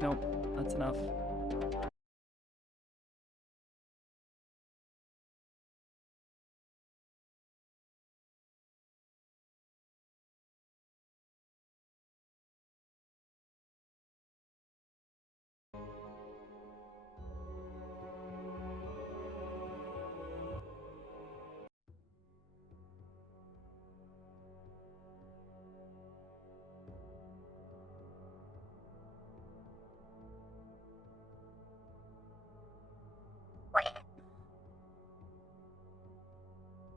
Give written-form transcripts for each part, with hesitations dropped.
Nope, that's enough.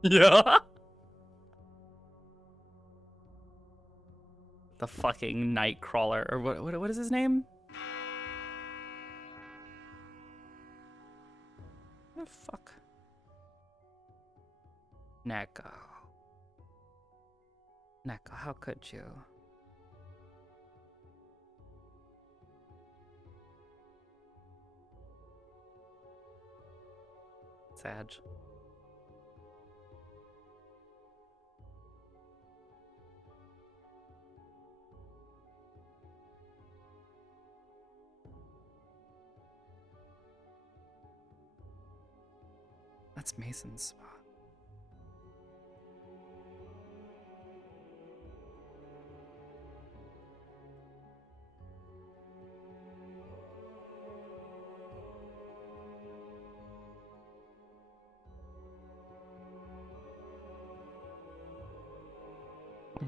Yeah. The fucking Nightcrawler, or what is his name? What the fuck? Neko. Neko, how could you? Sad. That's Mason's spot.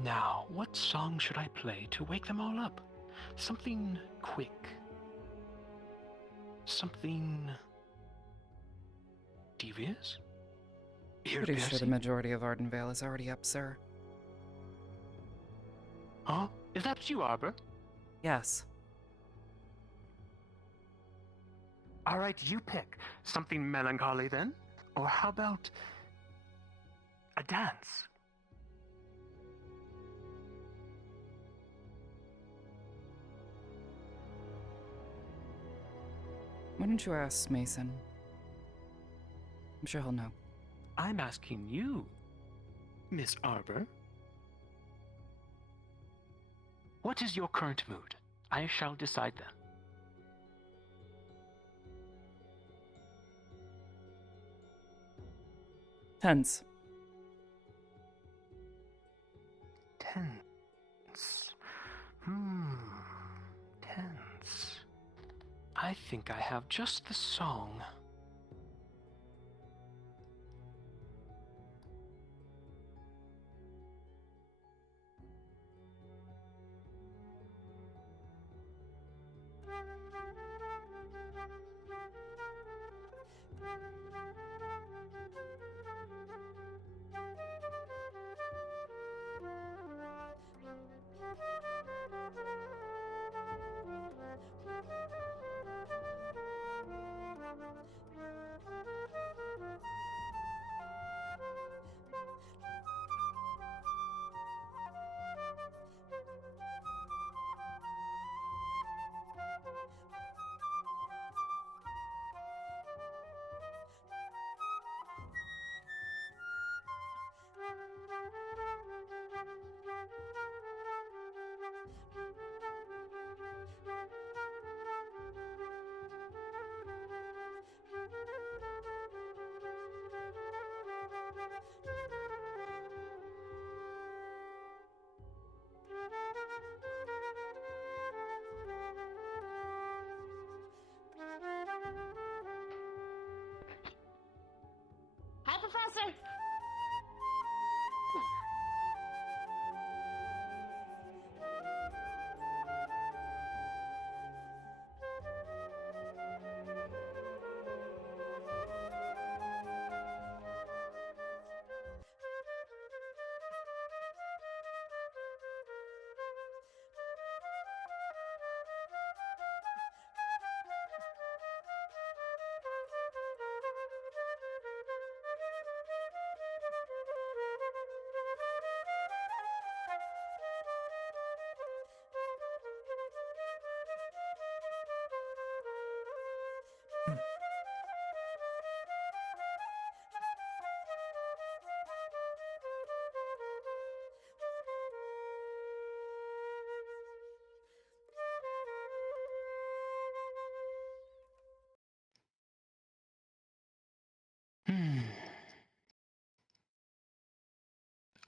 Now, what song should I play to wake them all up? Something quick. Something devious? Pretty sure the majority of Ardenvale is already up, sir. Huh? Is that you, Arbor? Yes. All right, you pick. Something melancholy then? Or how about a dance? Why don't you ask Mason? I'm sure he'll know. I'm asking you, Miss Arbor. What is your current mood? I shall decide then. Tense. Tense. Tense. I think I have just the song. Hi, Professor!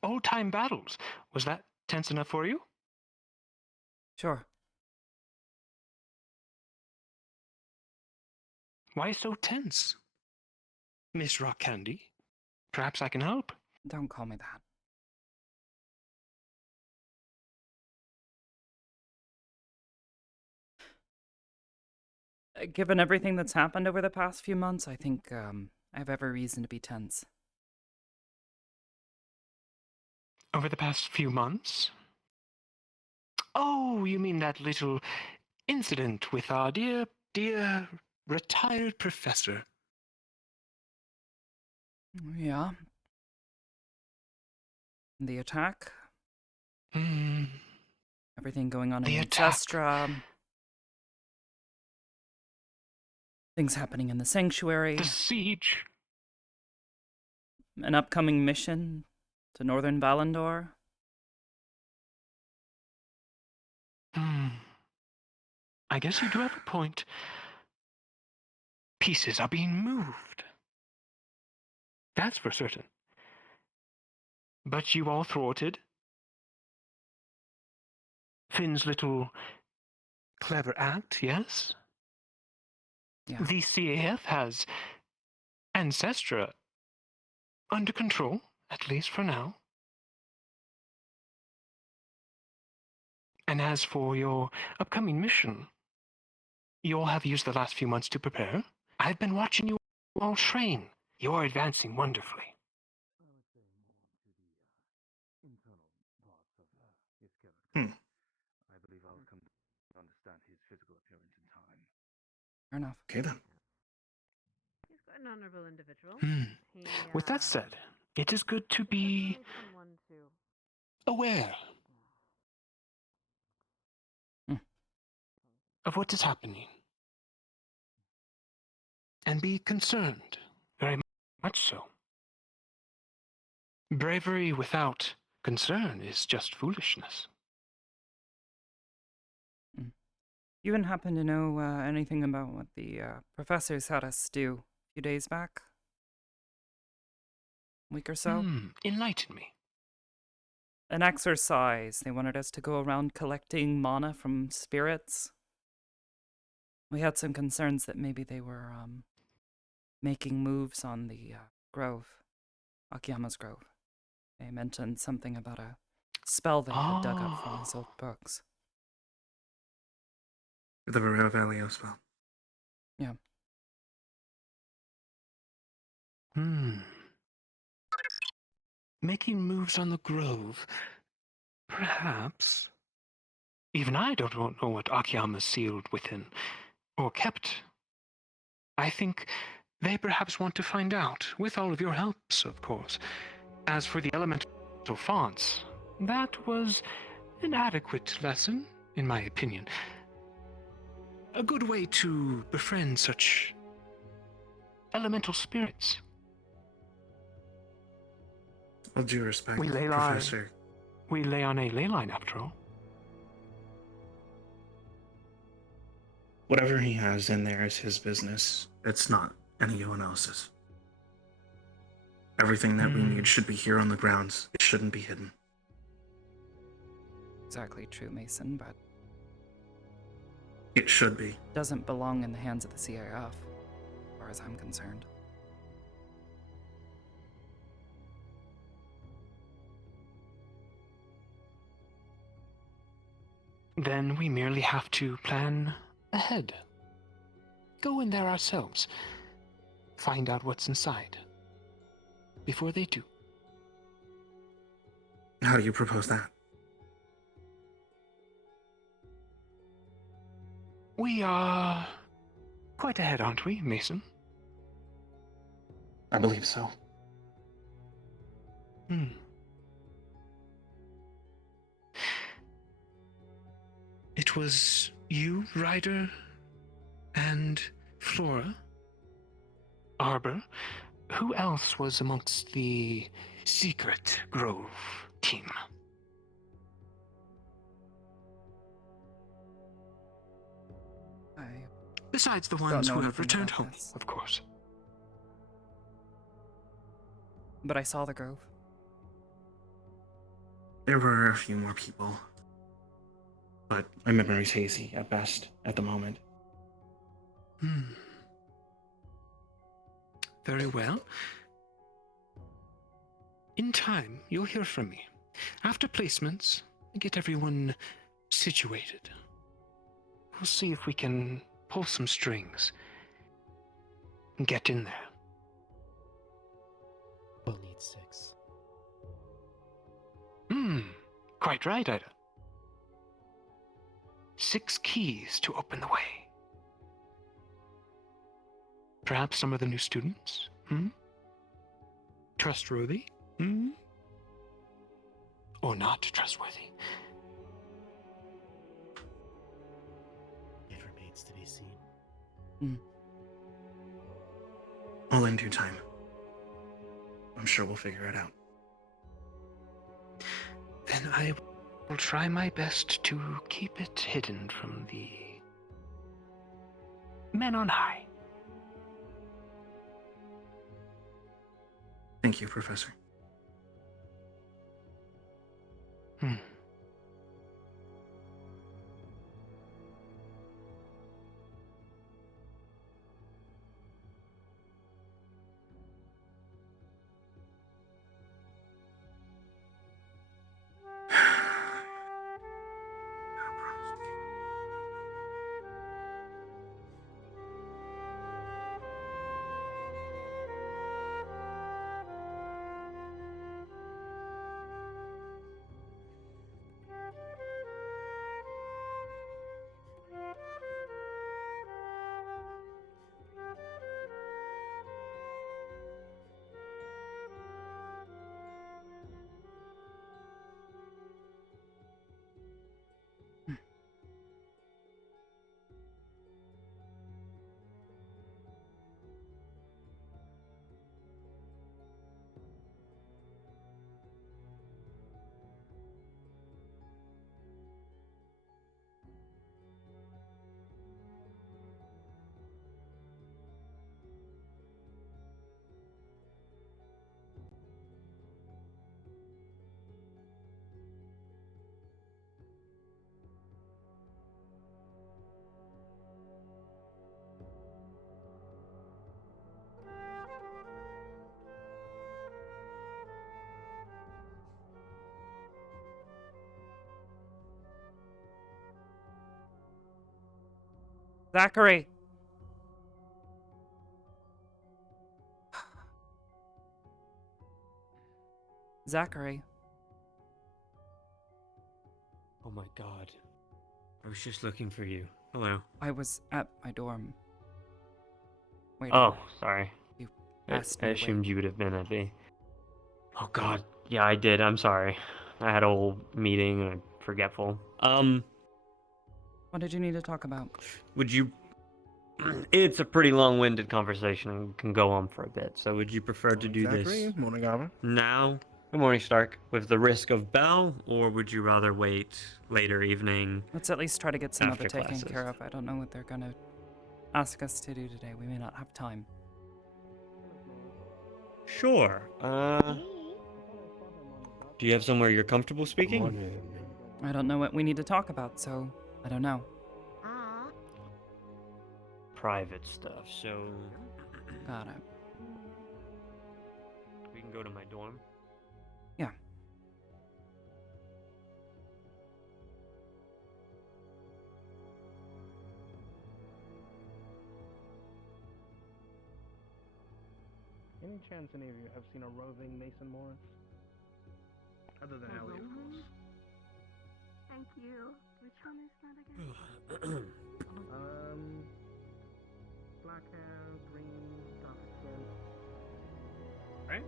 old-time battles. Was that tense enough for you? Sure. Why so tense? Miss Rock Candy? Perhaps I can help. Don't call me that. Given everything that's happened over the past few months, I think I have every reason to be tense. Over the past few months? Oh, you mean that little incident with our dear retired professor. Yeah. The attack. Everything going on in The attack. Ancestra. Things happening in the sanctuary. The siege. An upcoming mission to Northern Valandor. I guess you do have a point. Pieces are being moved. That's for certain. But you all thwarted Finn's little clever act, yes? Yeah. The CAF has Ancestra under control, at least for now. And as for your upcoming mission, you all have used the last few months to prepare. I've been watching you all train. You're advancing wonderfully. I believe I'll come to understand his physical appearance in time. Fair enough. Okay then. He's quite an honorable individual. With that said, it is good to be someone to aware of what is happening. And be concerned, very much so. Bravery without concern is just foolishness. You wouldn't happen to know anything about what the professors had us do a few days back? A week or so? Enlighten me. An exercise. They wanted us to go around collecting mana from spirits. We had some concerns that maybe they were making moves on the grove, Akiyama's grove. They mentioned something about a spell they had dug up from his old books. The Revelio spell. Yeah. Making moves on the grove. Perhaps. Even I don't know what Akiyama sealed within, or kept. I think they perhaps want to find out, with all of your helps, of course. As for the elemental fonts, that was an adequate lesson, in my opinion. A good way to befriend such elemental spirits. All due respect, We lay Professor. We lay on a ley line, after all. Whatever he has in there is his business. It's not anyone else's. Everything that we need should be here on the grounds. It shouldn't be hidden. Exactly true, Mason, but It should be. doesn't belong in the hands of the CIF, as far as I'm concerned. Then we merely have to plan ahead. Go in there ourselves. Find out what's inside. Before they do. How do you propose that? We are quite ahead, aren't we, Mason? I believe so. It was you, Ryder, and Flora? Arbor? Who else was amongst the secret Grove team? Besides the ones know who have anything returned about home, this. of course. But I saw the grove. There were a few more people, but my memory's hazy at best at the moment. Very well. In time, you'll hear from me. After placements, get everyone situated. We'll see if we can pull some strings and get in there. We'll need 6. Quite right, Ida. 6 keys to open the way. Perhaps some of the new students? Trustworthy? Or not trustworthy? It remains to be seen. All in due time. I'm sure we'll figure it out. Then I will try my best to keep it hidden from the men on high. Thank you, Professor. Zachary. Zachary. Oh my god. I was just looking for you. Hello. I was at my dorm. Wait. Oh, sorry. You I asked me. assumed you would have been at the... Oh god. Yeah, I did. I'm sorry. I had a whole meeting and I'm forgetful. What did you need to talk about? Would you... It's a pretty long-winded conversation and can go on for a bit, so would you prefer to do this Morning, Arbor. now? Good morning, Stark. With the risk of bell, or would you rather wait later evening? Let's at least try to get some of After it taken classes. care of. I don't know what they're gonna ask us to do today. We may not have time. Sure. Do you have somewhere you're comfortable speaking? I don't know what we need to talk about, so I don't know. Private stuff, so Got it. we can go to my dorm. Yeah. Any chance any of you have seen a roving Mason Morris? Other than Ellie, of course. Thank you. Which one is that again? Black hair, green, dark skin. Right?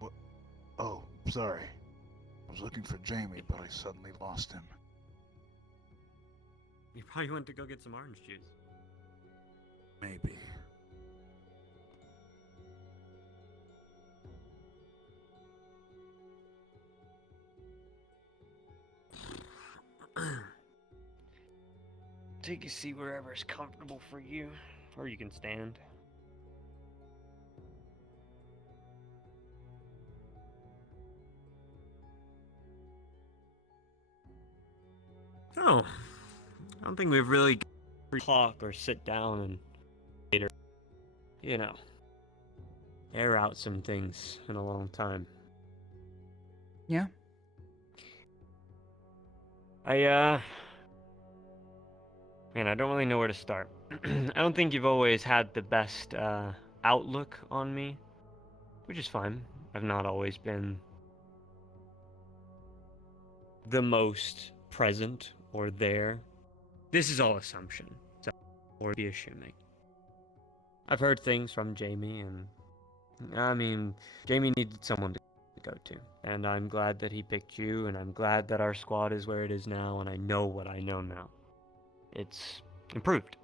What? Oh, sorry. I was looking for Jamie, but I suddenly lost him. You probably went to go get some orange juice. Maybe. Take a seat wherever's comfortable for you, or you can stand. know. I don't think we've really talk or sit down and later, you know, air out some things in a long time. Yeah. Man, I don't really know where to start. I don't think you've always had the best outlook on me, which is fine. I've not always been the most present or there. This is all assumption, so or be assuming. I've heard things from Jamie, and I mean, Jamie needed someone to go to, and I'm glad that he picked you, and I'm glad that our squad is where it is now, and I know what I know now. It's improved.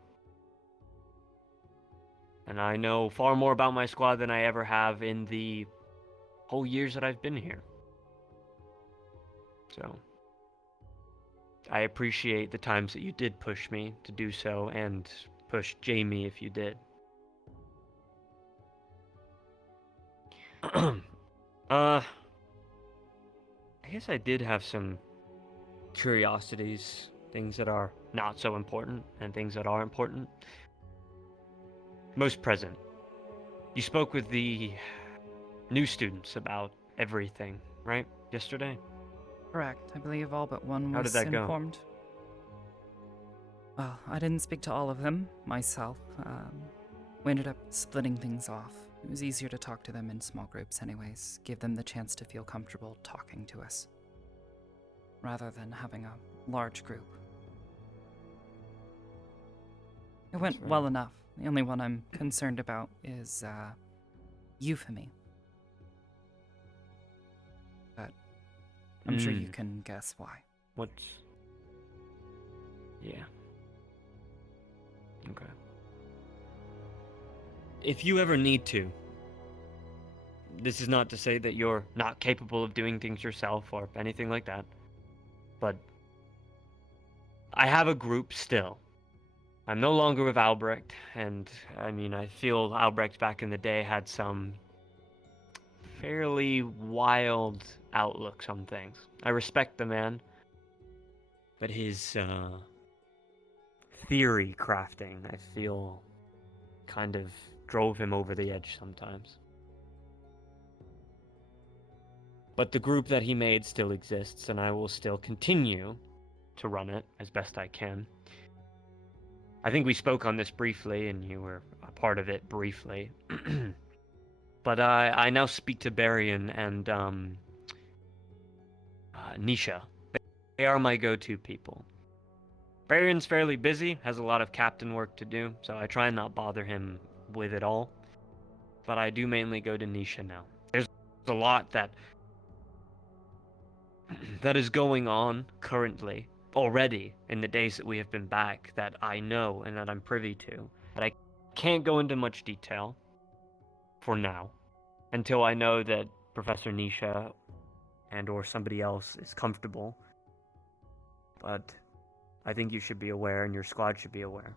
And I know far more about my squad than I ever have in the whole years that I've been here. So, I appreciate the times that you did push me to do so, and push Jamie if you did. I guess I did have some curiosities, things that are not so important, and things that are important. Most present. You spoke with the new students about everything, right? Yesterday? Correct. I believe all but one How was did that go? informed. Well, I didn't speak to all of them myself. We ended up splitting things off. It was easier to talk to them in small groups anyways, give them the chance to feel comfortable talking to us, rather than having a large group. It went right. well enough. The only one I'm concerned about is, Euphemy. But I'm sure you can guess why. What's... Yeah. Okay. If you ever need to, this is not to say that you're not capable of doing things yourself or anything like that, but I have a group still. I'm no longer with Albrecht, and I mean, I feel Albrecht back in the day had some fairly wild outlooks on things. I respect the man, but his theory crafting, I feel, kind of drove him over the edge sometimes. But the group that he made still exists, and I will still continue to run it as best I can. I think we spoke on this briefly, and you were a part of it briefly. But I now speak to Barian and Nisha. They are my go-to people. Barian's fairly busy, has a lot of captain work to do, so I try and not bother him with it all. But I do mainly go to Nisha now. There's a lot that is going on currently, already, in the days that we have been back, that I know and that I'm privy to. But I can't go into much detail for now, until I know that Professor Nisha and or somebody else is comfortable. But I think you should be aware, and your squad should be aware.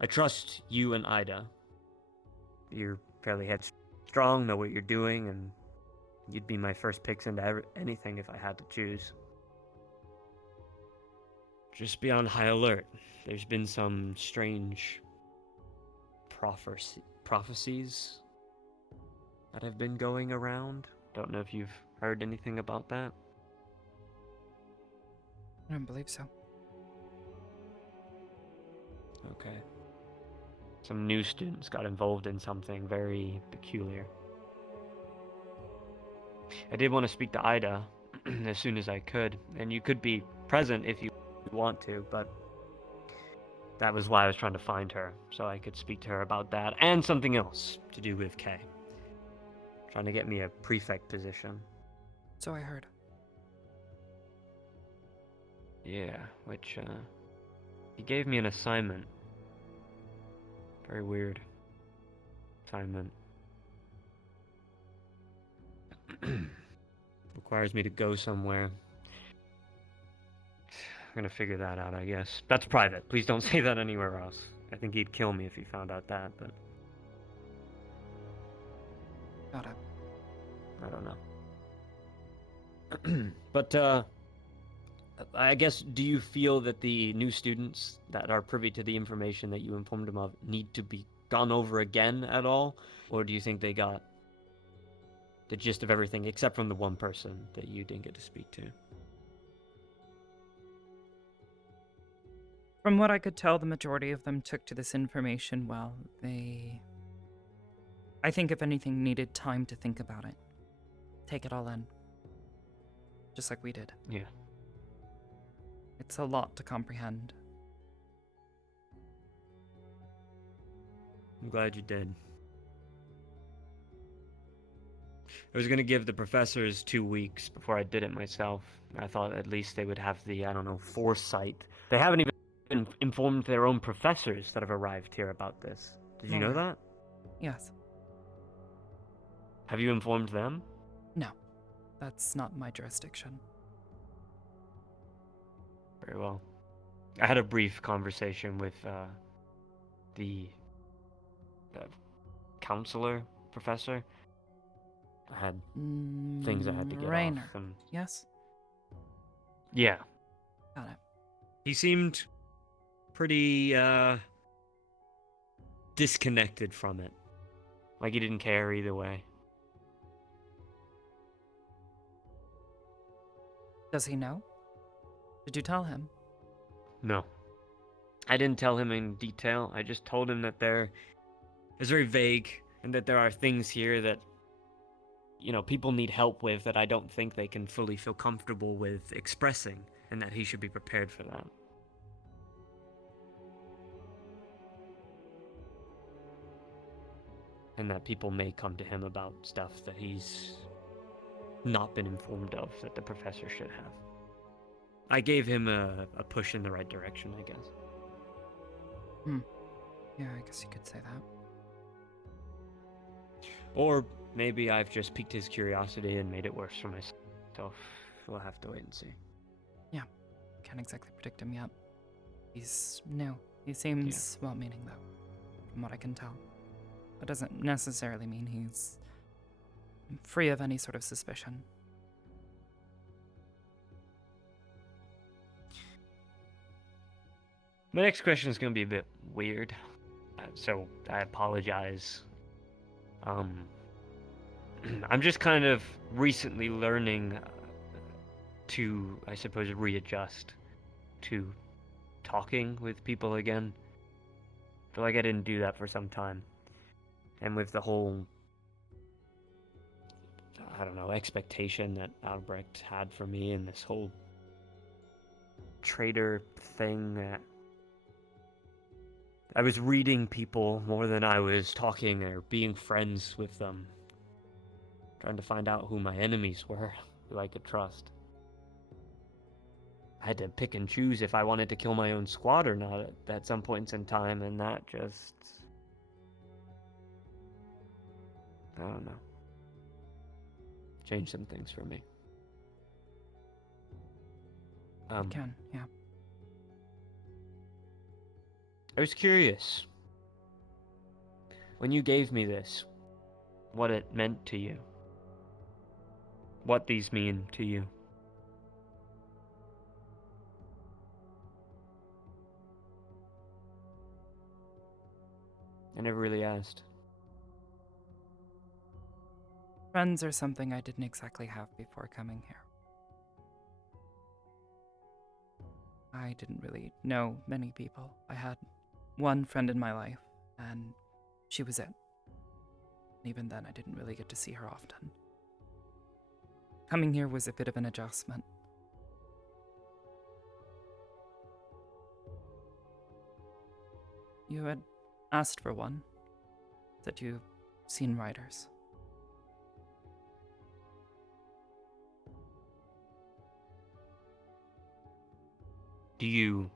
I trust you and Ida. You're fairly headstrong, know what you're doing, and you'd be my first picks into anything if I had to choose. Just be on high alert. There's been some strange prophecies that have been going around. Don't know if you've heard anything about that. I don't believe so. Okay. Some new students got involved in something very peculiar. I did want to speak to Ida as soon as I could, and you could be present if you want to, but that was why I was trying to find her, so I could speak to her about that, and something else to do with Kay. Trying to get me a prefect position. So I heard. Yeah, which, he gave me an assignment. Very weird assignment. Requires me to go somewhere. I'm gonna figure that out, I guess. That's private. Please don't say that anywhere else. I think he'd kill me if he found out that, but... Got it. I don't know. But, I guess, do you feel that the new students that are privy to the information that you informed them of need to be gone over again at all? Or do you think they got the gist of everything except from the one person that you didn't get to speak to? From what I could tell, the majority of them took to this information well. I think, if anything, needed time to think about it. Take it all in. Just like we did. Yeah. It's a lot to comprehend. I'm glad you did. I was going to give the professors 2 weeks before I did it myself. I thought at least they would have the, I don't know, foresight. They haven't even informed their own professors that have arrived here about this. Did you know that? Yes. Have you informed them? No. That's not my jurisdiction. Very well. I had a brief conversation with the counselor professor. I had things I had to get Rainer. off. And... Yes? Yeah. Got it. He seemed pretty disconnected from it. Like he didn't care either way. Does he know? Did you tell him? No. I didn't tell him in detail. I just told him that it's very vague and that there are things here that, you know, people need help with that I don't think they can fully feel comfortable with expressing, and that he should be prepared for that. And that people may come to him about stuff that he's not been informed of that the professor should have. I gave him a push in the right direction, I guess. Yeah, I guess you could say that. Or maybe I've just piqued his curiosity and made it worse for myself. We'll have to wait and see. Yeah. Can't exactly predict him yet. He's new. He seems well-meaning, though, from what I can tell. That doesn't necessarily mean he's free of any sort of suspicion. My next question is going to be a bit weird, so I apologize. I'm just kind of recently learning to, I suppose, readjust to talking with people again. I feel like I didn't do that for some time. And with the whole, I don't know, expectation that Albrecht had for me and this whole traitor thing, that I was reading people more than I was talking or being friends with them. Trying to find out who my enemies were, who I could trust. I had to pick and choose if I wanted to kill my own squad or not at some points in time, and that just... I don't know. Changed some things for me. You can, yeah. I was curious. When you gave me this, what it meant to you. What these mean to you. I never really asked. Friends are something I didn't exactly have before coming here. I didn't really know many people. I had one friend in my life, and she was it. Even then, I didn't really get to see her often. Coming here was a bit of an adjustment. You had asked for one. Said you've seen riders. Do you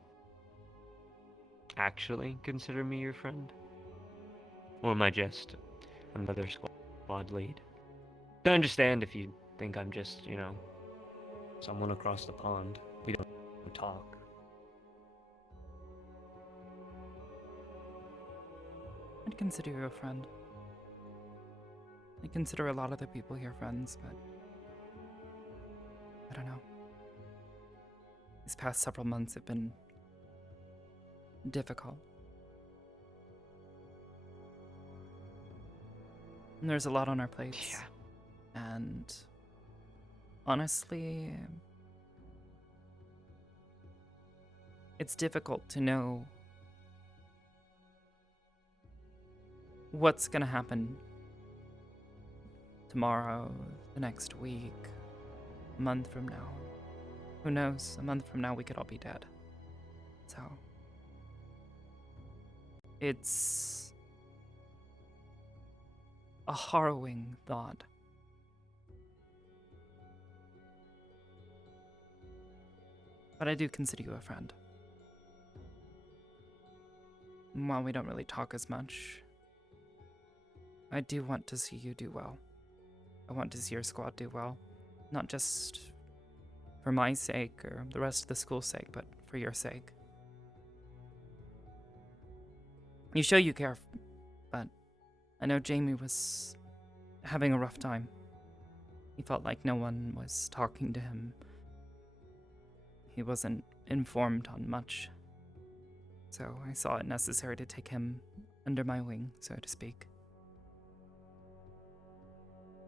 actually consider me your friend? Or am I just another squad lead? I understand if you think I'm just, you know, someone across the pond. We don't talk. I'd consider you a friend. I consider a lot of the people here friends, but I don't know. These past several months have been difficult. And there's a lot on our plates. Yeah. And honestly, it's difficult to know what's going to happen tomorrow, the next week, a month from now. Who knows? A month from now, we could all be dead. So, it's a harrowing thought. But I do consider you a friend. And while we don't really talk as much, I do want to see you do well. I want to see your squad do well. Not just for my sake or the rest of the school's sake, but for your sake. You show you care, but I know Jamie was having a rough time. He felt like no one was talking to him. He wasn't informed on much. So I saw it necessary to take him under my wing, so to speak.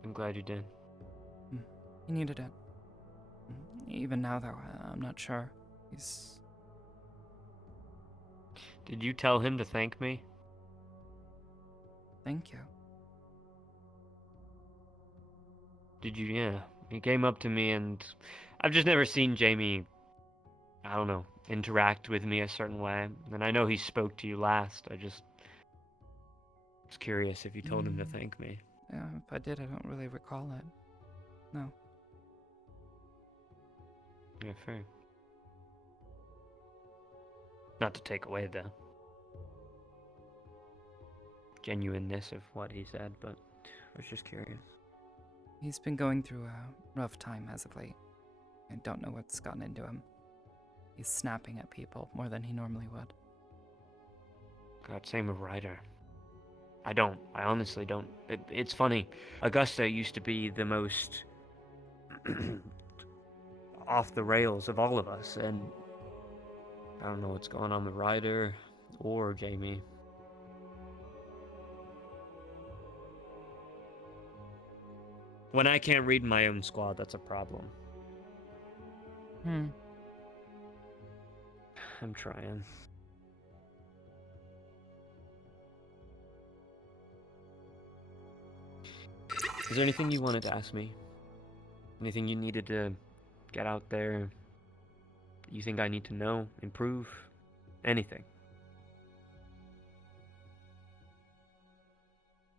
I'm glad you did. He needed it. Even now, though, I'm not sure. Did you tell him to thank me? Thank you. Did you? Yeah. He came up to me, and I've just never seen Jamie, I don't know, interact with me a certain way. And I know he spoke to you last. I just was curious if you told him to thank me. Yeah, if I did, I don't really recall it. No. Yeah, fair. Not to take away the genuineness of what he said, but I was just curious. He's been going through a rough time as of late. I don't know what's gotten into him. He's snapping at people more than he normally would. God, same with Ryder. I honestly don't. It's funny. Augusta used to be the most off the rails of all of us, and I don't know what's going on with Ryder or Jamie. When I can't read my own squad, that's a problem. I'm trying. Is there anything you wanted to ask me? Anything you needed to get out there? You think I need to know? Improve? Anything?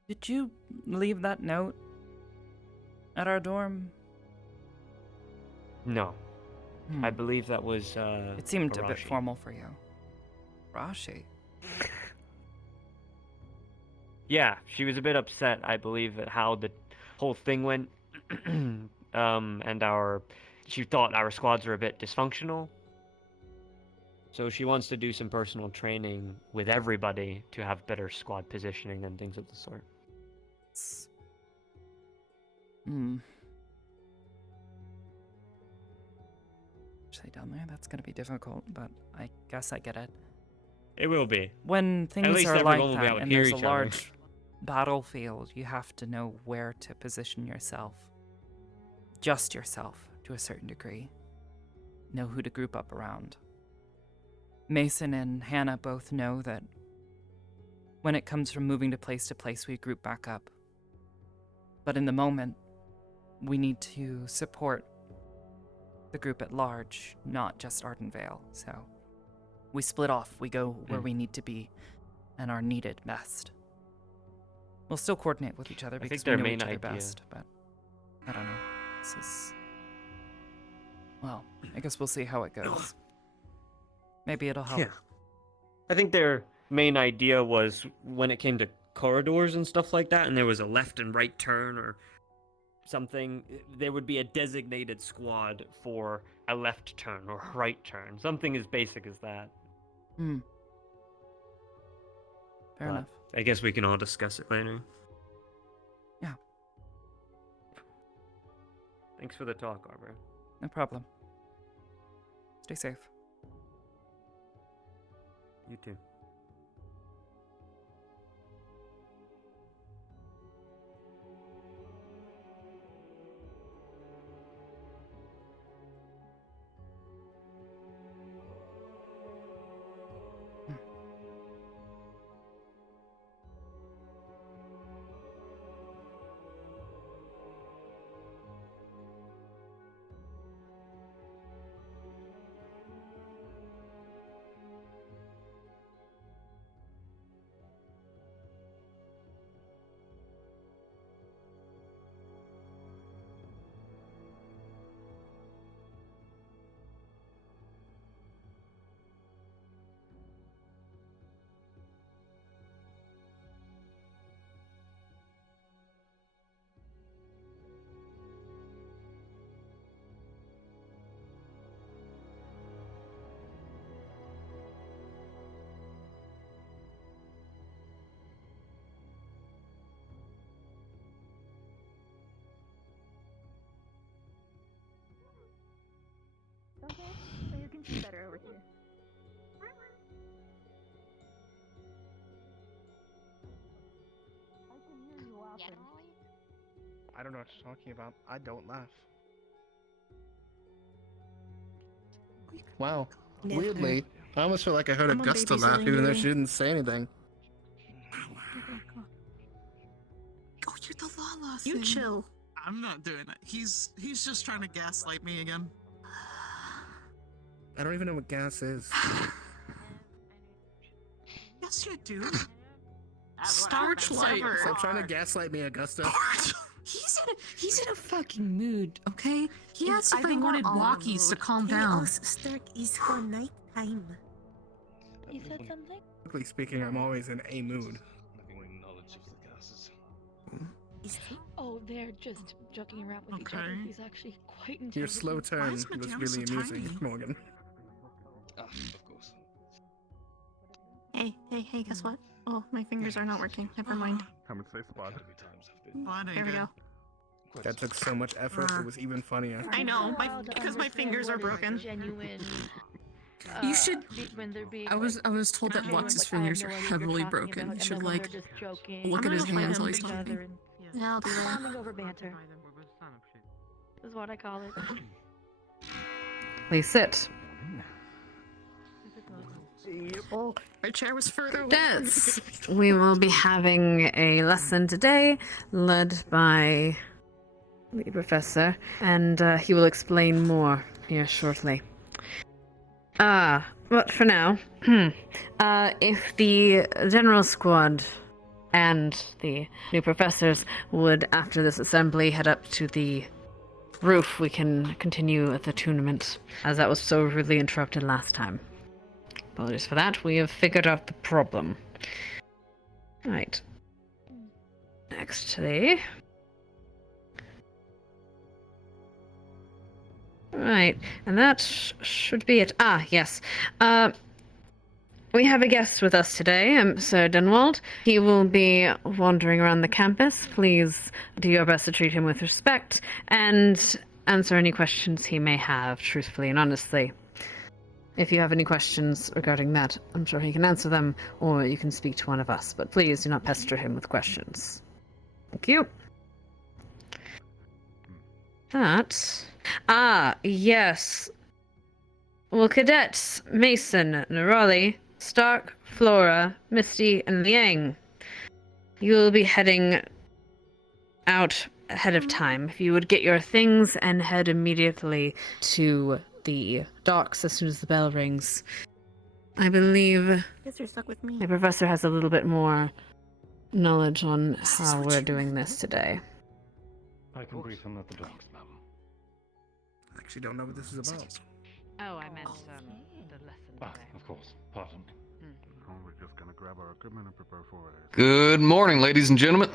Did you leave that note at our dorm? No. I believe that was, It seemed a bit Arashi. formal for you. Rashi. Yeah, she was a bit upset, I believe, at how the whole thing went. And she thought our squads were a bit dysfunctional. So she wants to do some personal training with everybody to have better squad positioning and things of the sort. Stay down there. That's gonna be difficult, but I guess I get it. It will be. When things least are like everyone will be that able to and hear there's a each other. large battlefield, you have to know where to position yourself. Just yourself, to a certain degree. Know who to group up around. Mason and Hannah both know that when it comes from moving to place, we group back up. But in the moment, we need to support the group at large, not just Ardenvale. So we split off, we go where we need to be and are needed best. We'll still coordinate with each other because we their know main each other idea- best, but I don't know. This is... Well, I guess we'll see how it goes. Maybe it'll help. Yeah. I think their main idea was when it came to corridors and stuff like that, and there was a left and right turn or something, there would be a designated squad for a left turn or a right turn. Something as basic as that. Fair But enough. I guess we can all discuss it later. Yeah. Thanks for the talk, Arbor. No problem. Stay safe. You too. Okay, so you can see better over here. I can hear you laughing. I don't know what you're talking about. I don't laugh. Wow. Never. Weirdly, I almost feel like I heard I'm on Augusta baby laugh, even though cylinder. she didn't say anything. Oh, you're the Lala You thing. chill. I'm not doing it. He's just trying to gaslight me again. I don't even know what gas is. Yes, you do. Starch lover. Stop trying to gaslight me, Augusta. He's in a fucking mood, okay? He asked if I think we're wanted all in a walkies to mood. calm Hey, down. also, Stark, is for nighttime. You said something? Typically speaking, I'm always in a mood. Oh, they're just joking around with each other. Okay. He's actually quite intelligent. Your slow turn is was Madame really so amusing, tiny? Morgan. Of course. Hey, guess what? Oh, my fingers are not working. Never mind. Come and say spot. There we go. That took so much effort, it was even funnier. I know, because my fingers are broken. Genuine. You should- When they're being, I was told that genuine, Lux's like, I have fingers no are idea what heavily you're talking broken. about, You and should then when like they're just joking, look at his I'm gonna hands find while he's them. each talking. other and Yeah, I'll do that. bonding over banter is what I call it. Please sit. Oh, my chair was further away. Dance. We will be having a lesson today led by the professor, and he will explain more here shortly. But for now, if the general squad and the new professors would, after this assembly, head up to the roof, we can continue at the tournament, as that was so rudely interrupted last time. Apologies for that. We have figured out the problem. Right. Nextly. Right, and that should be it. Yes. We have a guest with us today, Sir Dunwald. He will be wandering around the campus. Please do your best to treat him with respect and answer any questions he may have, truthfully and honestly. If you have any questions regarding that, I'm sure he can answer them, or you can speak to one of us. But please do not pester him with questions. Thank you. That. Yes. Well, cadets Mason, Nerali, Stark, Flora, Misty, and Liang. You will be heading out ahead of time. If you would get your things and head immediately to the docks as soon as the bell rings. I believe Guess you're stuck with me. the professor has a little bit more knowledge on how we're doing this today. I can brief him at the docks, madam. I actually don't know what this is about. Oh, I meant the lesson Of course. Pardon. We're just gonna grab our equipment and prepare for it. Good morning, ladies and gentlemen.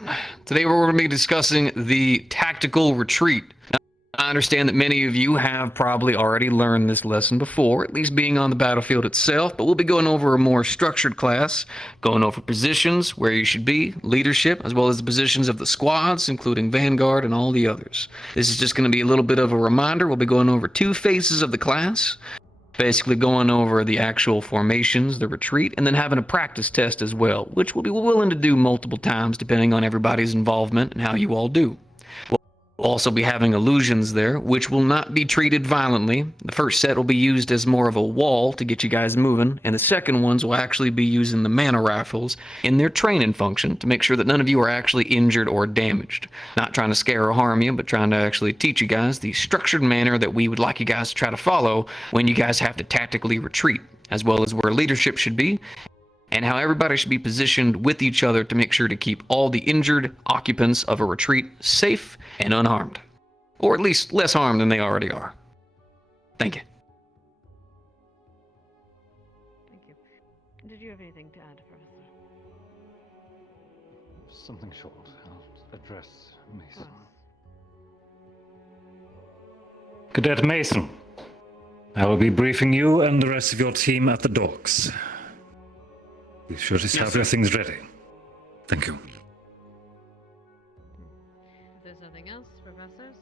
Today we're going to be discussing the tactical retreat. Now, I understand that many of you have probably already learned this lesson before, at least being on the battlefield itself, but we'll be going over a more structured class, going over positions, where you should be, leadership, as well as the positions of the squads, including Vanguard and all the others. This is just going to be a little bit of a reminder. We'll be going over 2 phases of the class. basically going over the actual formations, the retreat, and then having a practice test as well, which we'll be willing to do multiple times depending on everybody's involvement and how you all do. We'll also be having illusions there, which will not be treated violently. The first set will be used as more of a wall to get you guys moving, and the second ones will actually be using the mana rifles in their training function to make sure that none of you are actually injured or damaged. Not trying to scare or harm you, but trying to actually teach you guys the structured manner that we would like you guys to try to follow when you guys have to tactically retreat, as well as where leadership should be, and how everybody should be positioned with each other to make sure to keep all the injured occupants of a retreat safe and unharmed. Or at least less harmed than they already are. Thank you. Thank you. Did you have anything to add, Professor? Something short. I'll address Mason. Cadet Mason, I will be briefing you and the rest of your team at the docks. Be sure to have your things ready. Thank you. If there's nothing else, professors?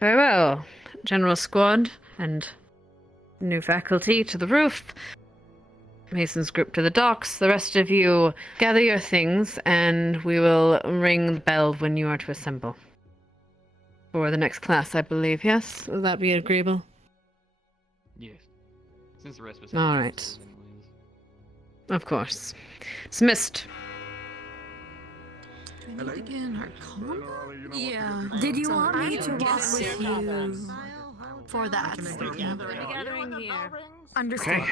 Very well. General Squad and new faculty to the roof. Mason's group to the docks. The rest of you gather your things and we will ring the bell when you are to assemble. For the next class, I believe, yes? Will that be agreeable? Yes. Since the rest was All right. Of course. Dismissed. Hello? Again, our combat? Yeah. Did you want me to walk with you? For that. Gathering here. Understood.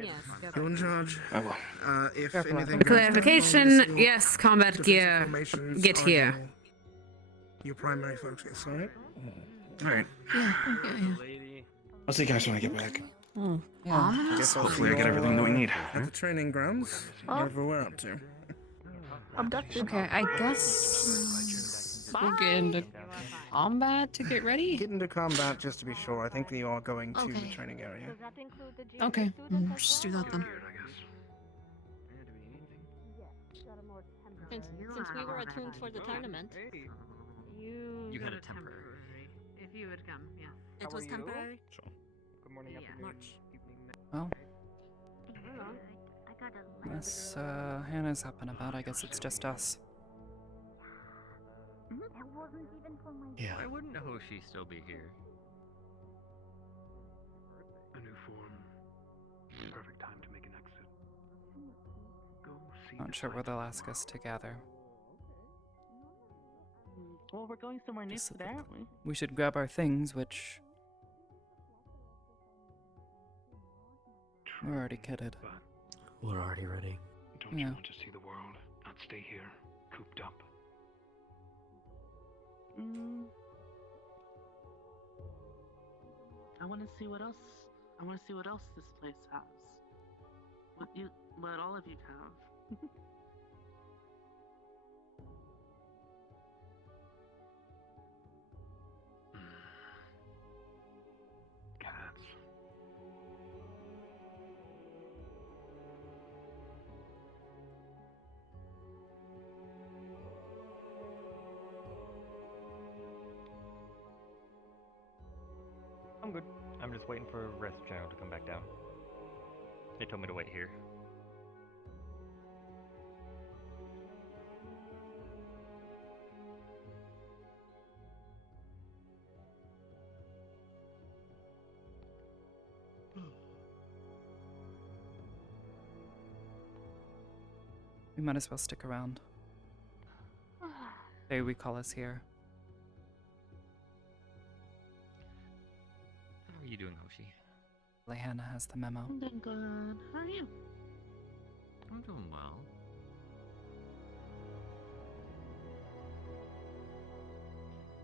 Yes. You're in charge. I will. If anything For clarification, yes, combat gear. Get here. Your primary focus, alright? Alright. Yeah. I'll see you guys when I get back. Yeah. I guess I'll Hopefully see I get you everything that we need. at the training grounds, wherever we're up to. Abducted. Okay, I guess we'll get into combat to get ready. Get into combat just to be sure. I think you are going to the training area. Okay. Just do that then. Since we were attuned for the tournament, You had a temporary. If you would come, yeah. It was temporary? Sure. Good morning, Yeah. afternoon, March. evening. Well, unless Hannah's up and about, I guess it's just us. Yeah. I wouldn't know if she'd still be here. A new form. Perfect time to make an exit. Go see. Not sure where they'll ask us to gather. Well, we're going somewhere new Just today, aren't we? We should grab our things, which we're already kitted. We're already ready. Don't Yeah. you want to see the world? Not stay here, cooped up. I want to see what else. I want to see what else this place has. What all of you have. Cats. I'm good. I'm just waiting for Rest Channel to come back down. They told me to wait here. We might as well stick around. They recall us here. How are you doing, Hoshi? Hannah has the memo. I'm doing good. How are you? I'm doing well.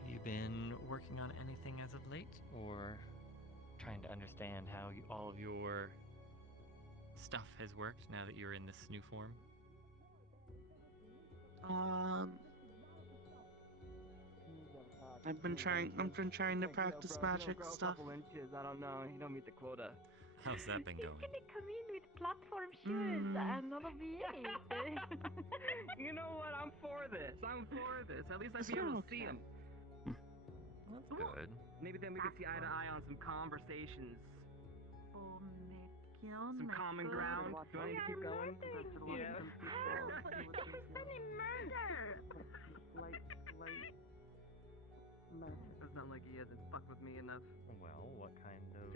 Have you been working on anything as of late, or trying to understand how all of your stuff has worked now that you're in this new form? I've been trying to practice magic stuff. I don't know. You don't meet the quota. How's that been going? Can you come in with platform shoes and that'll be it? You know what? I'm for this. At least I'd be able to see him. That's good. Maybe then we could see eye to eye on some conversations. Some common ground. Do I need to keep going? Yeah. Help! There's any murder! Doesn't sound like he hasn't fucked with me enough. Well, what kind of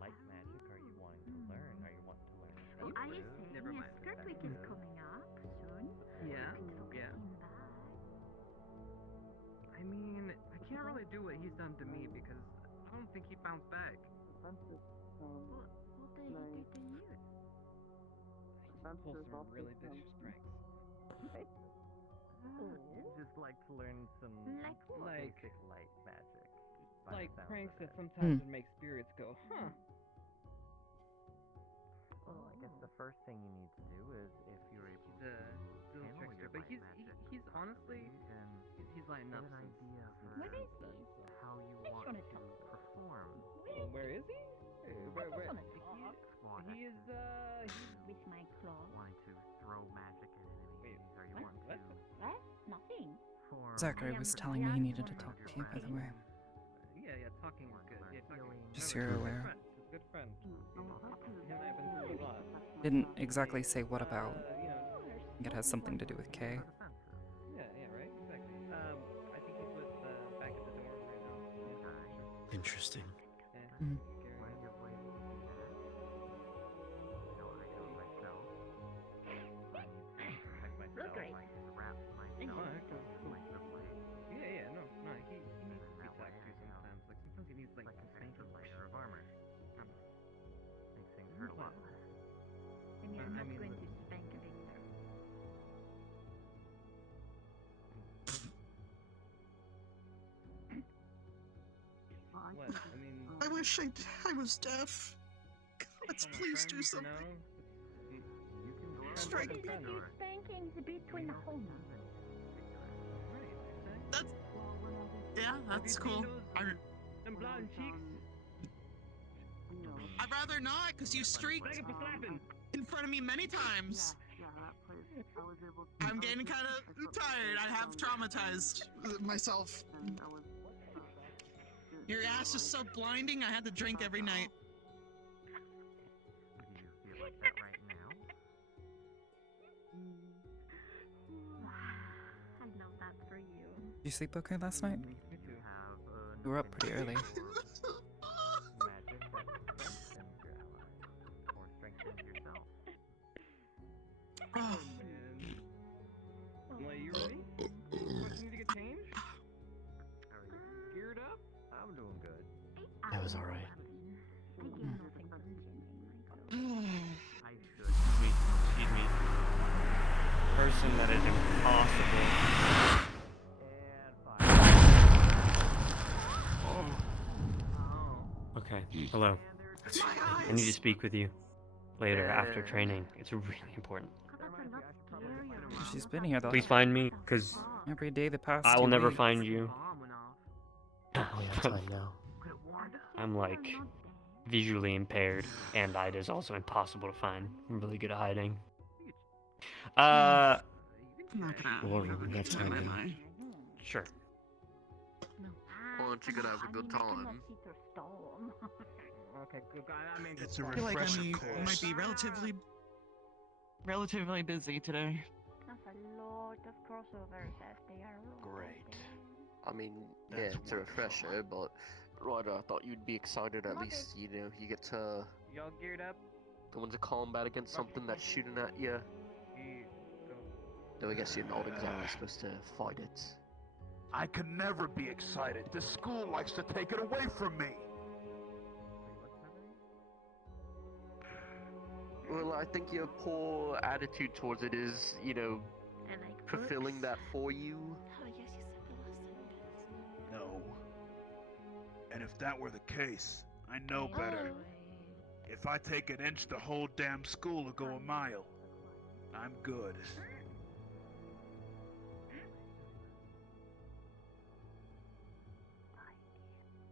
light magic are you wanting to learn? Are you wanting to learn? Are you saying Never mind. Skirt Week is coming up soon? Yeah. Yeah. I mean, I can't really do what he's done to me because I don't think he bounced back. What did he do to you? Pull some really vicious pranks. Just like to learn some Like what? basic light magic. Like pranks that sometimes would make spirits go, huh? Well, I guess the first thing you need to do is if you're able He's a little trickster, but he's honestly, he's lighting up since Where is he? how you I just want wanna to talk. perform. Where is he? Where? wanna talk. He is With my claw. Wanting to throw magic at enemies, or you What? want What? to What? Nothing. form. Zachary was telling me he needed to talk to you, by the way. Yeah, talking is good. Yeah, talking. Just so you're aware. He's a good friend. Him and I have been through a lot. Didn't exactly say what about. You know, I think it has something to do with Kay. yeah, right, exactly. I think he's with back at the dorm right now. Yeah, Interesting. yeah. Mm. Look great. Oh, okay, cool. Yeah, no, he needs to be talked to sometimes. Like sometimes he needs like a spanking layer of armor. Makes things hurt a lot less. And you're I not mean, going look. to spank Victor. What? I mean, I wish I was deaf. Let's all my please do friends, something. You know? Strike. What is it you spankings between homes? That's yeah, that's cool. Them blonde cheeks. I'd rather not, cause you streaked Thank you for slapping. in front of me many times. I'm getting kind of tired. I have traumatized myself. Your ass is so blinding. I had to drink every night. Do you feel like that right now? I love that for you. Did you sleep okay last night? Me too. You have You were up pretty early. magic that strengthens your allies or strengthens yourself. Oh, And, like, you ready? What, you need to get changed? Are you Geared up? I'm doing good. That was alright. I should. Excuse me. Person that is impossible. And fire. Okay. Hello. I need to speak with you later after training. It's really important. She's been here the Please find me, cause every day the past I will 2 never weeks. find you. We have time now. I'm like visually impaired, and it is also impossible to find. I'm really good at hiding. I'm not Don't worry, we got time am now. I? Sure. Well, aren't you gonna have a good time? Okay, good. I mean, It's a I feel like refresher I course. might be relatively busy today. That's a lot of crossovers as they are all Great. I mean, yeah, That's it's a refresher, but Ryder, I thought you'd be excited at least, you know, you get to y'all geared up? go into combat against something that's shooting at you. Go. Though I guess you're not exactly supposed to fight it. I could never be excited. The school likes to take it away from me. Well, I think your poor attitude towards it is, you know, And like fulfilling that for you. Oh yes, you said the last No. And if that were the case, I know better. If I take an inch, the whole damn school will go a mile. I'm good.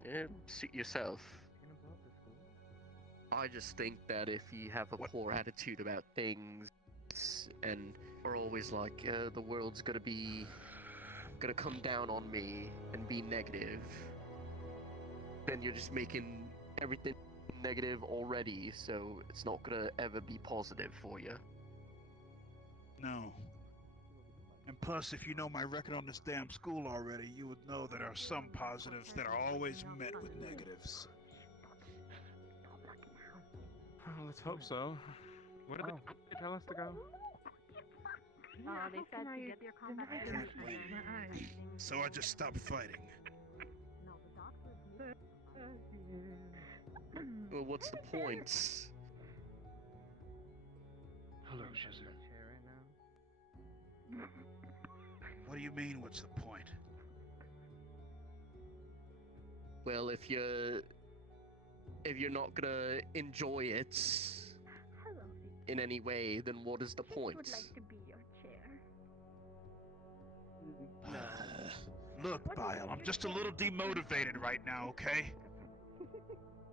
Yeah, suit yourself. I just think that if you have a poor attitude about things and are always like, the world's gonna come down on me and be negative, then you're just making everything negative already, so it's not gonna ever be positive for you. No. And plus, if you know my record on this damn school already, you would know that there are some positives that are always met with negatives. Let's hope so. Where did they tell us to go? Oh, they said to get your combat Can't win. So I just stopped fighting. Well, what's the point? Hello, Shazir. What do you mean, what's the point? Well, if you're not gonna enjoy it in any way, then what is the point? Would like to be your chair. Look, Bile, I'm just a little demotivated right now, okay?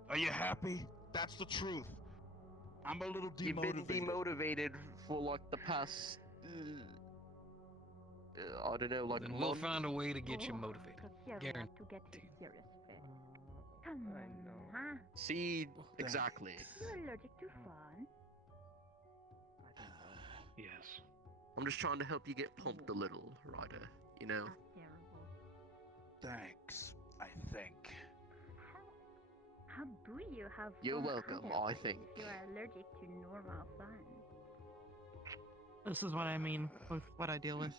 Are you happy? That's the truth. I'm a little demotivated. You've been demotivated for like the past, I don't know, like Then a we'll month? find a way to get you motivated. To get his serious fit. Come on, huh? See, exactly. You're allergic to fun. Yes. I'm just trying to help you get pumped a little, Ryder, you know? Thanks, I think. How do you have You're fun welcome, I otherwise think. if you are allergic to normal fun? This is what I mean with what I deal with.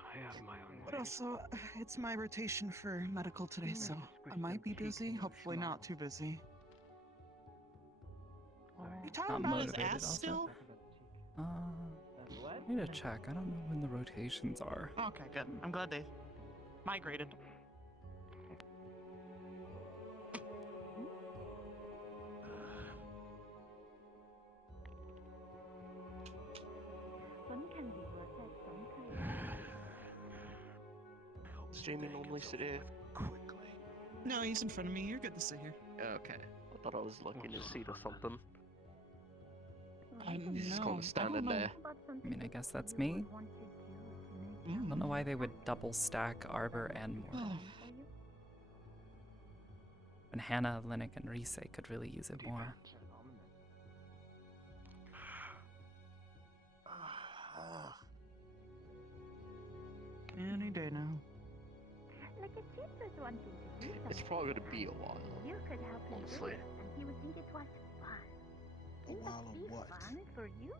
I have my own But also, it's my rotation for medical today, so I might be busy. Hopefully not too busy. You talking Not about his motivated ass also. still? I need to check. I don't know when the rotations are. Okay, good. I'm glad they migrated. Fun can be worth it sometimes. Does Jamie normally sit here? No, he's in front of me. You're good to sit here. Okay. I thought I was like in his seat or something. I He's just know. kind of standing there. I mean, I guess that's me. I don't know why they would double stack Arbor and Mortal. And Hannah, Linnick, and Rise could really use it more. Any day now. Like a kid was wanting to do It's something. probably gonna be a while, You could help him do honestly. it, and he would think it was fun. Wouldn't that be fun for you?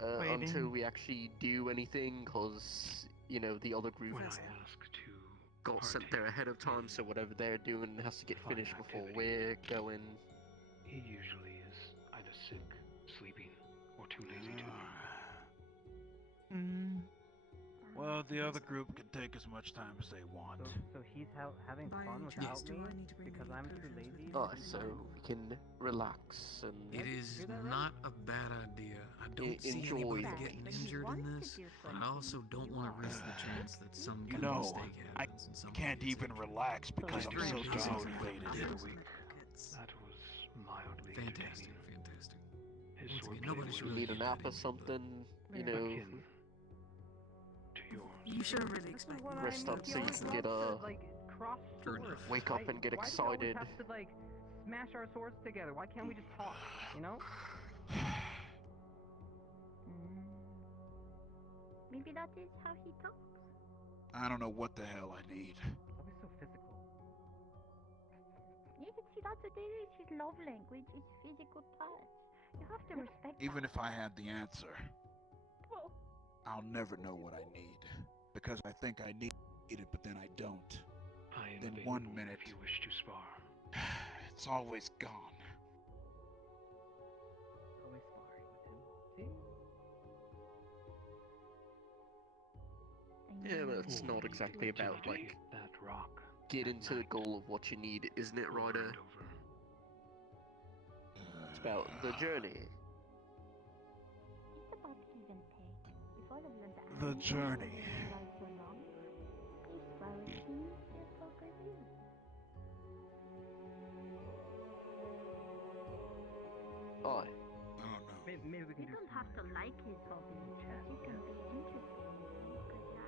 Until we actually do anything, because, you know, the other group When I ask to got sent there ahead of time, so whatever they're doing has to get finished before we're going. He usually is either sick, sleeping, or too lazy to. Well, the other group can take as much time as they want. So he's having fun without me because I'm too lazy. So we can relax and It is not a bad idea. I don't see enjoy anybody things. getting injured in this, but I also don't want to risk the chance that some You kind of know, mistake I happens and somebody can't gets even relax because I'm Very so busy. demotivated. That was mildly Fantastic, entertaining. fantastic. His Once swordplay again, nobody was should You really need a get nap that or something, you know, akin to yours. You should have really expected rest up so you can get cross swords. wake up and get Why do we always excited. have to like smash our swords together? Why can't we just talk? You know? Maybe that is how he talks. I don't know what the hell I need. Always so physical. You can see that's his love language. It's physical touch. You have to respect Even that. if I had the answer, Well, I'll never know what I need. Because I think I need it, but then I don't. I am Then available 1 minute, if you wish to spar. it's always gone. Always sparring with him. See? Yeah, but it's not exactly about like that rock. getting to the goal of what you need, isn't it, Ryder? It's about the journey. it's about give and take. If all of them The journey. life so long, it's well keen their proper view. Aye. Maybe we can You do don't some, have to like his hobby, but you can be interested in him because you're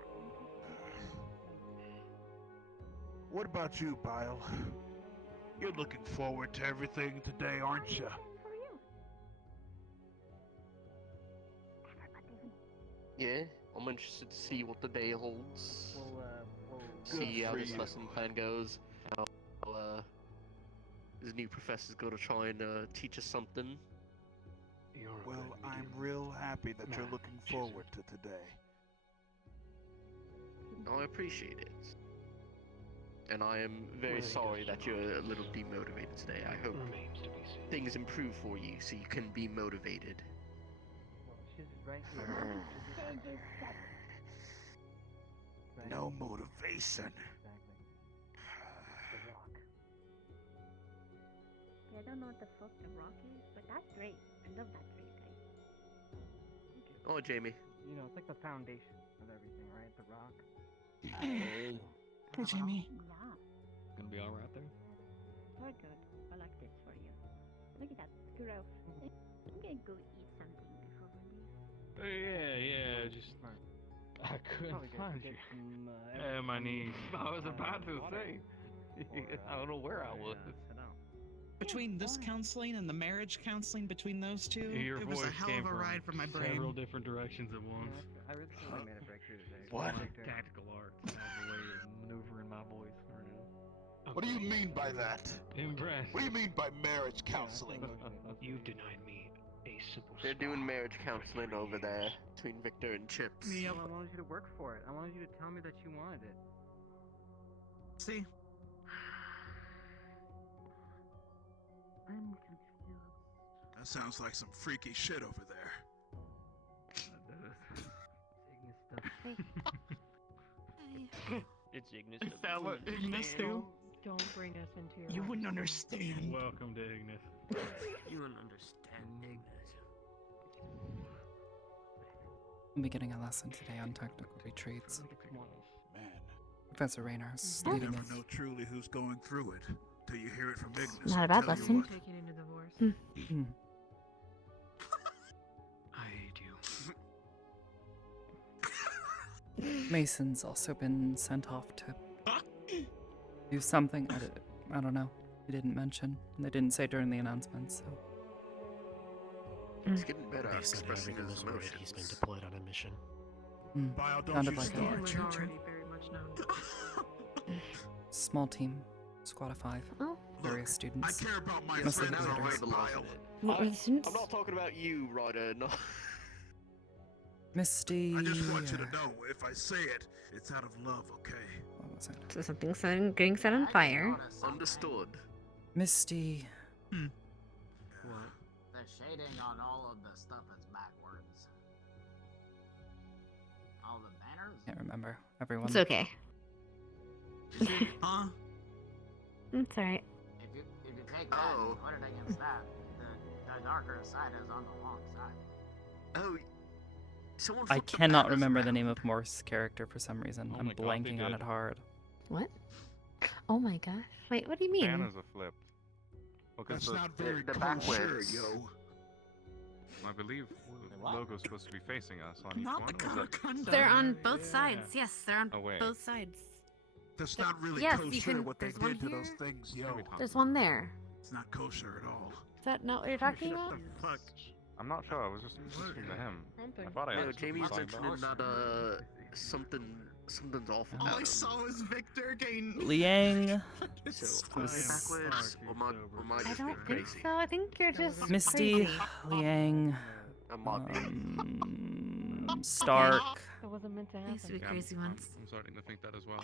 interested. What about you, Bile? You're looking forward to everything today, aren't you? For you. Yeah, I'm interested to see what the day holds. we'll See how for this you. lesson plan goes. How this new professor's going to try and teach us something. Well, I'm real happy that you're looking forward to today. I appreciate it. And I am very sorry that you're a little demotivated today. I hope things improve for you so you can be motivated. Well, she's right here. No motivation. Exactly. The rock. I don't know what the fuck the rock is, but that's great. I love that for you guys. Oh, Jamie. You know, it's like the foundation of everything, right? The rock. Poor Jamie. Yeah. Gonna be alright there? We're good. I like this for you. Look at that. Gross. I'm gonna go eat something before we leave. Yeah, just... I couldn't find you. My knees. I was about to say. I don't know where I was. Between this counseling and the marriage counseling between those two, Your it was a voice hell came of a from ride for my several brain. different directions at once. I really think we made a breakthrough today. What? Tactical arts have a way of maneuvering my voice right now. What do you mean by that? Impressed. What do you mean by marriage counseling? You denied me a simple They're doing marriage counseling over there between Victor and Chips. I wanted you to work for it. I wanted you to tell me that you wanted it. See? I'm confused. That sounds like some freaky shit over there. It's Ignis. Is that what Ignis do? Don't bring us into your You life. wouldn't understand. Welcome to Ignis. You wouldn't understand Ignis. We'll be getting a lesson today on tactical retreats. Man, Professor Raynor's you leading never us. know truly who's going through it till you hear it from Ignis. Not a I bad tell you lesson. what. Taking into divorce. I hate you. Mason's also been sent off to do something. I don't know. They didn't mention. And they didn't say during the announcement, so. He's getting better at They said expressing everything his was right. He's been emotions. deployed on a mission. Bile, don't Sounded you like start. It was already very much known. Small team. Squad of 5. Oh. Various I students. care about my Mostly friends the already, visitors. Bile. What were the students? I'm not talking about you, Ryder. No. Misty. I just want you to know, if I say it, it's out of love, okay? What was it? So something's getting set on fire. Understood. Misty. What? The shading on all of the stuff is backwards. All the banners? Can't remember. Everyone. It's okay. Huh? It's alright. If you take that and put it against that, the darker side is on the long side. Oh, someone. I flipped the cannot banners remember the around. name of Morse's character for some reason. Oh I'm my God, they blanking on did. it hard. What? Oh my gosh. Wait, what do you mean? Banners are flipped. Well, 'cause That's not very the kosher, backwards. yo. I believe the logo's supposed to be facing us on each Not one. the or is that- Karakunda. They're on both sides. Yes, they're on Oh, wait. both sides. That's not really Yes, you kosher can- what they there's one did to those here. things, yo. There's one there. It's not kosher at all. Is that not what you're talking about? Fuck. I'm not sure. I was just listening to him. I thought I No, heard Jamie's something mentioning about- that something's off All about I him. saw was Victor getting. Liang. So, was- backwards, or am I I just don't being think crazy? so. I think you're just Misty. crazy. Liang. Stark. That wasn't meant to They used to happen. be crazy once. I'm starting to think that as well.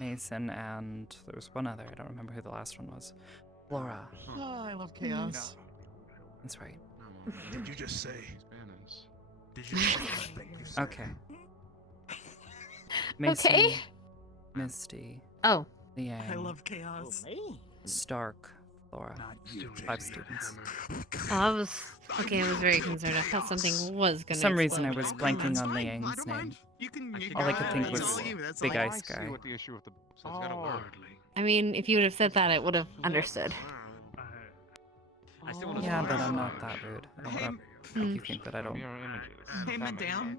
Mason, and there was one other. I don't remember who the last one was. Flora. Oh, I love chaos. That's right. Did you just say? Banners. Did you just think you said? Okay. Mason, Okay. Misty. Oh. Liang. I love chaos. Stark. Flora. 5 students. Oh, I was okay. I was very concerned. I thought something was For gonna. some reason, I explode. was blanking That's on fine. I Liang's don't name. mind. You can. You All I got could it. think It's was all you. That's Big all. Ice I see guy. what the issue with the. So it's got a word. I mean, if you would have said that, I would have understood. I still want to. Yeah, but I'm not that rude. I don't want to make you think that I don't. Mirror images. Hey, madame.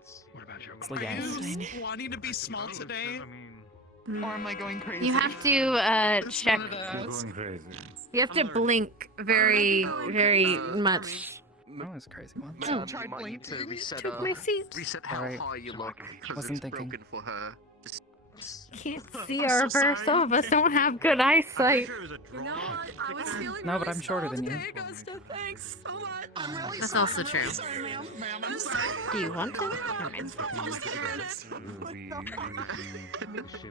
Sleep. Are you just wanting to be small today? Or am I going crazy? You have to Just check. wanted to ask. You have to blink very, very much. That was crazy once. Oh. You might need to reset, Took my seat. reset how Alright. high you look because Wasn't it's thinking. broken for her. Can't see Arbor. Some of us don't have good eyesight. You know what? I was feeling No, but really I'm shorter small than you. today, Gusta. Thanks so much. I'm really That's sorry. also true. I'm sorry, ma'am. Ma'am, I'm sorry. Do you want to? Never mind.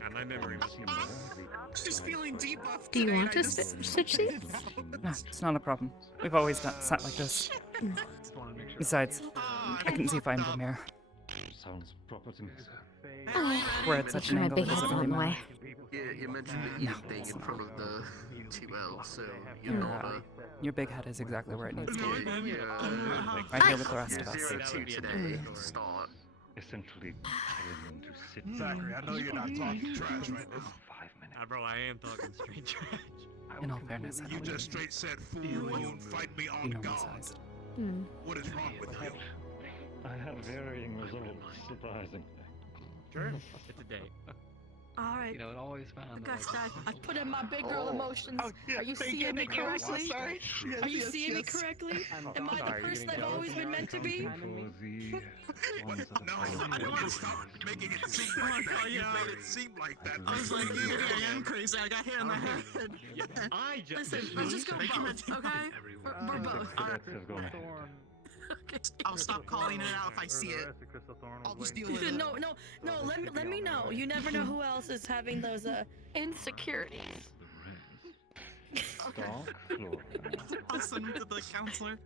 And I never even seen Just feeling debuffed Do you today, want and I to just- switch seats? No, it's not a problem. We've always sat like this. Besides, I can see fine from here. Sounds proper to me. We're at such an My angle big it head's doesn't on really the matter. way. You mentioned the eating thing in front of the 2L, so you Your, know your big head is exactly where it needs to be. yeah. Right here with the rest of us. 0-2 today to start. Essentially telling them to sit. Zachary, I know you're not talking trash right now. 5 minutes. Bro, I am talking straight trash. In all fairness, I You don't just straight said, fool, you won't fight me on normal guard. sized. What is wrong with you? I have varying results, surprisingly. Sure. It's a date. Alright. You know, it always found. Gusta, I put in my big girl emotions. Oh, yeah, Are you thank seeing me thank you. I'm correctly? sorry. Yes, Are you yes, seeing me yes. correctly? Am I sorry, the person you're I've getting always been meant to be? No, I want to stop making it seem like that. You made it seem like that. I was like, yeah, I'm crazy. I got hit in the head. I just. Listen, let's just go both, okay? We're both. Okay. I'll stop calling it out if I see it. I'll just deal with it. No, let me know. You never know who else is having those insecurities. Okay. I'll send him to the counselor.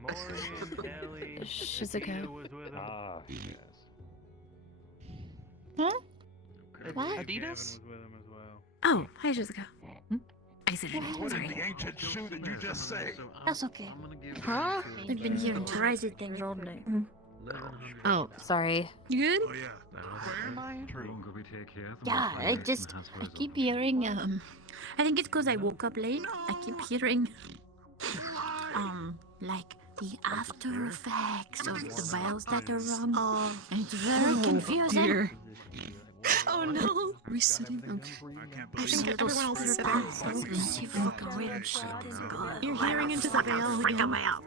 Morgan, Ellie, Shizuka. was with him. Ah, yes. Huh? What? Gavin was with him as well. Oh, hi, Shizuka. I said it. What Sorry. did the ancient shoe that you just say? That's okay. I'm gonna give Huh? her I've been hearing crazy things all day. Oh, sorry. You good? Oh, yeah. Where am I? Yeah, I keep hearing, I think it's because I woke up late. I keep hearing, like the after effects of the bells that are rung. And it's very confusing. Dear. Oh no. Resetting. Okay. I can't I think everyone else is sitting. Fucking weird shit is good. You're hearing into the veil Freak again. me out.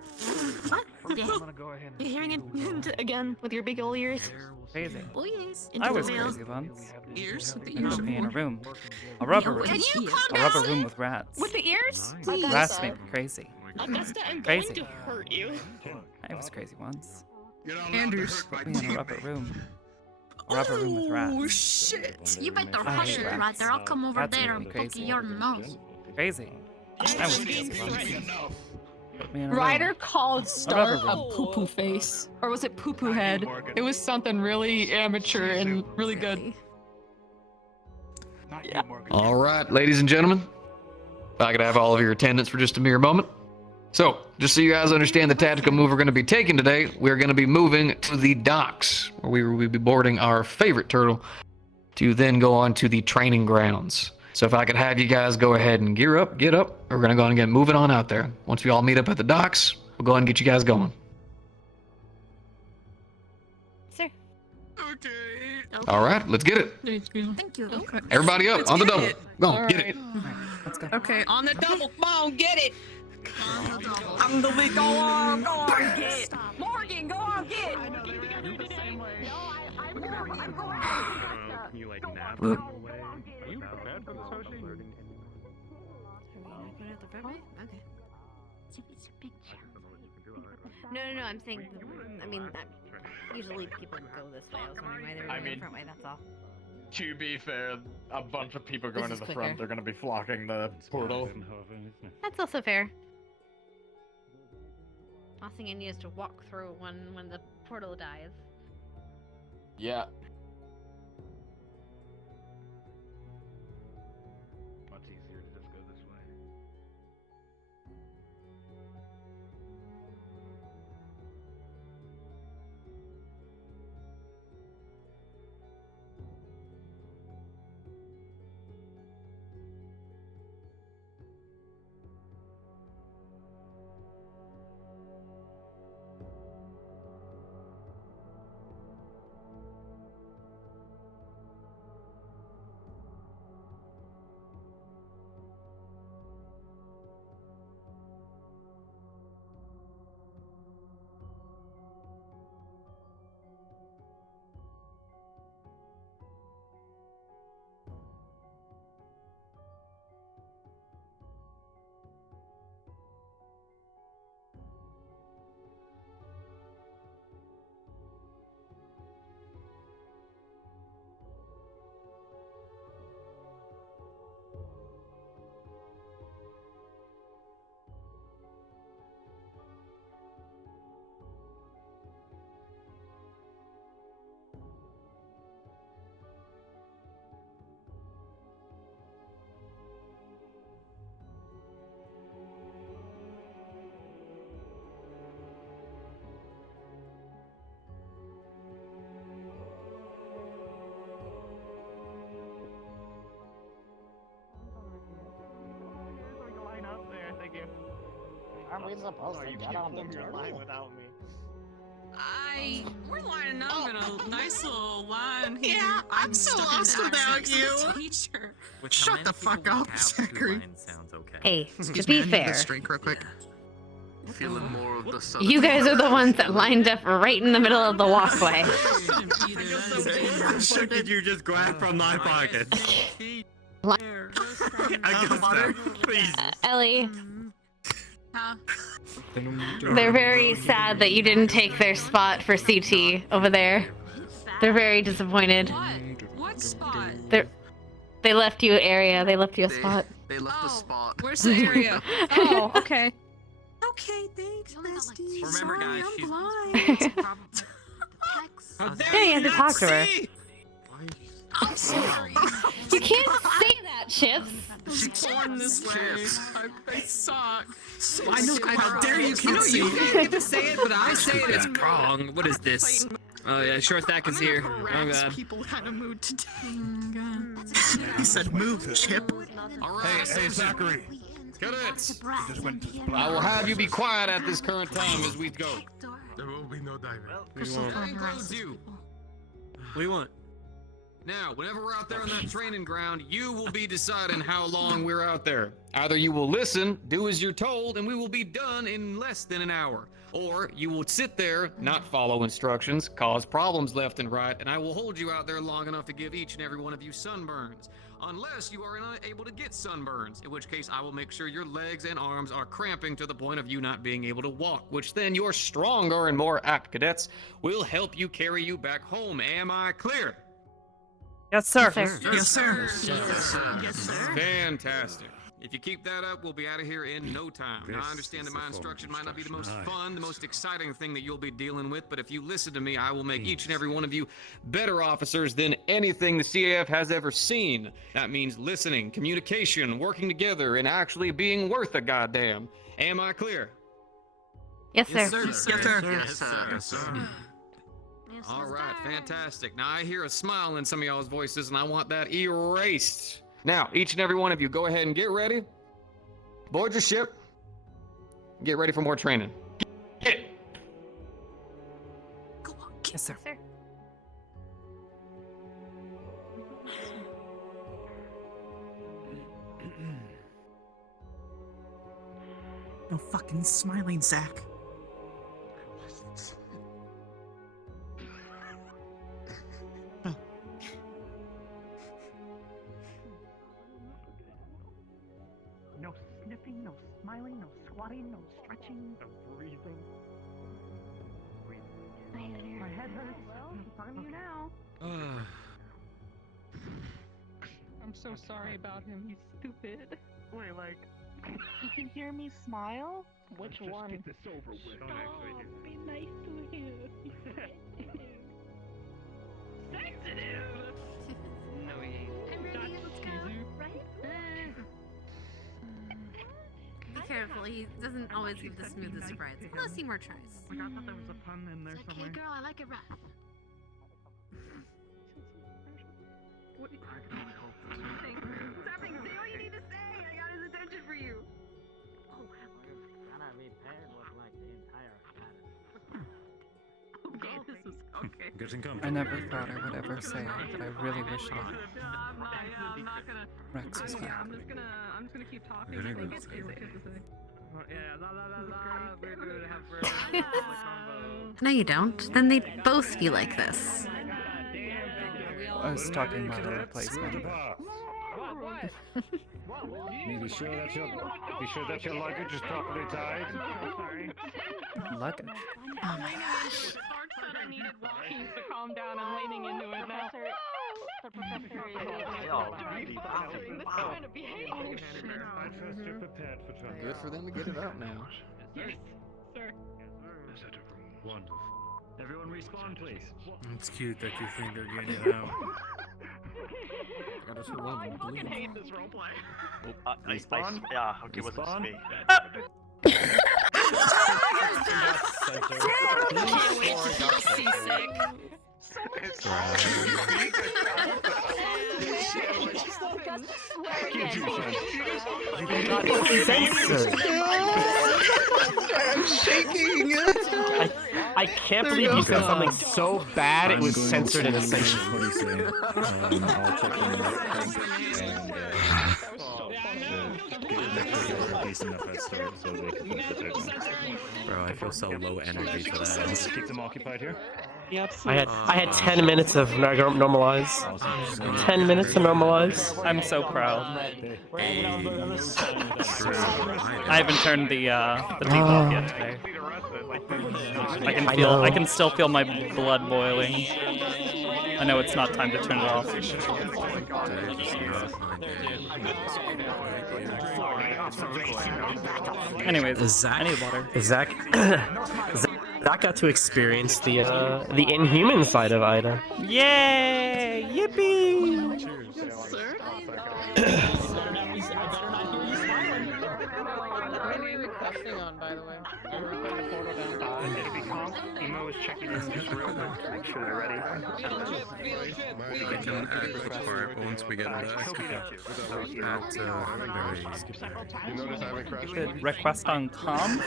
What? Yeah. I'm gonna go ahead and. You're hearing into again with your big old ears. Crazy. Oh yes. I Into was the veil. crazy once. Ears? With the There ears? should be in a room. A rubber room. Can you calm A rubber down? room with rats. With the ears? Rats make me crazy. Augusta, I'm Crazy. going to hurt you. I was crazy once. You're not allowed Anders. to hurt Put my me in a rubber teammate. room. A rubber room with rats. Oh shit. You better I hush hate it rats. right there. I'll come over Rats there make and me poke crazy. your nose. Crazy. I was crazy once. Enough. Put me in a Ryder room. called Stark a rubber poo poo face. Or was it poo poo head? It was something really amateur and really good. Not Yeah. you, Morgan. All right, ladies and gentlemen, if I could have all of your attendance for just a mere moment. So, just so you guys understand the tactical move we're going to be taking today, we're going to be moving to the docks, where we will be boarding our favorite turtle to then go on to the training grounds. So if I could have you guys go ahead and gear up, get up, we're going to go on and get moving on out there. Once we all meet up at the docks, we'll go ahead and get you guys going. Sir. Okay. All right, let's get it. Thank you. Okay. Everybody up, Let's on the get double. it. Go on, All get right. it. Let's go. Okay, on the double. Come on, get it. On the double. I'm the lead. Go on, get. Morgan, go on, get. I know, they reacted the same way. Can you like nap away? Are you prepared for the social? Okay. No, I'm saying, I mean, usually people go this way. I was wondering why they were going a different way, that's all. To be fair, a bunch of people going to This the is front, quicker. they're gonna be flocking the portal. That's also fair. Last thing I need is to walk through when the portal dies. Yeah. Much easier to just go this way. Aren't we supposed to get on the turtle? without me. We're lining up in a nice little line here. Yeah, I'm so stuck in lost the without accents you. of the teacher. Shut the fuck up, Zachary. Hey, Excuse to me, be I need fair, this drink real quick. Feeling more of the you guys are the ones that lined up right in the middle of the walkway. What did you just grab from my pocket? I guess so. Please. Ellie, Huh? they're very sad that you didn't take their spot for CT over there. They're very disappointed. What spot? They left you area. They left you a spot. They left the spot. Where's the area? Oh, okay. Okay, thanks, bestie. Remember, Sorry, guys, I'm she's- blind. How dare Yeah, you have to not talk to her. see? I'm sorry. You can't say that, Chips. I was born this way. I suck. I know. How dare you? You know you can't get to say it, but I say it. It's wrong. What is this? Oh yeah, short stack is here. Oh god. People had a mood today. He said, "Move, Chip." All right. Hey, Zachary. Get it. Just went to I will have you be quiet at this current time as we go. There will be no diving. That includes you. What do you want? Now, whenever we're out there on that training ground, you will be deciding how long we're out there. Either you will listen, do as you're told, and we will be done in less than an hour. Or you will sit there, not follow instructions, cause problems left and right, and I will hold you out there long enough to give each and every one of you sunburns. Unless you are unable to get sunburns, in which case I will make sure your legs and arms are cramping to the point of you not being able to walk, which then your stronger and more apt cadets will help you carry you back home. Am I clear? Yes, sir. Yes, sir. Yes, sir. Fantastic. If you keep that up, we'll be out of here in no time. Now, I understand that my instruction might not be the most fun, the most exciting thing that you'll be dealing with, but if you listen to me, I will make each and every one of you better officers than anything the CAF has ever seen. That means listening, communication, working together, and actually being worth a goddamn. Am I clear? Yes, sir. Yes, sir. Yes, sir. Yes, sir. All right, fantastic. Now I hear a smile in some of y'all's voices, and I want that erased. Now, each and every one of you, go ahead and get ready. Board your ship. Get ready for more training. Get. Yes, sir. No fucking smiling, Zach. No sniffing, no smiling, no squatting, no stretching, no breathing. My head hurts. I'm talking to you now. I'm so sorry about him. He's stupid. Wait, like, You can hear me smile? Which let's just one? get this over with. Stop. Be nice to him. He's sensitive. Sensitive? No, he ain't. I'm ready, let's go. Right? Be careful, he doesn't always give the smoothest rides. Let's see more tries. Like, I thought there was a pun in there Okay, somewhere. girl, I like it rough. What? I can only hope this is Tapping, say what you need to say. I got his attention for you. Oh, gonna be paired with like the entire planet. Okay, this is okay. Getting comfy. I never thought I would ever say it, but I really wish not. I'm not gonna. Rex is back. I'm just gonna keep talking. Very I think well. it's good to say. Yeah, la la la la. We're doing half combo. No, you don't. Then they'd both be like this. I was talking about a replacement. Be sure that your luggage is properly tied. Luggage. Oh my gosh. Mark said I needed walkings to calm down. I'm leaning into it now. The professor is This kind of behavior. I trust you're prepared for trouble. Good for them to get it out now. Yes, sir. Wonderful. Everyone respawn, please. It's cute that you think they're getting it out. I just Oh, I fucking hate this roleplay. Yeah, okay, was it me? Can't wait to feel seasick. I'm shaking. I can't believe you said something so bad it was censored in Ascension. Bro, I feel so low energy for that. Let's keep them occupied here. I had 10 minutes of normalize. 10 minutes to normalize. I'm so proud. I haven't turned the tape off yet today. I can still feel my blood boiling. I know it's not time to turn it off. Anyways, Zach, I need water. Zach got to experience the inhuman side of Ida. Yay! Yippee! On, by the way. Emo is checking in just real quick to make sure they're ready. We can quick fire once we get back. You notice I haven't crashed? Good request on com.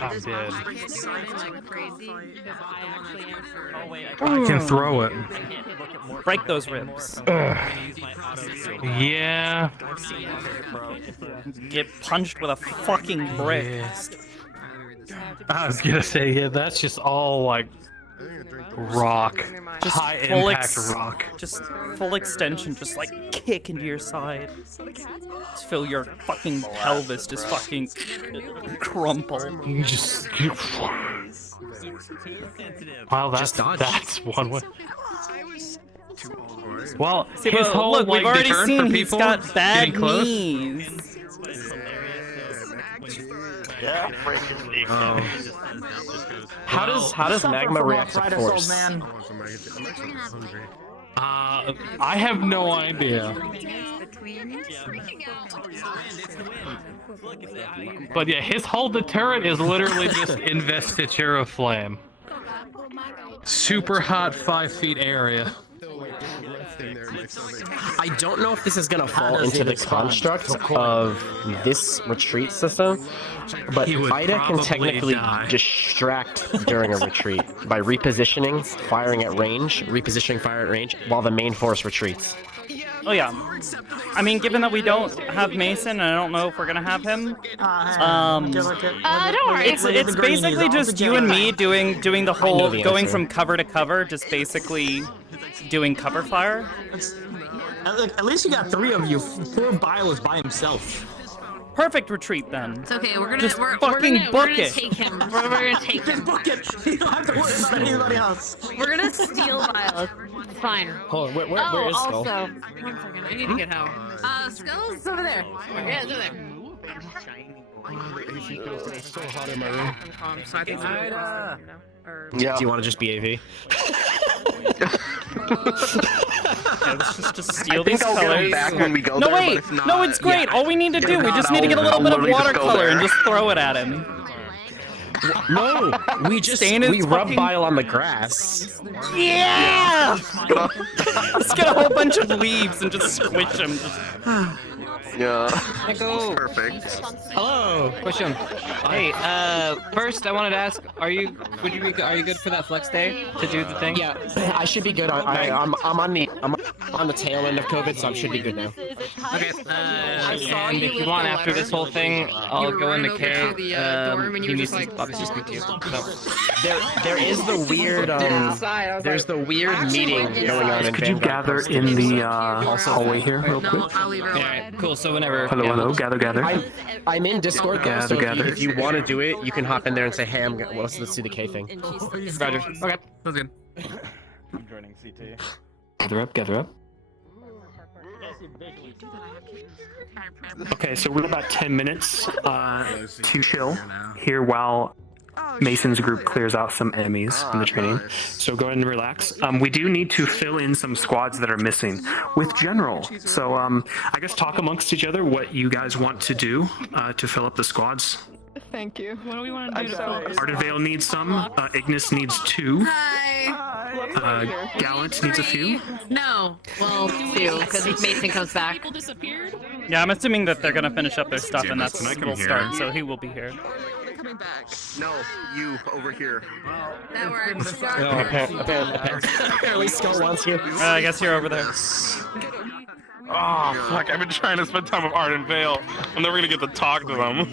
I'm dead. I can throw it. Break those ribs. Yeah. Get punched with a fucking brick. I was gonna say, yeah, that's just all like rock. Just high full impact rock. Just full extension, just like kick into your side. Just feel your fucking pelvis just fucking crumple. You just. Wow, that's one way. Well, See, his but whole look, we've already deterrent seen for he's people got bad getting close. knees. How does magma react to force? I have no idea. But yeah, his whole deterrent is literally just investiture of flame. Super hot 5 feet area. I don't know if this is gonna fall into the construct of this retreat system, but Ida can technically distract during a retreat by repositioning, firing at range, while the main force retreats. Oh yeah. I mean, given that we don't have Mason, and I don't know if we're gonna have him. Don't worry. It's basically just you and me doing the whole the going answer. from cover to cover, just basically doing cover fire. At least you got 3 of you. Poor Bile is by himself. Perfect retreat then. It's okay. We're gonna Just we're fucking gonna book we're gonna it. take him. We're gonna take him. Book it. You don't have to worry about anybody else. We're gonna steal Violet. It's fine. Hold on, where is Skull? Also, 1 second. I need to get out. Skull's over there. Yeah, it's over there. It's so hot in my room. So I think Do you want to just be AV? Yeah, let's just steal these I'll colors. get back when we go No, there, wait! but if not, No, it's great! yeah. All we need to do, we If just not, need to get a little I'll bit of literally just go watercolor and there. just throw it at him. No, we rub fucking- bile on the grass. Yeah! Let's get a whole bunch of leaves and just squish them. Yeah. Nico. Perfect. Hello. Question. Hey, first I wanted to ask, are you good for that flex day to do the thing? Yeah, I should be good. I'm on the tail end of COVID, so I should be good now. Okay. And if you want after this whole thing, I'll go in the cave. He needs to obviously speak to you. So. There is the weird there's the weird meeting going on in Could you Vanguard gather Post. in the hallway here real quick? Alright, cool. So whenever. Hello, gather. I'm in Discord though, so Gather. if you want to do it, you can hop in there and say, hey, let's do the K thing. Roger. Okay. Sounds good. I'm joining CT. Gather up. Okay, so we're about 10 minutes to chill here while Mason's group clears out some enemies in the training. So go ahead and relax. We do need to fill in some squads that are missing with General. So I guess talk amongst each other what you guys want to do to fill up the squads. Thank you. What do we want to do to fill this? Ardenvale needs some. Ignis needs 2. Hi. Gallant needs a few. No. Well, 2, because Mason comes back. People disappeared? Yeah, I'm assuming that they're gonna finish up their stuff and that's Can I come will here? start, so he will be here. They're coming back. No, you over here. That works. Apparently Skull wants you. I guess you're over there. Oh, fuck, I've been trying to spend time with Ardenvale. I'm never gonna get to talk to them.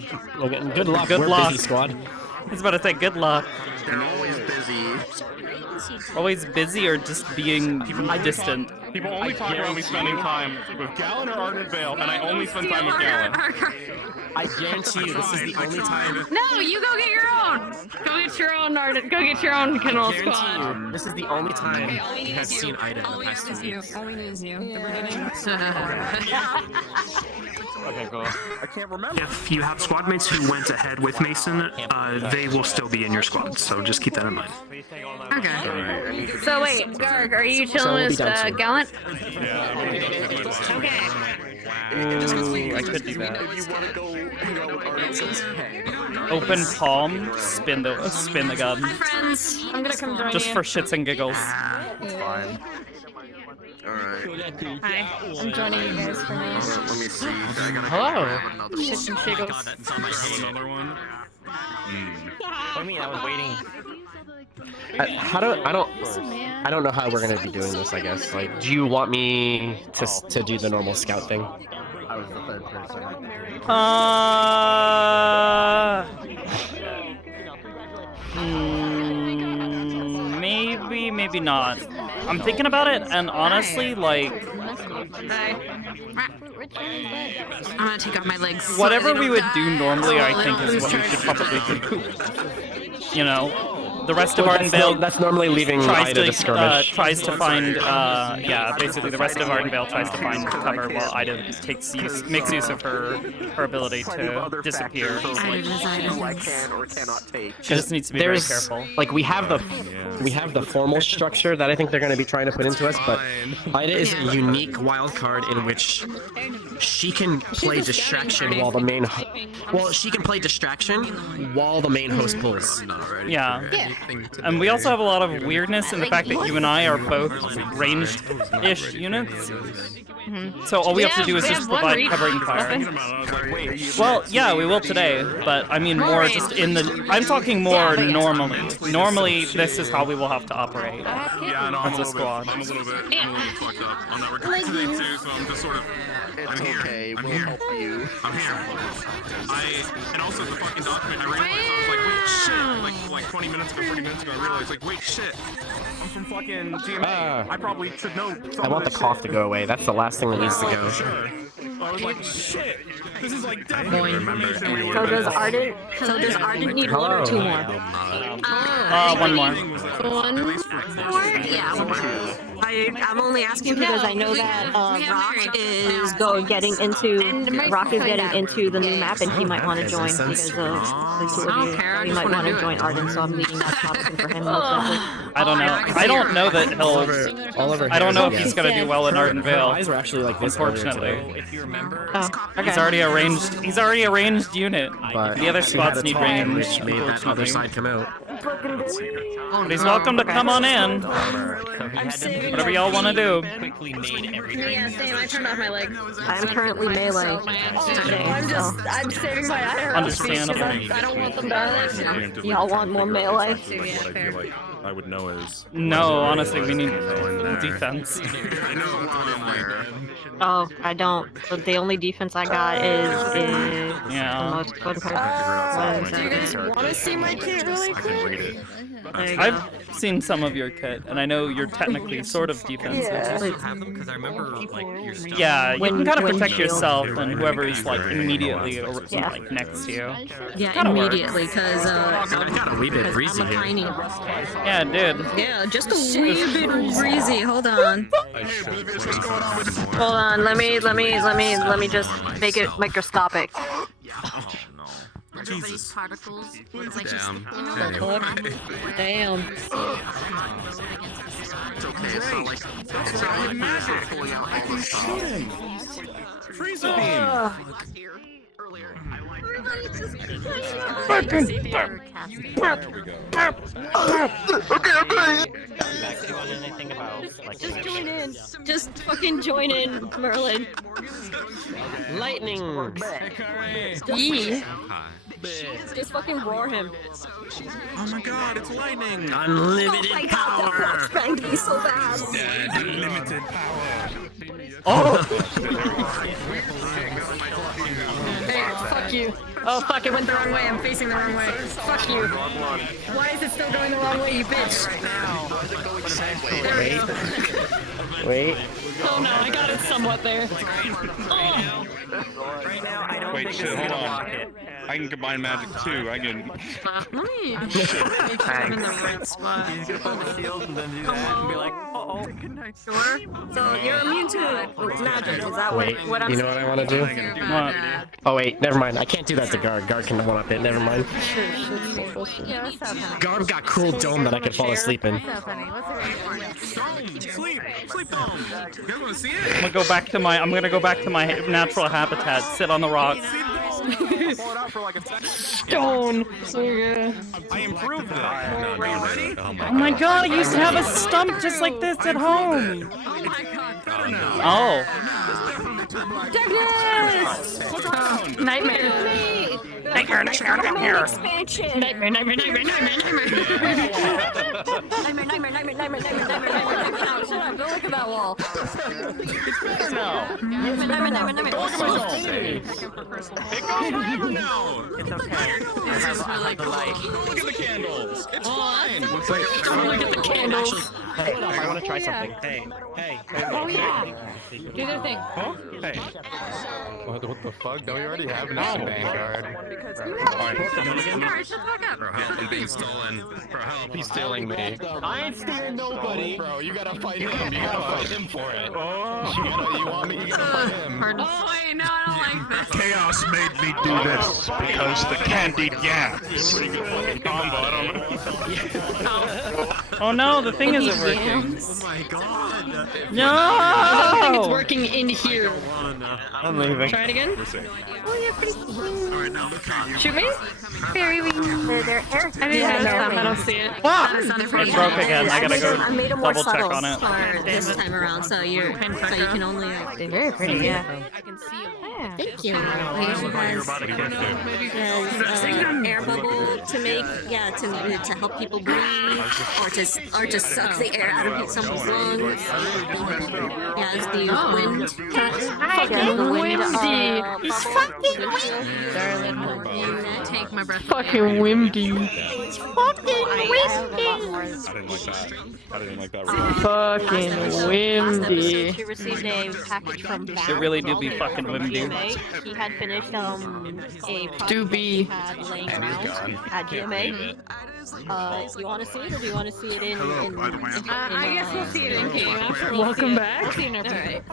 Good luck, Good we're luck. busy, squad. I was about to say good luck. They're always busy. Always busy or just being distant? People only talk about me spending time with Gallon or Ardenvale, and I only spend time with Gallon. I guarantee you, this is the only time. No, you go get your own. Go get your own Arden. Go get your own Kennel I Squad. guarantee you, this is the only time he has seen Ida in the past 2 weeks. All we need is you. The beginning. Okay, cool. I can't remember. If you have squad mates who went ahead with Mason, they will still be in your squad. So just keep that in mind. Okay. So wait, Garg, are you chilling with Gallant? Okay. Ooh, I could do that. If you want to go hang out with Ardenvale, Open palm, spin the gun. Hi, friends. I'm gonna come join Just you. for shits and giggles. it's fine. Alright. Hi. I'm joining you guys for now. Let me see. I gotta Hello. grab another Shits and giggles. Another one. I mean, I was waiting. I don't know how we're gonna be doing this. I guess. Like, do you want me to do the normal scout thing? I was the third person. Maybe not. I'm thinking about it, and honestly, like, I'm gonna take off my legs. so whatever they we don't would die. do normally, I think is what we should probably do. You know, the rest of Ardenvale That's normally leaving Ida to skirmish. tries to find, yeah, basically the rest of Ardenvale tries to find cover while Ida makes use of her ability to disappear. I can or cannot take. She just needs to be very careful. Like, we have the formal structure that I think they're going to be trying to put into us, but Ida is a unique wild card in which she can play distraction while the main she can play distraction while the main host pulls. Yeah. And we also have a lot of weirdness in the fact that you and I are both ranged-ish units. So all we have to do is just provide covering fire. Well, yeah, we will today, but I mean more just in the... I'm talking more normally. Normally, this is how we will have to operate Yeah, no, as a squad. I'm a little bit fucked up. I'm not recording today too, so I'm just sort of. It's okay, we'll help you. I'm here. And also the fucking document. I realized I was like, wait, shit. Like 20 minutes ago, 30 minutes ago, I realized like, wait, shit. I'm from fucking GMA. I probably should know. I want the cough to go away. That's the last thing that needs to go. I was like, shit. This is like definitely information we would So have does been. Arden need one or 2 more? One more. One more? Yeah, one more. I'm only asking because I know that Rock is getting into the new map, and he might want to join because of the two of you. He might want to join Arden, so I'm leaving that topic for him. I don't know. I don't know that he'll. I don't know if he's gonna do well in Ardenvale. Eyes were actually like this. Unfortunately, If you remember, he's already a ranged. He's already a ranged unit. but The other she had spots a need talk range. which made that other Unfortunately, side come out. but he's welcome to come on in. Whatever y'all want to do. Yeah, same. I turned off my legs. I'm currently melee today, I'm saving my IRL. Understandable. I don't want them to. so y'all want more melee? What I feel like I would know is. No, honestly, we need defense. Oh, I don't. But the only defense I got is Yeah. the most fun part. Do you guys want to see my kit really quick? There you I've go. seen some of your kit, and I know you're technically sort of defensive. Yeah. Because I remember like your stuff. Yeah, you can kind of protect Windshield. yourself and whoever's like immediately like next to you. Yeah, Kinda immediately, because I got a wee bit breezy I'm a here. tiny. Yeah, it did. Yeah, just a wee bit breezy. Hold on. Hold on, let me just make it microscopic. everybody's Jesus. particles. It's like Damn. just, you know, Damn. the half Damn. against the sky. It's okay, it's not like it's not like magic. Pulling out all the stuff. Freezer beam. Just join in. Just fucking join in, Merlin. Lightning. Yee. Just fucking roar him. Oh my god, it's lightning. Unlimited Oh my god, that rock's banged me so bad. Unlimited power. Oh! Hey, fuck you. Oh fuck, it went the wrong way. I'm facing the wrong way. Fuck you. Why is it still going the wrong way, you bitch? Wait. Oh no, I got it somewhat there. Oh. Right now, I don't Wait, think shit, this is hold gonna on. lock it. I can combine magic too. I can. I'm in the right spot. He's gonna put the shield and then do that and be like, uh-oh. Sure. So you're immune to magic, is that Wait, what I'm you know what I want to do? What? Oh wait, never mind. I can't do that to Garb. Garb can one up it. Never mind. Yeah, what's up, honey? Garb got cool dome that I could fall asleep in. What's up, honey? What's the Dome, sleep dome. You guys want to see it? I'm gonna go back to my natural habitat. Sit on the rocks. Stone. I improved it. Are you ready? Oh my god, I used to have a stump just like this at home. Oh my god. Oh. Darkness! Nightmare. Nightmare expansion! Nightmare. Shut up, don't look at that wall. It's better now. Nightmare. It goes forever now. It's okay. I have the light. Look at the candles. It's fine. Looks like Don't look at the candles. Hey, I want to try something. Hey. Oh yeah. Do their thing. Hey. What the fuck? Don't we already have an Vanguard? Alright. Shut the fuck up. Bro, help, I'm being stolen. Bro, help. He's stealing me. I ain't stealing nobody. Bro, you gotta fight him. You gotta fight him for it. You want me? You gotta fight him. Oh, wait, no, I don't like this. Chaos made me do this because the candied yams. Combo, I don't know. Oh no, the thing isn't working. Oh my god. No! I don't think it's working in here. I'm leaving. Try it again. Oh, yeah, pretty cool. Shoot me? Very weak. They're air. I didn't notice that. I don't see it. It broke again. I gotta go I made them more double check subtle on it. for this time around, so you can only. They're very pretty, yeah. Thank you. Air bubble to make, to help people breathe, or to suck the air out of someone's lungs. Yeah, it's the wind. Fucking windy. He's fucking windy. Take my breath. Fucking windy. It's fucking windy. I didn't like that. Fucking windy. She received a package from Val. It really do be fucking windy. He had finished a project Do be. he had laying around at GMA. You want to see it, or do you want to see it in? I guess we'll see it in game. Welcome back. Alright.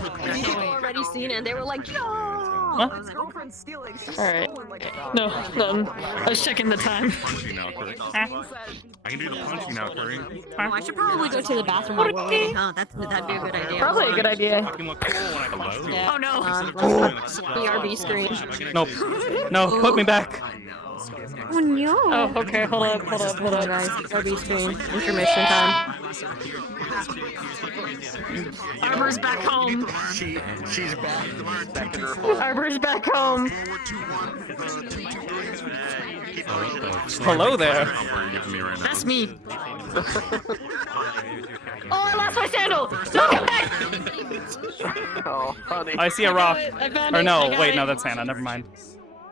Okay. People already seen it, and they were like, yo! Alright. No, I was checking the time. Punchy now, Curry. I can do the punchy now, Curry. Oh, I should probably go to the bathroom while we're waiting, huh? That'd be a good idea. Probably a good idea. I can look cool when I come out. Yeah. Oh no. Let's put BRB screen. Nope. No, put me back. Oh no. Oh, okay, hold up. Guys, BRB screen. Intermission time. Arbor's back home. She's back in her Arbor's back home. Hello there. That's me. Oh, I lost my sandal. No, come back. Oh, honey. I see a rock. I found Or it. no, I got wait, it. no, that's Hannah. Never mind.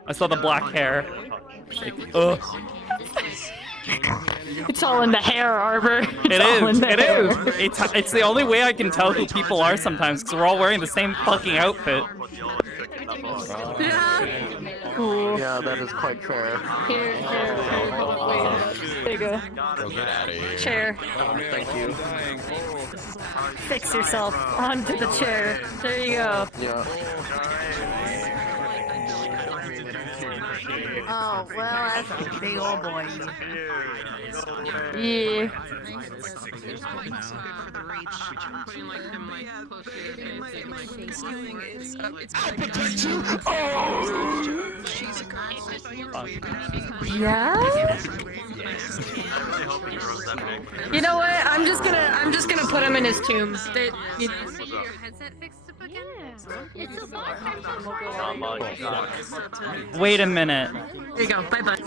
I saw the black hair. Like, ugh. It's all in the hair, Arbor. It is. It's the only way I can tell who people are sometimes, because we're all wearing the same fucking outfit. Yeah, that is quite fair. Here, wait. There you go. Go get out of here. Chair. Thank you. Fix yourself onto the chair. There you go. Yeah. Oh, well, that's a big old boy. Yeah. Yeah. You know what? I'm just gonna put him in his tomb. Wait a minute. There you go. Bye bye.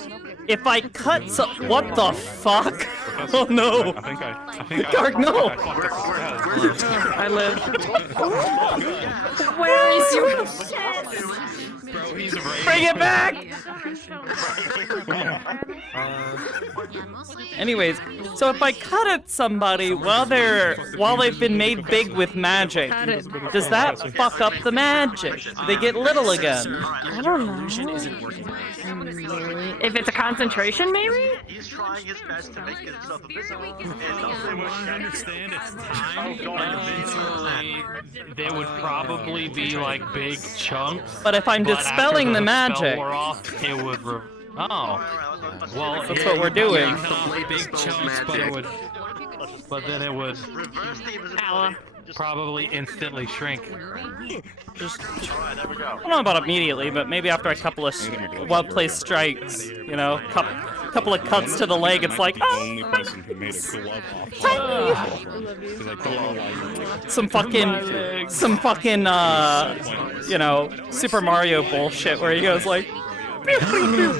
If I cut what the fuck? Oh no. I think Garg, no. I live. Where is your Bring it back! Anyways, so if I cut at somebody while they've been made big with magic, does that fuck up the magic? Do they get little again? I don't know. If it's a concentration, maybe? He's trying his best to make himself invisible. I understand it's time, but eventually there would probably be like big chunks. But if I'm dispelling the magic, it would. Well, that's what we're doing. Big chunks, but then it would probably instantly shrink. Just, I don't know about immediately, but maybe after a couple of well-placed strikes, you know, couple of cuts to the leg, it's like, only person who made a glove off. Some fucking, you know, Super Mario bullshit where he goes like, pew, pew, pew.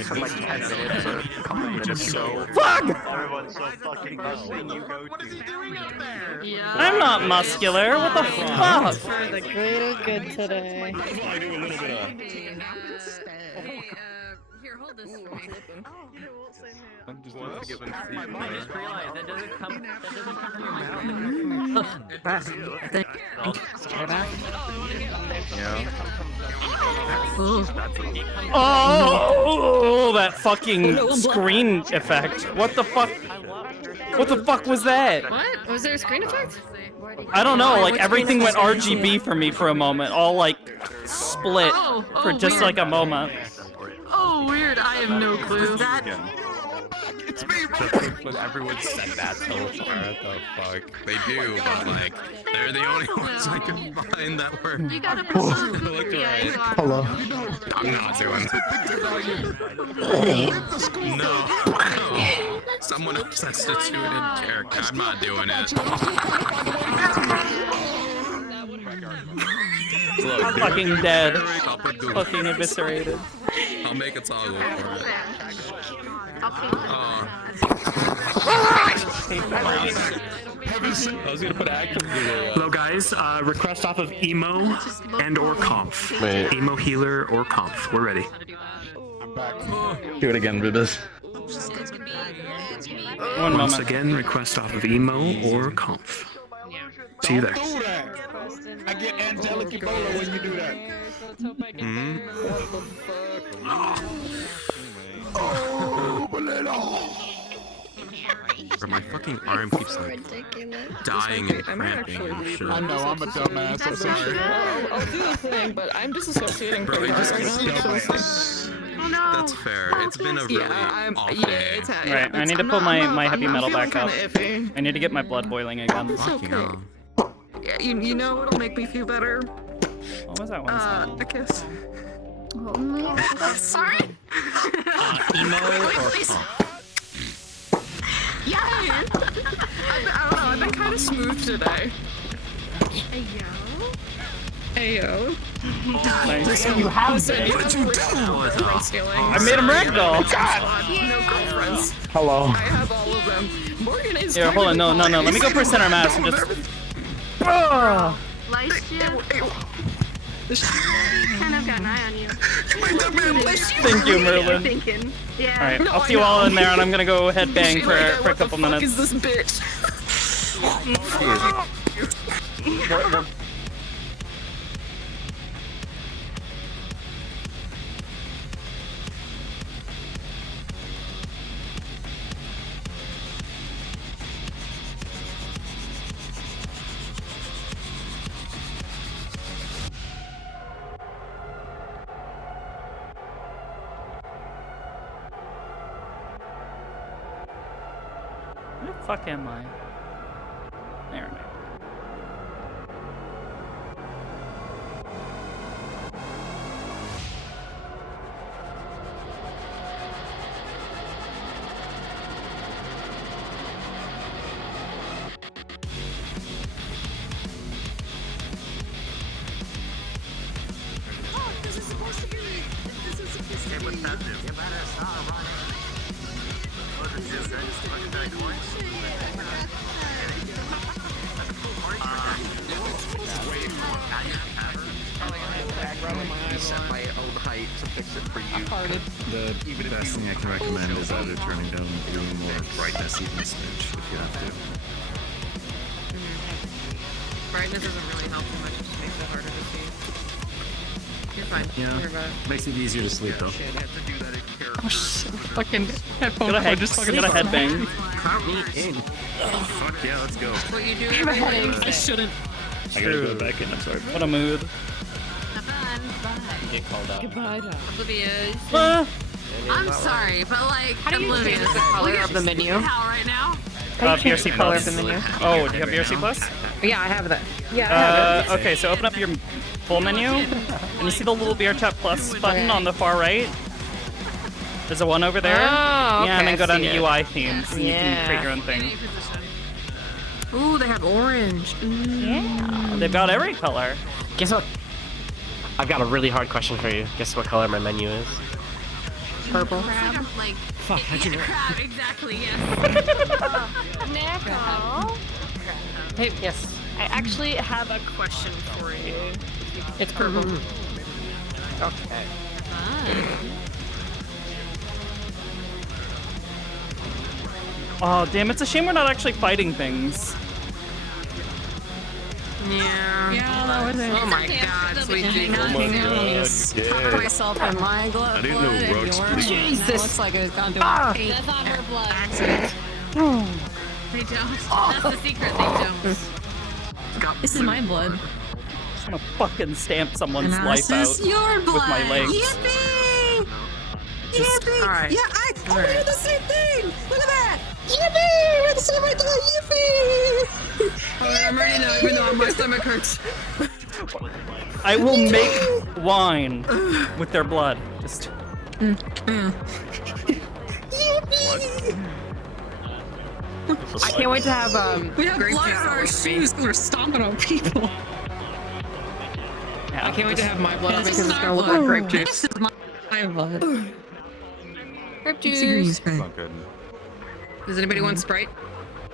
For like 10 minutes or a couple minutes, so fuck! Everyone's so fucking muscling you go to. What is he doing out there? Yeah. I'm not muscular, what the fuck? For the greater good today. Here, hold this for me. I'm just I just realized that doesn't come from your mouth. Oh, that fucking screen effect. What the fuck? What the fuck was that? What? Was there a screen effect? I don't know, like everything went RGB for me for a moment, all like split for just weird. like a moment. Oh, weird. I have no clue. That. It's me, but everyone said that so far. What the fuck? They do, but like, they're the only ones I can find that were. You gotta look right. Hello. I'm not doing No. Someone else has to tune in character. I'm not doing it. Look, I'm fucking dead. I'll put Google. Fucking eviscerated. I'll make a toggle for it. I was gonna put active Google. Hello guys, request off of emo and or conf. Wait. Emo healer or conf. We're ready. I'm back. Do it again, Rubis. One Once moment. again, request off of emo or conf. See you there. Don't do that. I get angelic Ebola when you do that. Bro, my fucking arm keeps like dying and cramping and shit. I know, I'm a dumbass, I'm sorry. I'll do the thing, but I'm disassociating Bro, pretty you hard just right now. Oh no. That's fair. It's been a really off day. Right, I need to pull my heavy metal back up. Iffy. I need to get my blood boiling again. Fucking hell. Yeah, you know what'll make me feel better? What was that one song? A kiss. Oh no. Sorry. Emo or Yeah. I don't know. I've been kind of smooth today. Ayo. Nice. You have been. What'd you do? I made him ragdoll. No girlfriends. Hello. I have all of them. Morgan is. Here, hold on. No. Let me go for center mass and just. Oh. Kind of got an eye on you. Thank you, Merlin. Thinking. Yeah. All right, I'll see you all in there, and I'm gonna go headbang for a couple minutes. What is this bitch? Where the fuck am I? There I am. Set my own height to fix it for you. The best thing I can recommend is either turning down room or brightness even a smidge if you have to. Brightness doesn't really help too much, it just makes it harder to see. You're fine. Yeah, Don't worry about it. makes it easier to sleep though. Oh shit, fucking headphone. Got a headbang. Count me in. Oh, fuck yeah, let's go. What you do? I have a headache. I shouldn't. I gotta go back in, I'm sorry. What a mood. Have fun. Bye. Get called out. Goodbye, Doc. Oblivious. I'm sorry, but like, How do you oblivious. change the color of the menu? How right now? How do you change the BRC color Plus. of the menu? Oh, do you have BRC Plus? Yeah, I have that. Yeah, I have it. Okay, so open up your full menu, and you see the little Beer Chat Plus button on the far right? There's a one over there. Oh, Yeah, and okay, then go I down see to it. UI themes, and you can Yeah. create your own thing. Ooh, they have orange. Yeah, they've got every color. Guess what? I've got a really hard question for you. Guess what color my menu is? Purple. Crab, like, Fuck, how'd you know? crab, exactly, yes. Nickel. Hey, yes. I actually have a question for you. It's purple. Okay. Oh, damn, it's a shame we're not actually fighting things. Yeah. Yeah, that was it. Oh my god, sweet Jesus. Cover myself in my glove. I didn't know rugs bleed. Jesus. Jesus. That looks like it's gone to a paint. That's not her blood. Accident. They don't. That's the secret, they don't. This is my blood. I'm just gonna fucking stamp someone's And life this out is your blood. with my legs. Yippee! Just- Yippee! Alright. Yeah, we Alright. did the same thing! Look at that! Yippee! We're the same right there! Yippee! I'm ready now, even though my stomach hurts. I will make wine with their blood. Just. I can't wait to have We have grape blood juice on our with me. shoes because we're stomping on people. Yeah, I can't wait to have my blood Yeah, because this it's is gonna our look like blood. grape This juice. is my blood. Grape It's a green juice. spray. Not good. Does anybody want Sprite?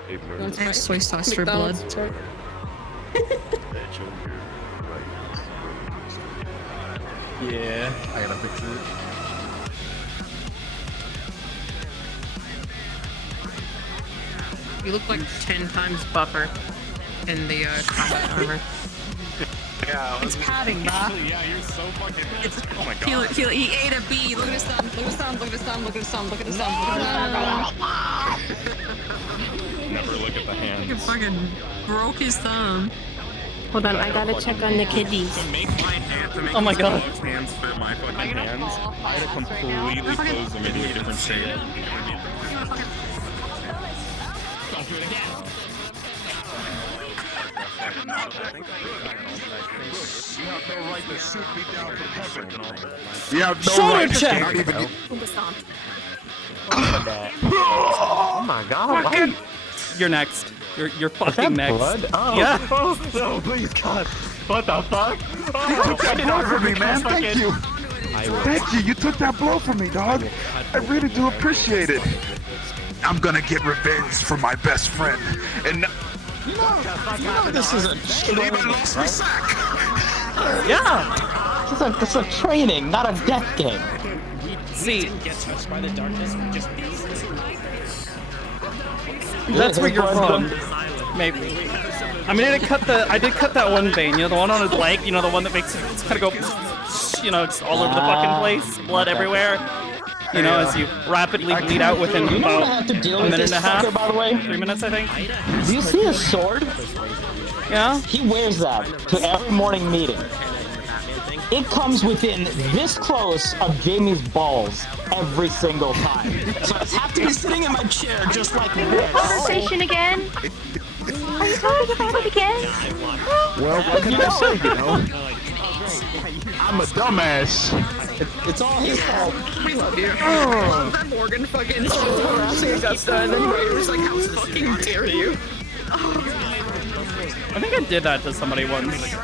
Ignorance. I have soy sauce for blood. McDonald's Sprite. Yeah, I gotta fix it. You look like 10 times buffer in the combat armor. Yeah, It's padding, brah. yeah, you're so fucking. Oh my He, god. he ate a bee. Look at his thumb. Look at his thumb, look at his thumb, look at his thumb, look at his thumb, look at his thumb. Never look at the He hands. fucking broke his thumb. Hold on, I gotta check on the kiddies. To make my hand, to make Oh my these God. dog's hands fit my fucking hands, I had to completely close them into a different shape. Don't do it again. You have no right to shoot me down from heaven. You have no Shoulder right to check. not even. Oh my god. Fucking. You're next. You're fucking next. Blood? Oh. Yeah. Oh, no, please, God. What the fuck? Oh, You took that blow from me, man. Thank you. Thank you. You took that blow from me, dog. I really do appreciate it. I'm gonna get revenge for my best friend. And You know this is a leave it lost me sack. Yeah. This is a training, not a death game. See, Get touched by the darkness. Just that's where you're wrong. Maybe. I mean, I did cut that one vein. You know, the one on his leg. You know, the one that makes it kind of go. You know, it's all over the fucking place. Blood everywhere. You know, as you rapidly bleed out within You know what I about have to deal a with minute this and a half. fucker, by the way? 3 minutes, I think. Do you see his sword? Yeah. He wears that to every morning meeting. It comes within this close of Jamie's balls every single time. So I have to be sitting in my chair just like this. Conversation again? Are you talking about it again? Well, what can I say, you know? I'm a dumbass. It's all his fault. We love you. That Morgan fucking harassing Augusta, and then Ray was like, how fucking dare you? I think I did that to somebody once.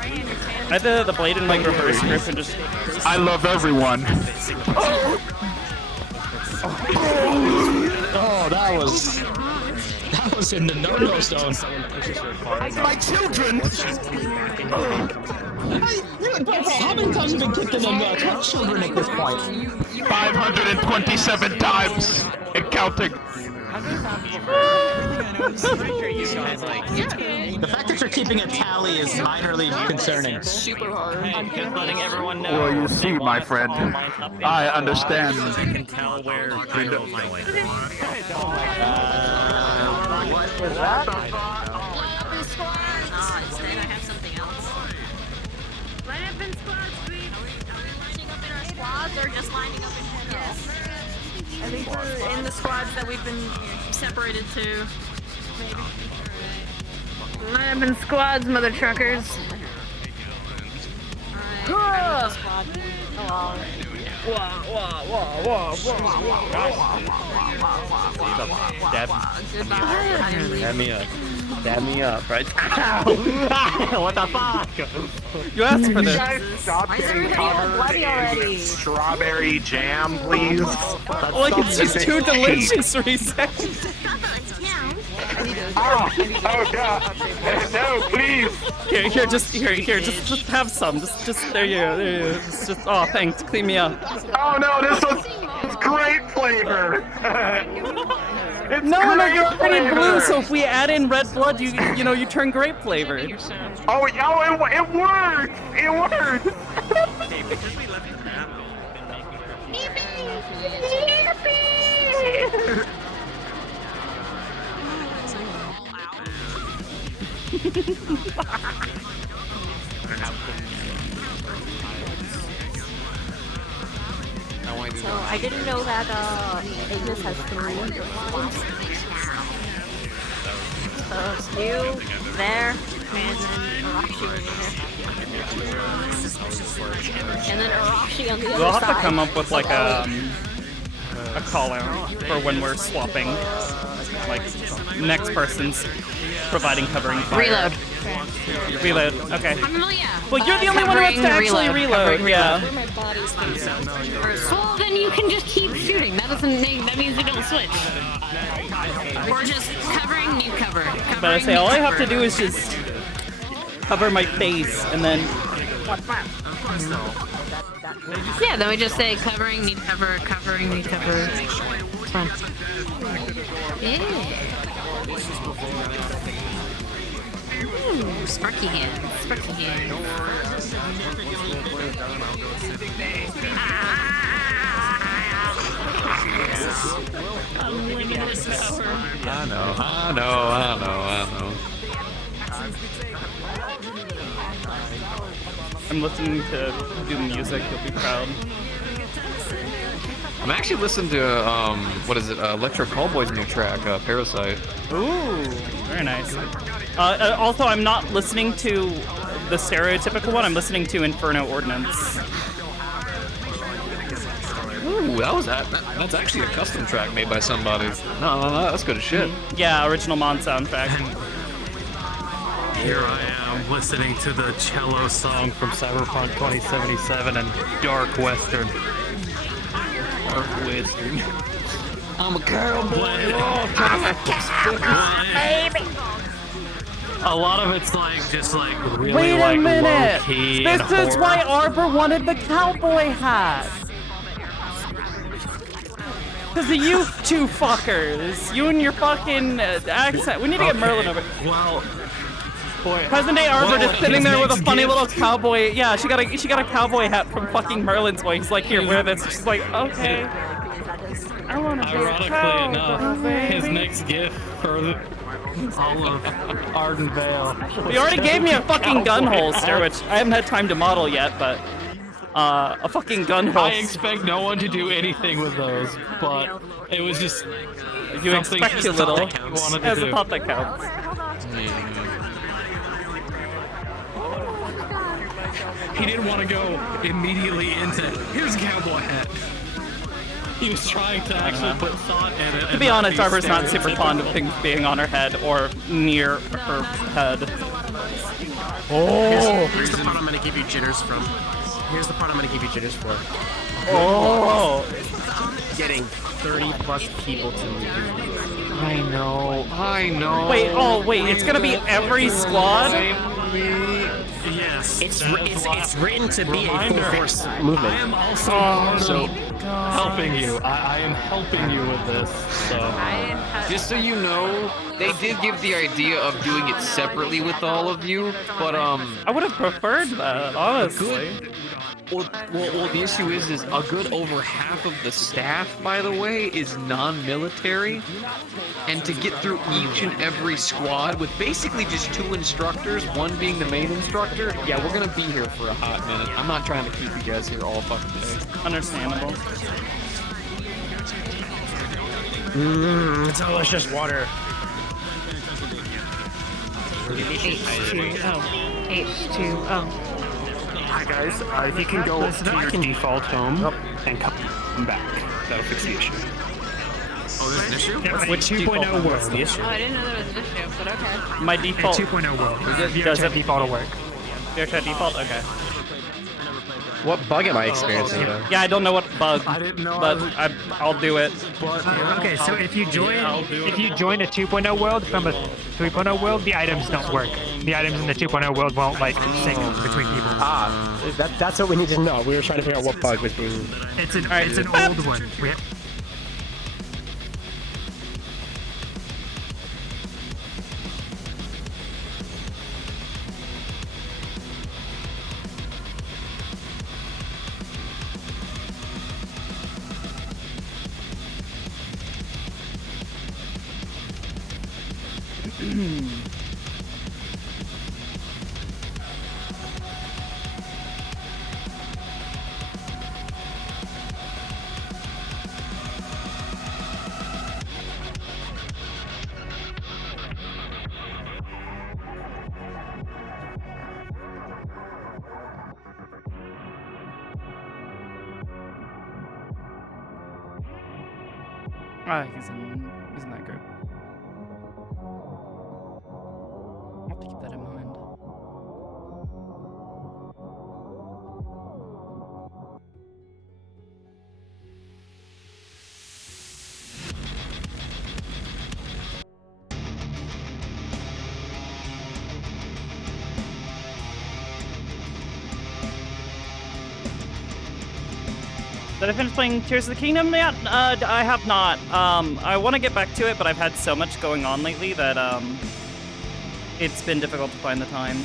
I did the blade in like reverse grip and just. I love everyone. Oh, that was in the no-no zone. My children! How many times have you been kicked in the children at this point? 527 times and counting. The fact that you're keeping a tally is minorly concerning. Super hard. I'm just letting everyone know. Well, you see, my friend, I understand. I can tell where Grindel's going. What was that? Instead, I have something else. Line up in squads, please. Are we lining up in our squads or just lining up in general? I think we're in the squads that we've been separated to. Maybe. Line up in squads, mother truckers. Dab me up. Dab me up, right? What the fuck? You asked for this. Stop getting covered in strawberry jam, please. Like it's just too delicious, Reset. Oh God! No, please! Here, just have some. Just there you go. There you go. Just, oh, thanks. Clean me up. Oh no, this was grape flavor. No, you're already blue. So if we add in red blood, you turn grape flavored. Oh, it works! It works! Because we left the map, we've been making So I didn't know that Ignis has 3 lines. So you there, and then Arashi over there. And then Arashi on the other side. We'll have to come up with like a call out for when we're swapping. Like next person's providing covering fire. Reload. Okay. Well, you're the only one who has to actually reload. Yeah. Well, then you can just keep shooting. That means you don't switch. Or just covering, new cover. But I say all I have to do is just cover my face and then. Yeah, then we just say covering, need cover, covering, need cover. It's fun. Yeah. Ooh, sparky hand, sparky hand. I know. I'm listening to Doom music. You'll be proud. I'm actually listening to what is it? Electro Callboy's new track, Parasite. Ooh, very nice. Also, I'm not listening to the stereotypical one. I'm listening to Inferno Ordnance. Ooh, that's actually a custom track made by somebody. No, that's good as shit. Yeah, original Mon soundtrack. Here I am listening to the cello song from Cyberpunk 2077 and Dark Western. Dark Western. I'm a cowboy. Baby. A lot of it's like just like really Wait a minute! low key. This is why Arbor wanted the cowboy hat. Because of you two fuckers. You and your fucking accent. We need to get Merlin over. Well, boy. Present day Arbor just sitting there with a funny little cowboy. Yeah, she got a cowboy hat from fucking Merlin's voice. He's like, here, wear this. She's like, okay. I want to be a cowboy, enough, his next gift for all of Arden Vale. You already gave me a fucking gun holster, which I haven't had time to model yet, but. a fucking gun I holster. expect no one to do anything with those, but it was just You something expect he too little. wanted to As do. a thought that counts. He didn't want to go immediately into, here's a cowboy hat. He was trying to actually put thought in it. To be honest, Arbor's not super fond of things being on her head or near her head. Oh! Here's the part I'm gonna give you jitters from. Here's the part I'm gonna give you jitters for. Oh! Getting 30 plus people to move. I know. Wait, it's gonna be every squad? Yes. It's written to be a full force movement. I am also So helping you. I am helping you with this. So Just so you know, they did give the idea of doing it separately with all of you, but I would have preferred that, honestly. Well, the issue is a good over half of the staff, by the way, is non-military, and to get through each and every squad with basically just 2 instructors, one being the main instructor, yeah, we're gonna be here for a hot minute. I'm not trying to keep you guys here all fucking day. Understandable. it's almost just water. H2O. H2O. Hi guys, if you can go to your default home and come back, that'll fix the issue. Oh, there's an issue? Yeah, with 2.0 world. the issue? Oh, I didn't know there was an issue, but okay. My default. 2.0 world. Does it default will work. VRChat default? Okay. What bug am I experiencing though? Yeah, I don't know what bug, I didn't know but I'll do it. Okay, so if you join a 2.0 world from a 3.0 world, the items don't work. The items in the 2.0 world won't like sync between people. That's what we need to know. We were trying to figure out what bug was being. It's an old one. He's in that group. I'll have to keep that in mind. Did I finish playing Tears of the Kingdom yet? I have not. I want to get back to it, but I've had so much going on lately that it's been difficult to find the time.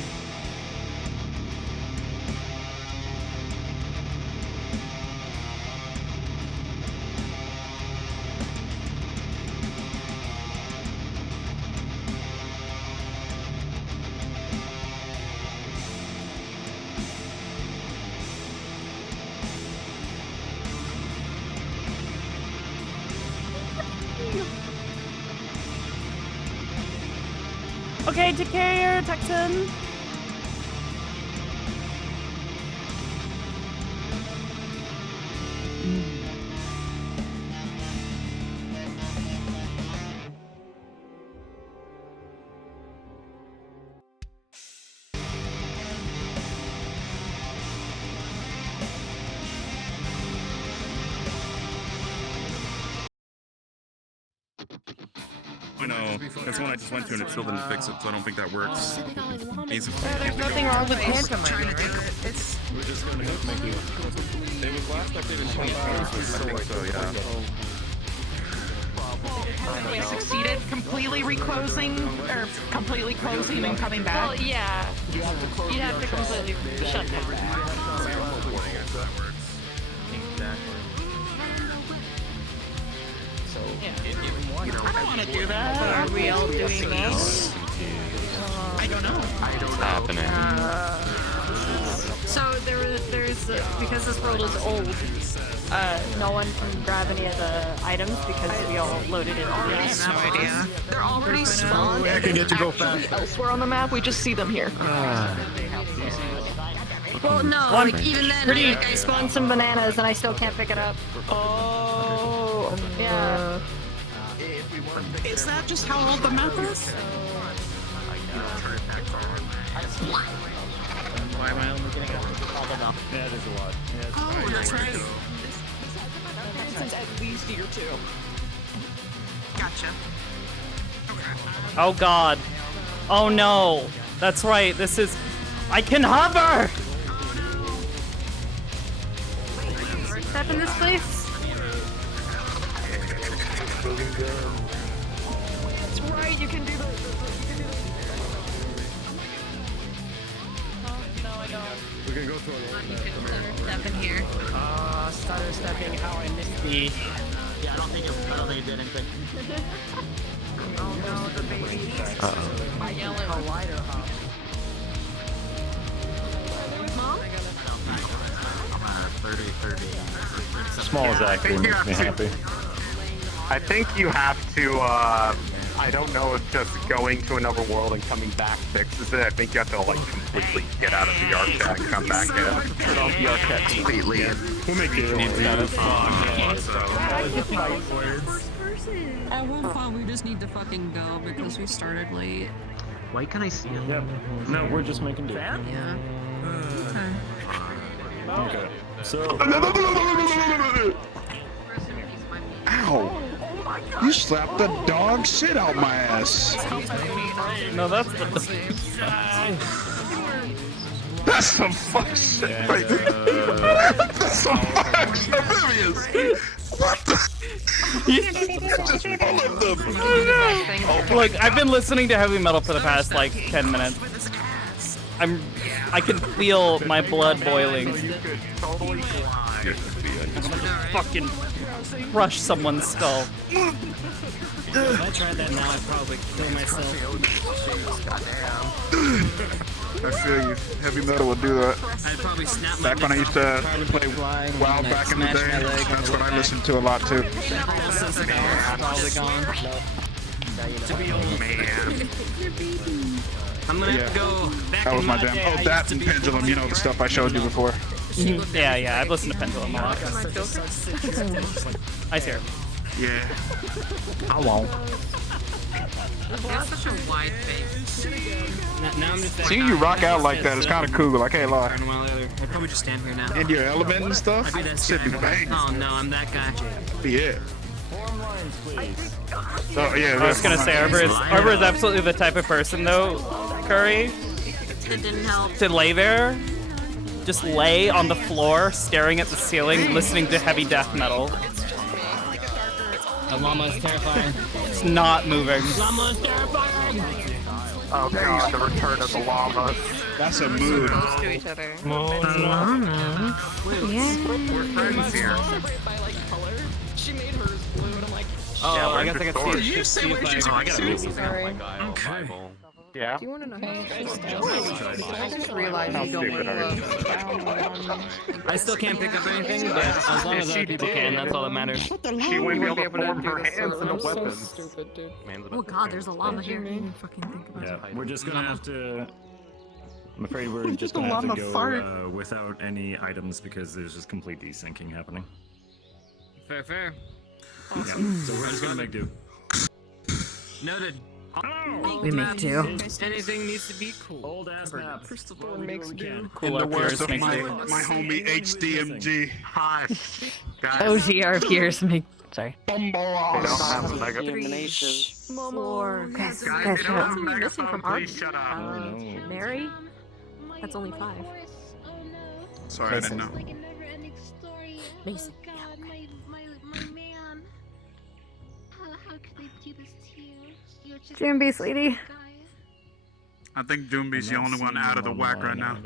Okay, take care, Texan. I know. That's one I just went to and it still didn't fix it, so I don't think that works. There's nothing wrong with pantomime, right? We're just gonna go. Thank you. It was last updated in 2020, so I think so, yeah. We succeeded completely reclosing, or completely closing and coming back. Well, yeah. You'd have to completely shut down. So, I don't want to do that. Are we all doing this? I don't know. What's happening? So there's because this world is old, no one can grab any of the items because we all loaded it on the map. No idea. They're already spawned. I can get you go actually fast. elsewhere on the map. We just see them here. Well, no, One like even then, pretty- like, I spawned some bananas and I still can't pick it up. Oh. Yeah. Is that just how old the map is? Why am I only getting up? Yeah, there's a lot. Yeah, Oh, that's right. Since at least year 2. Gotcha. Oh god. Oh no. That's right. This is. I can hover! Step in this place. That's right. You can do the. We can go to our Step in here. Stutter stepping how I missed the. Yeah, I don't think it did anything. Oh no, the baby. My yellow lighter hop. Mom? 30. Small Zach will make me happy. I think you have to, I don't know if just going to another world and coming back fixes it. I think you have to, like, completely get out of the arc chat and come back in. Turn off the arc chat completely. We'll make do. At one point, we just need to fucking go because we started late. Why can I see him? Yep. No, we're just making do. Yeah. Okay. So. Ow! You slapped the dog shit out my ass. No, that's the. That's some fuck shit right there. That's some fuck shit. What the? Just followed them. Look, I've been listening to heavy metal for the past like 10 minutes. I can feel my blood boiling. Fucking crush someone's skull. If I tried that now, I'd probably kill myself. I feel you. Heavy metal would do that. I'd probably snap Back when I used to play WoW back in the day, that's what I listened to a lot too. Probably gone. Oh man. I'm gonna have to go back That was in my day. damn. I Oh, that used and to be Pendulum, you know, the stuff I showed you before. Yeah, I've listened to Pendulum a lot. I see her. Yeah. I won't. That's such a wide face. Now I'm just Seeing you rock out like that is kind of cool, I can't lie. I'd probably just stand here now. In your element and stuff? I'd be that Shit be guy. bang. Oh no, I'm that guy. Yeah. So, yeah, I was gonna say Arbor is absolutely the type of person though, Curry, It didn't help. to lay there, just lay on the floor, staring at the ceiling, listening to heavy death metal. The llama is terrifying. It's not moving. Llama is terrifying. Oh god, the return of the llamas. That's a mood. Close to each other. Yeah. We're friends here. She made hers blue, and I'm like, Oh, Yeah, I guess I we're could in see the it. store. Just see if I gotta move sorry. Yeah. Do you want to know how you I just realized How you don't stupid are you? love down I still can't pick up anything, but as long as other people can, that's all that matters. She wouldn't be able to form her do this, hands into I'm so weapons. stupid, dude. Oh god, there's a llama here. I didn't even fucking think about it. Yeah, we're just gonna have to. I'm afraid we're just The gonna have to llama go fart. without any items because there's just complete desyncing happening. Fair. Yeah, so we're just gonna make do. Noted. We make do. Anything needs to be cool. Old ass map. Christopher makes do. Cool In the up words yours of makes my me. homie HDMG. Hi. Guys. OGR peers make. Sorry. Bumble. They don't have a mega. 4. Guys, Guys, guys, they shut don't up. have a missing megaphone. from Please shut up. Oh no. Mary? That's only 5. Sorry, I didn't know. Like a never-ending story. Mason. Oh God, my man. How could they do this to you? You're just Jimby, a sweetie. guy. I think Doomby's the only one out of the whack right now.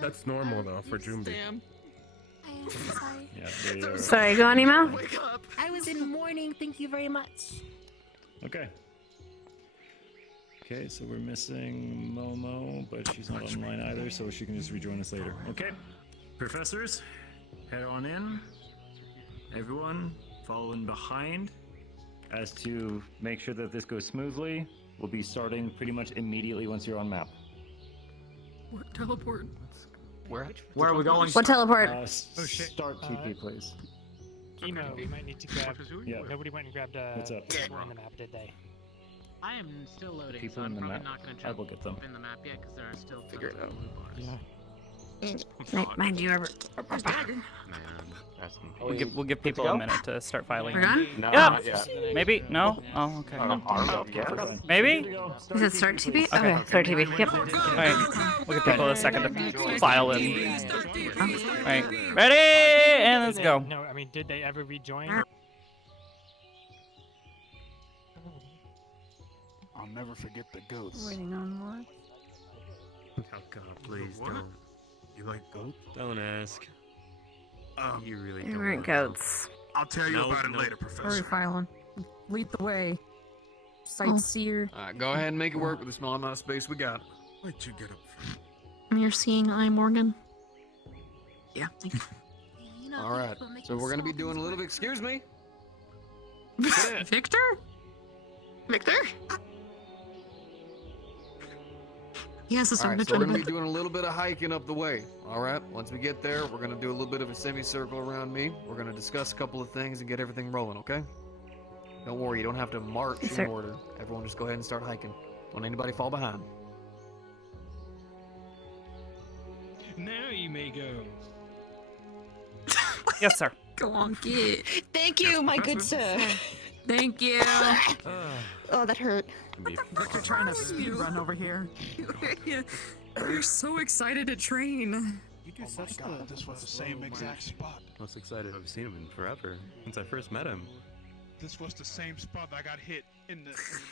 That's normal though for Jumbi. I am sorry. Yeah, they are. Sorry, go on, email. I was in mourning. Thank you very much. Okay. Okay, so we're missing Momo, but she's not online either, so she can just rejoin us later. Okay, professors, head on in. Everyone, follow in behind. As to make sure that this goes smoothly, we'll be starting pretty much immediately once you're on map. What teleport? Where are we going? What teleport? Start TP, please. Emo, we might need to grab. Yeah. Nobody went and grabbed What's up? people in the map, did they? I am still loading, People so in I'm the probably map? not going to I jump will get them. in the map yet because there are still Figure it out. Mind you, Arbor. We'll give people a minute to start filing. We're done? No, Yeah. not yet. Maybe? No? Oh, okay. Maybe? Is it start TP? Okay, start TP. Yep. Alright, we'll give people a second to file in. Alright, ready? And let's go. No, I mean, did they ever rejoin? I'll never forget the ghosts. Waiting on what? Oh God, please don't. You like goat? Don't ask. You really They don't. weren't goats. I'll tell you about it later, Hurry, Professor. Phylon. Lead the way. Sightseer. Alright, go ahead and make it work with the small amount of space we got. Wait, you get up. You're seeing eye, Morgan. Yeah, thank you. Alright, so we're gonna be doing a little bit. Excuse me. Victor? Victor? Yes, it's Alright, so we're gonna be doing a little bit of hiking up the way. Alright, once we get there, we're gonna do a little bit of a semicircle around me. We're gonna discuss a couple of things and get everything rolling, okay? Don't worry, you don't have to march Yes, in sir. order. Everyone just go ahead and start hiking. Don't anybody fall behind. Now you may go. Yes, sir. Go on, get. Thank you, my good sir. Thank you. Oh, that hurt. Victor trying to speed run over here. You're so excited to train. You do such God, this was the same exact spot. Most excited I've seen him in forever since I first met him. This was the same spot that I got hit in the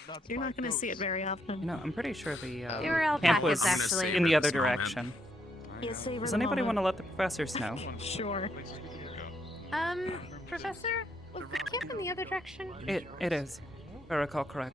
nuts. You're by not going to ghosts. see it very often. You know, I'm pretty sure the They were all camp was packets, actually. in the other direction. You savor Does the anybody want moment. to let the professors know? Sure. Professor, was the camp in the other direction? It is, if I recall correct.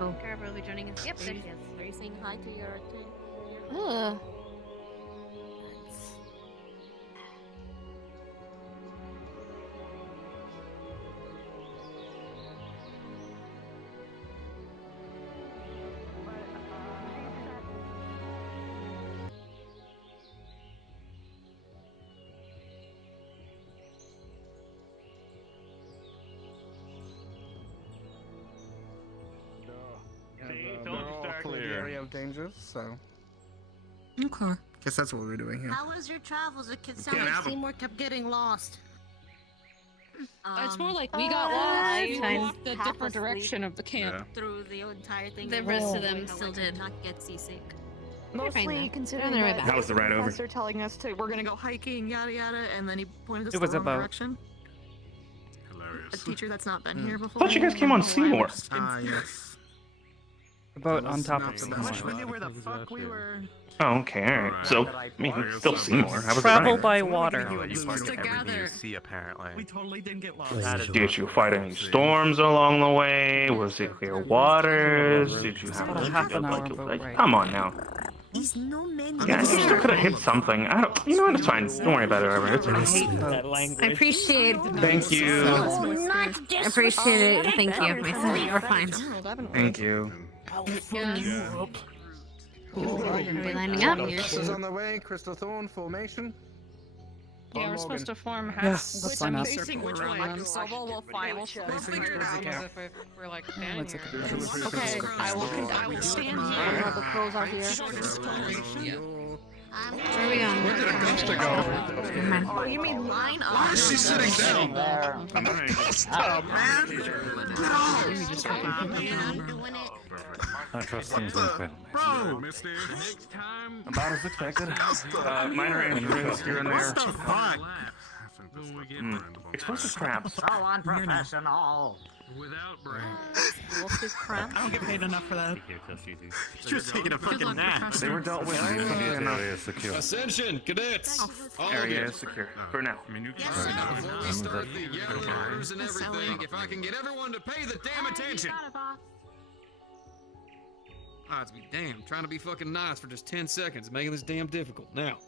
Oh. Arbor will be joining us. Yep, there she is. Are you saying hi to your twin? Ugh. They're all clear. The area of danger, so. Okay. Guess that's what we were doing here. How was your travels? It could sound Can't like have 'em. Seymour kept getting lost. It's more like we got lost. We fine. walked a Half different asleep direction of the camp. Through the entire thing. The and rest then of them I still would did. Not get seasick. They're fine, Mostly though. considering They're on their way that back. How was the ride over? Professor telling us to we're gonna go hiking, yada yada, and then he pointed us It was the a wrong boat. direction. A teacher that's not been here before. I thought you guys came on Seymour. Ah, yes. The boat on top of Not the the mountain. best We knew where the fuck we were. Oh, okay, alright. So, I mean, it's still Seymour. How was Travel the by ride? water. You Just fucking everything you together. see, apparently. We totally didn't get lost. Did you fight any storms along the way? Was it clear waters? Did you have About a half an hour boat like, ride. come on now. There's no menu. Yeah, you still could have hit something. I don't, you know what? It's fine. Don't worry about it, Robert. It's I fine. hate boats. I appreciate. Thank you. I appreciate it. Thank you, Mason. You're fine. Thank you. Yes. Are we lining up? Crystal's on the way. Crystal Thorn formation. Yeah, we're supposed to form Yeah, half let's line up. facing which way? So we'll find. We'll figure it out. If we're like standing here. Okay, I will stand here. I have the crows out here. Where are we going? Where did Augusta go? Oh, you mean line up? Why is she sitting down? Augusta, man! I trust things like that. Bro, mister. Next time. About as expected. Minor injuries here and there. What the fuck? Explosive traps. So unprofessional. Without brain. Explosive crap. I don't get paid enough for that. Just taking a fucking nap. They were dealt with. Area is secure. Ascension, cadets. All of Area you. is secure for now. Before we start the yellow orders and everything, if I can get everyone to pay the damn attention. Odds be damned, trying to be fucking nice for just 10 seconds, making this damn difficult. Now,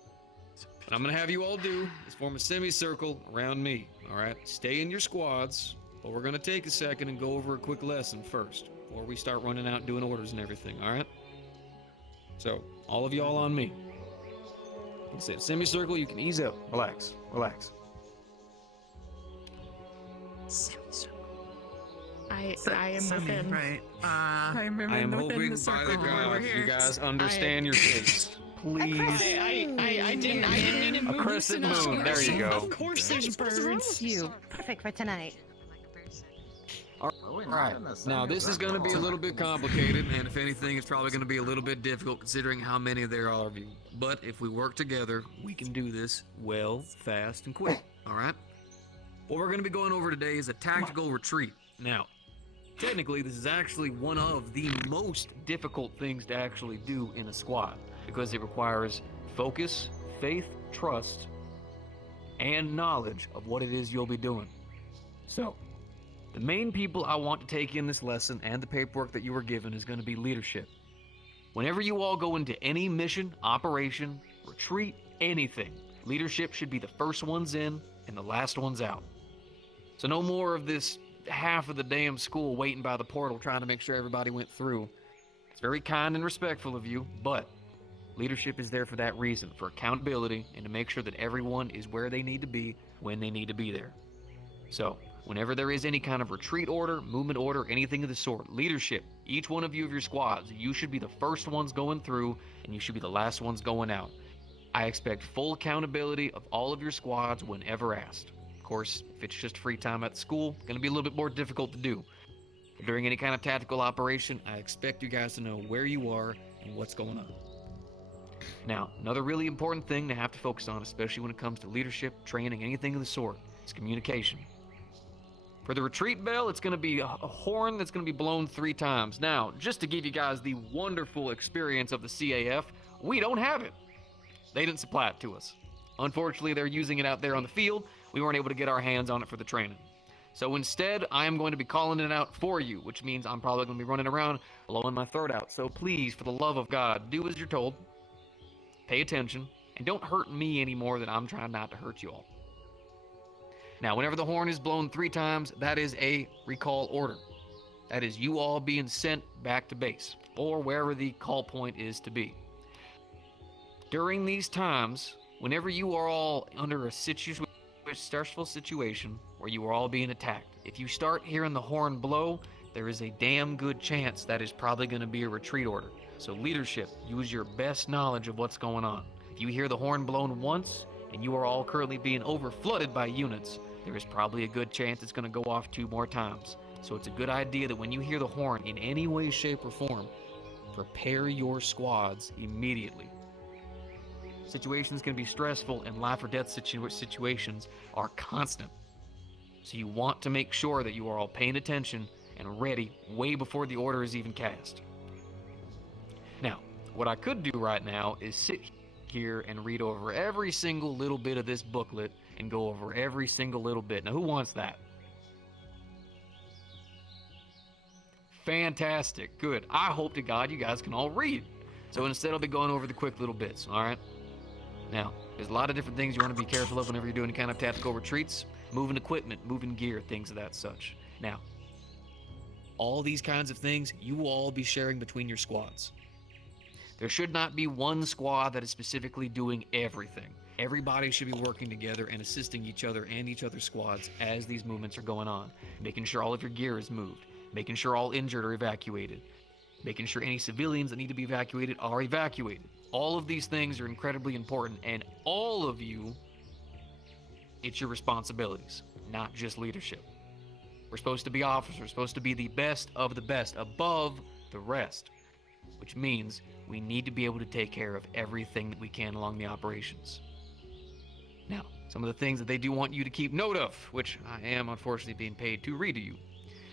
what I'm gonna have you all do is form a semicircle around me, alright? Stay in your squads, but we're gonna take a second and go over a quick lesson first, before we start running out and doing orders and everything, alright? So, all of y'all on me. You can say a semicircle, you can ease out. Relax, relax. I am within. Right. I am I am within hoping the by circle. the gods you guys understand your case. Please. I didn't need to move. A crescent this moon, there you go. Of course there's birds. You. Perfect for tonight. Alright, now this is going to be a little bit complicated, and if anything, it's probably going to be a little bit difficult considering how many there are of you. But if we work together, we can do this well, fast, and quick, alright? What we're going to be going over today is a tactical retreat. Now, technically, this is actually one of the most difficult things to actually do in a squad, because it requires focus, faith, trust, and knowledge of what it is you'll be doing. So, the main people I want to take in this lesson and the paperwork that you were given is going to be leadership. Whenever you all go into any mission, operation, retreat, anything, leadership should be the first ones in and the last ones out. So no more of this half of the damn school waiting by the portal trying to make sure everybody went through. It's very kind and respectful of you, but leadership is there for that reason, for accountability and to make sure that everyone is where they need to be when they need to be there. So, whenever there is any kind of retreat order, movement order, anything of the sort, leadership, each one of you of your squads, you should be the first ones going through and you should be the last ones going out. I expect full accountability of all of your squads whenever asked. Of course, if it's just free time at school, it's going to be a little bit more difficult to do. But during any kind of tactical operation, I expect you guys to know where you are and what's going on. Now, another really important thing to have to focus on, especially when it comes to leadership, training, anything of the sort, is communication. For the retreat bell, it's going to be a horn that's going to be blown 3 times. Now, just to give you guys the wonderful experience of the CAF, we don't have it. They didn't supply it to us. Unfortunately, they're using it out there on the field. We weren't able to get our hands on it for the training. So instead, I am going to be calling it out for you, which means I'm probably going to be running around blowing my throat out. So please, for the love of God, do as you're told. Pay attention, and don't hurt me any more than I'm trying not to hurt you all. Now, whenever the horn is blown 3 times, that is a recall order. That is you all being sent back to base, or wherever the call point is to be. During these times, whenever you are all under a stressful situation where you are all being attacked, if you start hearing the horn blow, there is a damn good chance that is probably going to be a retreat order. So leadership, use your best knowledge of what's going on. If you hear the horn blown once, and you are all currently being overflooded by units, there is probably a good chance it's going to go off 2 more times. So it's a good idea that when you hear the horn in any way, shape, or form, prepare your squads immediately. Situations can be stressful, and life or death situations are constant. So you want to make sure that you are all paying attention and ready way before the order is even cast. Now, what I could do right now is sit here and read over every single little bit of this booklet and go over every single little bit. Now, who wants that? Fantastic. Good. I hope to God you guys can all read. So instead, I'll be going over the quick little bits, all right? Now, there's a lot of different things you want to be careful of whenever you're doing any kind of tactical retreats. Moving equipment, moving gear, things of that such. Now, all these kinds of things you will all be sharing between your squads. There should not be one squad that is specifically doing everything. Everybody should be working together and assisting each other and each other's squads as these movements are going on, making sure all of your gear is moved, making sure all injured are evacuated, making sure any civilians that need to be evacuated are evacuated. All of these things are incredibly important, and all of you, it's your responsibilities, not just leadership. We're supposed to be officers, we're supposed to be the best of the best, above the rest, which means we need to be able to take care of everything that we can along the operations. Now, some of the things that they do want you to keep note of, which I am unfortunately being paid to read to you.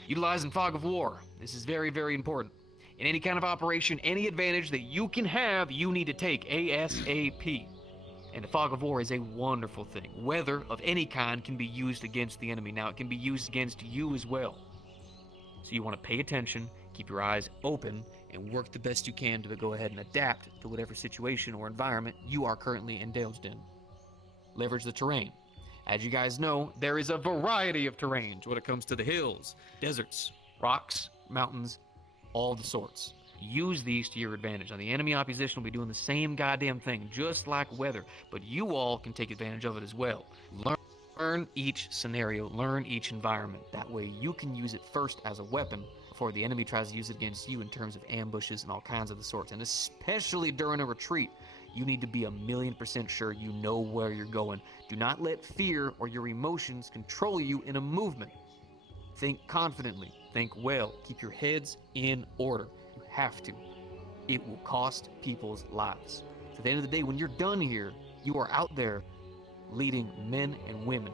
Utilizing fog of war. This is very, very important. In any kind of operation, any advantage that you can have, you need to take ASAP. And the fog of war is a wonderful thing. Weather of any kind can be used against the enemy. Now, it can be used against you as well. So you want to pay attention, keep your eyes open, and work the best you can to go ahead and adapt to whatever situation or environment you are currently indulged in. Leverage the terrain. As you guys know, there is a variety of terrains when it comes to the hills, deserts, rocks, mountains, all the sorts. Use these to your advantage. Now, the enemy opposition will be doing the same goddamn thing, just like weather, but you all can take advantage of it as well. Learn each scenario, learn each environment. That way you can use it first as a weapon before the enemy tries to use it against you in terms of ambushes and all kinds of the sorts. And especially during a retreat, you need to be 1,000,000% sure you know where you're going. Do not let fear or your emotions control you in a movement. Think confidently, think well, keep your heads in order. You have to. It will cost people's lives. So at the end of the day, when you're done here, you are out there leading men and women,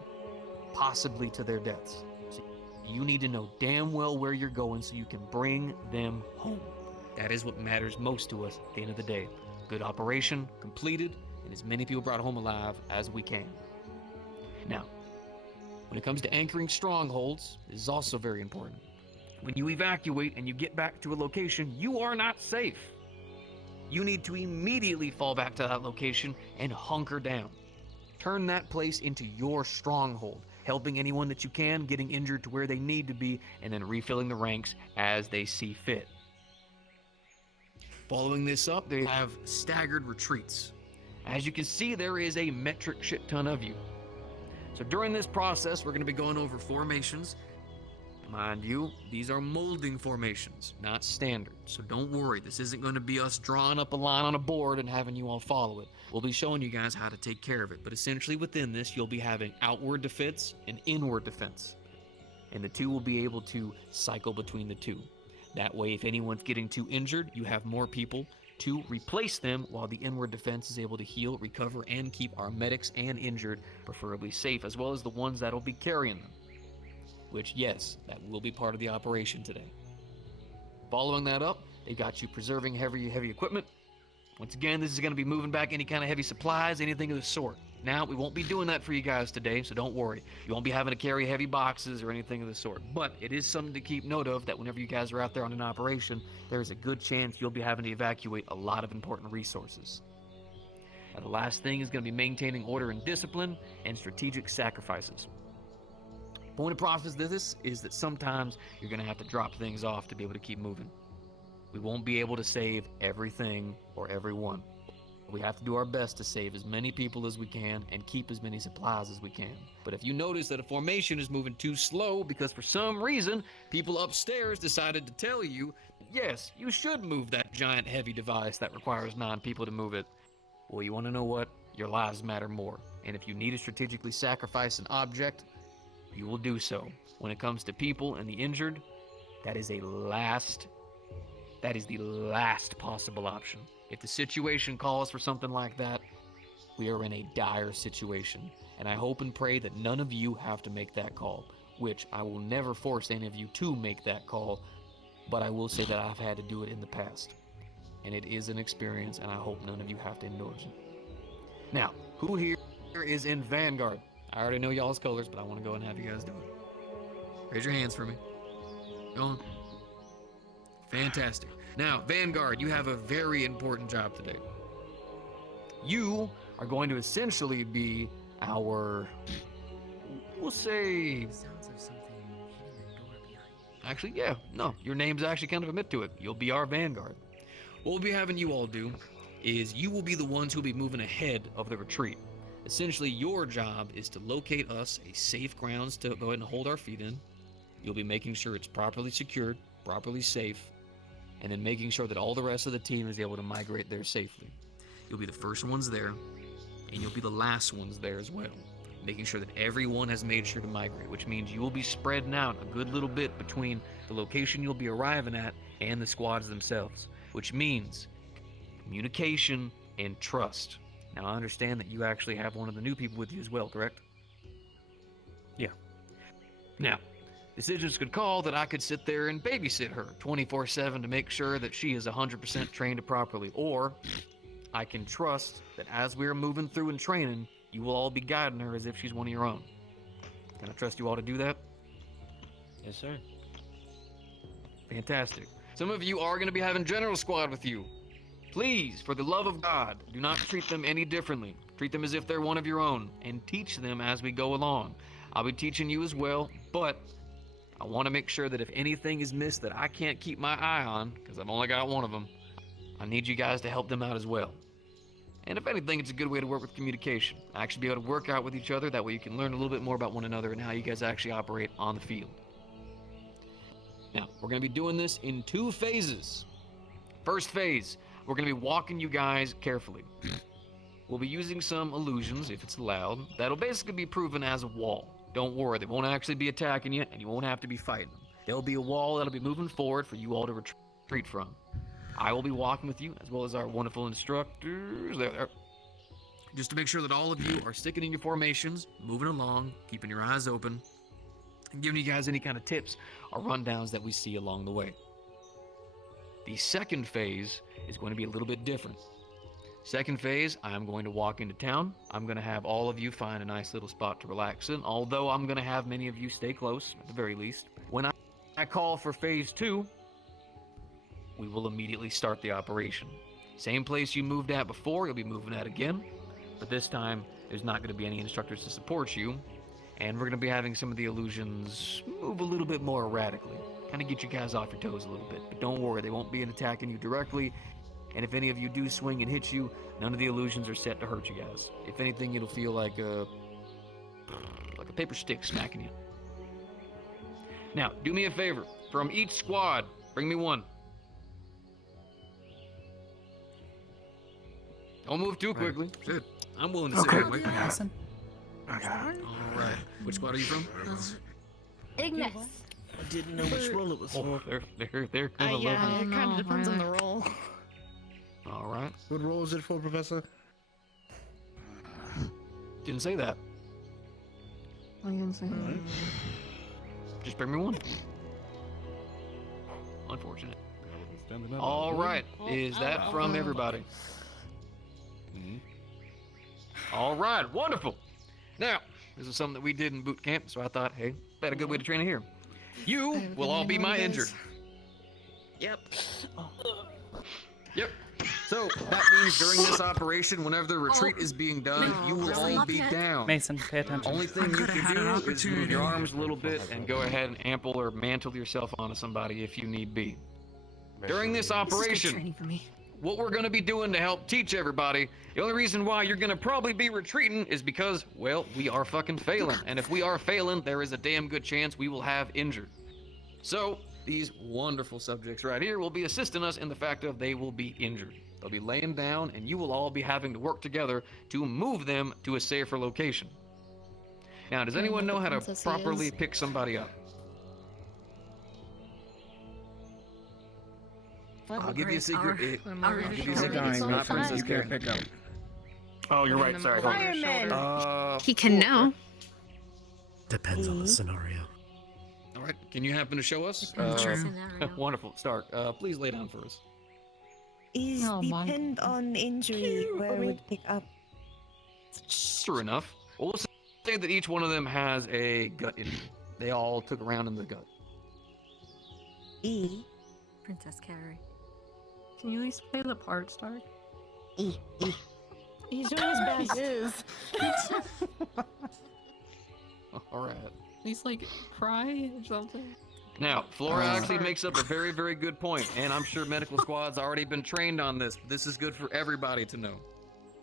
possibly to their deaths. So you need to know damn well where you're going so you can bring them home. That is what matters most to us at the end of the day. Good operation completed, and as many people brought home alive as we can. Now, when it comes to anchoring strongholds, this is also very important. When you evacuate and you get back to a location, you are not safe. You need to immediately fall back to that location and hunker down. Turn that place into your stronghold, helping anyone that you can, getting injured to where they need to be, and then refilling the ranks as they see fit. Following this up, they have staggered retreats. As you can see, there is a metric shit ton of you. So during this process, we're going to be going over formations. Mind you, these are molding formations, not standard. So don't worry, this isn't going to be us drawing up a line on a board and having you all follow it. We'll be showing you guys how to take care of it. But essentially within this, you'll be having outward defense and inward defense. And the two will be able to cycle between the two. That way, if anyone's getting too injured, you have more people to replace them while the inward defense is able to heal, recover, and keep our medics and injured preferably safe, as well as the ones that'll be carrying them. Which, yes, that will be part of the operation today. Following that up, they got you preserving heavy equipment. Once again, this is going to be moving back any kind of heavy supplies, anything of the sort. Now, we won't be doing that for you guys today, so don't worry. You won't be having to carry heavy boxes or anything of the sort. But it is something to keep note of that whenever you guys are out there on an operation, there is a good chance you'll be having to evacuate a lot of important resources. Now, the last thing is going to be maintaining order and discipline and strategic sacrifices. Point of process of this is that sometimes you're going to have to drop things off to be able to keep moving. We won't be able to save everything or everyone. We have to do our best to save as many people as we can and keep as many supplies as we can. But if you notice that a formation is moving too slow because for some reason people upstairs decided to tell you, yes, you should move that giant heavy device that requires 9 people to move it. Well, you want to know what? Your lives matter more. And if you need to strategically sacrifice an object, you will do so. When it comes to people and the injured, that is the last possible option. If the situation calls for something like that, we are in a dire situation. And I hope and pray that none of you have to make that call, which I will never force any of you to make that call, but I will say that I've had to do it in the past. And it is an experience, and I hope none of you have to endorse it. Now, who here is in Vanguard? I already know y'all's colors, but I want to go and have you guys do it. Raise your hands for me. Go on. Fantastic. Now, Vanguard, you have a very important job today. You are going to essentially be our, we'll say, Sounds of something hitting the door behind you. actually, yeah, no, your name's actually kind of admit to it. You'll be our Vanguard. what we'll be having you all do is you will be the ones who will be moving ahead of the retreat. Essentially, your job is to locate us a safe grounds to go ahead and hold our feet in. You'll be making sure it's properly secured, properly safe, and then making sure that all the rest of the team is able to migrate there safely. You'll be the first ones there, and you'll be the last ones there as well, making sure that everyone has made sure to migrate, which means you will be spreading out a good little bit between the location you'll be arriving at and the squads themselves, which means communication and trust. Now, I understand that you actually have one of the new people with you as well, correct? Yeah. Now, decisions could call that I could sit there and babysit her 24/7 to make sure that she is 100% trained properly, or I can trust that as we're moving through and training, you will all be guiding her as if she's one of your own. Can I trust you all to do that? Yes, sir. Fantastic. Some of you are going to be having General Squad with you. Please, for the love of God, do not treat them any differently. Treat them as if they're one of your own, and teach them as we go along. I'll be teaching you as well, but I want to make sure that if anything is missed that I can't keep my eye on, because I've only got one of them, I need you guys to help them out as well. And if anything, it's a good way to work with communication. Actually be able to work out with each other, that way you can learn a little bit more about one another and how you guys actually operate on the field. Now, we're going to be doing this in 2 phases. First phase, we're going to be walking you guys carefully. We'll be using some illusions, if it's allowed, that'll basically be proven as a wall. Don't worry, they won't actually be attacking you, and you won't have to be fighting them. There'll be a wall that'll be moving forward for you all to retreat from. I will be walking with you, as well as our wonderful instructors. There. Just to make sure that all of you are sticking in your formations, moving along, keeping your eyes open, and giving you guys any kind of tips or rundowns that we see along the way. The second phase is going to be a little bit different. Second phase, I'm going to walk into town. I'm going to have all of you find a nice little spot to relax in, although I'm going to have many of you stay close, at the very least. When I call for phase 2, we will immediately start the operation. Same place you moved at before, you'll be moving at again, but this time, there's not going to be any instructors to support you, and we're going to be having some of the illusions move a little bit more erratically. Kind of get you guys off your toes a little bit, but don't worry, they won't be attacking you directly, and if any of you do swing and hit you, none of the illusions are set to hurt you guys. If anything, it'll feel like a paper stick smacking you. Now, do me a favor. From each squad, bring me one. Don't move too quickly. Good. I'm willing to sit here and wait. All right. Which squad are you from? Ignis. I didn't know which role it was for. They're gonna love Yeah, me. it kind of depends on the role. All right. What role is it for, Professor? Didn't say that. I didn't say that. Just bring me one. Unfortunate. All right. Is that from everybody? All right. Wonderful. Now, this is something that we did in boot camp, so I thought, hey, that's a good way to train it here. You will all be my injured. Yep. Yep. So that means during this operation, whenever the retreat is being done, you will all be down. Mason, pay attention. Only thing you can do is move your arms a little bit and go ahead and ample or mantle yourself onto somebody if you need be. During this operation, what we're going to be doing to help teach everybody, the only reason why you're going to probably be retreating is because, well, we are fucking failing. And if we are failing, there is a damn good chance we will have injured. So these wonderful subjects right here will be assisting us in the fact of they will be injured. They'll be laying down, and you will all be having to work together to move them to a safer location. Now, does anyone know how to properly pick somebody up? I'll give you a secret. I'll give you a secret. It's not Princess You can't pick up. Oh, you're right. Sorry. He can know. Depends on the scenario. All right. Can you happen to show us? Wonderful. Stark, please lay down for us. Is depend on injury where we pick up. Sure enough. Well, let's say that each one of them has a gut injury. They all took a round in the gut. E. Princess Carrie. Can you at least play the part, Stark? E. He's doing his best. He is. All right. At least, like, cry or something. Now, Flora actually makes up a very, very good point, and I'm sure medical squad's already been trained on this. But this is good for everybody to know.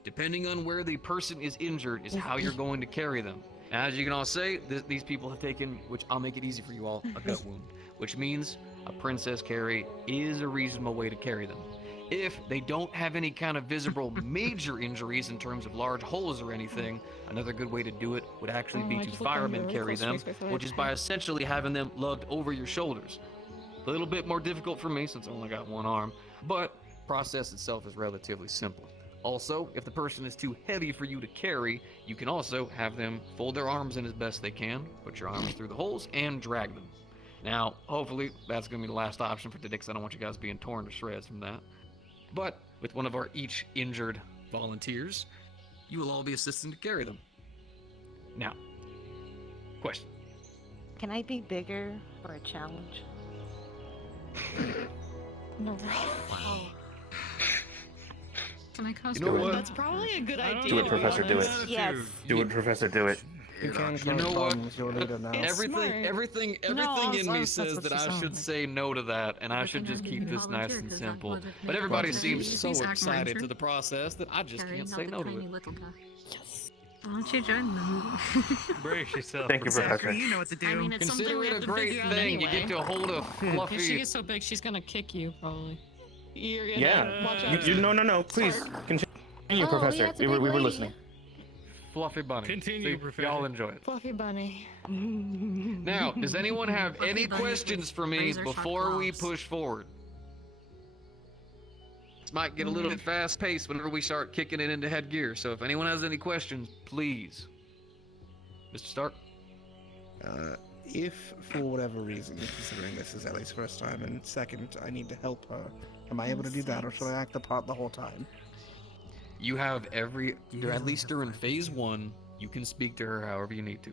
Depending on where the person is injured is how you're going to carry them. Now, as you can all say, these people have taken, which I'll make it easy for you all, a gut wound, which means a princess carry is a reasonable way to carry them. If they don't have any kind of visible major injuries in terms of large holes or anything, another good way to do it would actually be to firemen carry them, which is by essentially having them lugged over your shoulders. A little bit more difficult for me since I only got one arm, but the process itself is relatively simple. Also, if the person is too heavy for you to carry, you can also have them fold their arms in as best they can, put your arms through the holes, and drag them. Now, hopefully, that's going to be the last option for today, because I don't want you guys being torn to shreds from that. But with one of our each injured volunteers, you will all be assisting to carry them. Now, question. Can I be bigger for a challenge? No. Wow. Can I cosplay? You know what? That's probably a good idea. Do it, Professor, do it. Yes. Do it, Professor, do it. You can You know what? Your leader now. Everything in me says that I should say no to that, and I should just keep this nice and simple. But everybody seems so excited to the process that I just can't say no to it. Yes. Why don't you join them? Brace yourself. Thank you, Professor. You know what to do. I mean, it's something Consider we it have a to great figure out thing. anyway. You get to hold a If she fluffy. gets so big, she's gonna kick you, probably. You're gonna Yeah. watch out. No, please. Continue, Professor. We were listening. Fluffy bunny. Continue, See, Professor. y'all enjoy it. Fluffy bunny. Now, does anyone have any questions for me razor-sharp before we claws. push forward? This might get a little bit fast-paced whenever we start kicking it into headgear, so if anyone has any questions, please. Mr. Stark? If, for whatever reason, considering this is Ellie's first time, and second, I need to help her, am I able to do that, or should I act the part the whole time? You have at least during phase 1, you can speak to her however you need to.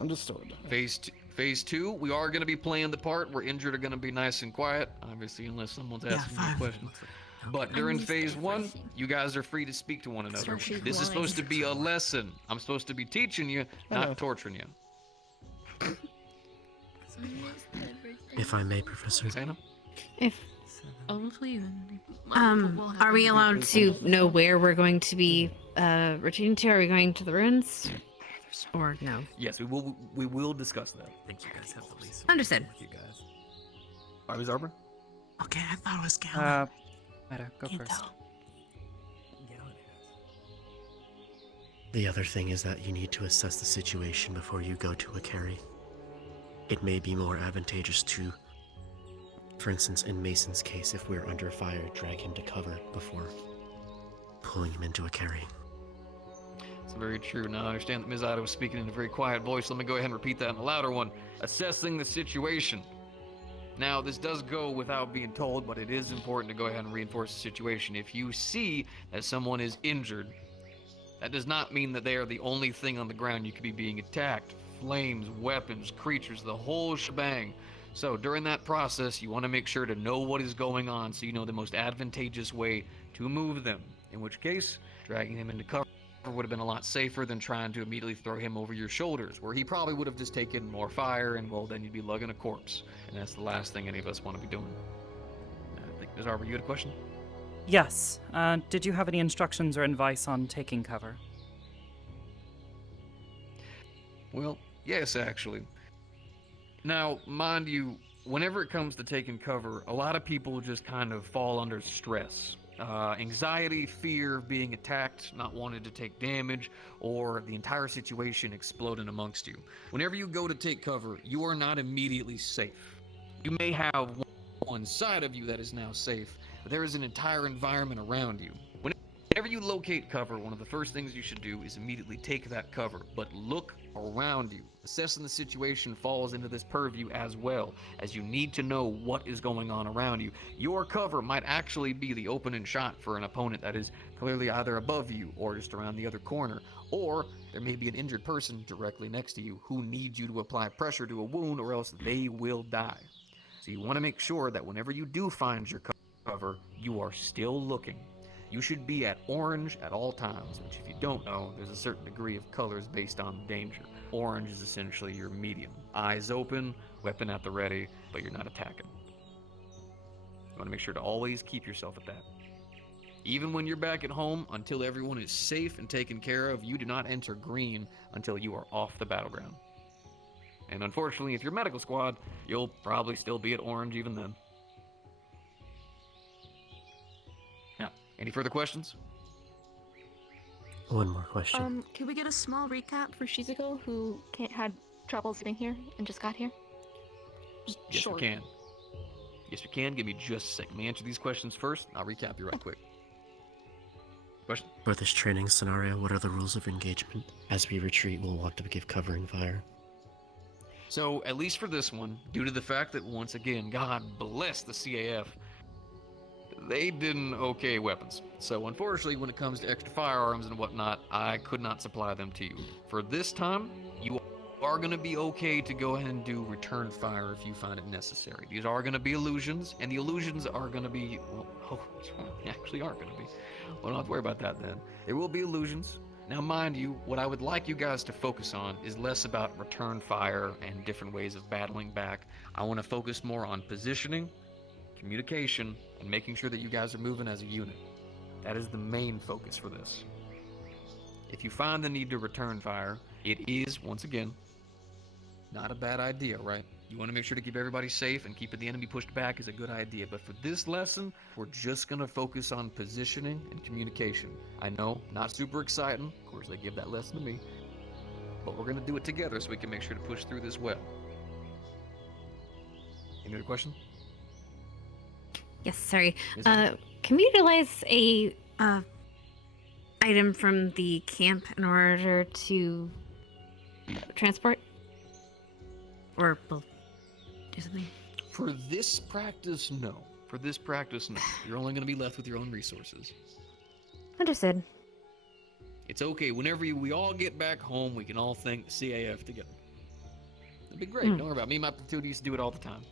Understood. Phase 2, we are going to be playing the part where injured are going to be nice and quiet, obviously unless someone's asking you questions. But during phase 1, you guys are free to speak to one another. This is supposed to be a lesson. I'm supposed to be teaching you, not torturing you. If I may, Professor. If Oh, please. are we allowed to know where we're going to be retreating to? Are we going to the ruins? Or no? Yes, we will discuss that. I think you guys have the least. Understood. You guys. Was Arbor? Okay, I thought it was Galen. Meta, go first. The other thing is that you need to assess the situation before you go to a carry. It may be more advantageous to, for instance, in Mason's case, if we're under fire, drag him to cover before pulling him into a carry. It's very true. Now I understand that Ms. Ida was speaking in a very quiet voice. Let me go ahead and repeat that in a louder one. Assessing the situation. Now, this does go without being told, but it is important to go ahead and reinforce the situation. If you see that someone is injured, that does not mean that they are the only thing on the ground you could be being attacked. Flames, weapons, creatures, the whole shebang. So during that process, you want to make sure to know what is going on so you know the most advantageous way to move them. In which case, dragging him into cover would have been a lot safer than trying to immediately throw him over your shoulders, where he probably would have just taken more fire, and well, then you'd be lugging a corpse. And that's the last thing any of us want to be doing. I think, Ms. Arbor, you had a question? Yes. Did you have any instructions or advice on taking cover? Well, yes, actually. Now, mind you, whenever it comes to taking cover, a lot of people just kind of fall under stress. Anxiety, fear of being attacked, not wanting to take damage, or the entire situation exploding amongst you. Whenever you go to take cover, you are not immediately safe. You may have one side of you that is now safe, but there is an entire environment around you. Whenever you locate cover, one of the first things you should do is immediately take that cover, but look around you. Assessing the situation falls into this purview as well, as you need to know what is going on around you. Your cover might actually be the opening shot for an opponent that is clearly either above you or just around the other corner, or there may be an injured person directly next to you who needs you to apply pressure to a wound, or else they will die. So you want to make sure that whenever you do find your cover, you are still looking. You should be at orange at all times, which if you don't know, there's a certain degree of colors based on danger. Orange is essentially your medium. Eyes open, weapon at the ready, but you're not attacking. You want to make sure to always keep yourself at that. Even when you're back at home, until everyone is safe and taken care of, you do not enter green until you are off the battleground. And unfortunately, if you're medical squad, you'll probably still be at orange even then. Now, any further questions? One more question. Can we get a small recap for Shizuko, who had trouble getting here and just got here? Just Yes, short. we can. Yes, we can. Give me just a second. Let me answer these questions first, and I'll recap you right quick. Question? For this training scenario, what are the rules of engagement? As we retreat, we'll walk to give cover and fire. So, at least for this one, due to the fact that, once again, God bless the CAF, they didn't okay weapons. So, unfortunately, when it comes to extra firearms and whatnot, I could not supply them to you. For this time, you are going to be okay to go ahead and do return fire if you find it necessary. These are going to be illusions, and the illusions are going to be, well, they actually aren't going to be. Well, don't have to worry about that then. There will be illusions. Now, mind you, what I would like you guys to focus on is less about return fire and different ways of battling back. I want to focus more on positioning, communication, and making sure that you guys are moving as a unit. That is the main focus for this. If you find the need to return fire, it is, once again, not a bad idea, right? You want to make sure to keep everybody safe, and keeping the enemy pushed back is a good idea. But for this lesson, we're just going to focus on positioning and communication. I know, not super exciting. Of course, they give that lesson to me. But we're going to do it together so we can make sure to push through this well. Any other question? Yes, sorry. Yes, ma'am. Can we utilize a item from the camp in order to transport? Or we'll do something? For this practice, no. For this practice, no. You're only going to be left with your own resources. Understood. It's okay. Whenever we all get back home, we can all thank the CAF together. That'd be great. Don't worry about it. Me and my platoon used to do it all the time.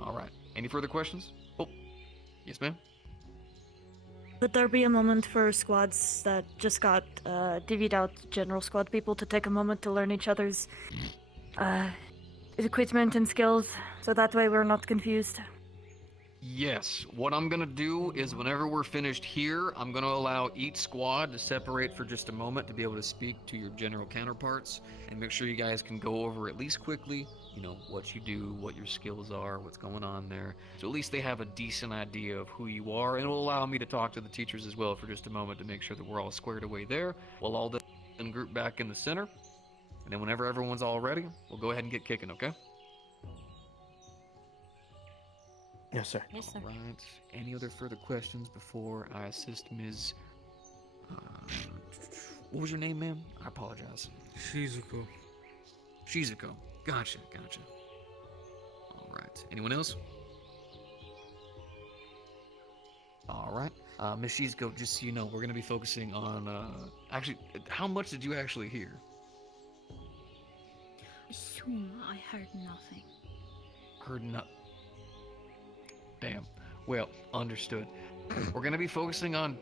All right. Any further questions? Oh, yes, ma'am. Could there be a moment for squads that just got divvied out, general squad people, to take a moment to learn each other's equipment and skills, so that way we're not confused? Yes. What I'm going to do is whenever we're finished here, I'm going to allow each squad to separate for just a moment to be able to speak to your general counterparts and make sure you guys can go over at least quickly, you know, what you do, what your skills are, what's going on there. So at least they have a decent idea of who you are, and it will allow me to talk to the teachers as well for just a moment to make sure that we're all squared away there. We'll all then group back in the center, and then whenever everyone's all ready, we'll go ahead and get kicking, okay? Yes, sir. Yes, sir. All right. Any other further questions before I assist Ms. What was your name, ma'am? I apologize. Shizuko. Shizuko. Gotcha. All right. Anyone else? All right. Ms. Shizuko, just so you know, we're going to be focusing on, actually, how much did you actually hear? I heard nothing. Heard nothing. Damn. Well, understood. We're gonna be focusing on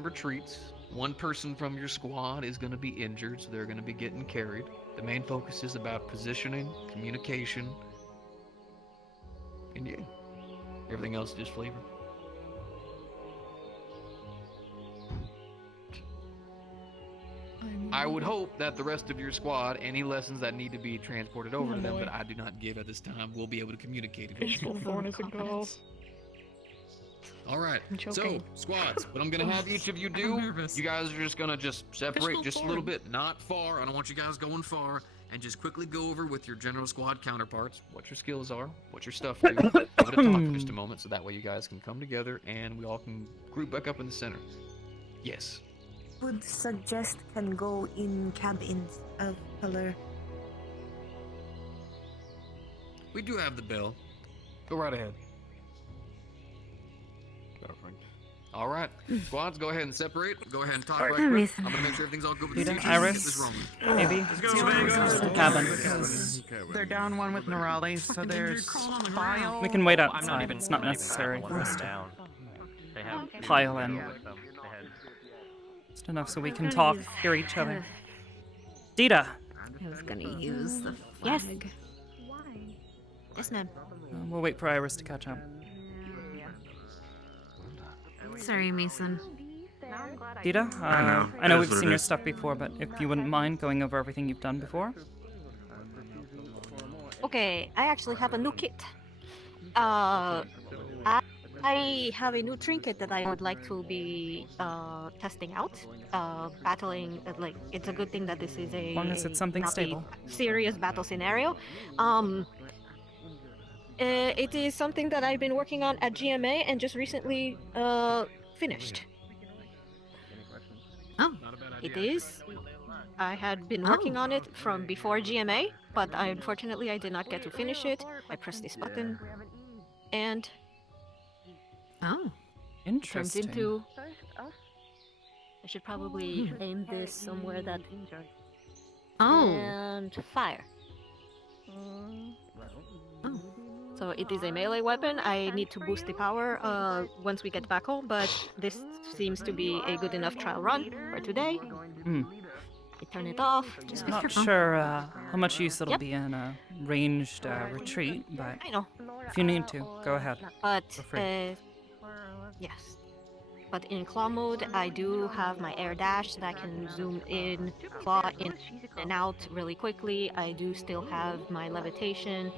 retreats. One person from your squad is gonna be injured, so they're gonna be getting carried. The main focus is about positioning, communication, and yeah, everything else is just flavor. I would hope that the rest of your squad, any lessons that need to be transported over to them that I do not give at this time, will be able to communicate it. All right, so squads, what I'm gonna have each of you do, you guys are just gonna separate just a little bit, not far. I don't want you guys going far, and just quickly go over with your general squad counterparts what your skills are, what your stuff do. Give it a talk for just a moment, so that way you guys can come together and we all can group back up in the center. Yes. Would suggest can go in cabins of color. We do have the bell. Go right ahead. Perfect. All right, squads, go ahead and separate. Go ahead and talk Alright. right quick. I'm gonna make sure everything's all good with the Rita, teachers. Get Iris, this rolling. maybe. Let's go, Just the Vegas. cabin. They're down one with Morales, so there's File. We can wait I'm not outside. even It's not even necessary back for us to down. They have pile in. with them. They had Just enough so we can talk, hear each other. Dita! I was gonna use the Yes. flag. Yes, ma'am. We'll wait for Iris to catch up. Sorry, Mason. Dita, I know we've seen your stuff before, but if you wouldn't mind going over everything you've done before. Okay, I actually have a new kit. I have a new trinket that I would like to be testing out. Battling, like, it's a good thing that this is a As long as it's something not a stable. serious battle scenario. It is something that I've been working on at GMA and just recently finished. Oh, it is. I had been working on it from before GMA, but unfortunately I did not get to finish it. I pressed this button, and oh, it turns interesting. into. I should probably aim this somewhere that. Oh. And fire. Oh. So it is a melee weapon. I need to boost the power once we get back home, but this seems to be a good enough trial run for today. Hmm. I turn it off. Just be Not careful. sure how much use it'll Yep. be in a ranged retreat, but I know. if you need to, go ahead. But Feel free. yes. But in claw mode, I do have my air dash that I can zoom in, claw in and out really quickly. I do still have my levitation,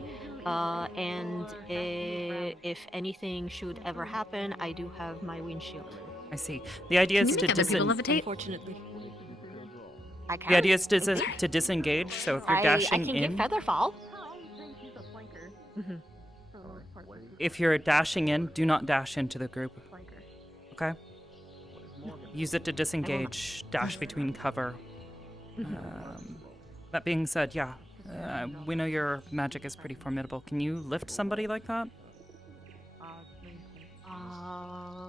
and if anything should ever happen, I do have my windshield. I see. The idea is to Unfortunately, I can. The idea is to disengage. So if you're I dashing can in, get featherfall. if you're dashing in, do not dash into the group. Okay. Use it to disengage. Dash between cover. That being said, yeah, we know your magic is pretty formidable. Can you lift somebody like that?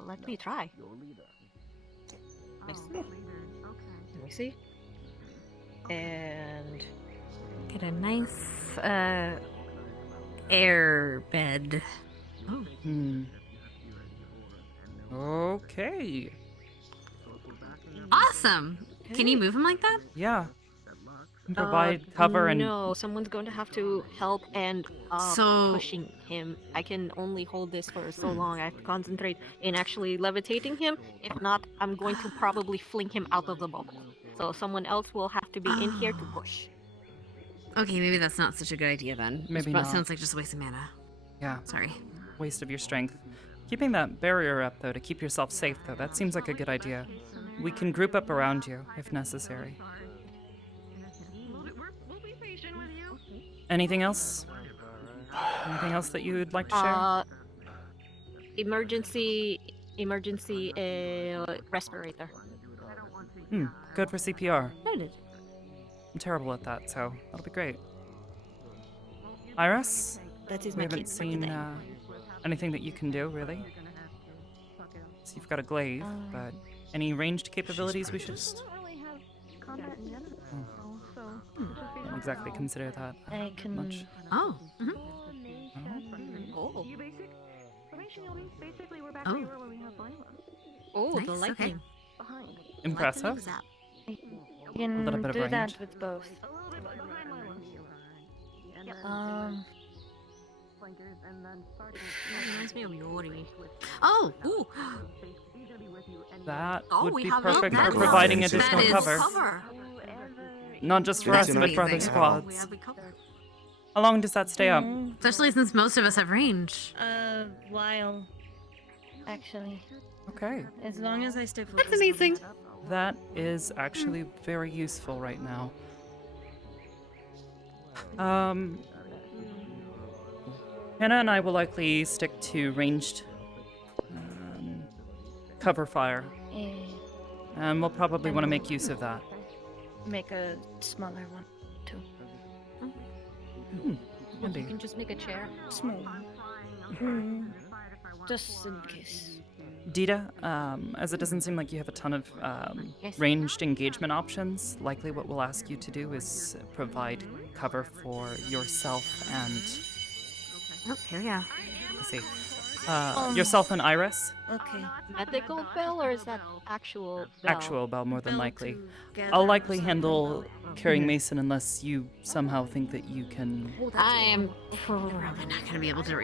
Let me try. Let me see. And Get a nice air bed. oh, Hmm. Okay. Awesome. Can you move him like that? Yeah. Can provide cover and no, someone's going to have to help and So- pushing him. I can only hold this for so long. I have to concentrate in actually levitating him. If not, I'm going to probably fling him out of the bubble. So someone else will have to be in here to push. Okay, maybe that's not such a good idea then. Maybe That not. sounds like just a waste of mana. yeah, Sorry. waste of your strength. Keeping that barrier up though to keep yourself safe though, that seems like a good idea. We can group up around you if necessary. Anything else? Anything else that you would like to share? Emergency respirator. Good for CPR. Noted. I'm terrible at that, so that'll be great. Iris? That is We my haven't kit for seen today. anything that you can do, really. So you've got a glaive, but any ranged capabilities we should don't exactly consider that I can. much. Oh. Oh. Oh. Oh, the Nice, lightning. Impressive. I A can little bit of do range. that with both. Reminds me of Yori. Oh, ooh. That Oh, would we be have perfect that for providing is- additional that is cover. Not just for That's us, but for other amazing. squads. How long does that stay up? Especially since most of us have range. While, actually. Okay. As long as I stay focused. That's amazing. That is actually very useful right now. Hannah and I will likely stick to ranged cover fire. And we'll probably want to make use of that. Make a smaller one, too. Handy. You can just make a chair. Small one. Just in case. Dita, as it doesn't seem like you have a ton of ranged engagement options, likely what we'll ask you to do is provide cover for yourself and... Oh, here we are. Let's see. Yourself and Iris. Okay. Medical bell, or is that actual bell? Actual bell, more than likely. I'll likely handle carrying Mason unless you somehow think that you can... I am probably not going to be able to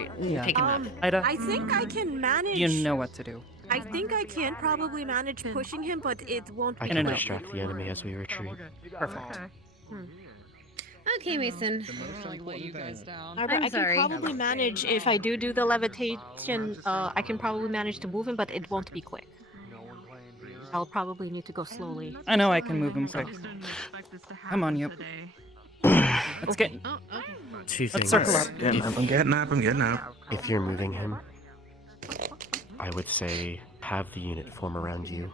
pick him up. Ida? I think I can manage. You know what to do. I think I can probably manage pushing him, but it won't I be. can distract the enemy as we retreat. Perfect. Okay, Mason. Let you guys down. Arbor, I sorry. can probably manage, if I do the levitation, I can probably manage to move him, but it won't be quick. I'll probably need to go slowly. I know I can move him quick. Come on, you. Let's get... Two Let's things. circle up. I'm getting up. If you're moving him, I would say have the unit form around you,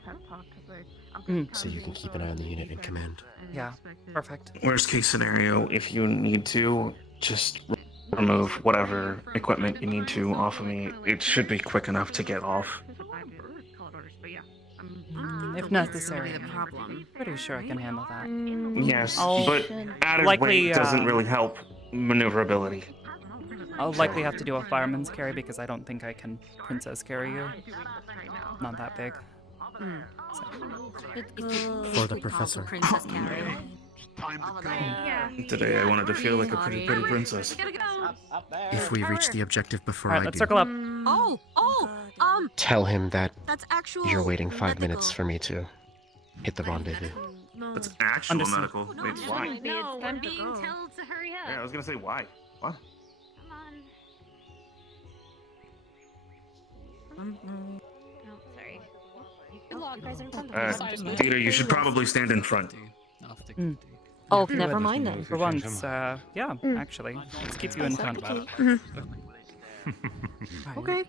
so you can keep an eye on the unit in command. Yeah, perfect. Worst case scenario, if you need to, just remove whatever equipment you need to off of me. It should be quick enough to get off. If necessary. Pretty sure I can handle that. Yes, I'll but added likely, weight doesn't really help maneuverability. I'll likely have to do a fireman's carry because I don't think I can princess carry you. Not that big. For the professor. Princess carry. Today I wanted to feel like a pretty princess. If we reach the objective before Alright, I let's do, circle up. tell him that That's actual. you're waiting 5 minutes for me to hit the rendezvous. That's actual Understood. medical. Wait, why? No, we're being told to hurry up. Yeah, I was gonna say why. What? Come on. Oh, sorry. Good luck, guys. I'm coming. Peter, you should probably stand in front. Oh, never mind then. For once, yeah, actually. Let's keep you in front. Okay.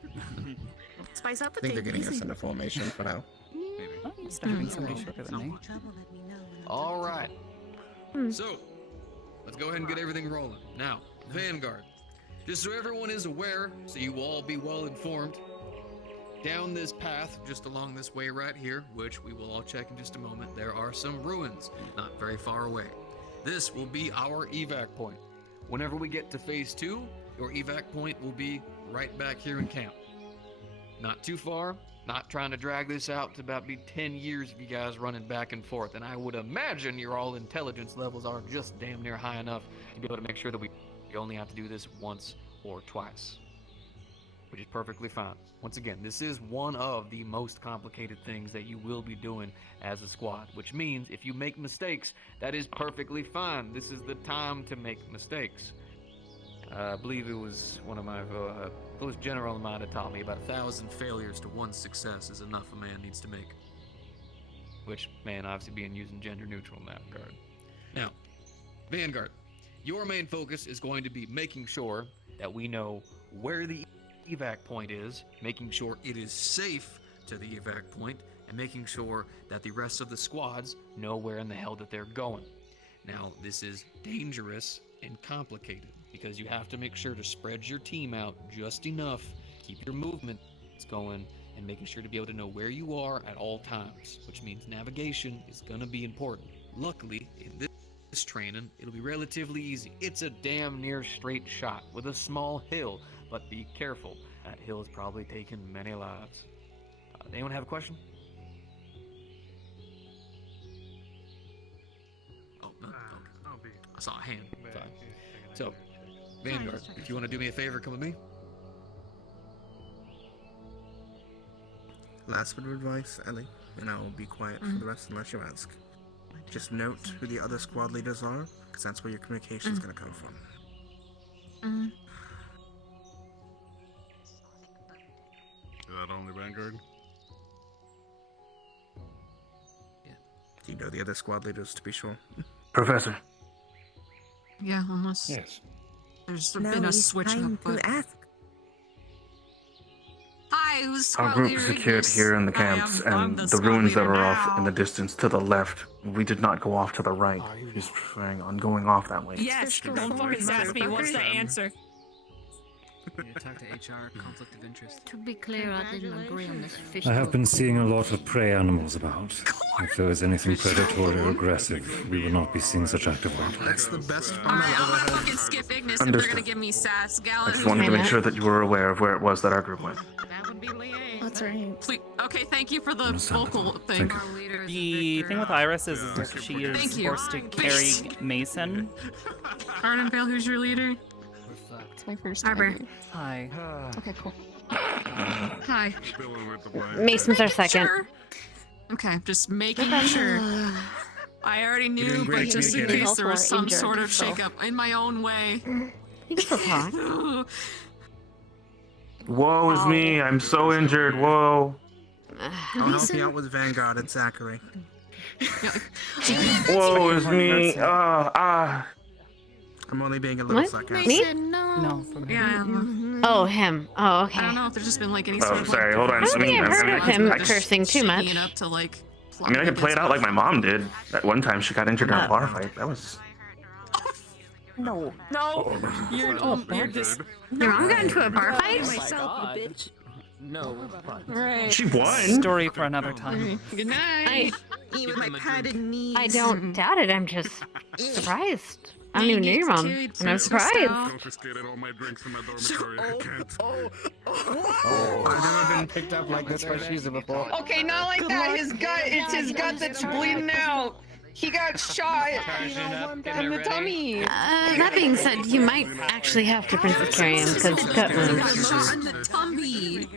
Spice up the I think they're thing. getting us into formation for now. I'm used to having somebody shorter than me. All right. So, let's go ahead and get everything rolling. Now, Vanguard. Just so everyone is aware, so you will all be well informed, down this path, just along this way right here, which we will all check in just a moment, there are some ruins not very far away. This will be our evac point. Whenever we get to phase 2, your evac point will be right back here in camp. Not too far, not trying to drag this out to about be 10 years of you guys running back and forth, and I would imagine your all intelligence levels are just damn near high enough to be able to make sure that we only have to do this once or twice, which is perfectly fine. Once again, this is one of the most complicated things that you will be doing as a squad, which means if you make mistakes, that is perfectly fine. This is the time to make mistakes. I believe it was one of my close general of mine that taught me about 1,000 failures to 1 success is enough a man needs to make. Which, man, obviously being using gender neutral in that regard. Now, Vanguard, your main focus is going to be making sure that we know where the evac point is, making sure it is safe to the evac point, and making sure that the rest of the squads know where in the hell that they're going. Now, this is dangerous and complicated because you have to make sure to spread your team out just enough, keep your movements going, and making sure to be able to know where you are at all times, which means navigation is going to be important. Luckily, in this training, it'll be relatively easy. It's a damn near straight shot with a small hill, but be careful. That hill has probably taken many lives. Anyone have a question? Oh, no. Okay. I saw a hand. Fine. So, Vanguard, if you want to do me a favor, come with me. Last bit of advice, Ellie, and I will be quiet for the rest unless you ask. Just note who the other squad leaders are, because that's where your communication is going to come from. Is that only Vanguard? Do you know the other squad leaders, to be sure? Professor. Yeah, unless there's been a switch up. But... Hi, who's Our squad group leader? secured here in the camps, and the ruins that are off in the distance to the left. We did not go off to the right. Just preferring on going off that way. Yes, don't fucking ask me. What's the answer? Need to talk to HR, conflict of interest. To be clear, I didn't agree on this fish. I have been seeing a lot of prey animals about. If there is anything predatory or aggressive, we will not be seeing such active wildlife. That's the best fun Alright, I've I'm ever gonna had. fucking skip Ignis if they're Understood. gonna give me sass. I Gallant, just wanted to make sure that you were aware of where it was that our group went. That would be Liane. That's right. Please. Okay, thank you for the vocal thing. The thing with Iris is that she is Thank you. forced to carry Mason. Ardenvale, who's your leader? It's my first Arbor. time. Hi. Okay, cool. Hi. Mason's our second. Sure. Okay, just making Okay. sure. I already You're knew, doing but great, just in communicating. case there was some Injured, sort of so. shakeup in my own way. You can still talk. Woe is me, I'm so injured, whoa. I'll help you out with Vanguard and Zachary. Woe is me, I'm only being a little What? sarcastic. Me? No, from Yeah. Oh, him. Oh, okay. I don't know if there's just been like any Oh, sort of sorry, like, hold on. I don't think I've heard of him I cursing too much. shaking it up to like. I mean, I could play it out like my mom did. That one time she got injured in a bar fight. That was... No. No, you're just. Your mom got into a bar fight? Myself, you bitch. No. Right. She won! Story for another time. Good night. Even my padded knees. I don't doubt it. I'm just surprised. I don't even know your mom, and I'm surprised. Confiscated all my drinks in my dormitory. I can't. I've never been picked up like this by Shiza before. Okay, not like that. His gut, it's his gut that's bleeding out. He got shot in the tummy. That being said, you might actually have to princess carry him because gut wounds. Shot in the tummy.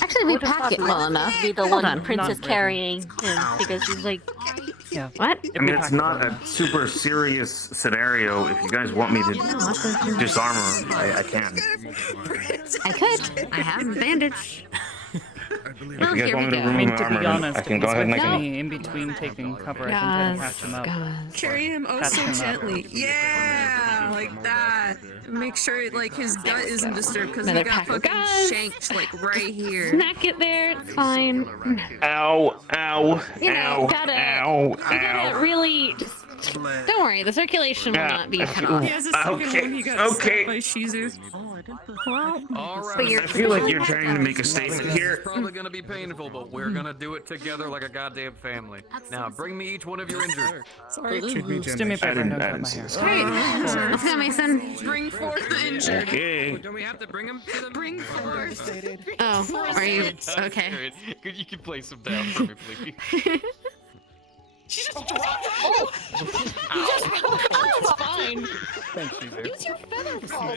Actually, we pack it well enough to be the Hold one on. princess Not carrying him because he's like, Yeah. What? I mean, it's not a super serious scenario. If you guys want me to disarm her, I can. I could. I have a bandage. If you guys want me to I remove mean, my to be armor, honest, I can go ahead and I can... me in between taking cover. I can try to patch him up. Carry him oh Patch so him up. gently. Yeah, like that. Make sure like his gut isn't disturbed because he Another got pack of fucking guys. shanked like right here. Snack it there. It's fine. Ow, ow, You know, ow, you ow, gotta really. Don't worry, the circulation will not be cut off. He has a second one. He got stabbed by Shizu. well, I feel like you're trying to make a statement here. It's probably gonna be painful, but we're gonna do it together like a goddamn family. Now, bring me each one of your injured. Sorry. Just do me a favor and don't cut my hair. Great. Let's go, Mason. Bring forth the injured. Okay. Don't we have to bring him to them? Bring forth. Oh, are you okay? Could you play some down for me, please? She just dropped. Oh, It's fine. Thanks, Caesar. Use your feather fall.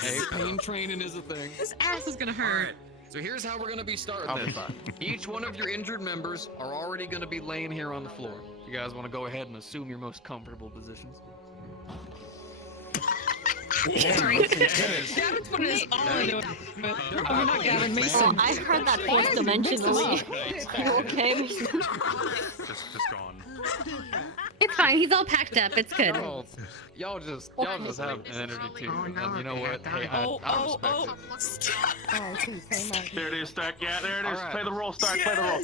Hey, pain training is a thing. his ass is gonna hurt. So here's how we're gonna be starting I'll be this. fine. Each one of your injured members are already gonna be laying here on the floor. You guys wanna go ahead and assume your most comfortable positions? Sorry. Gavin's putting his arm. I'm not Gavin Mason. I heard that fourth dimensionally. You okay? Just gone. It's fine. He's all packed up. It's good. Y'all just have an energy too. And you know what? Hey, I respect it. There it is, Stark. Yeah, there it is. Alright. Play the role, Stark. Play the role.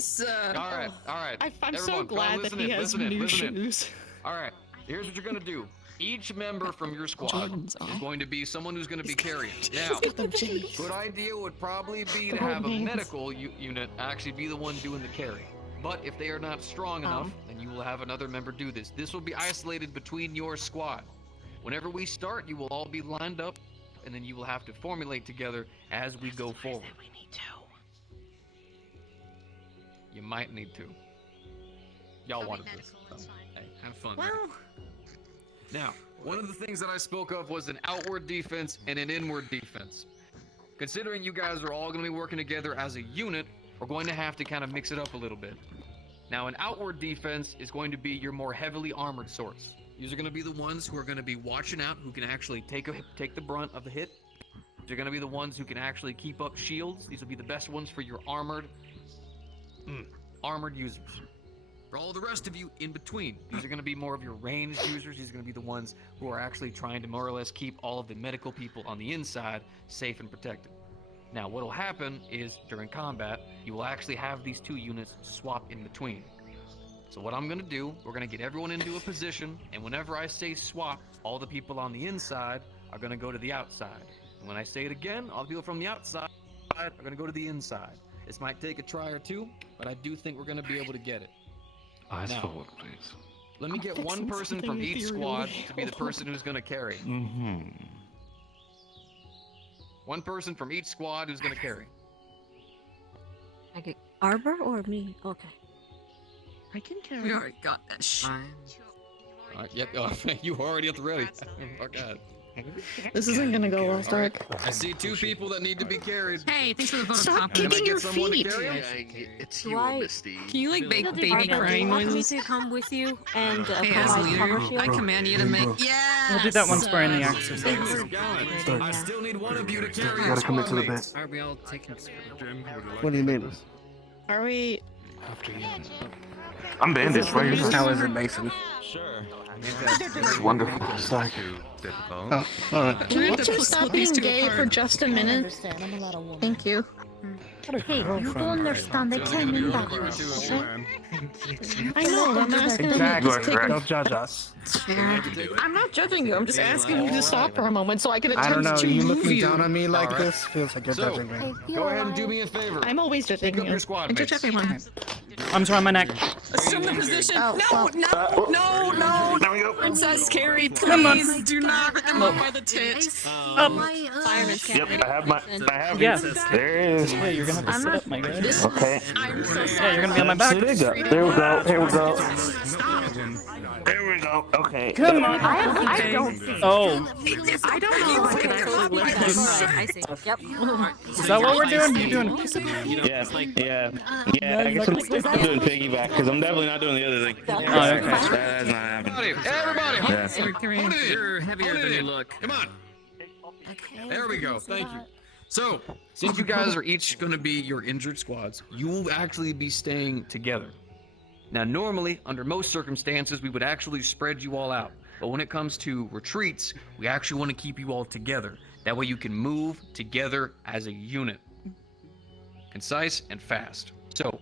All right. I'm so Everyone, glad that listen he in, has listen in, new listen in. shoes. All right, here's what you're gonna do. Each member from your squad is going to be someone who's going to be carrying. Now, good idea would probably be to have a medical unit actually be the one doing the carry. But if they are not strong enough, then you will have another member do this. This will be isolated between your squad. Whenever we start, you will all be lined up, and then you will have to formulate together as we go forward. You might need to. Y'all wanted this. So, hey, have fun. with it. Now, one of the things that I spoke of was an outward defense and an inward defense. Considering you guys are all going to be working together as a unit, we're going to have to kind of mix it up a little bit. Now, an outward defense is going to be your more heavily armored sorts. These are going to be the ones who are going to be watching out, who can actually take the brunt of the hit. They're going to be the ones who can actually keep up shields. These will be the best ones for your armored users. For all the rest of you in between, these are going to be more of your ranged users. These are going to be the ones who are actually trying to more or less keep all of the medical people on the inside safe and protected. Now, what will happen is during combat, you will actually have these two units swap in between. So what I'm going to do, we're going to get everyone into a position, and whenever I say swap, all the people on the inside are going to go to the outside. When I say it again, all the people from the outside are going to go to the inside. This might take a try or two, but I do think we're going to be able to get it. Eyes Now, forward, please. let me get one person from each squad to be the person who's going to carry. One person from each squad who's going to carry. Okay. Arbor or me? Okay. I can carry. We already got that shit. All right, yep. Oh, you already at the ready. Oh God. This isn't gonna go well, Stark. I see 2 people that need to be carried. Hey, thanks for the vote. Can Stop I kicking get your someone to feet. carry 'em? It's Do you, I- Misty. Can you like make baby Arbor, do crying you want me noises? to come with you and Hey, as provide leader, cover shield? I command you to make. Yeah. We'll do that once we're in the exercise. I still need one of you to carry. You gotta commit to the bit. Are we all taking? What do you mean? Are we? I'm bandaged. Why are you How is it, Mason? Sure. It's wonderful. Sorry. Oh, alright. Can we just stop being gay for just a minute? Thank you. Hey, you don't understand. I came in that I know. I'm asking you to just take. Don't judge us. I'm not judging you. I'm just asking you to stop for a moment so I can I don't attempt know. to You move looking you. down on me like Alright. this feels like you're So, judging me. go ahead and do me a favor. I'm always judging Pick up you. your squad I judge mates. everyone. Arms around my neck. Assume the position. Oh, No. There we go. Princess Carrie, Come on. please do not rip him up by the tit. Fireman's Yep, I have my. I have Yes. There it is. Yeah, you're gonna have to sit up, my guy. Okay. I'm so Yeah, sorry. you're gonna be on my back. There we go. Here we go. There we go. Okay. Come on. I don't. Oh, I don't know if I can actually lift this. I see. Yep. is that what we're doing? You doing? Yeah. I guess I'm doing piggyback because I'm definitely not doing the other thing. Oh, okay. That's not happening. Everybody, Yeah. You're heavier than you look. Come on. There we go. Thank you. So, since you guys are each going to be your injured squads, you will actually be staying together. Now, normally, under most circumstances, we would actually spread you all out. But when it comes to retreats, we actually want to keep you all together. That way you can move together as a unit. Concise and fast. So,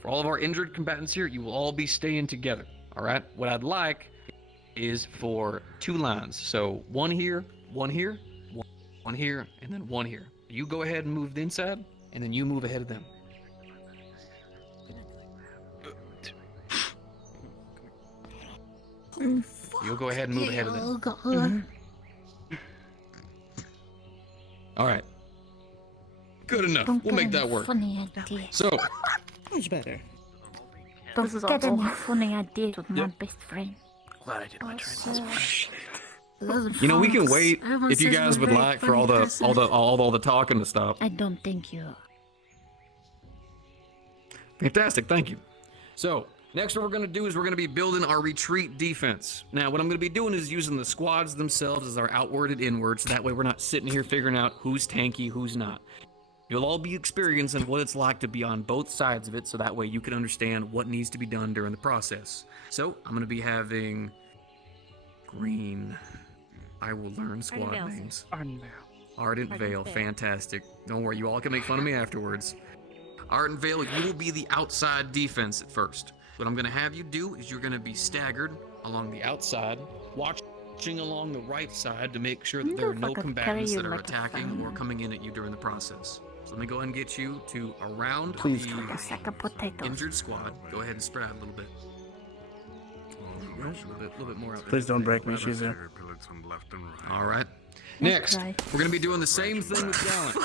for all of our injured combatants here, you will all be staying together. All right? What I'd like is for 2 lines. So, one here, one here, one here, and then one here. You go ahead and move the inside, and then you move ahead of them. You'll go ahead and move ahead of them. All right. Good enough. We'll make that work. So, Much better. Don't get any funny ideas with my best friend. Glad I did my training. you know, we can wait if you guys would like for all the talking to stop. I don't think you. Fantastic, thank you. So, next what we're going to do is we're going to be building our retreat defense. Now, what I'm going to be doing is using the squads themselves as our outward and inward, so that way we're not sitting here figuring out who's tanky, who's not. You'll all be experiencing what it's like to be on both sides of it, so that way you can understand what needs to be done during the process. So, I'm going to be having green. I will learn squad names. Ardent Veil, fantastic. Don't worry, you all can make fun of me afterwards. Ardent Veil, you will be the outside defense at first. What I'm going to have you do is you're going to be staggered along the outside, watching along the right side to make sure that there are no combatants that are attacking or coming in at you during the process. So let me go ahead and get you to around the injured squad. Go ahead and spread out a little bit. A little bit more out there. Please don't break me, she's there. All right. Next, we're going to be doing the same thing with Gallant.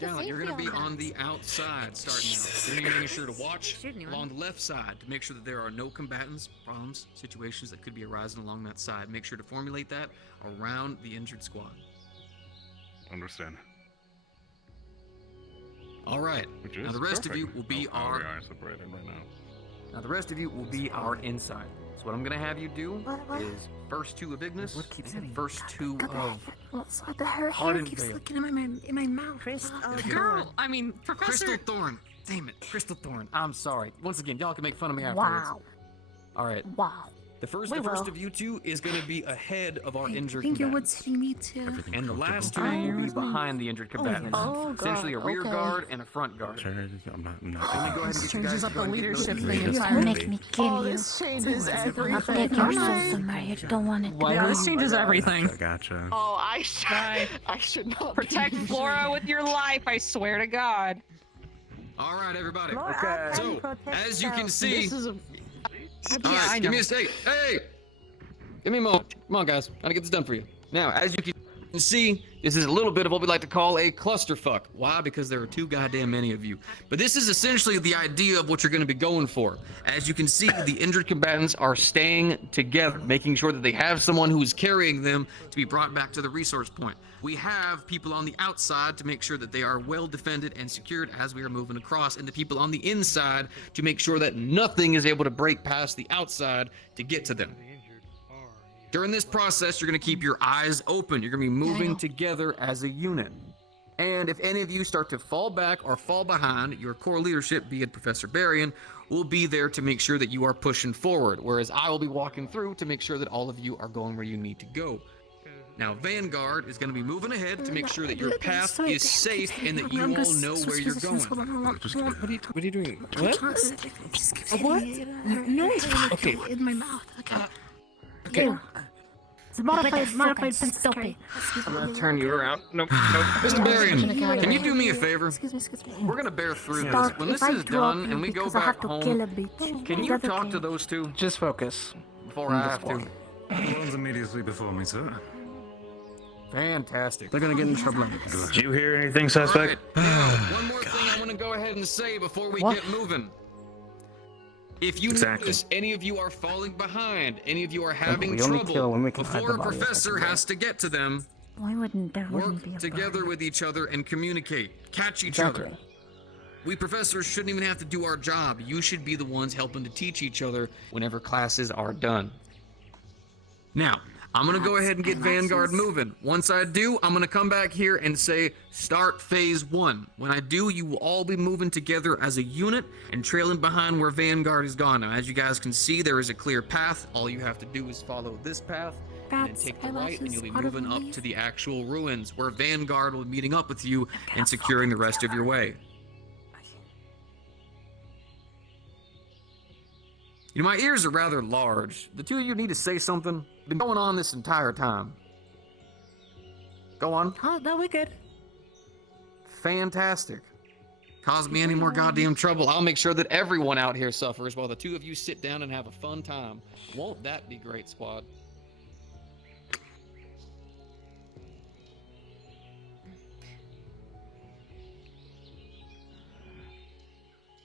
Gallant, you're going to be on the outside starting out. You're going to be making sure to watch along the left side to make sure that there are no combatants, problems, situations that could be arising along that side. Make sure to formulate that around the injured squad. Understand. All right. Now the rest of you will be our. separated right now. Now the rest of you will be our inside. So what I'm going to have you do is first 2 of Ignis and first 2 of Her hair Ardent keeps Veil. looking in my mouth. Girl, I mean, Professor. Crystal Thorn. Damn it, Crystal Thorn. I'm sorry. Once again, y'all can make fun of me afterwards. Wow. All right. Wow. The first We will. of you two is going to be ahead of our I injured think you would combatants. see me too. And the last two will be behind the injured combatants. Oh, Essentially a God, rear okay. guard and a front guard. Sure, I'm not. Let me go ahead and get This you changes guys up to the go and get those leadership three. thing You're gonna make me kill you. This changes everything. I'll take your soul somewhere you don't want it to Yeah, go. this changes everything. Gotcha. Oh, I should not Protect be Flora with your life, I swear to God. All right, everybody. Okay. So, as you can see, This is a. all right, give me a second. Hey, give me a moment. Come on, guys. Gotta get this done for you. Now, as you can see, this is a little bit of what we like to call a clusterfuck. Why? Because there are too goddamn many of you. But this is essentially the idea of what you're going to be going for. As you can see, the injured combatants are staying together, making sure that they have someone who is carrying them to be brought back to the resource point. We have people on the outside to make sure that they are well defended and secured as we are moving across, and the people on the inside to make sure that nothing is able to break past the outside to get to them. During this process, you're going to keep your eyes open. You're going to be moving together as a unit. And if any of you start to fall back or fall behind, your core leadership, be it Professor Barian, will be there to make sure that you are pushing forward, whereas I will be walking through to make sure that all of you are going where you need to go. Now, Vanguard is going to be moving ahead to make sure that your path is safe and that you all know where you're going. What are you doing? What? What? No. Okay. In my mouth. Okay. Okay. It's modified Stop it. I'm gonna turn you around. Nope. Mr. Barian, can you do me a favor? Excuse me. We're going to bear through this. Stark, When this if I is drop done you and we go because I back have to kill a home, bitch, can is you that talk okay? to those two Just focus. before I have to? One's immediately before me, sir. Fantastic. They're gonna get in trouble. Did you hear anything suspect? All right. Now, one more thing I want to go ahead and say before we get moving. If you notice any of you are falling behind, any of you are having we only kill trouble, when we can hide before the a body, professor has to get to them, Why wouldn't there work be a together with each other and communicate. Catch each other. We professors shouldn't even have to do our job. You should be the ones helping to teach each other whenever classes are done. Now, I'm going to go ahead and get Vanguard moving. Once I do, I'm going to come back here and say, start phase 1. When I do, you will all be moving together as a unit and trailing behind where Vanguard is gone. Now, as you guys can see, there is a clear path. All you have to do is follow this path and then take the right, and you'll be moving up to the actual ruins where Vanguard will be meeting up with you and securing the rest of your way. You know, my ears are rather large. The two of you need to say something. Been going on this entire time. Go on. Oh, no, we're good. Fantastic. Cause me any more goddamn trouble, I'll make sure that everyone out here suffers while the two of you sit down and have a fun time. Won't that be great, squad?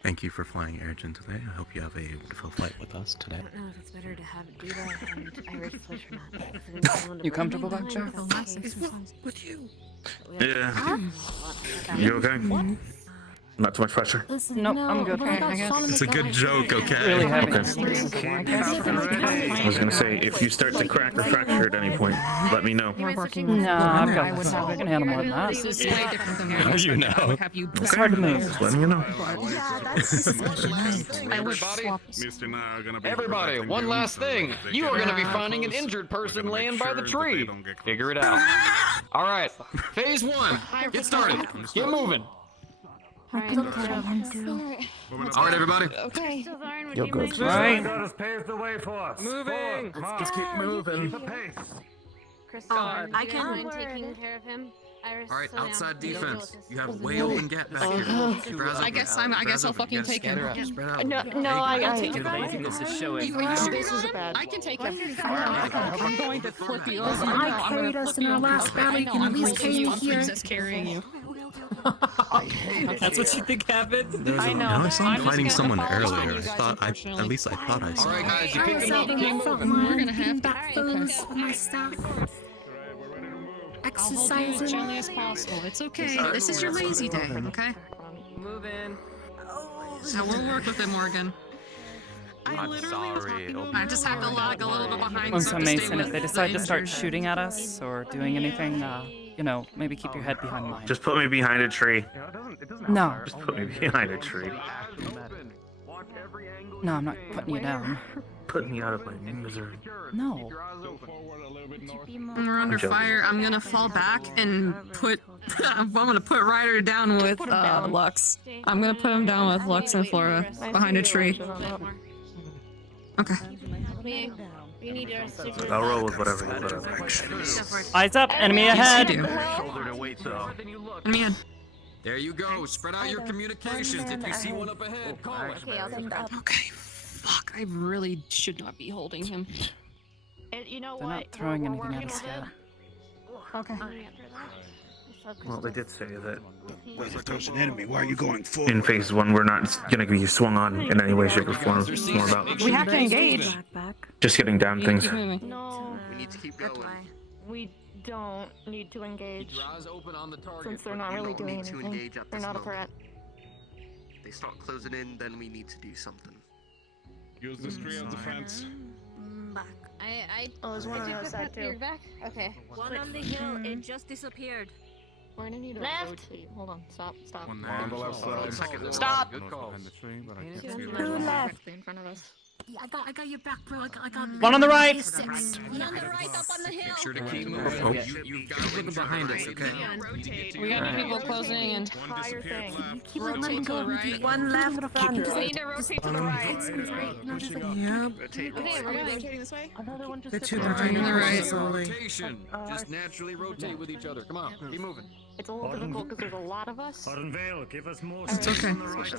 Thank you for flying Airgen today. I hope you have a wonderful flight with us today. I don't know if it's better to have Diva and Irish Flesh or not. You comfortable back there? With you. Yeah. You okay? Not too much pressure. Nope, I'm good. It's a good joke, okay? Really heavy. I was gonna say, if you start to crack or fracture at any point, let me know. No, I've got this. I can handle more than that. This is way different from How you know? It's hard to move. Just letting you know. Everybody, one last thing. You are going to be finding an injured person laying by the tree. Figure it out. All right, phase 1. Get started. Get moving. All right, everybody. Okay. You're good. Right. Just pave the way for us. Moving. Let's just keep moving. Keep the pace. I can Mind taking care of him. Iris, All right, slow down. outside You don't defense. go with You this. have way open gap back here. I guess I'll fucking take him. This is showing. This is bad. I can take him. I'm going to flip you over. I carried us in our last battle. You can at least carry me here. Just carrying you. That's what you think happened? I know. I saw him fighting someone earlier. I thought I saw. All right, guys, you I pick was him up. up in Keep the moving. front line, We're gonna getting have to- back photos with my staff. I'll hold you as Exercising. gently as possible. It's okay. This is your lazy day, okay? Moving. So we'll work with it, Morgan. I'm sorry. I just have to lag a little bit behind. Once so I'm to stay Mason, if with they the decide to start injured. shooting at us or doing anything, you know, maybe keep your head behind mine. Just put me behind a tree. No. Just put me behind a tree. No, I'm not putting you down. put me out of my misery. No. When we're under fire, I'm gonna fall back and put. I'm gonna put Ryder down with Lux. I'm gonna put him down with Lux and Flora behind a tree. Okay. We need your I'll roll with whatever you put up. Eyes up, enemy ahead. Enemy ahead. There you go. Spread out your communications. If you see one up ahead, call it. Okay, I'll send up. Okay. Fuck. I really should not be holding him. You know They're what? not throwing anything at us yet. Okay. Well, they did say that Well, if there's an enemy, why are you going full? in phase 1 we're not gonna be swung on in any way, shape, or form. It's more about We have to engage. just getting down things. Keep moving. No, We need to keep going. we don't need to engage. Keep your eyes open on the target. Since they're not but you really don't doing need to anything. engage at They're this not a moment. threat. They start closing in, then we need to do something. Use this tree as defense. Oh, there's one on the other side too. Okay. One on the hill, it just disappeared. We're gonna need to Left. rotate. Hold on, stop. One On the left side. Stop. Good call. Two left. In front of us. I got your back, bro. I got. One on the right. One on the right, up on the hill. Make sure to keep moving. You gotta look behind us, okay? We got people closing and Entire thing. Keep on letting go. One left front. we need to rotate to the right. Yep. Okay, we're rotating this way. Another one just The two appeared. behind the right. Rotation. Just naturally rotate with each other. Come on, keep moving. It's a little difficult because there's a lot of us. Vale, give us more. It's okay. To the right. To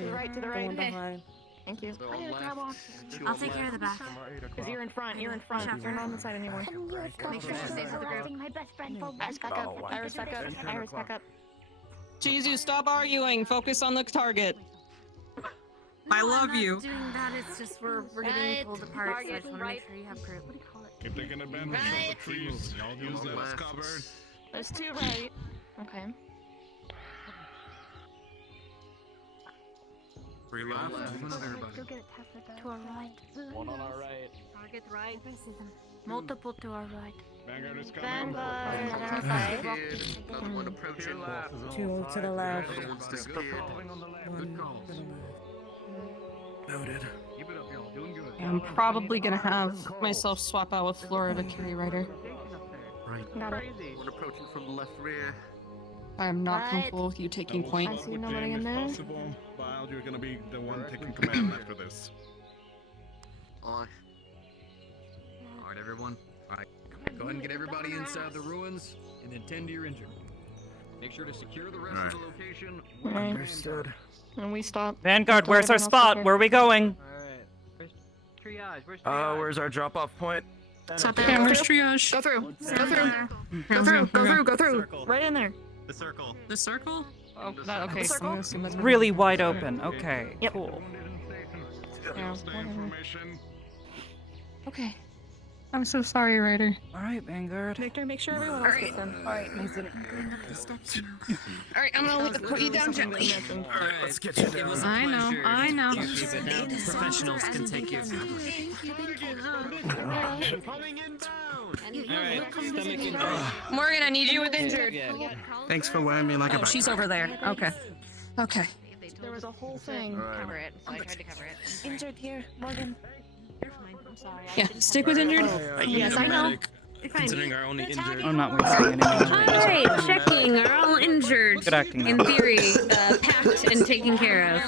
the right. To the right. Okay. Thank you. I'll take care of the back. Because you're in front. You're in front. You're not on the side anymore. Make sure she stays with the group. My best friend. Iris back up. Iris back up. Iris back up. Chizu, stop arguing. Focus on the target. I love you. Doing that, it's just we're getting pulled apart. So I just want to make sure you have group. What do you call it? If they can abandon the trees, use that as cover. There's two right. Okay. Three left. Go get it, to our right. One on our right. Target right. Multiple to our right. Vanguard is Stand coming. by. Another one approaching. Two to the left. Another one's disappeared. Good call. Noted. Keep it up, y'all. Doing good. I'm probably gonna have myself swap out with Flora to carry Ryder. Right. Got it. One approaching from the left rear. I am not comfortable with you taking point. I see nobody in there. Possible. Wild, you're gonna be the one taking command after this. Aye. Alright, everyone. Alright, go ahead and get everybody inside the ruins and then tend to your injured. Make sure to secure the rest of the location. Alright. Understood. And we stop. Vanguard, where's our spot? Where are we going? Alright. Where's triage? Where's triage? Where's our drop-off point? Stop there. Where's triage? Go through. Go through. Go through. Go through. Go through. Right in there. The circle. The circle? Oh, that, okay. The circle? I'm gonna assume that's Really wide open. Okay, Yep. cool. Yeah, Stay whatever. information. Okay. I'm so sorry, Ryder. All right, Vanguard. Victor, make sure everyone else gets in. Alright, Mason. Going up the steps now. Alright, I'm gonna put you down gently. Alright, let's get you down. I know. I know. Professionals can take you. Alright, stomach injury. Morgan, I need you with injured. Thanks for wearing me like a Oh, she's over there. Okay. Okay. There was a whole thing. Cover it. So I tried to cover it. Injured here, Morgan. I'm sorry. Yeah, stick with injured. Yes, I know. Considering our only injured. I'm not wasting any more. Alright, checking. Are all injured. Good acting In now. theory, packed and taken care of.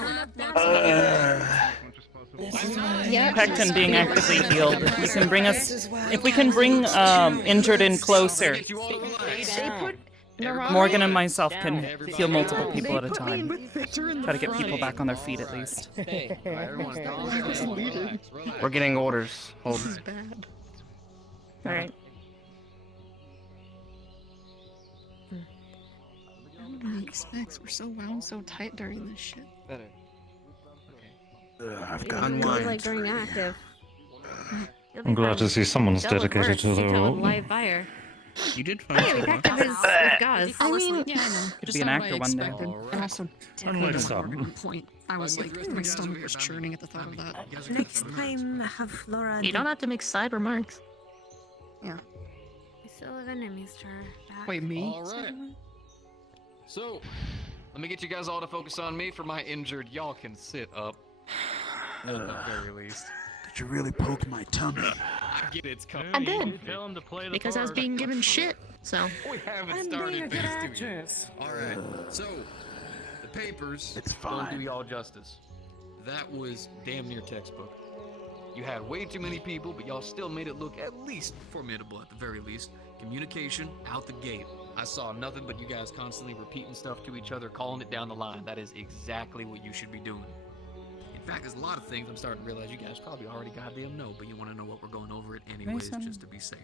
Pecked and being actively healed. If we can bring us, if we can bring injured in closer, Morgan and myself can heal multiple people at a time. Try to get people back on their feet at least. We're getting orders. Hold. All right. Specs, we're so wound so tight during this shit. Better. I've got Good, unwind. like during active. I'm glad to see someone's That would dedicated work. to the You tell role. with live fire. You did fine. Hey, we packed up his gauze. I mean, yeah, I know. Could Just be an not actor what I one day. expected. And also, Unlike at some. one point, I was like, my stomach was churning at the thought of that. Next time, have Flora. You don't have to make side remarks. Yeah. We still have enemies to our back. Wait, me? Alright. So, let me get you guys all to focus on me for my injured. Y'all can sit up. At the very least. Did you really poke my tummy? I get it's coming. I did. Tell him to play the Because I was part. being given shit, so. We haven't started phase 2 yet. Alright, so the papers don't do y'all justice. That was damn near textbook. You had way too many people, but y'all still made it look at least formidable at the very least. Communication out the gate. I saw nothing but you guys constantly repeating stuff to each other, calling it down the line. That is exactly what you should be doing. In fact, there's a lot of things I'm starting to realize you guys probably already goddamn know, but you want to know what we're going over it anyways, just to be safe.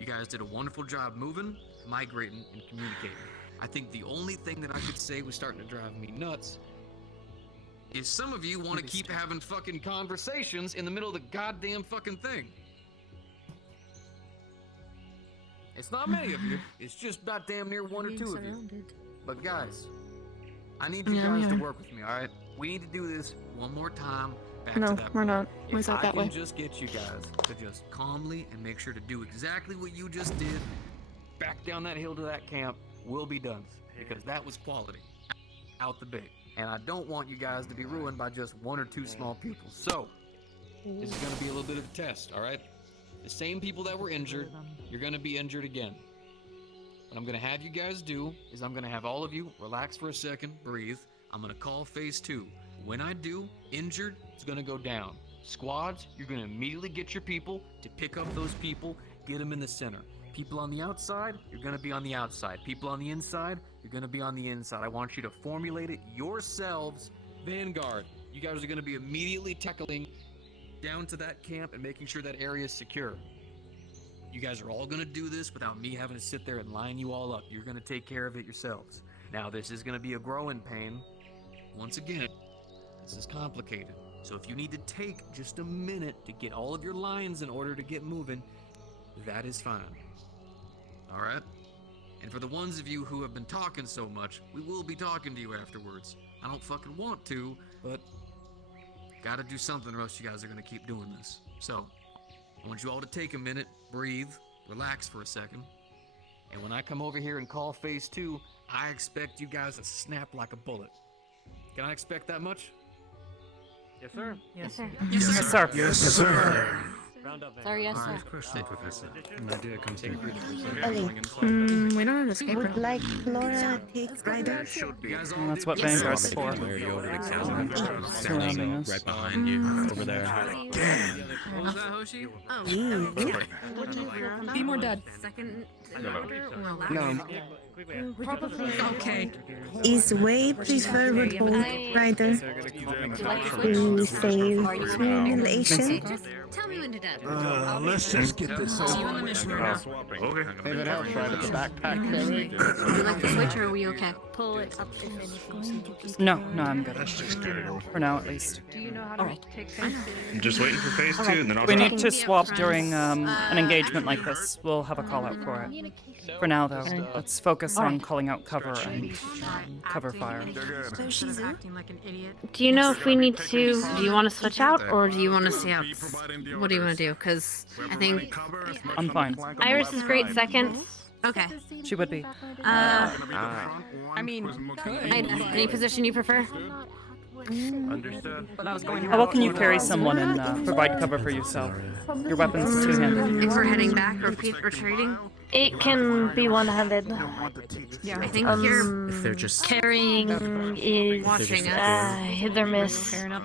You guys did a wonderful job moving, migrating, and communicating. I think the only thing that I could say was starting to drive me nuts is some of you want to keep having fucking conversations in the middle of the goddamn fucking thing. It's not many of you, it's just about damn near one or two of you. But guys, I need you guys to work with me, alright? We need to do this one more time. Back No, to that we're point. not. We're If not I that can way. just get you guys to just calmly and make sure to do exactly what you just did, back down that hill to that camp, we'll be done. Because that was quality. Out the big. And I don't want you guys to be ruined by just one or two small people. So, this is going to be a little bit of a test, alright? The same people that were injured, you're going to be injured again. What I'm going to have you guys do is I'm going to have all of you relax for a second, breathe. I'm going to call phase 2. When I do, injured is going to go down. Squads, you're going to immediately get your people to pick up those people, get them in the center. People on the outside, you're going to be on the outside. People on the inside, you're going to be on the inside. I want you to formulate it yourselves. Vanguard, you guys are going to be immediately tackling down to that camp and making sure that area is secure. You guys are all going to do this without me having to sit there and line you all up. You're going to take care of it yourselves. Now, this is going to be a growing pain. Once again, this is complicated. So if you need to take just a minute to get all of your lines in order to get moving, that is fine. Alright? And for the ones of you who have been talking so much, we will be talking to you afterwards. I don't fucking want to, but gotta do something or else you guys are gonna keep doing this. So, I want you all to take a minute, breathe, relax for a second. And when I come over here and call phase 2, I expect you guys to snap like a bullet. Can I expect that much? Yes, sir. Yes, sir. Yes, Yes, sir. Yes, sir. Sir, yes, sir. Hey, Professor. An idea comes to me. Ellie, We don't have escape would room. like Flora take Ryder? Well, that's what Vanguard's for. Surrounding us. Right behind you, over there. What was that, Hoshi? Oh. Be more dead. Second No. Okay. Is way preferable Ryder to save simulation? Tell me when to done. Let's just get this See you over on the with. mission right now. Okay. If it helps, right at the backpack carry. Would you like to switch or are we okay? Pull it up if anything. No, I'm good. Let's just get it over. For now, at least. Do you know how to take phase I'm just waiting for phase 2, and then I'll We stop. need to swap during an engagement like this. We'll have a call out for it. For now, though, let's focus on calling out cover and cover fire. So she's Acting like an idiot. Do you know if we need to? Do you want to switch out, or Do you want to see how? What do you want to do? Because I think. I'm fine. Iris is great second. Okay. She would be. I mean, Any position you prefer? Understood. How well can you carry someone and provide cover for yourself? Your weapon's two-handed. If we're heading back or retreating, It can be one-handed. yeah, I think you're If they're just Carrying is watching us. hit or miss. they're not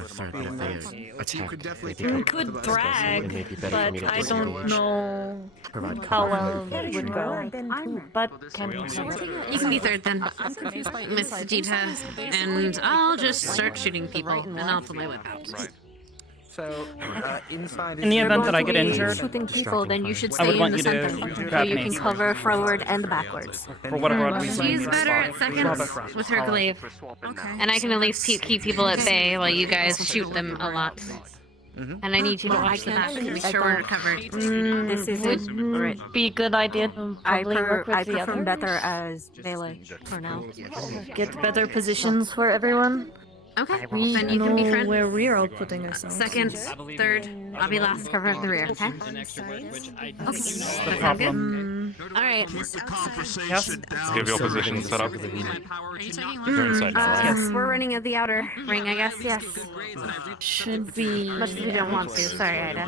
a threat, but if they attack, they We become could it may brag, be better for but me to I disengage. don't know Provide how cover. well it would go. But can You can be third then, Miss Sajita, and I'll just start shooting people, and I'll pull my whip out. So, inside In the event that I get injured, shooting people, then you should I stay would in want the you center. to So grab you me. can cover forward and backwards. For whatever odd reason, I She's need a better spot. at seconds We'll have a with her call out. glaive. And I can at least keep people at bay while you guys shoot them a lot. And I need you to watch the back to make sure we're covered. This would be a good idea to probably work with the other. better as melee for now. Get better positions for everyone. Okay, We then you can be know front. where we're all putting ourselves. Second, third, I'll be last, cover the rear, okay? That's the Sound problem. good? All right. Yes. Give your position set up. You're inside now, right? Yes. We're running at the outer ring, I guess. Yes. Should be. Much as we don't want to. Sorry, Ida.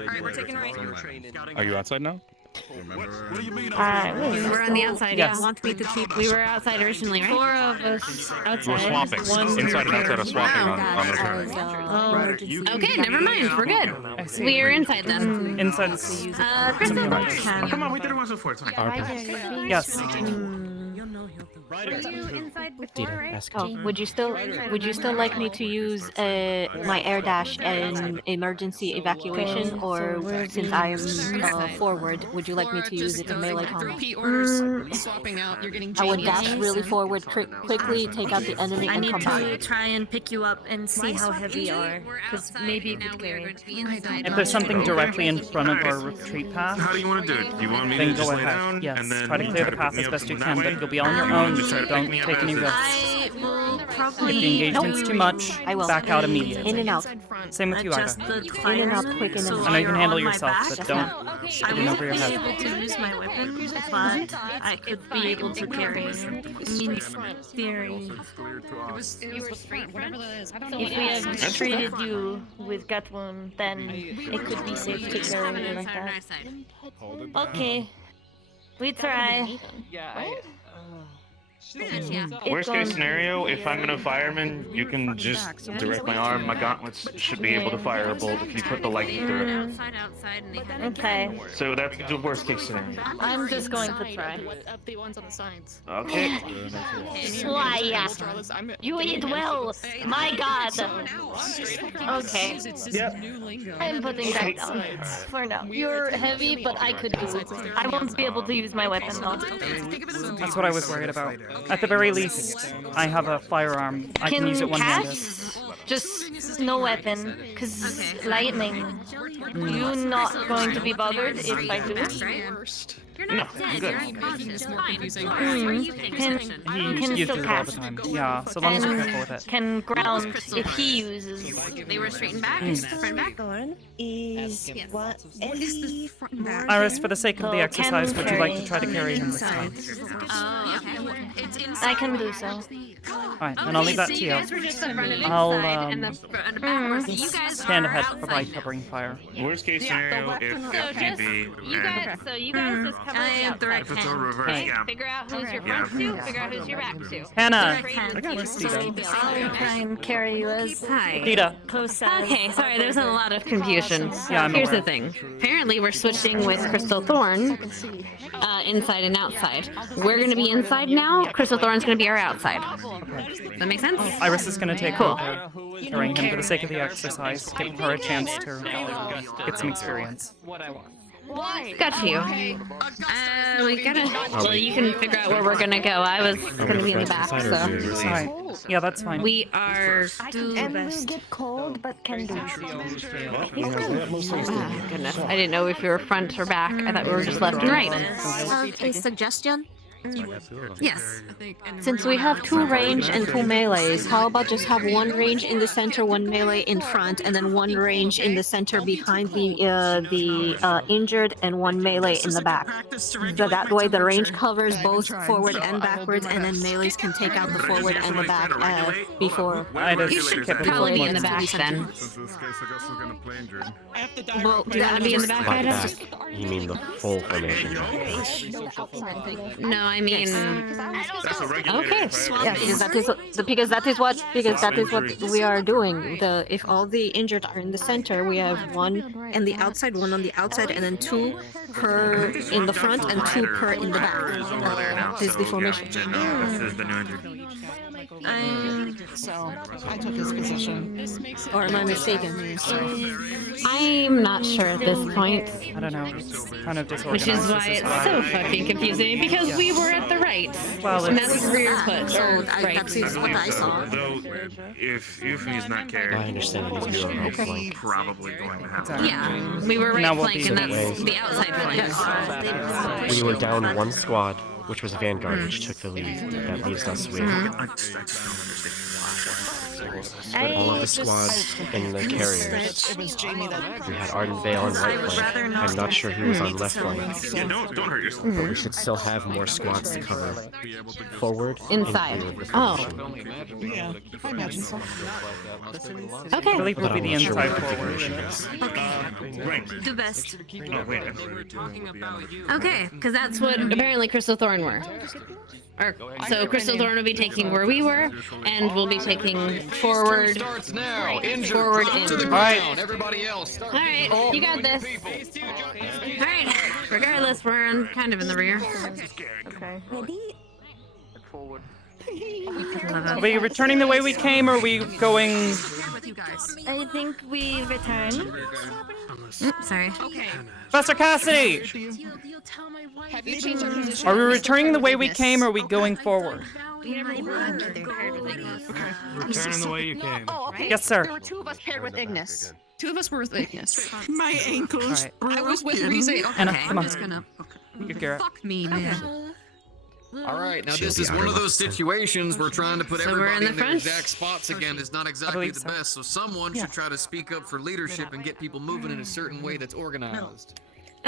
Are you outside now? We're on the outside. Yes. Yeah. Want me to keep? We were outside originally, right? 4 of us outside. We're swapping. Inside and outside are swapping on the turn. Okay, never mind. We're good. I see. We are inside then. Inside. Crystal, Come on, we did it once before. It's fine. Yes. Were you inside before, right? Oh, would you still like me to use my air dash and emergency evacuation, or since I'm forward, would you like me to use it in melee combat? Repeat orders. Swapping out. You're getting I would changes. dash really forward quickly, take out the enemy, I and need come to back. try and pick you up and see how heavy you are, because maybe you could carry. If there's something directly in front of our retreat path, How do you want to do it? Do you want me to then just go lay ahead. down Yes. and then Try to clear the path as best you can, but you'll be on your own, so don't take any risks. I will If probably the engagement's too much, I will. back out immediately. In and out. Same with you, adjust Ida. the In and out, quick in and so out. I know you can you're handle on my yourself, back. but don't I get in won't over your be head. able to use my weapon, but I could be able to carry it. In theory. It was straight whatever that is. I don't know If what we it is. have treated you with gut wound, then it could be safe to carry you like that. Okay. We try. Worst case scenario, if I'm in a fireman, you can just direct my arm. My gauntlets should be able to fire a bolt if you put the lightning through it. Outside, and they had Okay. So that's the worst case scenario. I'm just going to try. Up the ones on the sides. Okay. Why, yeah. You eat well. My God. Okay. I'm putting that down for now. You're heavy, but I could do it. I won't be able to use my weapon though. That's what I was worried about. At the very least, I have a firearm. I can use it one-handed. cats? Just no weapon, cause lightning. You not going to be bothered if I do? You're No, not I'm dead. good. You're unconscious. It's fine. Can He still uses it all the cast. time. Yeah, so long as you're careful with it. Can ground if he uses. They were straight and back. Front back. Thorn is Yes. what What is the front and back? Iris, for the sake of the So exercise, can would you like to carry try to carry him this time? Oh, okay. It's inside. I can do so. Alright, and I'll leave that so to you you. guys were just the front and I'll inside, and the front and back were- you guys stand are ahead, outside provide now. covering fire. Worst case scenario, if need be, You guys, so you guys just cover the outside. If it's a reverse, Okay, yeah. figure out who's your front to, figure out who's your back to. Hannah! Where's Dita? I'll try and carry you as Hi. Dita! close as. Okay, sorry, there's a lot of confusion. Yeah, I'm Here's aware. the thing. Apparently, we're switching with Crystal Thorn, inside and outside. We're gonna be inside now. Crystal Thorn's gonna be our outside. Does that make sense? Iris is gonna take Cool. over carrying him for the sake of the exercise, give her a chance to get some experience. Got you. We gotta. Well, you can figure out where we're gonna go. I was gonna be in the back, so. Alright, yeah, that's fine. We are. and will get cold, but can do. Oh, goodness. I didn't know if we were front or back. I thought we were just left and right. A suggestion? Yes. Since we have 2 range and 2 melees, how about just have 1 range in the center, 1 melee in front, and then 1 range in the center behind the injured, and 1 melee in the back. So that way the range covers both forward and backwards, and then melees can take out the forward and the back before. You should probably be in the back then. Well, do you want to be in the back, Like Ida? that. You mean the full formation? No, I mean. Okay. Yeah, because that is what we are doing. If all the injured are in the center, we have 1 and the outside, 1 on the outside, and then 2 per in the front and 2 per in the back. This is the formation. This is the new injury. So I took his position. Or am I mistaken? I'm not sure at this point. I don't know, it's kind of Which disorganized. is why it's so fucking confusing, because we were at the right. Well, And it's- that's rear foot, or right. That's what I saw. Though, if Euphemy's not carrying, I understand he's doing right flank. probably going to have Exactly. Yeah, we were right Now we'll flank, be and the that's the outside flank. We were down 1 squad. which was Vanguard, which took the lead. That leaves us with all of the squads and the carriers. It was Jamie that. We had Arden Vale on right flank. I'm not sure who was on left flank. Yeah, don't hurt yourself. But we should still have more squads to cover forward. Inside. And rear of the Oh. formation. Yeah, I imagine so. Okay. I believe we'll be the inside forward. Right. The best. Oh, wait. Okay, because that's what apparently Crystal Thorn were. So Crystal Thorn will be taking where we were, and we'll be taking forward. Starts now. Injured. Forward Drop in. to the ground. Everybody else. All right, you got this. All right. Regardless, we're kind of in the rear. Okay. Ready? Are we returning the way we came, or are we going... I think we return. Sorry. Okay. Professor Cassidy! Have you changed our position? Are we returning the way we came, or are we going forward? Return the way you came. Oh, okay. Yes, sir. There were 2 of us paired with Ignis. 2 of us were with Ignis. My ankles. All I was with Rize. Okay. Anna, come on. Just gonna. You, Garrett. Fuck me, man. All right, now She'll this be is our one of those officer. situations where trying to put So we're everybody in in the their front? exact spots again is not exactly believe the so. best. So someone should try to speak up for leadership and get people moving in a certain way that's organized.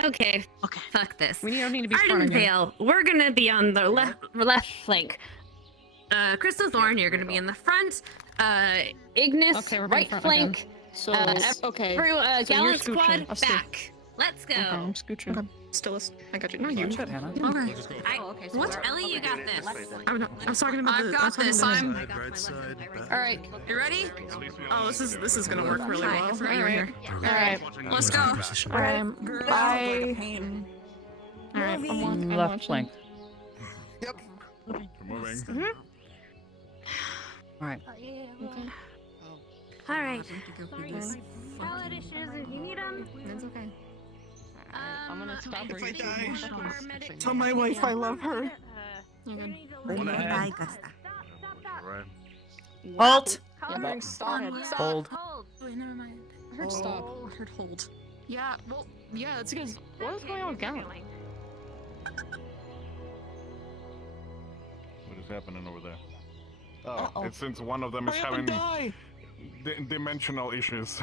Okay. Fuck this. We don't need to be front of you. Ardenvale, we're gonna be on the left flank. Crystal Thorn, you're gonna be in the front. Ignis, Okay, we're right front flank. again. So, okay. Through So you're Gallant scooching. Squad, I'll stay. back. Let's go. Okay, I'm scooching. Okay. Stillus. I got you. No, you. Shit, Hannah. Okay. What? Ellie, you got this. I was talking about I've got this. I'm. All right. You ready? Oh, this is gonna work really well. All right. All right. Let's go. Bye. All right. I'm Left watching. flank. Moving. All right. All right. Salad issues, if you need them. It's okay. I'm gonna stop If I breathing. die, tell my wife I love her. Right. Halt! Yeah, but stop. Hold. Wait, never mind. I heard stop. I heard hold. Yeah, well, yeah, that's because what is going on with Gallant? What is happening over there? Oh, it's since one of them is having dimensional issues.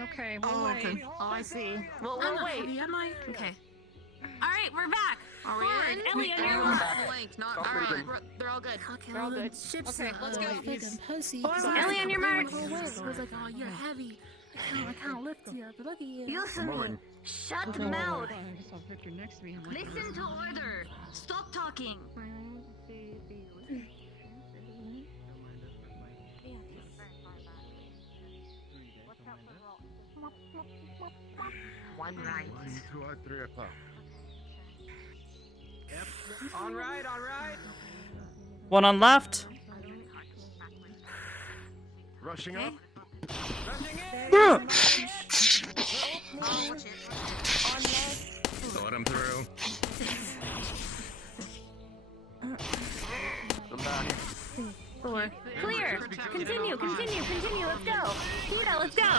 Okay, Oh, we'll okay. wait. Oh, I see. Well, I'm we'll not wait. heavy, am I? Okay. All right, we're back. Are we Forward. in? Ellie, on your left. Blank, not alright. They're all good. They're all good. Okay, let's go. Ellie, on your mark. I was like, oh, you're heavy. I can't lift you, but look at you. Listen, shut mouth. Next to me. Listen to order. Stop talking. One right. 2 or 3 o'clock. On right, on right. One on left. Rushing up. Thought him through. Four. Clear. Continue. Let's go. Tita, let's go.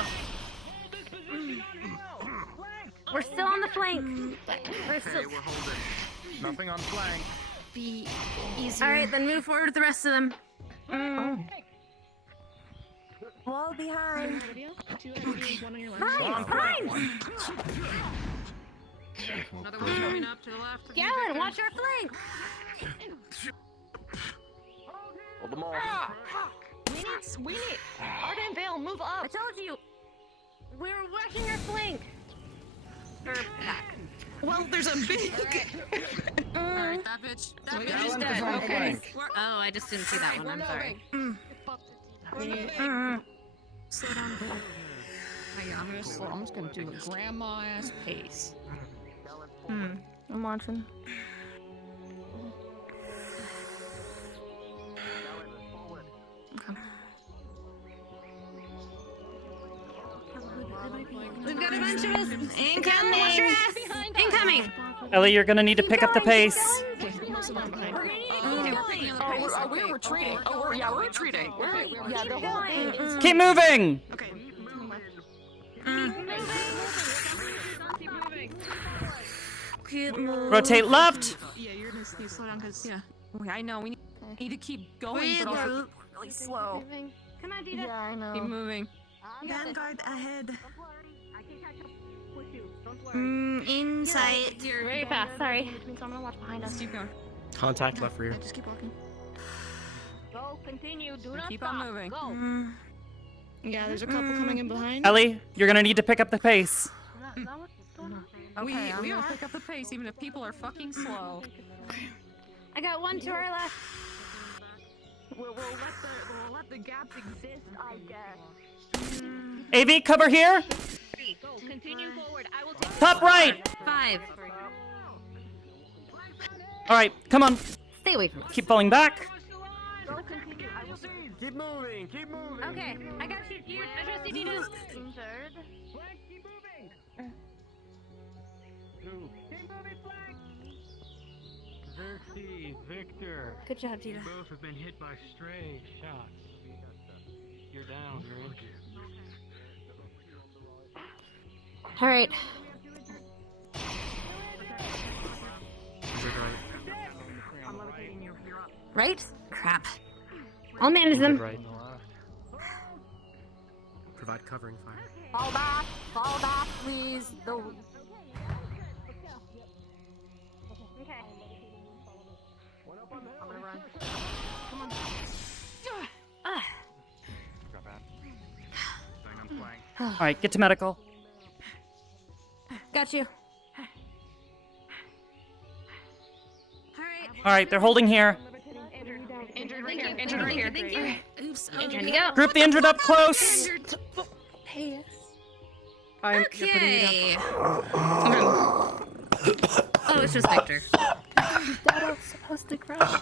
We're still on the flank. We're still. We're holding. Nothing on flank. Be easier. All right, then move forward with the rest of them. Wall behind. Fine. Another one coming up to the left. Gallon, watch our flank. Hold them all. We need. Arden Vale, move up. I told you. We're watching our flank. Or back. Well, there's a big. Alright, that bitch. That bitch is dead. Okay. Oh, I just didn't see that one. I'm sorry. Slow down. I'm just gonna do a grandma ass pace. I'm watching. We've got a bunch of us. Incoming. Watch your ass. Incoming. Ellie, you're gonna need to pick up the pace. We're retreating. We're retreating. The whole thing is. Keep moving! Okay. Rotate left. Yeah, you're gonna stay Okay, slow down, cause yeah. Okay, I know we need to keep going, but also keep really slow. Come on, Dita. Yeah, I know. Keep moving. Vanguard ahead. Insight. You're very fast. Sorry. I'm gonna watch behind us. Keep going. Contact left rear. Just keep walking. Go. Continue. Do not Keep stop. on moving. Go. Yeah, there's a couple coming in behind. Ellie, you're gonna need to pick up the pace. Okay, I'm gonna pick up the pace even if people are fucking slow. I got one to our left. We'll let the gaps exist, I guess. AV, cover here. Go. Continue forward. I will take Top right. 5. All right, come on. Stay away from us. Keep falling back. Go. Continue. I will. Keep moving, keep moving. Okay. I got you. You. I trust you, Dita. Injured. Keep moving. 2. Keep moving, flank. Xerxes, Victor. Good job, Dita. You both have been hit by stray shots. You're down. You're injured. All right. Right? Crap. I'll manage them. Provide covering fire. Fall back, please. Okay. I'm gonna run. Come on. All right, get to medical. Got you. All right, they're holding here. Injured right here. Injured right here. Thank you. Oops. Here you go. Group the injured up close. Hey. Okay. Oh, it's just Victor. That was supposed to cry.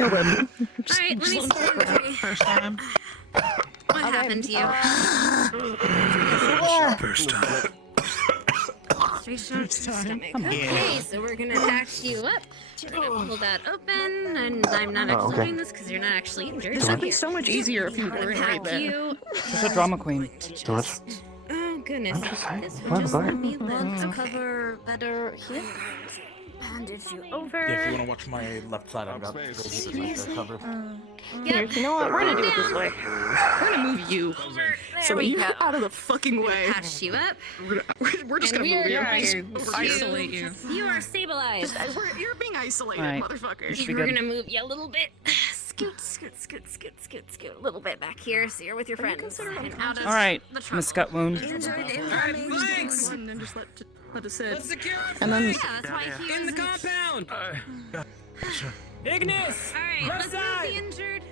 Alright, let me see. First time. What happened to you? First time. Straight shot to the stomach. Okay, so we're gonna patch you up. We're gonna pull that open, and I'm not actually doing this because you're not actually injured. This would be so much easier if you I'm gonna weren't right pack there. you. She's a drama queen. Oh goodness. This would just let me let's cover better here. Bandage you over. Yeah, if you want to watch my left side, I've got the cover. Here, you know what? We're gonna do it this way. We're gonna move you so that you're out of the fucking way. Patch you up. We're just gonna move you. Isolate you. You are stabilized. You're being isolated, Right. motherfucker. Be We're good. gonna move you a little bit. Scoot, scoot, scoot, scoot, scoot, scoot. A little bit back here, so you're with your friends. And out of All right, the Miss trouble. Gut Wound. Thanks. And then just let it sit. Let's secure it. And then Yeah, that's why he In the was compound. Ignis. Alright, let's move side. the injured.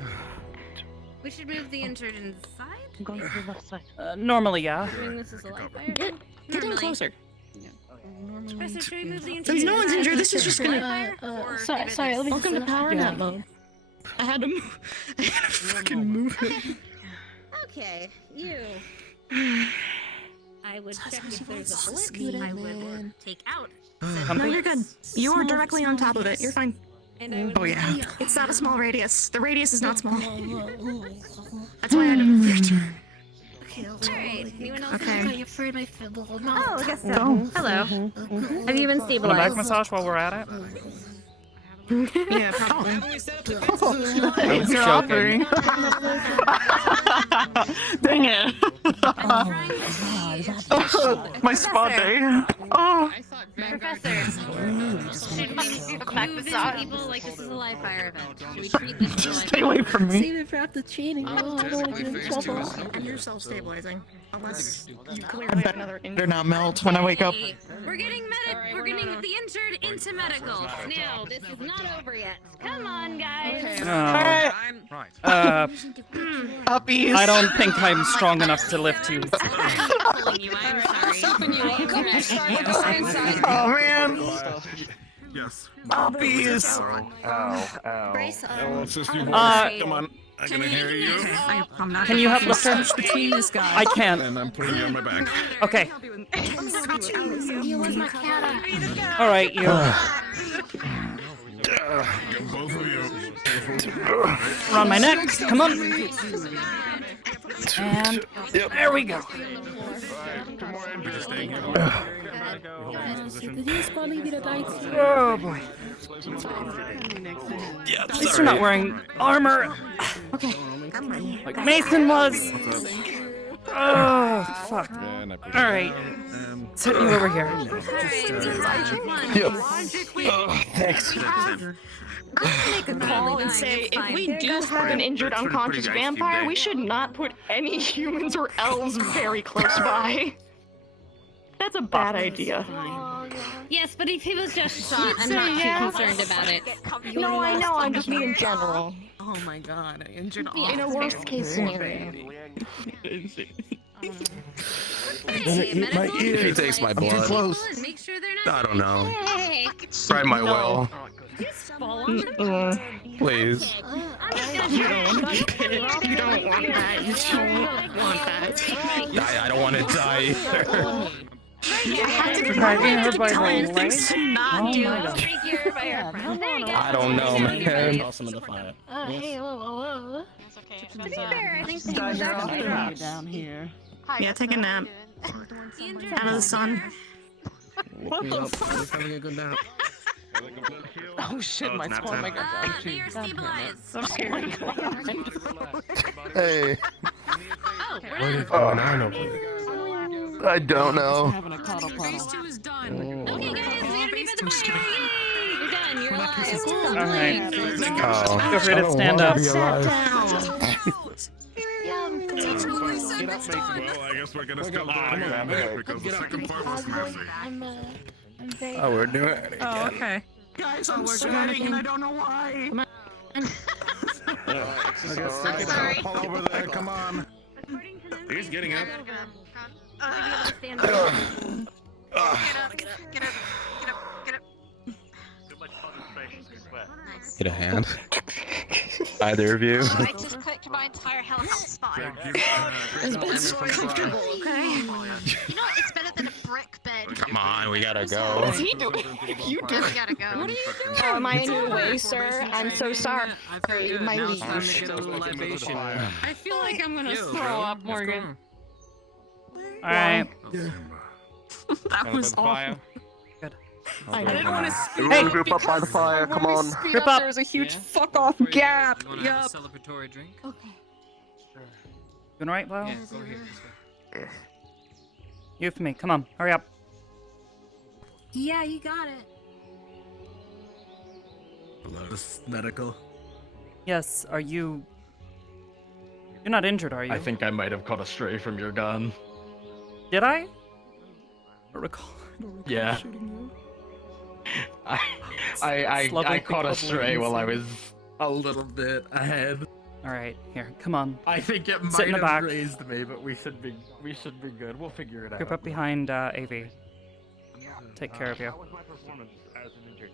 We should move the injured inside. I'm going to the left side. Normally, yeah. Doing this as a live fire. get in Normally. closer. Professor, should we move the injured? Since no one's injured, this is just gonna. Sorry, let me Welcome to power yeah. nap mode. I had to move. I had to fucking move it. Okay, you. I would check if there's a blip. I would take out. No, you're good. You are directly on top of it. You're fine. And I would Oh yeah. It's not a small radius. The radius is not small. That's why I had to move your turn. Alright, anyone else? Okay. afraid my fiddle will Oh, I guess so. Oh. Hello. Have you been Want a back stabilized? massage while we're at it? Yeah, probably. It's You're offering. Dang it. My spa day. Oh. Professor, should we move in people like this is a live fire event? Should we treat this as a live Stay away from Save me. it for after training. Oh, I don't want to get in trouble. And you're self-stabilizing. Unless you clearly have another injury. They're not melt when I wake up. We're getting We're getting the injured into medical. Now, this is not over yet. Come on, guys. Alright. Puppies. I don't think I'm strong enough to lift you. Pulling you. I'm sorry. Oh man. Yes. Puppies. Brace Come on. I can hear you. I'm not. Can you help lift her? Between this guy. I can. And I'm putting you on my back. Okay. You was my cat. All right, you. Get both of you. Around my neck. Come on. And there we go. Two more injured. Staying here. Did you squad leave you to die too? Oh boy. Yeah, at least you're not wearing armor. Okay. Like Mason was. Oh, fuck. Alright. Sit you over here. Yep. Oh, thanks. Make a call and say if we do have an injured unconscious vampire, we should not put any humans or elves very close by. That's a bad idea. Yes, but if he was just shot, I'm not too concerned about it. No, I know. I'm just being general. Oh my god, I injured all In a worst case scenario. If he takes my blood. Too close. Make sure they're not. I don't know. Hey. Try my will. Please. You don't want that. You don't want that. I don't want to die either. Dragging her by the leg? Things to not do. I don't know, man. Hey, whoa. To be fair, I think down here. Yeah, take a nap. Out of the sun. What the fuck? Having a good nap. Oh shit, my spawn might go down too. I'm scared. Hey. Where did banana I don't know. Phase 2 is done. Okay, guys, we're gonna be by the party. You're done. You're alive. Alright. Oh, Feel free to stand up. Well, I guess we're gonna still do it again because the second part was messy. Oh, we're doing it again. Oh, okay. Guys, I'm sweating and I don't know why. Sorry. All over there, come on. He's getting up. Get up. Get a hand. Either of you. I just cooked my entire health spot. It's been so comfortable, okay? You know, it's better than a brick bed. Come on, we gotta go. What's he doing? You do. We gotta go. What are you doing? Am I in your way, sir? I'm so sorry. My liege. I feel like I'm gonna throw up, Morgan. Alright. That was awful. Good. I didn't want to speak. Everyone group up by the fire, come on. Group up. There's a huge fuck off gap. You want to have a celebratory drink? Okay. Doing alright, Flo? Yeah, go here. This way. You with me. Come on. Hurry up. Yeah, you got it. Lotus medical. Yes, are you... You're not injured, are you? I think I might have caught a stray from your gun. Did I? I don't recall. Yeah. Shooting you. I caught a stray while I was a little bit ahead. Alright, here, come on. I think it Sit in might the have back. raised me, but we should be good. We'll figure it Group out. up behind AV. Take care of you. How was my performance as an injured?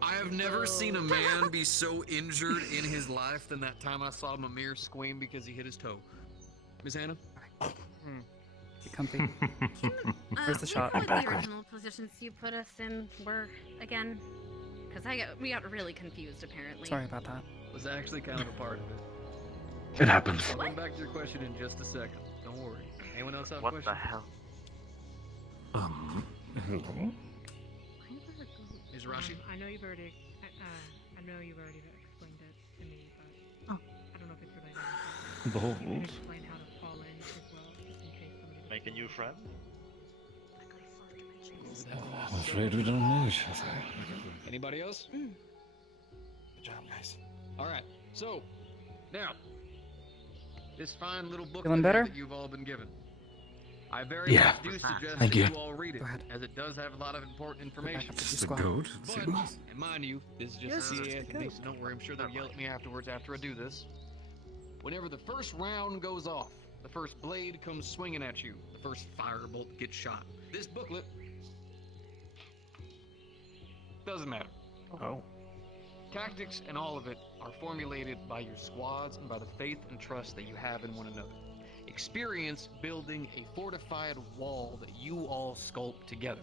I have never seen a man be so injured in his life than that time I saw Mimir squeam because he hit his toe. Miss Hannah? Get comfy. Where's the shot? What the original positions you put us in were again? Because we got really confused apparently. Sorry about that. Was actually kind of a part of it. It happens. I'll come back to your question in just a second. Don't worry. Anyone else have a What question? the hell? Hello? Is Rashi? I know you've already explained it to me, but I don't know if it's related. Behold. Explain how to fall in as well, just in case somebody. Make a new friend? I'm afraid we don't know each other. Anybody else? Good job, guys. All right. So, now, this fine little book Feeling better? that you've all been given. I very Yeah. much do suggest Thank that you. you all read it, as it does have a lot of important information. It's the goat. But, and mind you, this is just a CA at the base. Don't worry, I'm sure they'll yell at me afterwards after I do this. Whenever the first round goes off, the first blade comes swinging at you, the first firebolt gets shot. This booklet doesn't matter. Oh. Tactics and all of it are formulated by your squads and by the faith and trust that you have in one another. Experience building a fortified wall that you all sculpt together.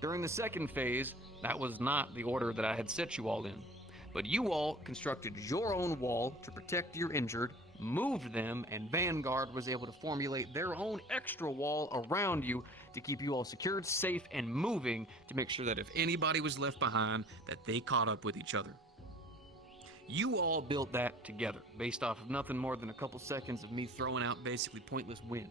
During the second phase, that was not the order that I had set you all in. But you all constructed your own wall to protect your injured, moved them, and Vanguard was able to formulate their own extra wall around you to keep you all secured, safe, and moving to make sure that if anybody was left behind, that they caught up with each other. You all built that together, based off of nothing more than a couple seconds of me throwing out basically pointless wind.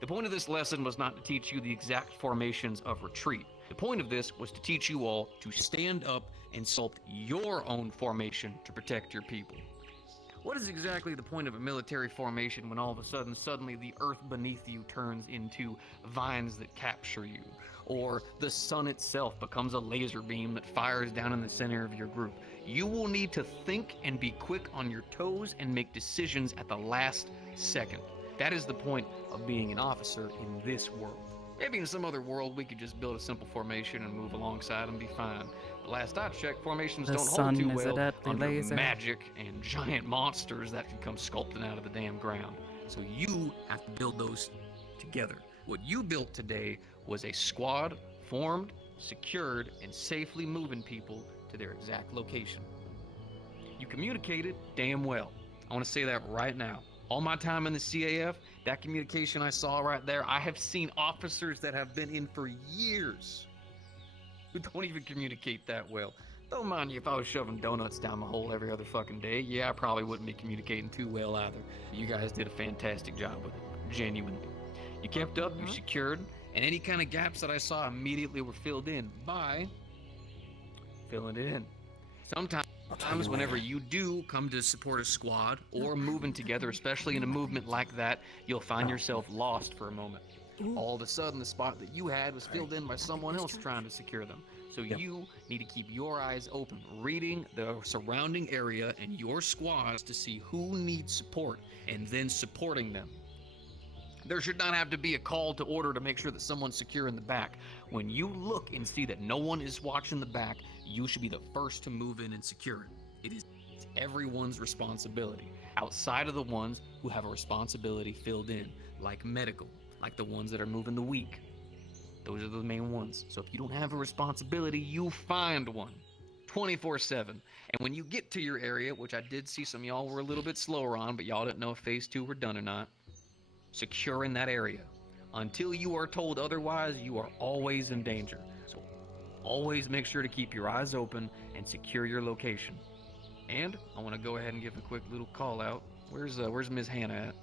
The point of this lesson was not to teach you the exact formations of retreat. The point of this was to teach you all to stand up and sculpt your own formation to protect your people. What is exactly the point of a military formation when all of a sudden, suddenly the earth beneath you turns into vines that capture you? Or the sun itself becomes a laser beam that fires down in the center of your group? You will need to think and be quick on your toes and make decisions at the last second. That is the point of being an officer in this world. Maybe in some other world we could just build a simple formation and move alongside and be fine. But last I checked, formations The don't hold sun too is a well deadly under laser. magic and giant monsters that can come sculpting out of the damn ground. So you have to build those together. What you built today was a squad formed, secured, and safely moving people to their exact location. You communicated damn well. I want to say that right now. All my time in the CAF, that communication I saw right there, I have seen officers that have been in for years who don't even communicate that well. Don't mind you, if I was shoving donuts down my hole every other fucking day, yeah, I probably wouldn't be communicating too well either. You guys did a fantastic job with it, genuinely. You kept up, you secured, and any kind of gaps that I saw immediately were filled in by filling it in. Sometimes whenever you do come to support a squad or moving together, especially in a movement like that, you'll find yourself lost for a moment. All of a sudden, the spot that you had was filled in by someone else trying to secure them. So you need to keep your eyes open, reading the surrounding area and your squads to see who needs support, and then supporting them. There should not have to be a call to order to make sure that someone's secure in the back. When you look and see that no one is watching the back, you should be the first to move in and secure it. It is everyone's responsibility, outside of the ones who have a responsibility filled in, like medical, like the ones that are moving the weak. Those are the main ones. So if you don't have a responsibility, you find one 24/7. And when you get to your area, which I did see some of y'all were a little bit slower on, but y'all didn't know if phase 2 were done or not, secure in that area. Until you are told otherwise, you are always in danger. So always make sure to keep your eyes open and secure your location. And I want to go ahead and give a quick little call out. Where's Ms. Hannah at?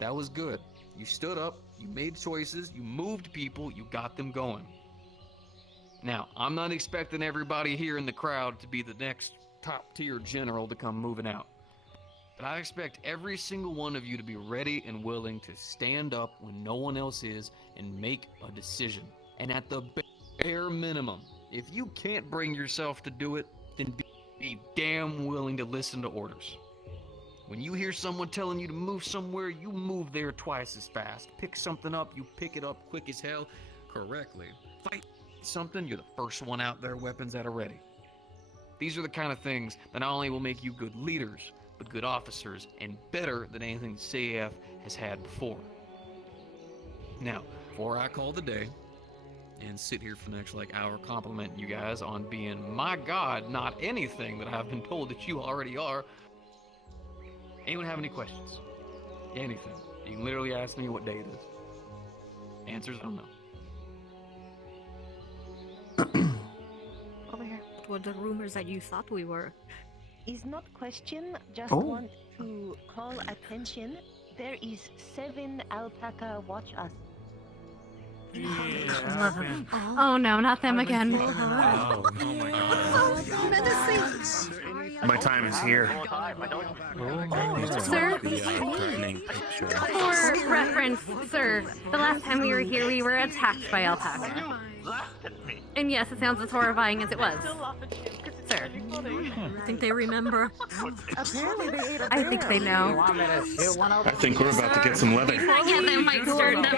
That was good. You stood up, you made choices, you moved people, you got them going. Now, I'm not expecting everybody here in the crowd to be the next top tier general to come moving out. But I expect every single one of you to be ready and willing to stand up when no one else is and make a decision. And at the bare minimum, if you can't bring yourself to do it, then be damn willing to listen to orders. When you hear someone telling you to move somewhere, you move there twice as fast. Pick something up, you pick it up quick as hell, correctly. Fight something, you're the first one out there, weapons at a ready. These are the kind of things that not only will make you good leaders, but good officers, and better than anything the CAF has had before. Now, before I call the day and sit here for the next hour complimenting you guys on being, my God, not anything that I've been told that you already are, anyone have any questions? Anything. You can literally ask me what day it is. Answers, I don't know. Over here. What were the rumors that you thought we were? Is not question, just Oh. want to call attention. There is 7 alpaca watch us. Oh no, not them again. Wow. My time is here. Sir? Threatening picture. For reference, sir, the last time we were here, we were attacked by alpaca. And yes, it sounds as horrifying as it was. Sir. I think they remember. I think they know. I think we're about to get some leather. Yeah, that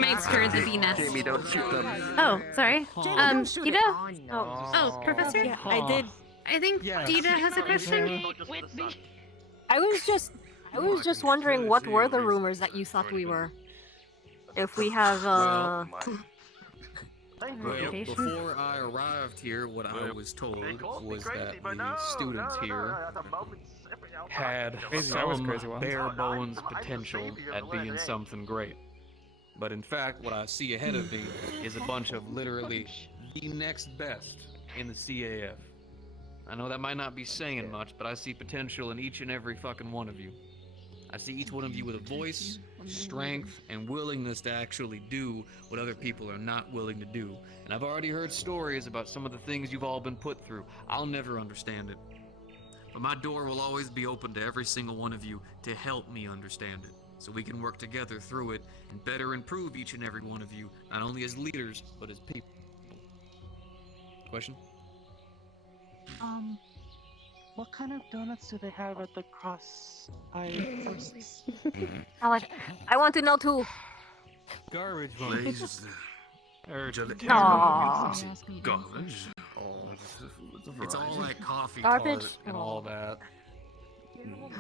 might stir the Venus. Jamie, don't shoot them. Oh, sorry. Dita? Oh, Professor? Yeah, I did. I think Dita has a question. I was just wondering what were the rumors that you thought we were. If we have Well, before I arrived here, what I was told was that the students here had some bare bones potential at being something great. But in fact, what I see ahead of me is a bunch of literally the next best in the CAF. I know that might not be saying much, but I see potential in each and every fucking one of you. I see each one of you with a voice, strength, and willingness to actually do what other people are not willing to do. And I've already heard stories about some of the things you've all been put through. I'll never understand it. But my door will always be open to every single one of you to help me understand it, so we can work together through it and better improve each and every one of you, not only as leaders, but as people. Question? What kind of donuts do they have at the cross-eyed horses? I want to know too. Garbage ones. Garbage. It's all like coffee Garbage. tart and all that.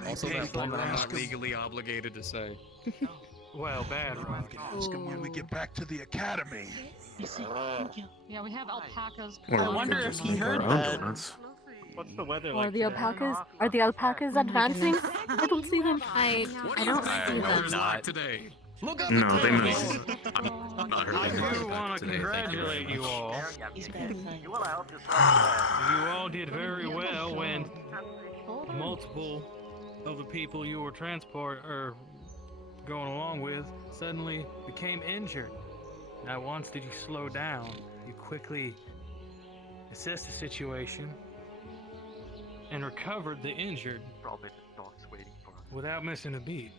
Also that one that I'm not legally obligated to say. Well, bad. Ask him when we get back to the academy. Yeah, we have alpacas. Or I wonder if he heard that. What's the weather like? Are the alpacas advancing? I don't see them. I don't see them. Not today. Look up No, they missed. I do want to congratulate you all. You all did very well when multiple of the people you were going along with suddenly became injured. Not once did you slow down. You quickly assessed the situation and recovered the injured without missing a beat.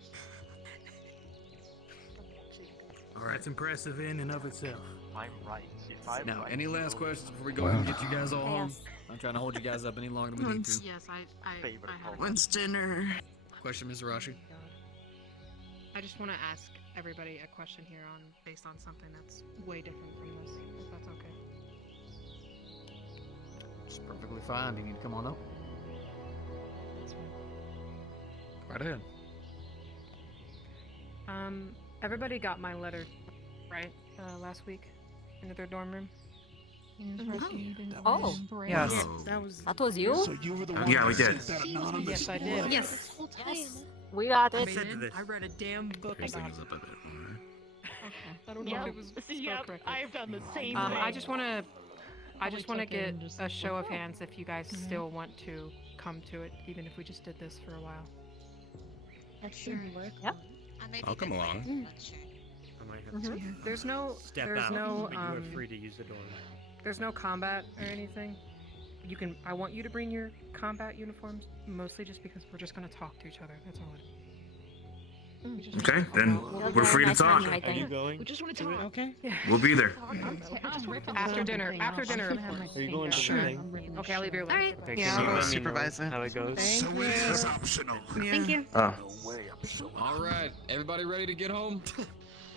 All right, that's impressive in and of itself. I'm right. Now, any last questions before we go and get you guys all home? I'm trying to hold you guys up any longer than we need to. Yes, I have. When's dinner? Question, Ms. Arashi? I just want to ask everybody a question here based on something that's way different from this, if that's okay. It's perfectly fine. Do you need to come on up? Right ahead. Everybody got my letter, right? Last week, into their dorm room. Oh, yes. That was you? So you were the one Yeah, we that did. sent that anonymous Yes, I did. letter? Yes. We got it. I read a damn book about it. I don't know if it was spelled correctly. I've done the same thing. I just want to get a show of hands if you guys still want to come to it, even if we just did this for a while. Yep. I'll come along. There's no free to use the door. There's no combat or anything. I want you to bring your combat uniforms, mostly just because we're just gonna talk to each other. That's all it is. Okay, then we're free to talk. Are you going? We just want to talk. Okay. We'll be there. After dinner. After dinner, of course. Are you going to the thing? Okay, I'll leave your letter. Okay, Yeah. can you let me know Supervisor. how it goes? So it is optional. Thank you. Oh. All right, everybody ready to get home?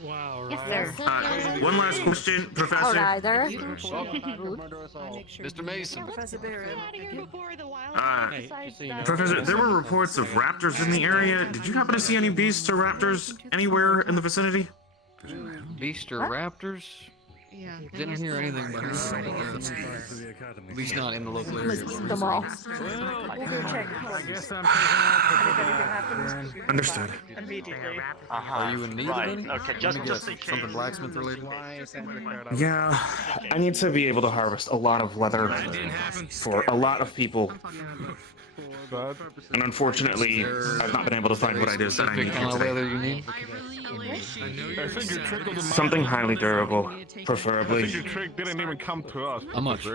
Wow, Yes, right. sir. One last question, Professor. Outrider. Mr. Mason. Professor Barrett. Professor, there were reports of raptors in the area. Did you happen to see any beasts or raptors anywhere in the vicinity? Beast or raptors? Yeah. Didn't hear anything about at least not in the local area. Them all. Well, I guess I'm taking out Understood. Immediately. Are you in need of any? Okay, Let me guess, just in case. something blacksmith related? Yeah, I need to be able to harvest a lot of leather for a lot of people. And unfortunately, I've not been able to find what it is that I need Specific kind of today. leather you need? Something highly durable, preferably. I think your trick didn't even come to us. How much?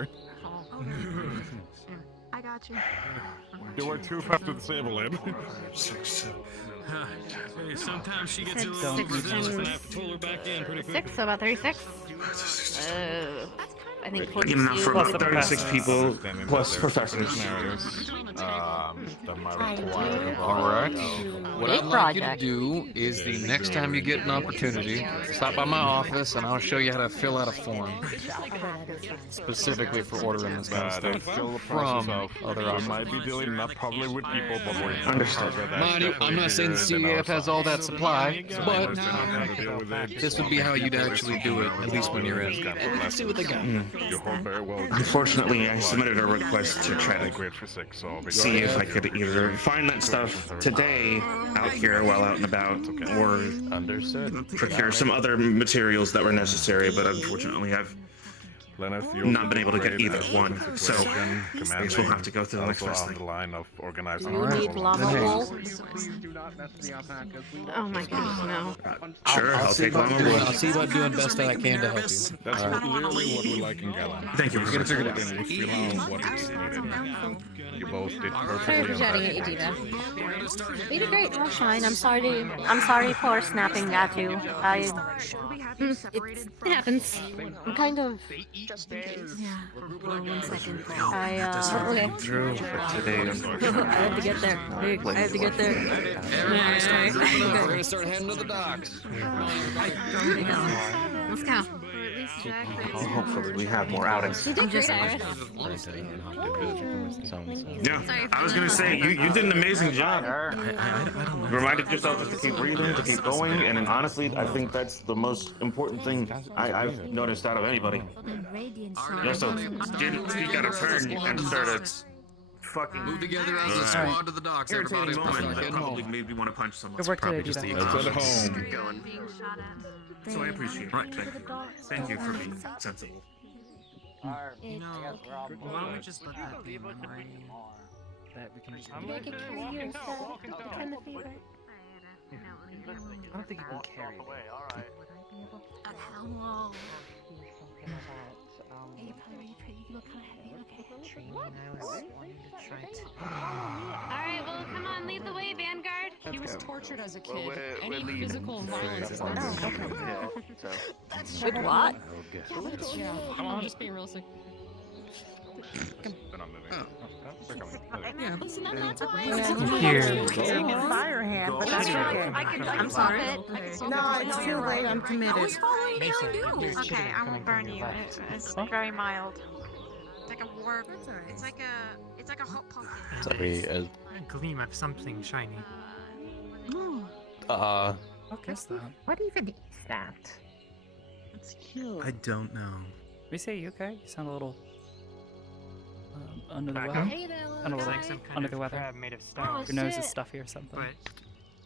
I got you. You were too fast to disable it. Sometimes she gets a Six, little six, overzealous ten. and I have to pull her back in pretty quick. 6, so about 36. I think Enough for Plus about the 36 professor. people, plus professors. done my required. Alright. What Big I'd like project. you to do is the next time you get an opportunity, stop by my office and I'll show you how to fill out a form. Specifically for ordering this kind of That's stuff still the from process of, other we offices. might be dealing not probably with people, but we're Understood. Mind you, I'm not saying the CEF has all that supply, but this would be how you'd actually do it, at least when you're in. And we can see what they got. Unfortunately, I submitted a request to try to see if I could either find that stuff today out here while out and about, or procure some other materials that were necessary, but unfortunately I've not been able to get either one, so I guess we'll have to go through the next best thing. You need llama wool? Oh my gosh, no. Sure, I'll take llama wool. I'll see about doing best that I can to help you. That's Alright. clearly what we like in Galan. Thank you. We're gonna figure it out. We feel out what is needed. You both did Sorry perfectly. for shouting at you, Diva. You did great. That's fine. I'm sorry for snapping at you. It happens. I'm kind of. Yeah. Well, 1 second. Okay. Drew for today. I had to get there. I had to get there. We're gonna start heading to the docks. Let's go. Hopefully we have more outings. You did great, Iris. Yeah, I was gonna say, you did an amazing job. Reminded yourself just to keep breathing, to keep going, and then honestly, I think that's the most important thing I've noticed out of anybody. You also didn't speak out of turn and started fucking move together as a squad to the docks. Everybody's moment that probably made me want to punch someone. Good work Probably today, just Dita. the Let's go home. keep going. So I appreciate it. Thank you. Thank you for being sensible. You know, why don't we just let that be a memory that we can just... Can I get carry you instead? Return the favor. I don't think you can carry it. Hello. You're probably pretty. You look kind of heavy. Okay. I was wanting to try to... Alright, well, come on, lead the way, Vanguard. He was tortured as a kid. Well, Any physical violence is not good. With what? Yeah, I'm just being realistic. They're not moving. Yeah. Listen, I'm not Here. Fire hand, but that's okay. I'm sorry. No, it's too late. I'm committed. Okay, I won't burn you. It's very mild. It's like a warp. It's like a hot pocket. Sorry, A gleam of something shiny. What is that? What even is that? It's cute. I don't know. We say you okay? You sound a little under the Back weather. up. Hey there, Under It's the like some kind under of the weather. crab made of stone. Your nose shit. is stuffy or something. But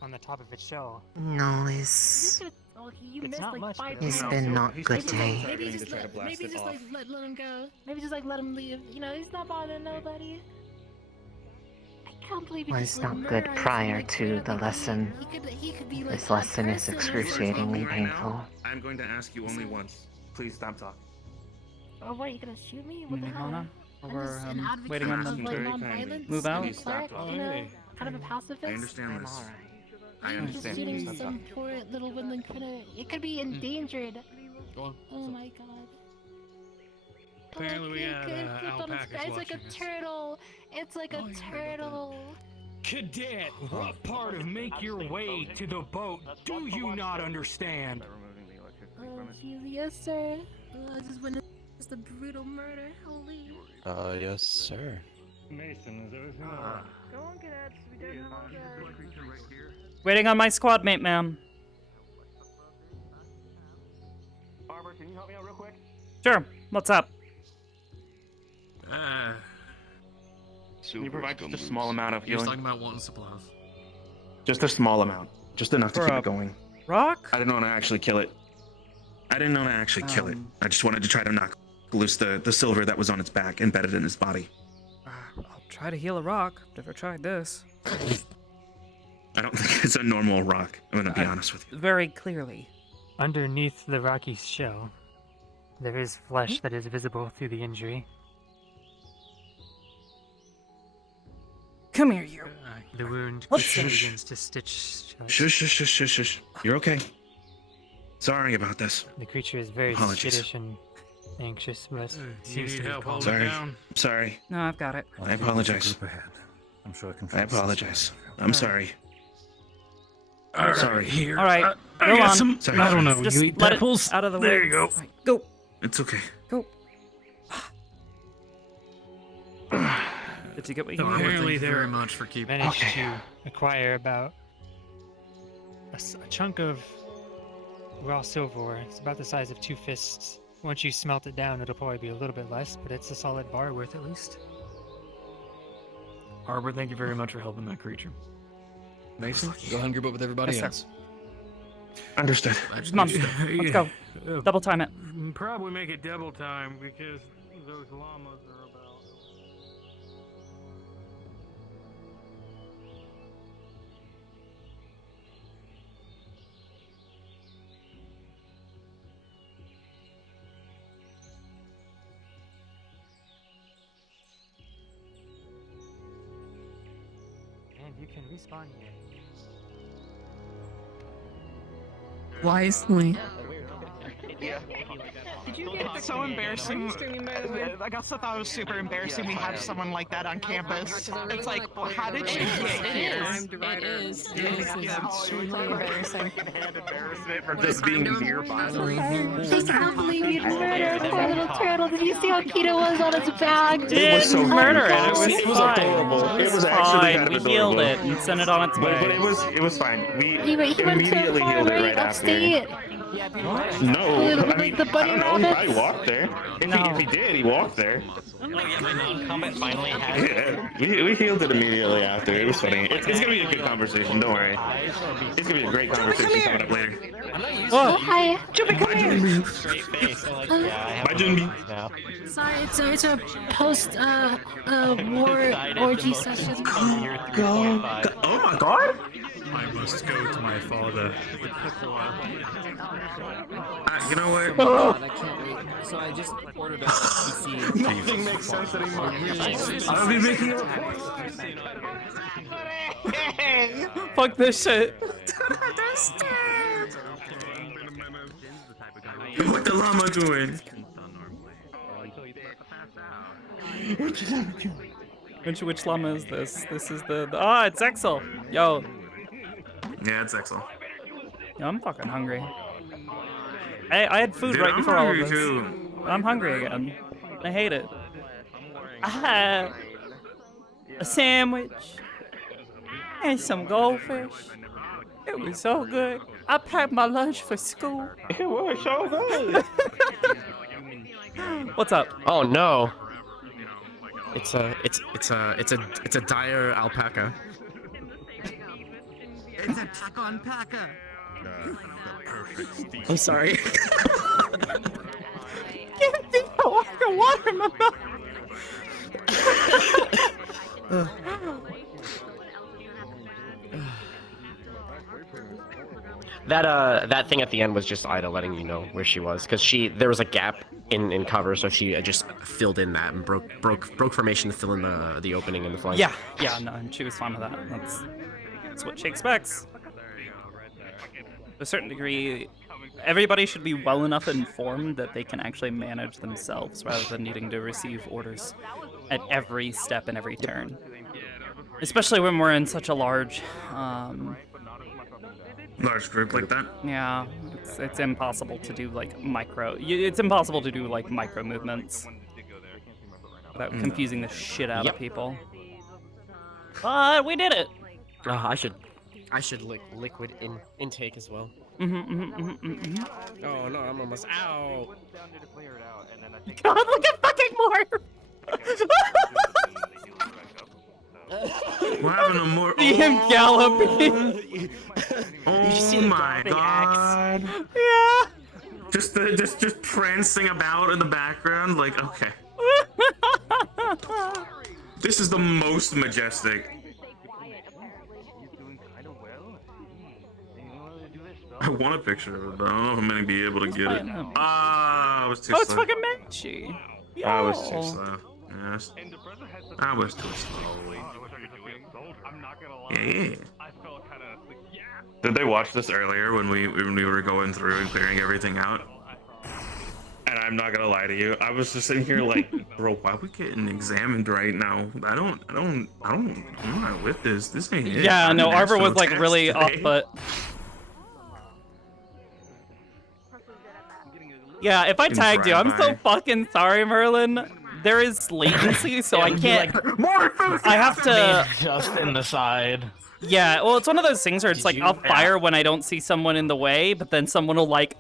on the top of its shell. Noise. Oh, you It's missed not like much, 5 but It's no, been so not he's good still day. Maybe going just to try to blast it like off. let him go. Maybe just like let him leave. You know, he's not bothering nobody. I can't believe he Was just like not good murdered prior like, to the lesson. He could be like This a lesson is person or excruciatingly Right now, painful. I'm going to ask you only once. Please stop talking. Oh, what, are you gonna shoot me? You What the need hell? Mona? Or I'm we're just an advocate waiting on of, them like, to non-violence, move out. Please stop cleric, talking. you know, kind of a pacifist. I understand this. I I'm just understand. shooting Stop some talking. poor little woman it could be endangered. Go on. Oh my god. Apparently we got alpacas It's like a watching us. turtle. It's like a turtle. Cadet, what part of make your way to the boat do you not understand? Yes, sir. I just witnessed a brutal murder. Holy. Yes, sir. Mason, is everything alright? Go on, cadets. We don't have all that. Waiting on my squad mate, ma'am. Arbor, can you help me out real quick? Sure. What's up? Can you provide just a small amount of He was healing? talking about wanting supplies. Just a small amount. Just enough to For keep a it going. Rock? I didn't want to actually kill it. I didn't want to actually kill it. I just wanted to try to knock loose the silver that was on its back, embedded in his body. I'll try to heal a rock. Never tried this. I don't think it's a normal rock. I'm gonna be honest with you. Very clearly. Underneath the rocky shell, there is flesh that is visible through the injury. Come here, you. The wound What's quickly that? begins to stitch shut. Shush, shush, shush, shush, shush. You're okay. Sorry about this. The creature is very Apologies. skittish and anxious, but You seems need to be help calm. holding Sorry. down? Sorry. No, I've got it. I apologize. I'm sure I can. I apologize. I'm sorry. Sorry. Here. All right. I Go got on. some. Sorry. I don't know. Just let it out of the way. There you go. Right, go. It's okay. Go. Did you get what you Apparently, needed? thank you they very much for keeping. Managed to acquire about a chunk of raw silverware. It's about the size of 2 fists. Once you smelt it down, it'll probably be a little bit less, but it's a solid bar worth at least. Arbor, thank you very much for helping that creature. Mason, go ahead and group up with everybody Yes, else. Understood. Come on. Let's go. Double time it. Probably make it double time because those llamas are about. And you can respawn here. Wisely. It's so embarrassing. I also thought it was super embarrassing we have someone like that on campus. It's like, well, how did you get here? It is extremely embarrassing. For just being nearby. I can't believe you murdered our poor little turtle. Did you see how cute it was on its back? Did was so murder cute. it. It was fine. adorable. It was actually fine. kind of We healed adorable. it and sent it on its way. But it was fine. We He went to a immediately farm healed it right upstate. after. No, The- I mean, the bunny I don't know. He rabbits? probably walked there. If he did, he walked there. Oh yeah, my non-combat finally has. Yeah, we healed it immediately after. It was funny. It's gonna be a good conversation. Don't worry. It's gonna be a great conversation coming up later. Oh, hi. Jumpy, come here. Straight face. Like, yeah, I have Bye, Junbi. now. Sorry, it's a post war orgy session. Oh my god! I must go to my father. You know what? God, I can't wait. So I just ordered a PC. Nothing makes sense anymore. I'll be making Fuck this shit. What the llama doing? Which llama is this? This is the it's Exel. Yo. Yeah, it's Exel. Yo, I'm fucking hungry. I had food Dude, right I'm before all of hungry this. too. I'm hungry again. I hate it. I had a sandwich and some goldfish. It was so good. I packed my lunch for school. It was so good. What's up? Oh no. It's a dire alpaca. It's a tack on packer. I'm sorry. Can't think of water in my mouth. That thing at the end was just Ida letting you know where she was, because there was a gap in cover, so she just filled in that and broke formation to fill in the opening in the flank. Yeah, no, and she was fine with that. That's what she expects. To a certain degree, everybody should be well enough informed that they can actually manage themselves rather than needing to receive orders at every step and every turn. Especially when we're in such a large group like that. Yeah, it's impossible to do like it's impossible to do like micro movements without confusing the shit out of people. But we did it. I should liquid intake as well. Oh no, I'm almost out. God, look at fucking Morph! What happened to more? See him galloping. Oh my god. Yeah. Just prancing about in the background, like, okay. This is the most majestic. I want a picture of it, but I don't know if I'm gonna be able to get it. I was too slow. Oh, it's fucking Menchie. I was too slow. Yes. I was too slow. Yeah. Did they watch this earlier when we were going through and clearing everything out? And I'm not gonna lie to you. I was just sitting here like, bro, why are we getting examined right now? I'm not with this. This ain't it. Yeah, I'm no, Arbor was national like tax really off today. put. Yeah, if I Fucking tagged you, I'm so drive-by. fucking sorry, Merlin. There is latency, so I can't. I have to. Just in the side. Yeah, well, it's one of those things where it's like I'll fire when I don't see someone in the way, but then someone will like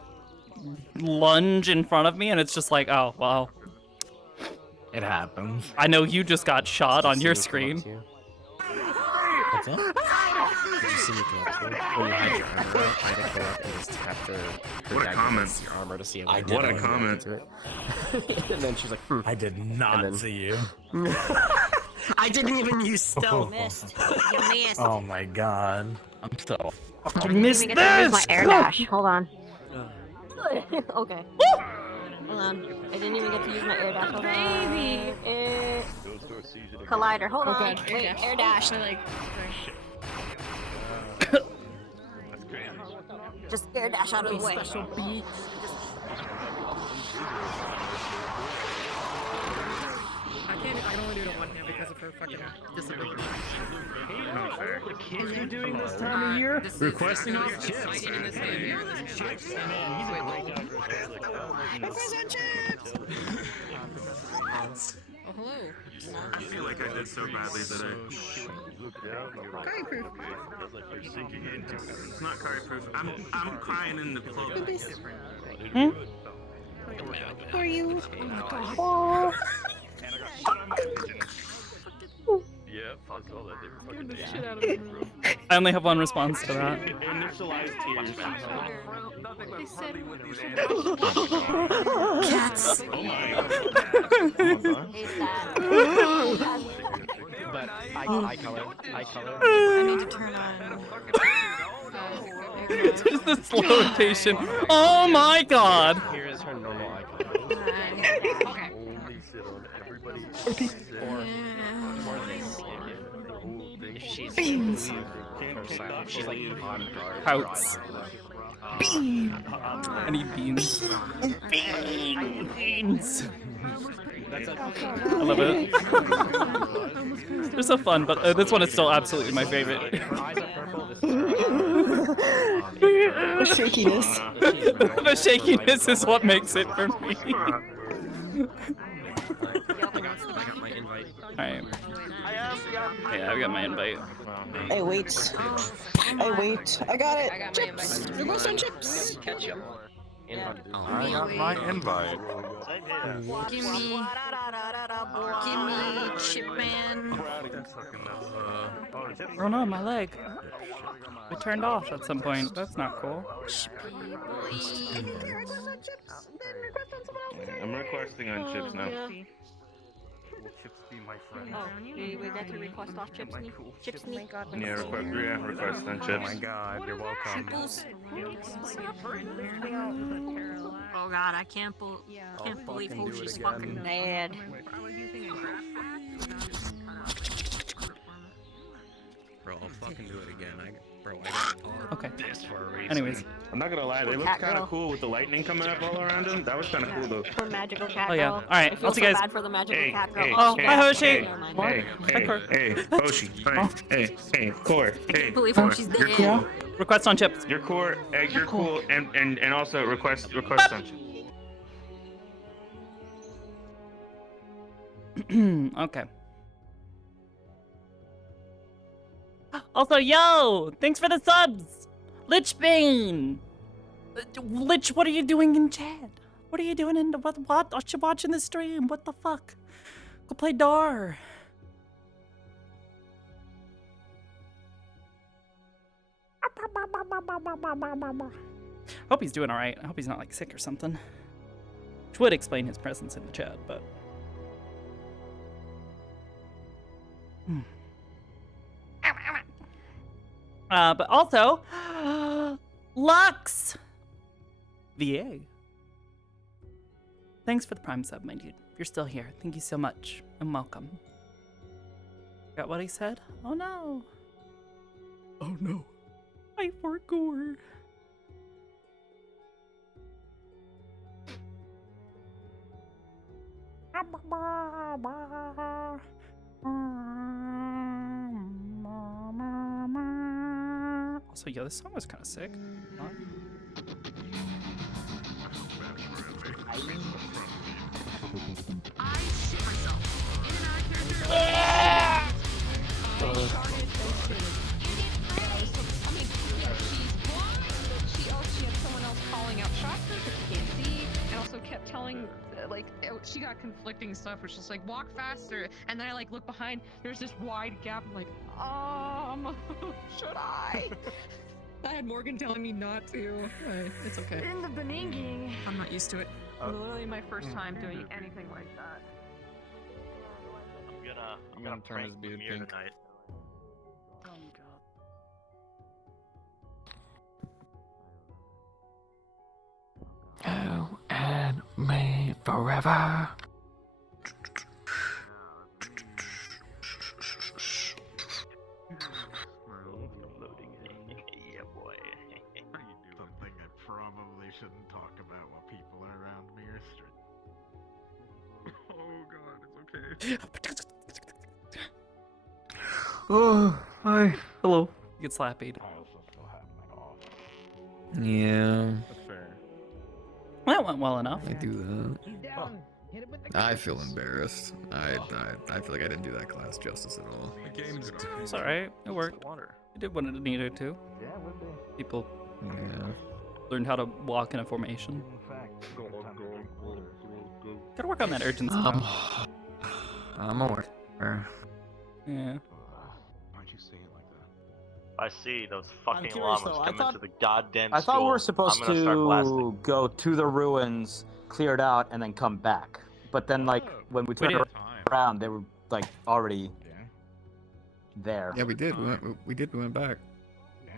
lunge in front of me, and it's just like, oh wow. It happens. I know you just got shot on your screen. What's up? Did you see me come up to it? When you had your armor out, I had to go up and just tap her What a dagger comment. against your armor to see if What a comment. And then she's like, I did not see you. I didn't even use stealth. Missed. You missed. Oh my god. I'm so I didn't even get to use my air dash. Hold on. Okay. Hold on. I didn't even get to use my air dash. Hold on. Collider. Hold on. God, Wait, air dash. Just air dash out of the way. Special beat. I can only do it on one hand because of her fucking disability. The kids are doing this time of year? Requesting off chips. Chips, man, he's a great Oh, hello. I feel like I did so badly today. Curry proof. It's not curry proof. I'm crying in the club. Who are you? Oh. Yeah, fuck all that. Get the shit out of the room. I only have one response to that. Initialized tears. They said Cats. Oh my but eye color. I need to turn on. It's just the slow rotation. Oh my god! Here is her normal eye color. Okay. Only sit on everybody's Okay. If she's Beans. if she's like on guard. Pouts. Beans. I need beans. Beans. I love it. They're so fun, but this one is still absolutely my favorite. The shakiness. The shakiness is what makes it for me. Alright. Yeah, I've got my invite. Hey, wait. Hey, wait. I got it. chips. There goes some chips. Ketchup. I got my invite. Give me chip man. Oh no, my leg. It turned off at some point. That's not cool. I'm requesting on chips now. Chips be my friend. Oh, we got to request off chips. Chips. Yeah, request on chips. Oh my god, you're welcome. Oh god, I can't believe Hoshi's fucking mad. Bro, I'll fucking do it again. I got Okay. This for a reason. Anyways. I'm not gonna lie, they look Cat kind girl. of cool with the lightning coming up all around them. That was kind of cool though. For magical cat Oh, yeah. girl. Alright, I feel I'll see so you guys. bad for the magical Hey, cat girl. hey, Oh, hey, hi, Hoshi. Hey, Never mind. hey, Hoshi, hey, core, hey, believe core. Hoshi's You're dead. cool. Request on chips. You're core, you're cool, and also request on chips. Okay. Also, yo! Thanks for the subs! Lichbane! Lich, what are you doing in chat? What are you doing in the what? Are you watching the stream? What the fuck? Go play Dar. Hope he's doing alright. I hope he's not like sick or something. Which would explain his presence in the chat, but. But also, Lux! VA. Thanks for the Prime sub, my dude. If you're still here, thank you so much, and welcome. Got what he said? Oh no. Oh no. I forgot. Also, yeah, this song was kind of sick. Huh? I shit myself. She had someone else calling out shots that she can't see, and also kept telling, she got conflicting stuff, which is like, walk faster, and then I like look behind, there's this wide gap, I'm like, should I? I had Morgan telling me not to. It's okay. In the Beninging. I'm not used to it. Literally my first time doing anything like that. I'm gonna turn his beard pink. Tonight. You and me forever. Yeah, boy. Something I probably shouldn't talk about while people around me are Oh god, it's okay. Oh, hi. Hello. You get slappied. Yeah. That's fair. That went well enough. I do that. I feel embarrassed. I feel like I didn't do that class justice at all. The game's It's alright. It worked. It did what it needed to. Yeah, it would be. People Yeah. learned how to walk in a formation. Gotta work on that urgency. I'm aware. Yeah. Why'd you say it like that? I see those fucking curious, llamas though. I coming thought- to the goddamn I thought we school. were supposed I'm gonna start blasting. to go to the ruins, clear it out, and then come back. But then, like, when we turned did. around, they were, like, already there. Yeah, we did. We went back.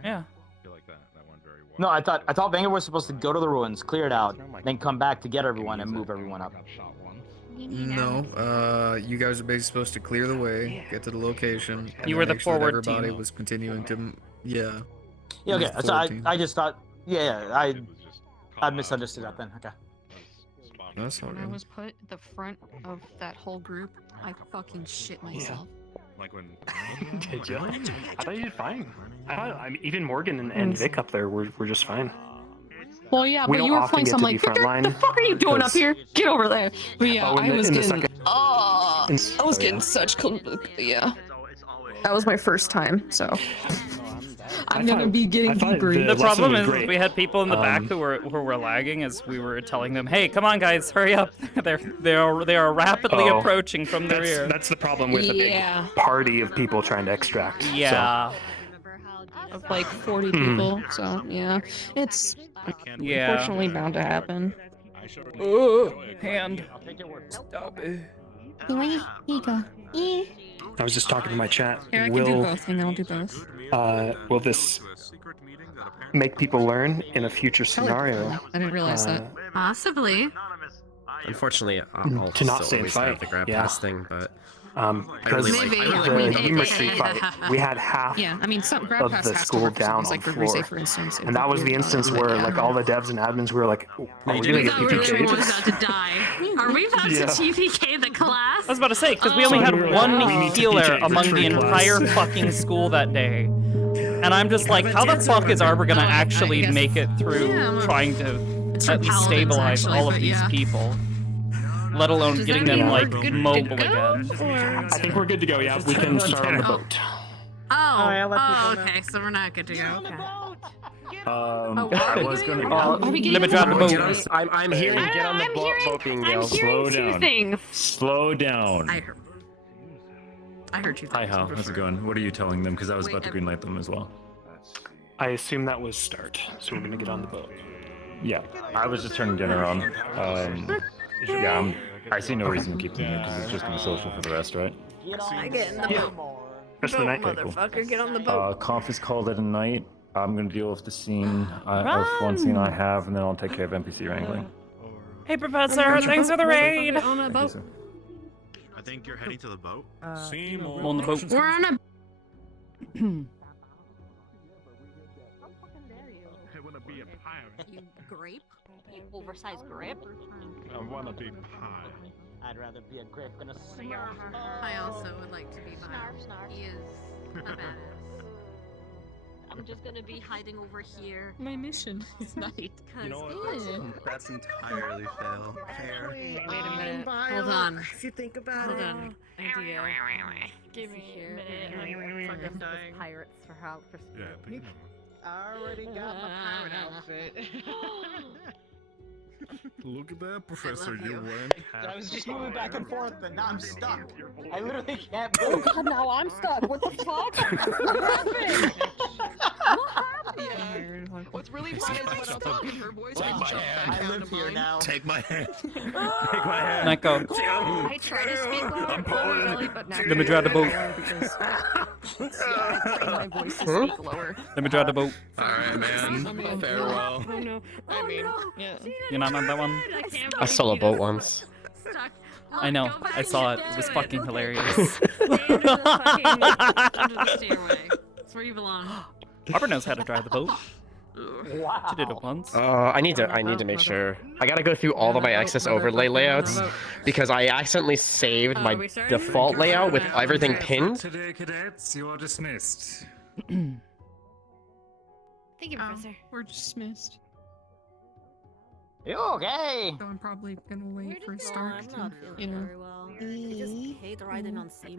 Yeah. I feel like that went very well. No, I thought Vanger was supposed to go to the ruins, clear it out, then come back to get everyone and move everyone up. No, you guys are basically supposed to clear the way, get to the location. And You then were the make sure that forward everybody team. was continuing to, yeah. Yeah, okay. The So forward team. I just thought, I misunderstood that then. Okay. That's all When I good. was put at the front of that whole group, I fucking shit myself. Like when. Did you? I thought you did fine. I mean, even Morgan and Vic up there were just fine. Well, yeah, We but don't you were often playing get some to like, be Victor, frontline, the fuck are you doing up 'cause- here? Get over there. But yeah, Oh, in I the- was in the getting, second- I was getting such, yeah. That was my first time, so. I'm gonna be getting deeper. The problem is we had people in the back who were lagging as we were telling them, "Hey, come on, guys, hurry up! they are rapidly approaching from the rear." That's the problem with a Yeah. big party of people trying to extract. Yeah. Of like 40 Mhm. people, so yeah, it's Yeah. unfortunately bound to happen. Hand. Stop it. Here you go. I was just talking to my chat. Here, I can do both. Hang on, I'll do both. Will this make people learn in a future scenario? I didn't realize that. Possibly. Unfortunately, I'll To not still stay and always have fight, the grab yeah. pass thing, but because Maybe. I the really Yuma Street fight, we had half Yeah, I mean, some grab of pass the has to school work for down things on like for floor, Grisey, for instance. and that was the instance where like all the devs and admins were like, "Are we gonna We get thought everyone was PPK'd?" about to die. Are we about Yeah. to TPK the class? I was about to say, because we only had we were one like, we need to healer PK for among the tree class. entire fucking school that day. And I'm just like, how the fuck is Arbor gonna actually guess- make it through Yeah, trying to It's at for least paladins, stabilize actually, all of but these yeah. people? Let alone Does getting that them, mean like, we're good to mobile go, again. or- I think we're good to go. Yeah, we can start on the boat. Okay, so we're not good to go. Okay. I was gonna. Are we getting Let me drop the boat. I'm hearing get on the boat being yelled. Slow down. things. Slow down. I heard you. Hi, Hal. How's it going? What are you telling them? Because I was about to greenlight them as well. I assume that was start, so we're gonna get on the boat. Yeah, I was just turning dinner on. Yeah, I see no reason to keep them here because it's just gonna be social for the rest, right? I get in the boat. Rest of the night. Motherfucker, get on the boat. Conf is called it a night. I'm gonna deal with the scene of one scene I have, and then I'll take care of NPC wrangling. Hey, Professor, thanks for the raid! On a boat. I think you're heading to the boat. I'm on the boat. We're on a. I wanna be a pirate. You grape? You oversized grape? I wanna be pie. I'd rather be a grape than a smurf. I also would like to be mild. Snarf. He is a badass. I'm just gonna be hiding over here. My mission is night. You know what? That's entirely fair. Wait a minute. Hold on. If you think about Hold it. on. Idea. Give me a minute. Fucking dying. Pirates for how for Yeah, I already got my pirate outfit. Look at that, Professor. you. went I was just moving back and forth, and now I'm stuck. I literally can't Oh move. god, now I'm stuck. What the fuck? What happened? Yeah. What's really funny is when I'm talking, her voice will jump back I down live to here mine. now. Take my hand. Take my hand. Neko. I try to speak lower, but now Let me drive the boat. my voice to speak lower. Let me drive the boat. Alright, man. Farewell. Oh no. I mean, yeah. You're not on that one? I saw a boat once. I know. I saw it. It was fucking hilarious. Under the stairway. That's where you belong. Arbor knows how to drive the boat. Wow. She did it once. I need to make sure. I gotta go through all of my access overlay layouts because I accidentally saved my default layout with everything pinned. Today, cadets, you are dismissed. Thank you, Professor. We're dismissed. You okay? So I'm probably gonna wait for Well, Stark I'm to, not you feeling know. very well. I just hate riding on sea.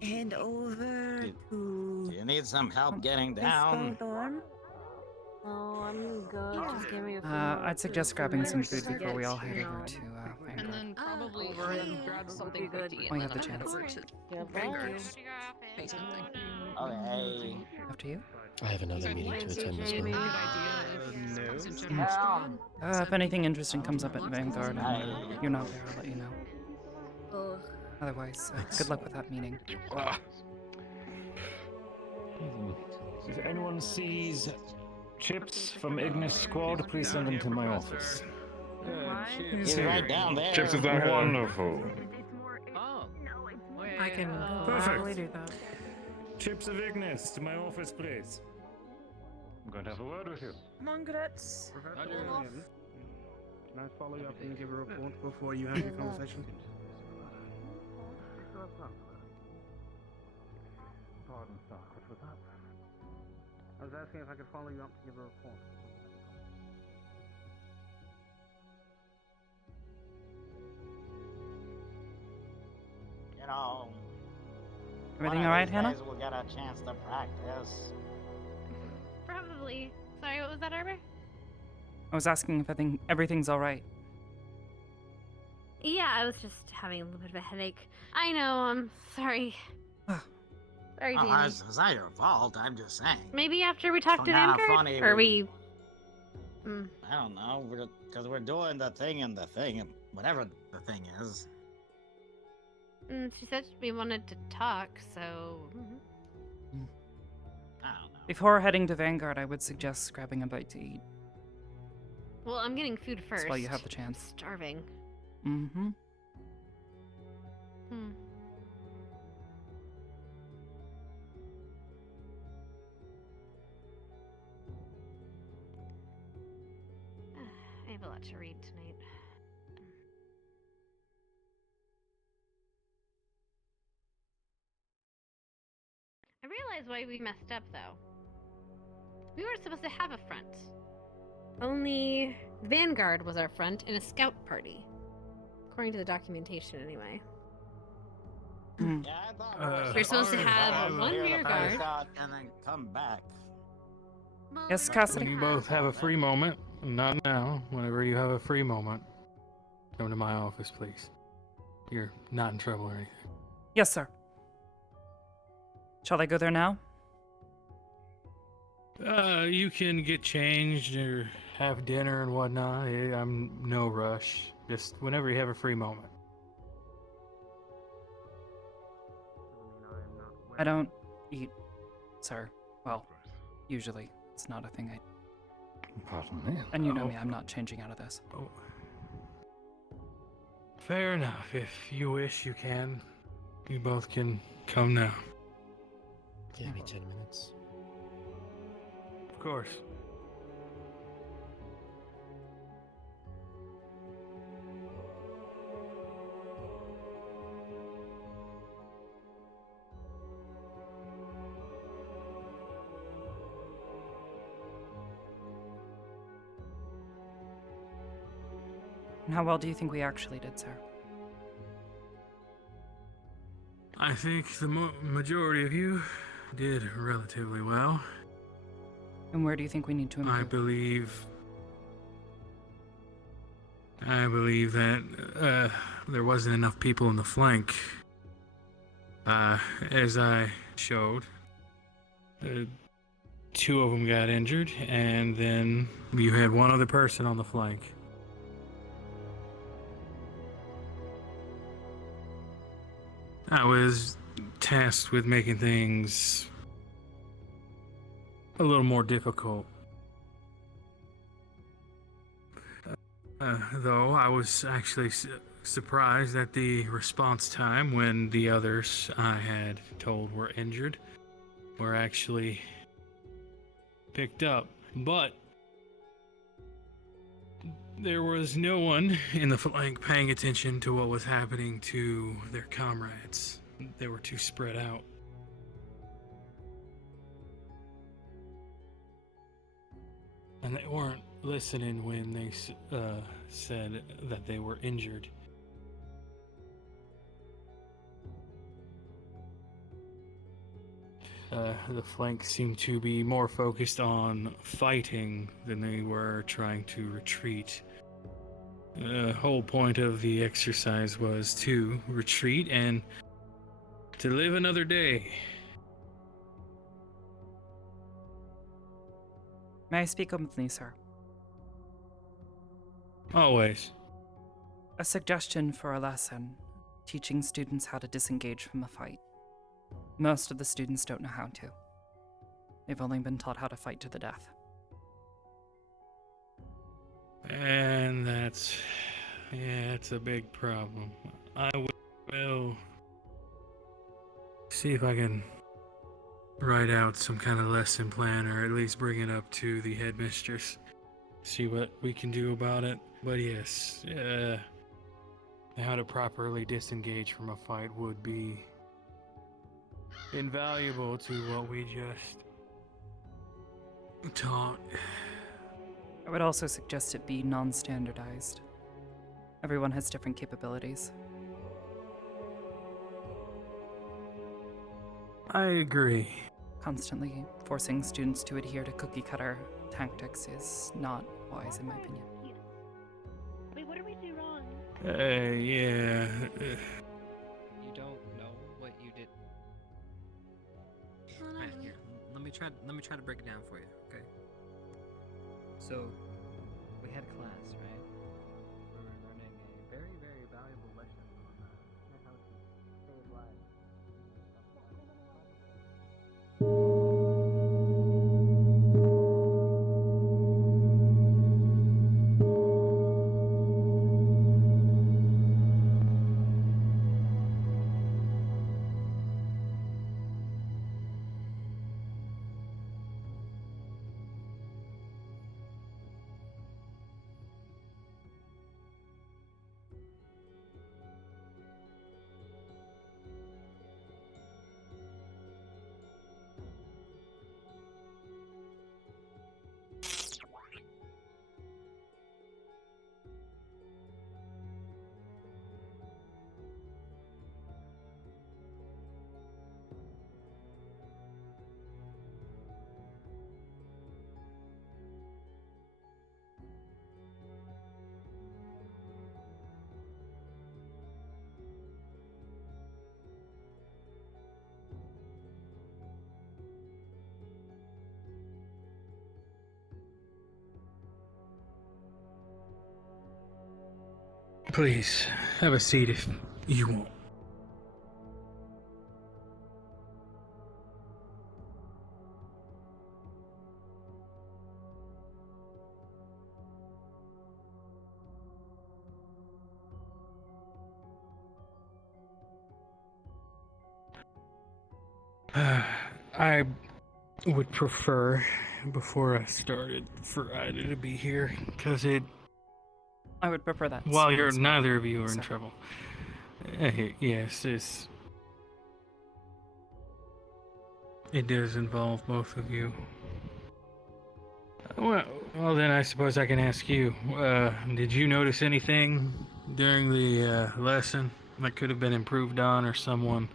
And over to... Do you need some help getting down? Oh, I'm good. Just give me a few I'd suggest grabbing some food before we all head over to And Vanguard. then probably grab something quick to eat. When you and have the then chance. over to Yeah, Vanguard. bye. Say something. Okay. After you. I have another meeting to attend as Maybe a well. good idea if in general. If anything interesting comes up at Vanguard and you're not there, I'll let you know. Ugh. Otherwise, good luck with that meeting. If anyone sees chips from Ignis Squad, please send them to my office. He's right down there. Chips is wonderful. Oh. I can Perfect. probably do that. Chips of Ignis to my office, please. I'm going to have a word with you. Mongrets. Can I follow you up and give a report before you have your conversation? Pardon, Stark, what was that? I was asking if I could follow you up to give a report. You know. Everything one of alright, these Hannah? days We'll get a chance to practice. Probably. Sorry, what was that, Arbor? I was asking if everything's alright. Yeah, I was just having a little bit of a headache. I know, I'm sorry. Sorry, Oh, Danny. it's not your fault. I'm just saying. Maybe after we talk to Kinda Vanguard? funny, Or we- we... I don't know. Because we're doing the thing and the thing, and whatever the thing is. She said we wanted to talk, so... I don't know. Before heading to Vanguard, I would suggest grabbing a bite to eat. Well, I'm getting food first. That's while you have the chance. I'm starving. Mm-hmm. I have a lot to read tonight. I realize why we messed up, though. We were supposed to have a front. Only Vanguard was our front in a scout party. According to the documentation, anyway. Yeah, I thought We're supposed to have one rear guard. And then come back. Yes, Cassidy? When you both have a free moment, not now, whenever you have a free moment, come to my office, please. You're not in trouble or anything. Yes, sir. Shall I go there now? You can get changed or have dinner and whatnot. I'm no rush. Just whenever you have a free moment. I don't eat, sir. Well, usually. It's not a thing I... Pardon me. And you know me, I'm not changing out of this. Oh. Fair enough. If you wish, you can. You both can come now. Give me 10 minutes. Of course. And how well do you think we actually did, sir? I think the majority of you did relatively well. And where do you think we need to improve? I believe that there wasn't enough people in the flank. As I showed, 2 of them got injured, and then you had 1 other person on the flank. I was tasked with making things a little more difficult. Though I was actually surprised at the response time when the others I had told were injured were actually picked up. But there was no one in the flank paying attention to what was happening to their comrades. They were too spread out. And they weren't listening when they said that they were injured. The flank seemed to be more focused on fighting than they were trying to retreat. The whole point of the exercise was to retreat and to live another day. May I speak openly, sir? Always. A suggestion for a lesson, teaching students how to disengage from a fight. Most of the students don't know how to. They've only been taught how to fight to the death. And it's a big problem. I will see if I can write out some kind of lesson plan, or at least bring it up to the headmistress. See what we can do about it. But yes, how to properly disengage from a fight would be invaluable to what we just taught. I would also suggest it be non-standardized. Everyone has different capabilities. I agree. Constantly forcing students to adhere to cookie-cutter tactics is not wise, in my opinion. Wait, what did we do wrong? Yeah. You don't know what you did. Right, here. Let me try to break it down for you, okay? So, we had class, right? We were learning a very, very valuable lesson on how to save lives. Please, have a seat if you want. I would prefer, before I started, for Ida to be here, because I would prefer that. while neither of you are in trouble. Yes, it does involve both of you. Well, then I suppose I can ask you. Did you notice anything during the lesson that could have been improved on, or someone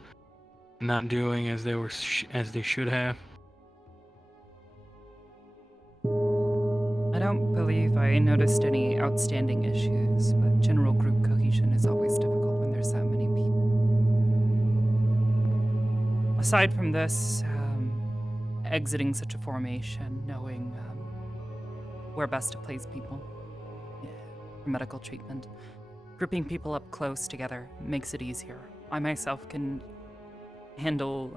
not doing as they should have? I don't believe I noticed any outstanding issues, but general group cohesion is always difficult when there's that many people. Aside from this, exiting such a formation, knowing where best to place people for medical treatment, grouping people up close together makes it easier. I myself can handle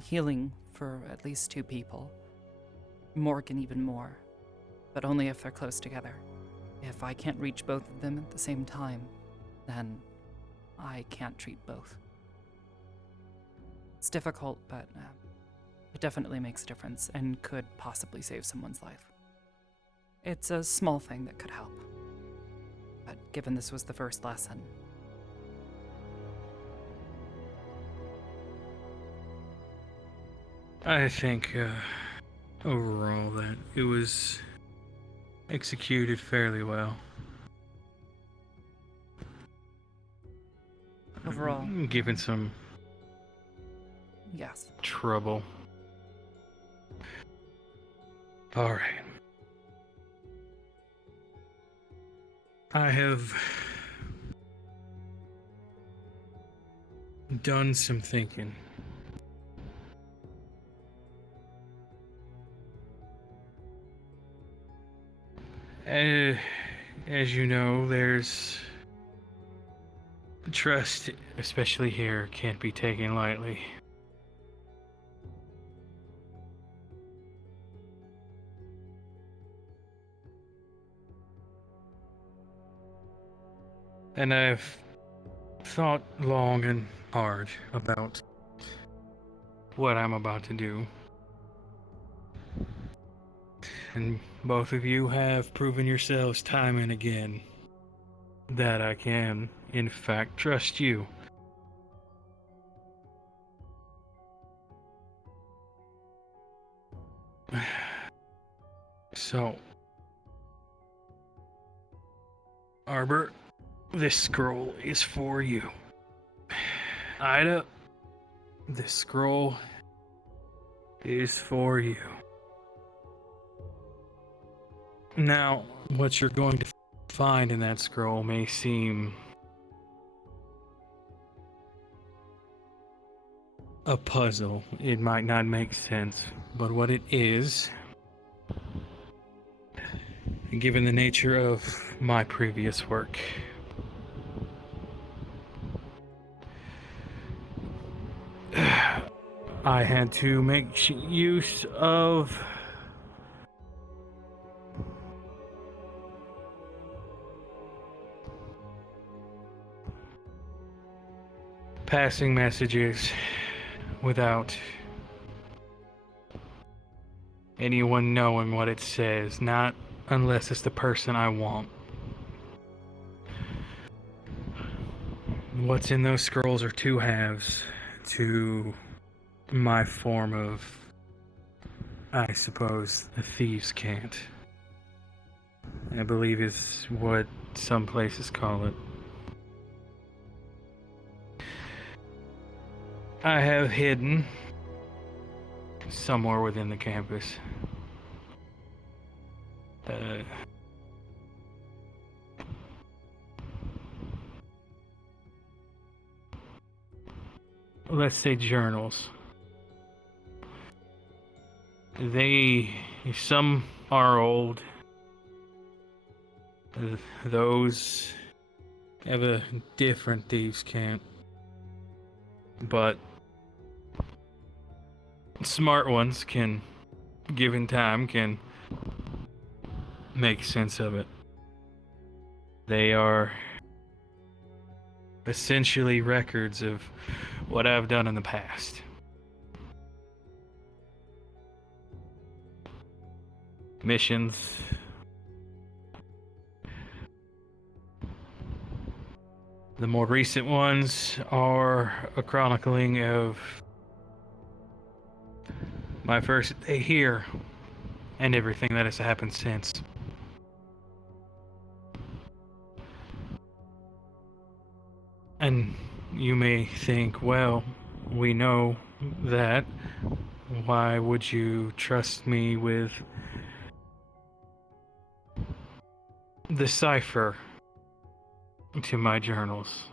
healing for at least 2 people. Morgan even more, but only if they're close together. If I can't reach both of them at the same time, then I can't treat both. It's difficult, but it definitely makes a difference and could possibly save someone's life. It's a small thing that could help, but given this was the first lesson, I think overall that it was executed fairly well. Overall, given some yes, trouble. All right. I have done some thinking. As you know, there's trust, especially here, can't be taken lightly. And I've thought long and hard about what I'm about to do. And both of you have proven yourselves time and again that I can, in fact, trust you. So, Arbor, this scroll is for you. Ida, this scroll is for you. Now, what you're going to find in that scroll may seem a puzzle. It might not make sense, but what it is, given the nature of my previous work, I had to make use of passing messages without anyone knowing what it says, not unless it's the person I want. What's in those scrolls are 2 halves to my form of, I suppose, the thieves' cant. I believe is what some places call it. I have hidden somewhere within the campus let's say journals. Some are old. Those have a different thieves' cant. But smart ones can, given time, can make sense of it. They are essentially records of what I've done in the past. Missions. The more recent ones are a chronicling of my first day here and everything that has happened since. And you may think, well, we know that. Why would you trust me with the cipher to my journals?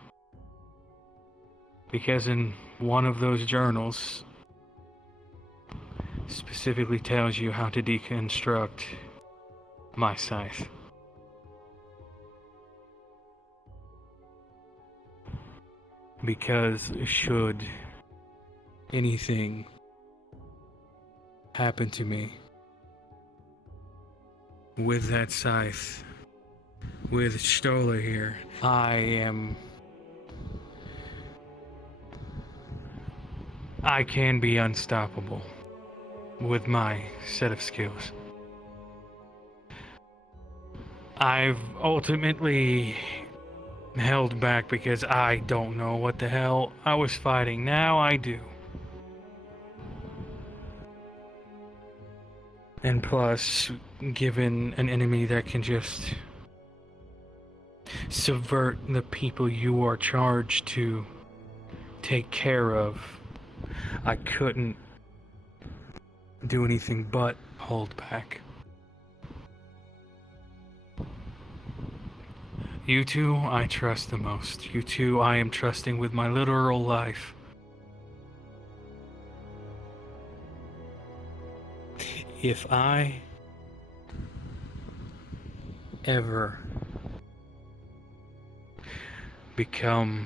Because in one of those journals specifically tells you how to deconstruct my scythe. Because should anything happen to me with that scythe, with Stola here, I can be unstoppable with my set of skills. I've ultimately held back because I don't know what the hell I was fighting. Now I do. And plus, given an enemy that can just subvert the people you are charged to take care of, I couldn't do anything but hold back. You two, I trust the most. You two, I am trusting with my literal life. If I ever become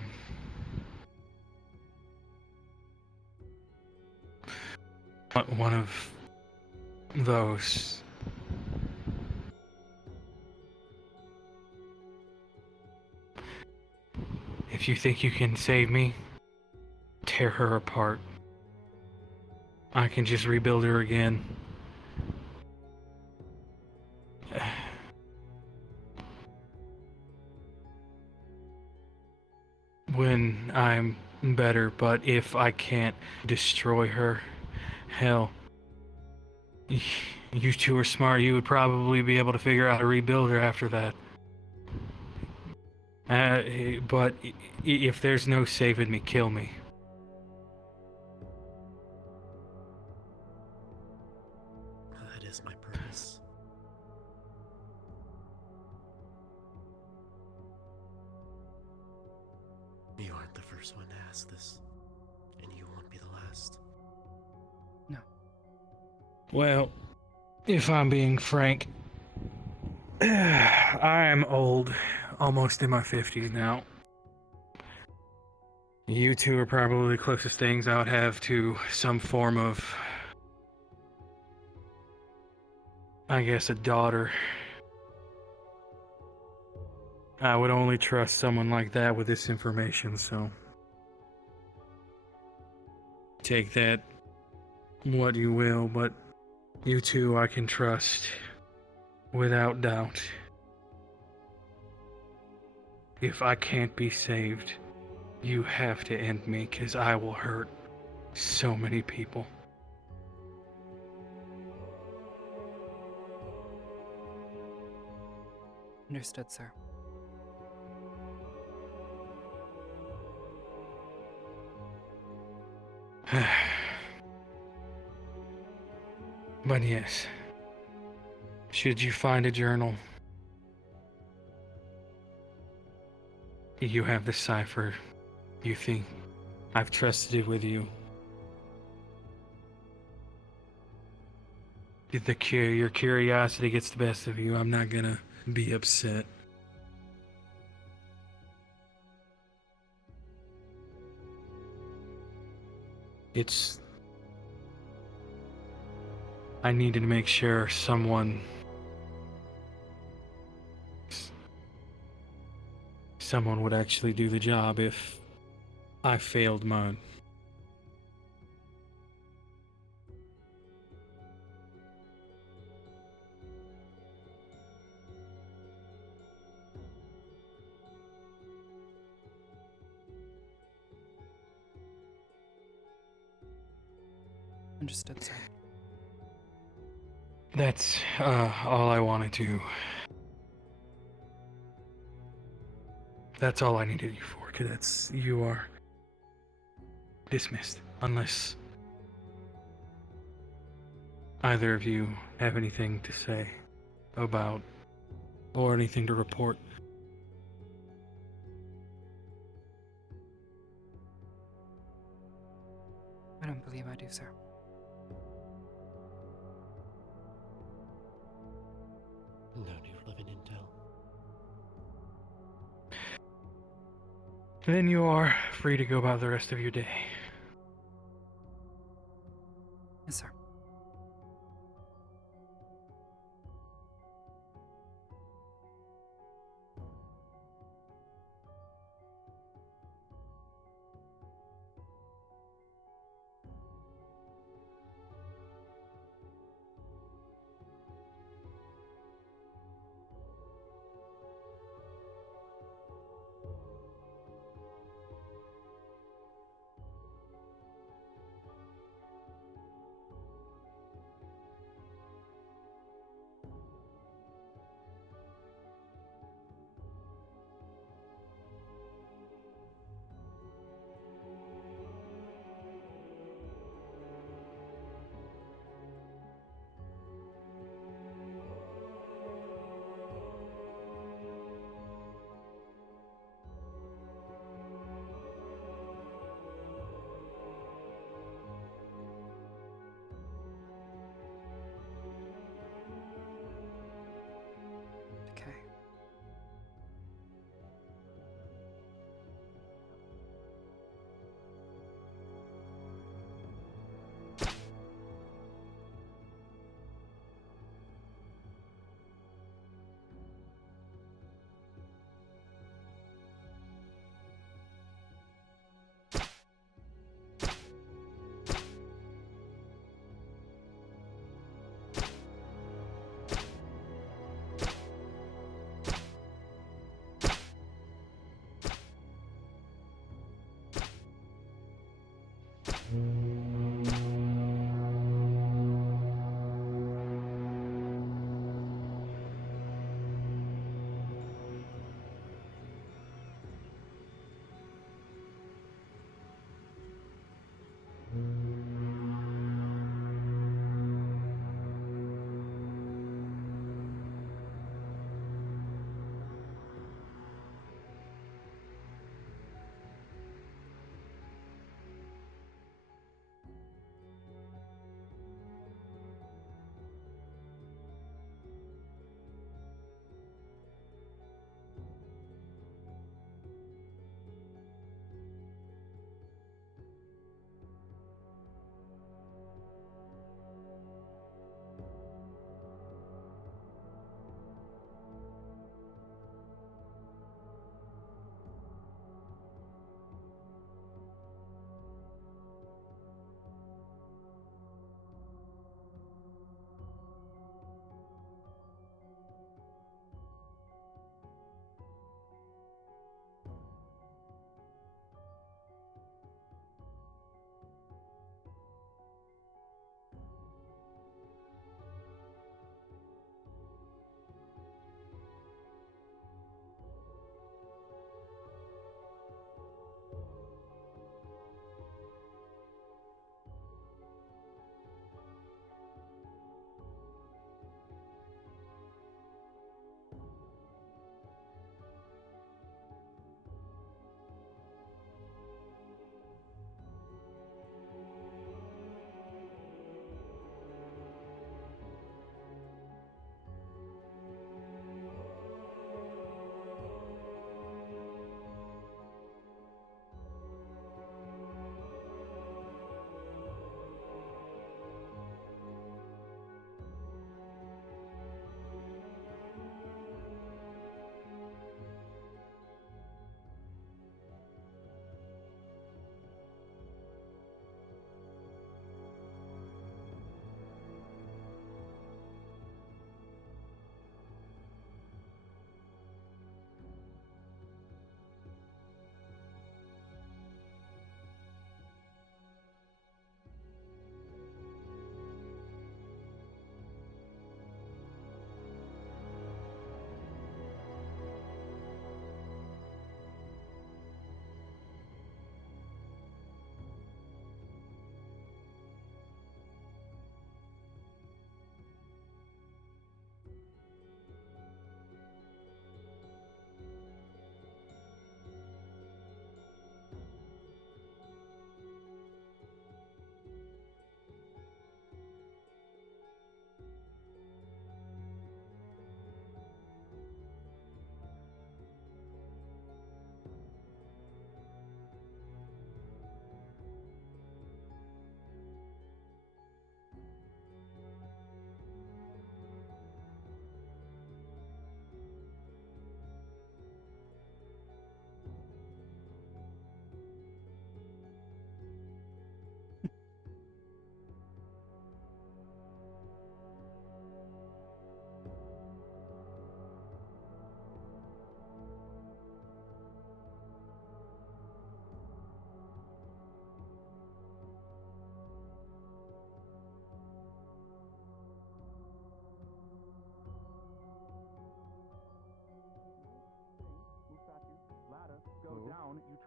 one of those, if you think you can save me, tear her apart. I can just rebuild her again. When I'm better, but if I can't destroy her, hell, you two are smart. You would probably be able to figure out how to rebuild her after that. But if there's no saving me, kill me. That is my purpose. You aren't the first one to ask this, and you won't be the last. No. Well, if I'm being frank, I am old, almost in my 50s now. You two are probably the closest things I would have to some form of, I guess, a daughter. I would only trust someone like that with this information, so take that what you will, but you two I can trust without doubt. If I can't be saved, you have to end me, 'cause I will hurt so many people. Understood, sir. But yes, should you find a journal, you have the cipher. You think I've trusted it with you. Your curiosity gets the best of you. I'm not gonna be upset. I needed to make sure someone would actually do the job if I failed mine. Understood, sir. That's all I wanted to. That's all I needed you for, cadets. You are dismissed, unless either of you have anything to say about or anything to report. I don't believe I do, sir. No new relevant intel. Then you are free to go about the rest of your day. Yes, sir. Okay.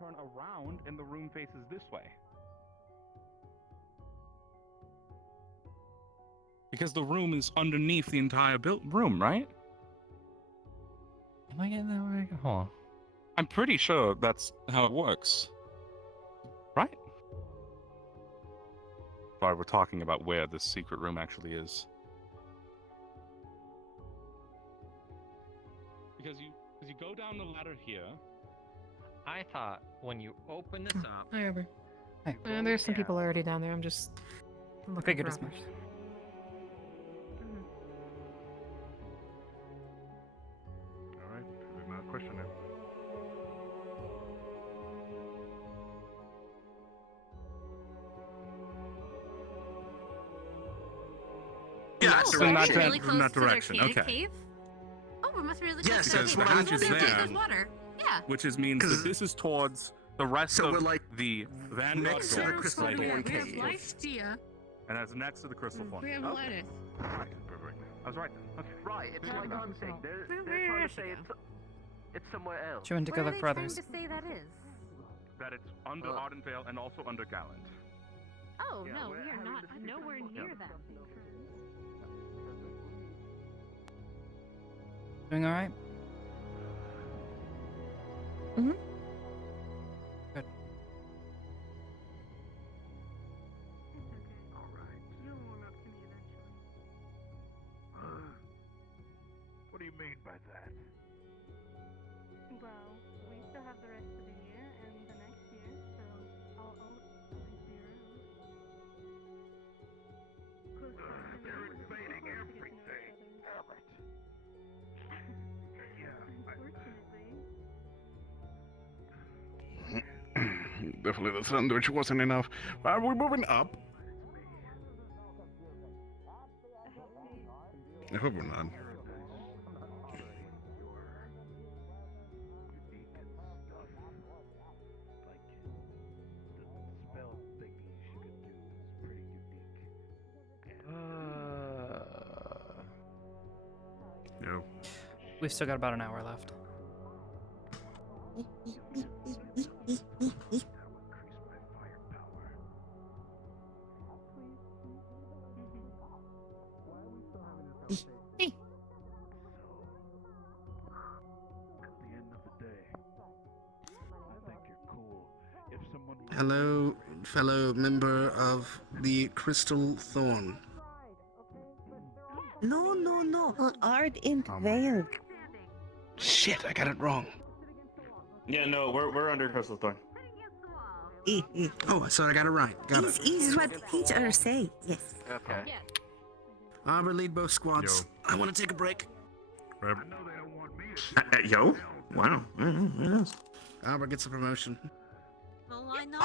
turn around and the room faces this way. Because the room is underneath the entire room, right? Am I getting that right? Hold on. I'm pretty sure that's how it works. Right? Sorry, we're talking about where this secret room actually is. Because you go down the ladder here. I thought when you open this up. Hi, Arbor. Hey. There's some people already down there. I'm just looking Figured for as much. others. Alright, there's not a question now. Yeah, So in not really that, close not to their direction. Okay. cave? Oh, we must be really Yes, close that's to what the I cave. was There's there. water. Yeah. Which means that this is towards the rest So of we're, like, the Vanguard next to the doors Crystal right Thorn here. cave. And that's next to the Crystal Thorn. We have Okay. lettuce. Right, perfect. I was right then. Okay. Right, it's like I'm saying. They're trying to say it's somewhere else. Join to go look for others. say that is? That it's under Ardenvale and also under Gallant. Oh Yeah, no, we're- we are not nowhere near that. Doing all right? Mm-hmm. Good. What do you mean by that? Well, we still have the rest of the year and the next year, so I'll They're invading everything. Damn it. Definitely the sandwich wasn't enough. Are we moving up? I hope we're not. No. We've still got about an hour left. Hey. Hello, fellow member of the Crystal Thorn. No, no, no. Art in Vale. Shit, I got it wrong. Yeah, no, we're under Crystal Thorn. Oh, I thought I got it right. Got it. Is what each other say. Yes. Okay. Arbor, lead both squads. Yo. I want to take a break. Yo? Wow. Yes. Arbor gets a promotion. Well, why not?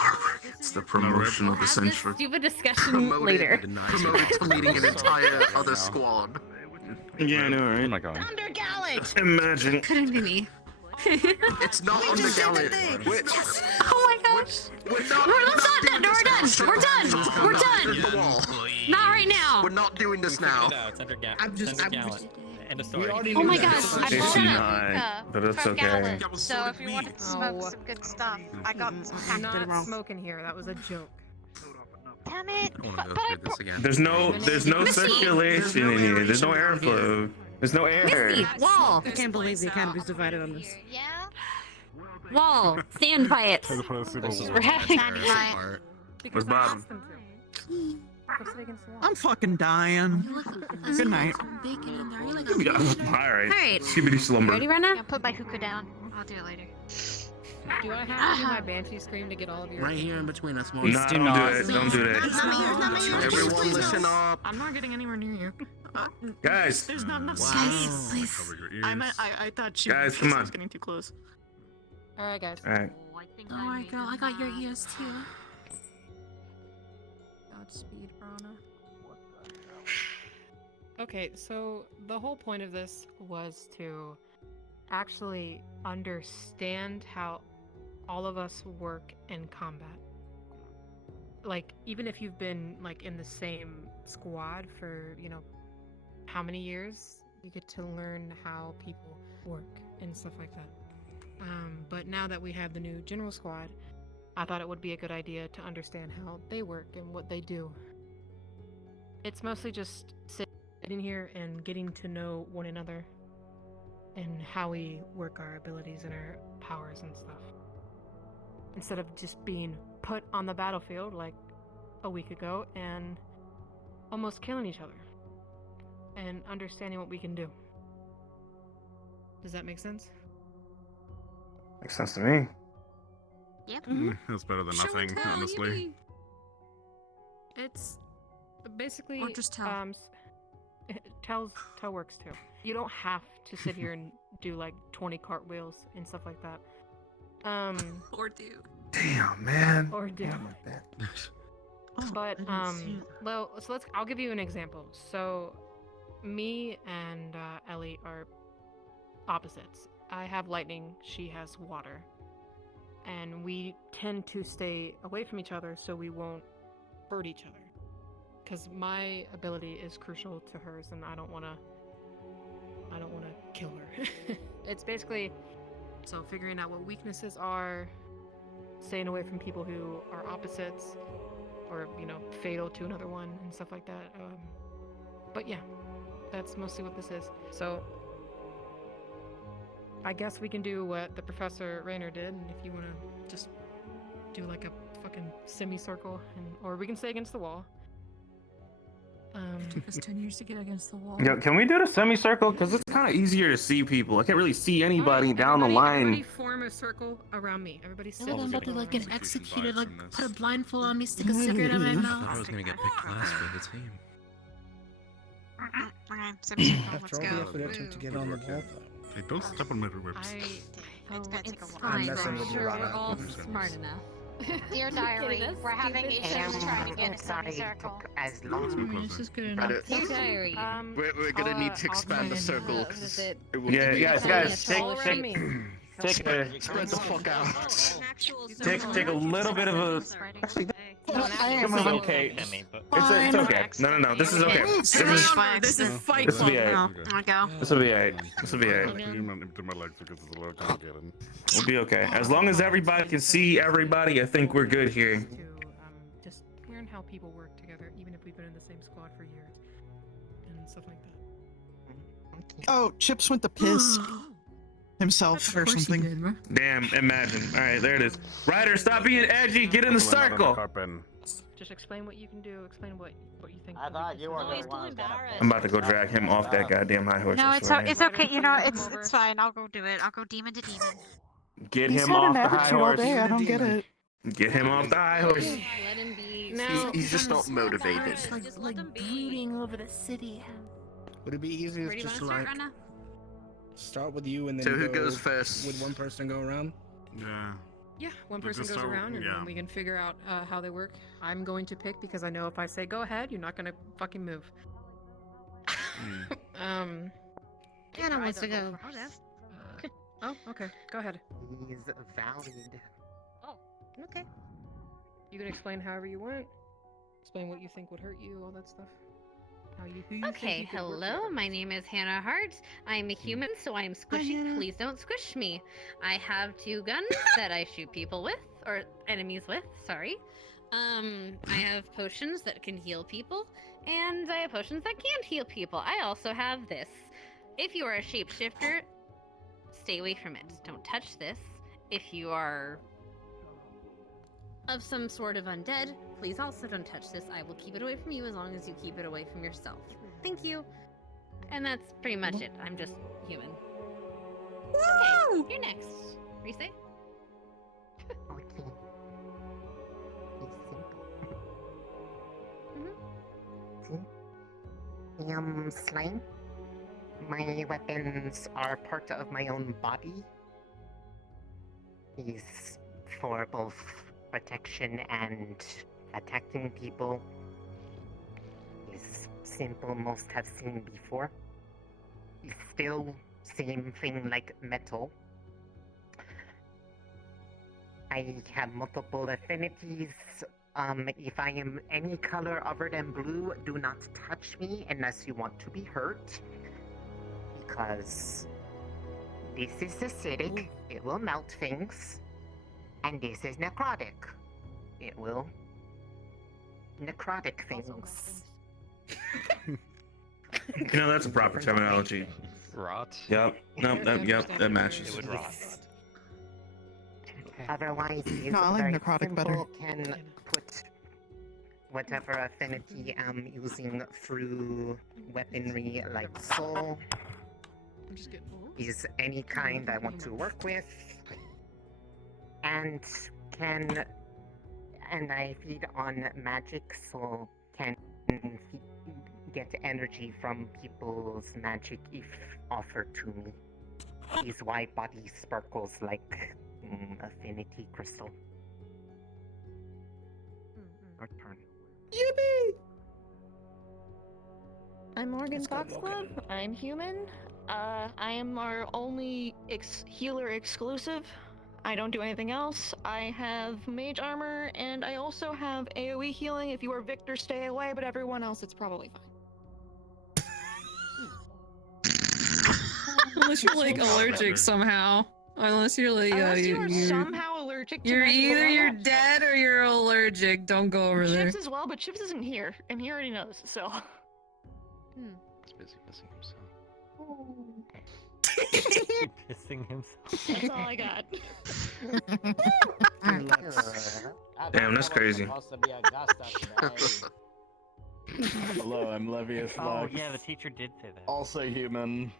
It's the promotion of the century. Stupid discussion later. Promoted to leading an entire other squad. Yeah, I know, right? Oh my god. Under Gallant! Imagine. Couldn't be me. It's not on the gallant. Oh my gosh. We're not. We're done. We're done. Not right now. We're not doing this now. It's under I'm just. End of story. Oh my gosh. It's not, but it's From okay. Gallant. So if you wanted to smoke Oh. some good stuff, I got some Do cactus. not smoke in here. That was a joke. Damn it! I don't want to go through this again. There's no circulation in here. There's no airflow. There's no air. Misty, wall. I can't believe the Academy's divided on this. Yeah? Wall. Stand by it. We're having. Where's Bob? I'm fucking dying. Good night. Yeah, alright. Alright. Skibidi slumber. Ready right now? Yeah, put my hookah down. I'll do it later. Do I have to do my banshee scream to get all of your? Right here in between us, more. No, don't do it. Don't do It's that. not me, it's not me, it's Everyone, please, listen no. up. I'm not getting anywhere near you. Guys. There's not enough Wow. space. I thought she Guys, come on. was getting too close. All right, guys. Alright. Don't worry, girl. I got your ears too. Godspeed, Brana. Okay, so the whole point of this was to actually understand how all of us work in combat. Like, even if you've been like in the same squad for, you know, how many years, you get to learn how people work and stuff like that. But now that we have the new General Squad, I thought it would be a good idea to understand how they work and what they do. It's mostly just sitting here and getting to know one another and how we work our abilities and our powers and stuff. Instead of just being put on the battlefield like a week ago and almost killing each other. And understanding what we can do. Does that make sense? Makes sense to me. Yep. That's better than Show and nothing, tell, honestly. yippee. It's basically Or just tell. Tell works too. You don't have to sit here and do like 20 cartwheels and stuff like that. Or do. Damn, man. Or do. But well, so I'll give you an example. So me and Ellie are opposites. I have lightning, she has water. And we tend to stay away from each other so we won't hurt each other. Because my ability is crucial to hers and I don't wanna kill her. It's basically so figuring out what weaknesses are, staying away from people who are opposites or, you know, fatal to another one and stuff like that. But yeah, that's mostly what this is. So I guess we can do what the Professor Rayner did, and if you want to just do like a fucking semicircle, or we can stay against the wall. It took us 10 years to get against the wall. Yo, can we do the semicircle? Because it's kind of easier to see people. I can't really see anybody down the Everybody line. form a circle around me. Everybody sit. I'm about to like get executed, like put a blindfold on me, stick a cigarette in my mouth. I was gonna get picked last for the team. Okay, semicircle, let's After all the go. effort it took to get on the wall, though. Hey, don't step on my ribs. It's gonna take a while. I'm messing with you, Sure, we're Rana. all smart enough. Dear diary, we're having issues trying to get a semicircle. As long as This is good enough. Dear diary. we're gonna need to expand the circle. Yeah, guys, take spread the fuck out. Take a little bit of a. Actually, this is okay. It's okay. No. This is okay. This is fine. This is fight This will be club alright. now. Go. This will be alright. This will be alright. We'll be okay. As long as everybody can see everybody, I think we're good here. Just learn how people work together, even if we've been in the same squad for years, and stuff like that. Oh, Chips went to piss himself or something. Damn, imagine. Alright, there it is. Ryder, stop being edgy. Get in the circle. Just explain what you can do. Explain what you think. I thought you were the one. I'm about to go drag him off that goddamn high horse. No, I it's swear. it's okay. You know, it's fine. I'll go do it. I'll go demon to demon. Get He's him had off an the high attitude all horse. day. I don't get it. Get him off the high horse. Let him be. Now, He's just not motivated. Like brooding over the city. Would it be easier Where do you just want to to start, like Rana? start with you and then So who go goes first? With one person go around? Yeah. Yeah, one But person just goes so- around and yeah. then we can figure out how they work. I'm going to pick because I know if I say go ahead, you're not gonna fucking move. Anna wants to go. Oh, okay. Go ahead. He's valid. Oh, okay. You can explain however you want. Explain what you think would hurt you, all that stuff. Who you think Okay, you could work hello. with. My name is Hannah Hart. I'm a human, so I'm squishy. Please don't squish me. I have 2 guns that I shoot people with, or enemies with. Sorry. I have potions that can heal people, and I have potions that can't heal people. I also have this. If you are a shapeshifter, stay away from it. Don't touch this. If you are of some sort of undead, please also don't touch this. I will keep it away from you as long as you keep it away from yourself. Thank you. And that's pretty much it. I'm just human. Okay, you're next. Rise? Okay. It's simple. Slime. My weapons are part of my own body. He's for both protection and attacking people. Is simple, most have seen before. It's still same thing like metal. I have multiple affinities. If I am any color other than blue, do not touch me unless you want to be hurt. Because This is acidic. It will melt things. And this is necrotic. It will necrotic things. You know, that's a proper terminology. Rot. Yep. Nope. Yep. That matches. It would rot. Otherwise, it's No, I like very necrotic simple. better. Can put whatever affinity I'm using through weaponry like soul. I'm just getting bored. Is any kind I want to work with. And I feed on magic, so can get energy from people's magic if offered to me. Is why body sparkles like affinity crystal. Our turn. Yippee! I'm Morgan Foxglove. I'm human. I am our only healer exclusive. I don't do anything else. I have mage armor, and I also have AoE healing. If you are Victor, stay away, but everyone else, it's probably fine. Unless you're like allergic somehow. Unless you're like Unless you are somehow allergic to you're magical either you're items. dead or you're allergic. Don't go over there. Chips as well, but Chips isn't here, and he already knows, so. He's busy pissing himself. Pissing himself. That's all I got. Damn, that's crazy. Hello, I'm Levius Oh Lux. yeah, the teacher did say that. Also human.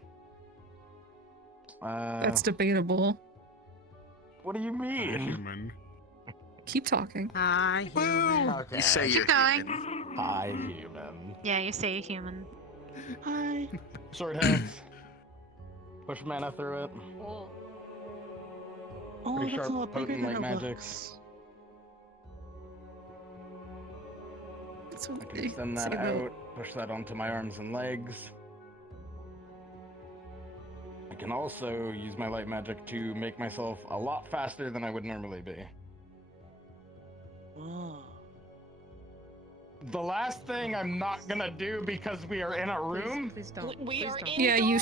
That's debatable. What do you mean? Human. Keep talking. Hi, human. Okay. You say you're human. Hi, human. Yeah, you say you're human. Hi. Sword heads. Push mana through it. Oh, Pretty that's a sharp, lot bigger potent than light it magics. It's I can extend that out, push that onto my arms and legs. I can also use my light magic to make myself a lot faster than I would normally be. The last thing I'm not gonna do because we are in a room. Please don't. We are in. Yeah, you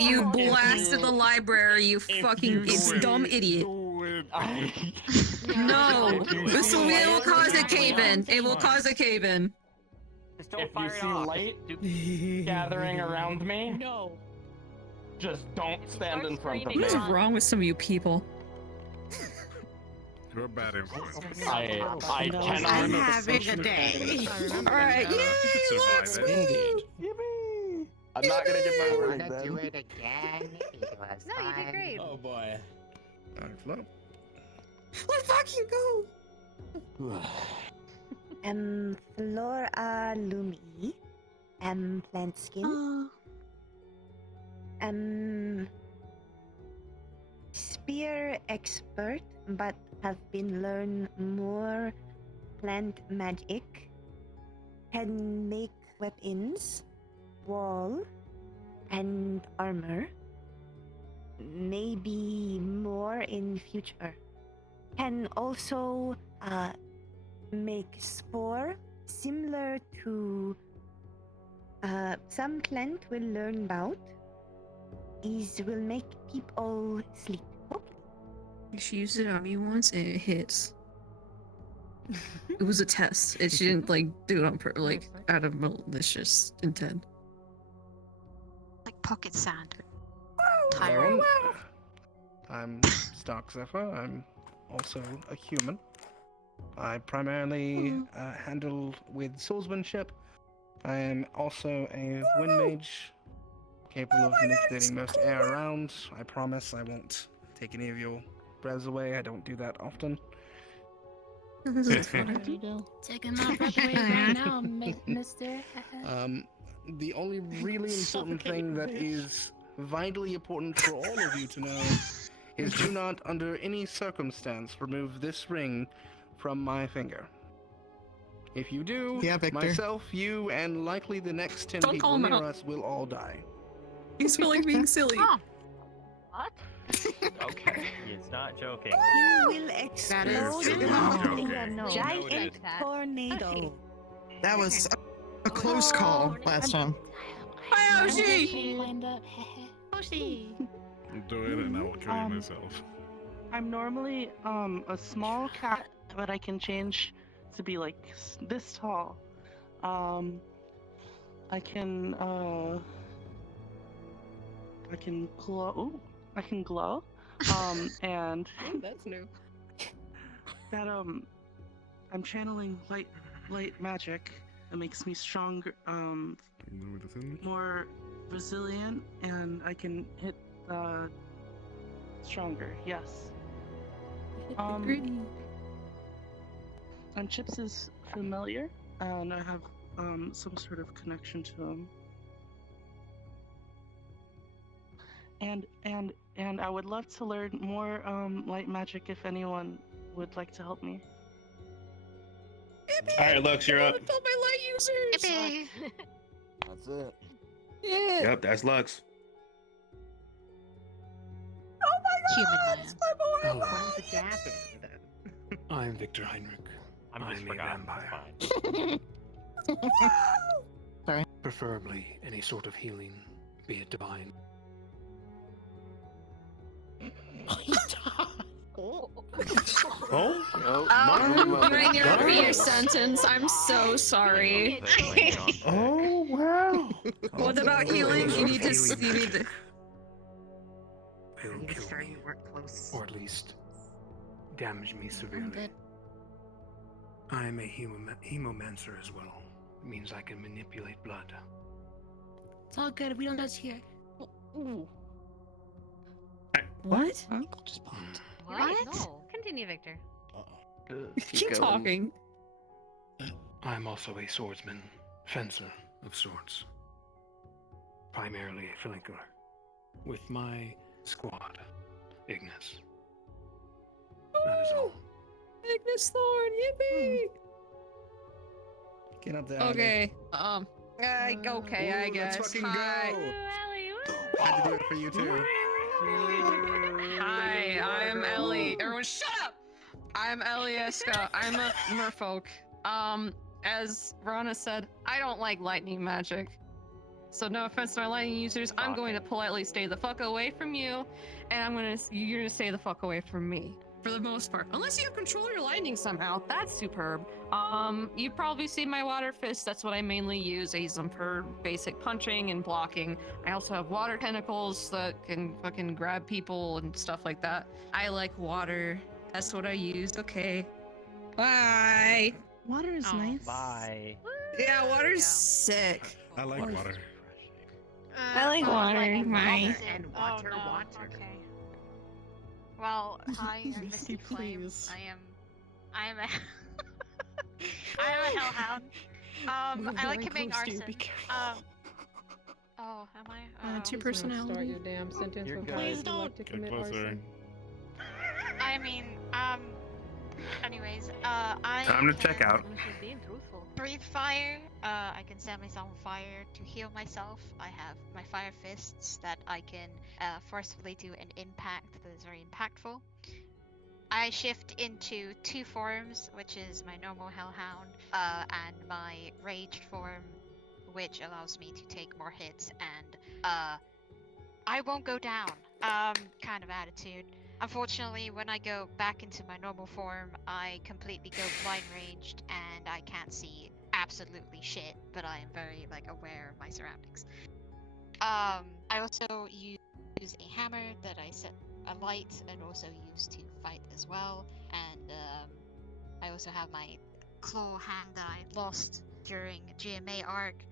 you blasted the library, you fucking dumb idiot. No, this will cause a cave-in. It will cause a cave-in. Just don't If you fire see it off. light Just gathering around me, No. just don't stand in front of What me. is wrong with some of you people? You're a bad influence. I cannot. I'm having a day. Alright, You could survive it. Yippee! I'm not gonna get my word Wanna do then. it again? It was No, you did fun. great. Oh boy. Alright, flow. Let's fucking go! Flora Lumi. Plant skin. Spear expert, but have been learn more plant magic. Can make weapons, wall, and armor. Maybe more in future. Can also make spore similar to some plant we'll learn about. Is will make people sleep. She used it on me once and it hits. It was a test. She didn't like do it on like out of malicious intent. Like pocket sand. Everyone, I'm Stark Zephyr. I'm also a human. I primarily handle with swordsmanship. I am also a wind mage, capable of manipulating most air around. I promise I won't take any of your breaths away. I don't do that often. Taking my breath away right now, mister. The only really important thing that is vitally important for all of you to know is do not, under any circumstance, remove this ring from my finger. If you do, Yeah, Victor. myself, you, and likely the next 10 Don't people call him near out. us will all die. You smell like being silly. What? Okay. He's not joking. You will explode Joking. in a giant tornado. That was a close call last time. Hi, Oshi! Lined up. Hoshi. Do it, and I will kill you myself. I'm normally a small cat, but I can change to be like this tall. I can glow. Ooh, I can glow. And That's new. that I'm channeling light magic. It makes me stronger, more resilient, and I can hit stronger. Yes. And Chips is familiar, and I have some sort of connection to him. And I would love to learn more light magic if anyone would like to help me. All right, Lux, you're up. All my light users. Yippee! That's it. Yeah. Yep, that's Lux. Oh my God. Human Hello. Why is it happening? I'm Victor Heinrich. I'm just a forgotten. vampire. Sorry. Preferably any sort of healing, be it divine. Oh? Bring your up for your sentence. I'm so sorry. Oh, wow. What about healing? You need to. Will kill me, or at least damage me severely. I'm a hemomancer as well. It means I can manipulate blood. It's all good. We don't touch here. What? Just pumped. What? No. Continue, Victor. Keep talking. I'm also a swordsman, fencer of sorts. Primarily a flanker. With my squad, Ignis. That is all. Ignis Thorn, yippee! Get up there. Okay. Okay, I guess. Let's fucking Hi. go. Had to do it for you too. Hi, I'm Ellie. Everyone, shut up! I'm Ellie Eska. I'm a merfolk. As Rana said, I don't like lightning magic. So no offense to my lightning users, I'm going to politely stay the fuck away from you, and you're gonna stay the fuck away from me. For the most part. Unless you control your lightning somehow. That's superb. You probably see my water fist. That's what I mainly use. I use them for basic punching and blocking. I also have water tentacles that can fucking grab people and stuff like that. I like water. That's what I use. Okay. Bye. Water is nice. Bye. Yeah, water's sick. I like water. I like water. Bye. And water. Okay. Well, hi, I'm Misty Flame. I am a hellhound. I like committing arson. Oh, am I? Two personalities. Start your damn sentence. You're good. Please don't. To commit arson. I mean, anyways, I Time to check out. Breathe fire. I can set myself on fire to heal myself. I have my fire fists that I can forcefully do an impact that is very impactful. I shift into two forms, which is my normal hellhound and my raged form, which allows me to take more hits, and I won't go down kind of attitude. Unfortunately, when I go back into my normal form, I completely go blind ranged and I can't see absolutely shit, but I am very aware of my surroundings. I also use a hammer that I set alight and also use to fight as well, and I also have my claw hand that I lost during GMA arc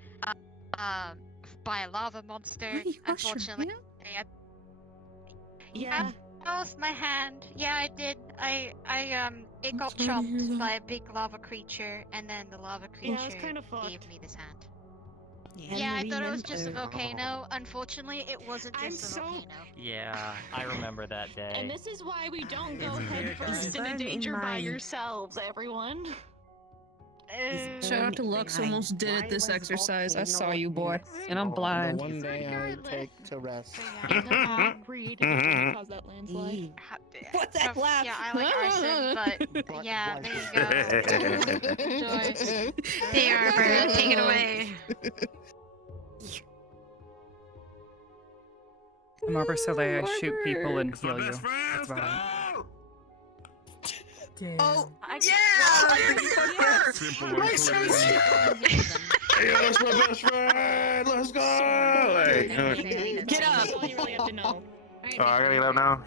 by a lava monster. Unfortunately, Yeah. I lost my hand. Yeah, I did. It got chomped by a big lava creature, and then the lava creature gave me this hand. Yeah, I thought it was just a volcano. Unfortunately, it wasn't just a volcano. Yeah, I remember that day. And this is why we don't go headfirst into danger by yourselves, everyone. Shout out to Lux, almost did it this exercise. I saw you, boy, and I'm blind. One day I take to rest. Read cause that landslide. What's that laugh? Yeah, I like arson, but yeah, there you go. There, Arbor, take it away. I'm Arbor Soleil. I shoot people and heal you. That's about it. Oh, Yeah! Simple and clear. Hey, yo, that's my best friend. Let's go. Get up! Oh, I gotta get up now.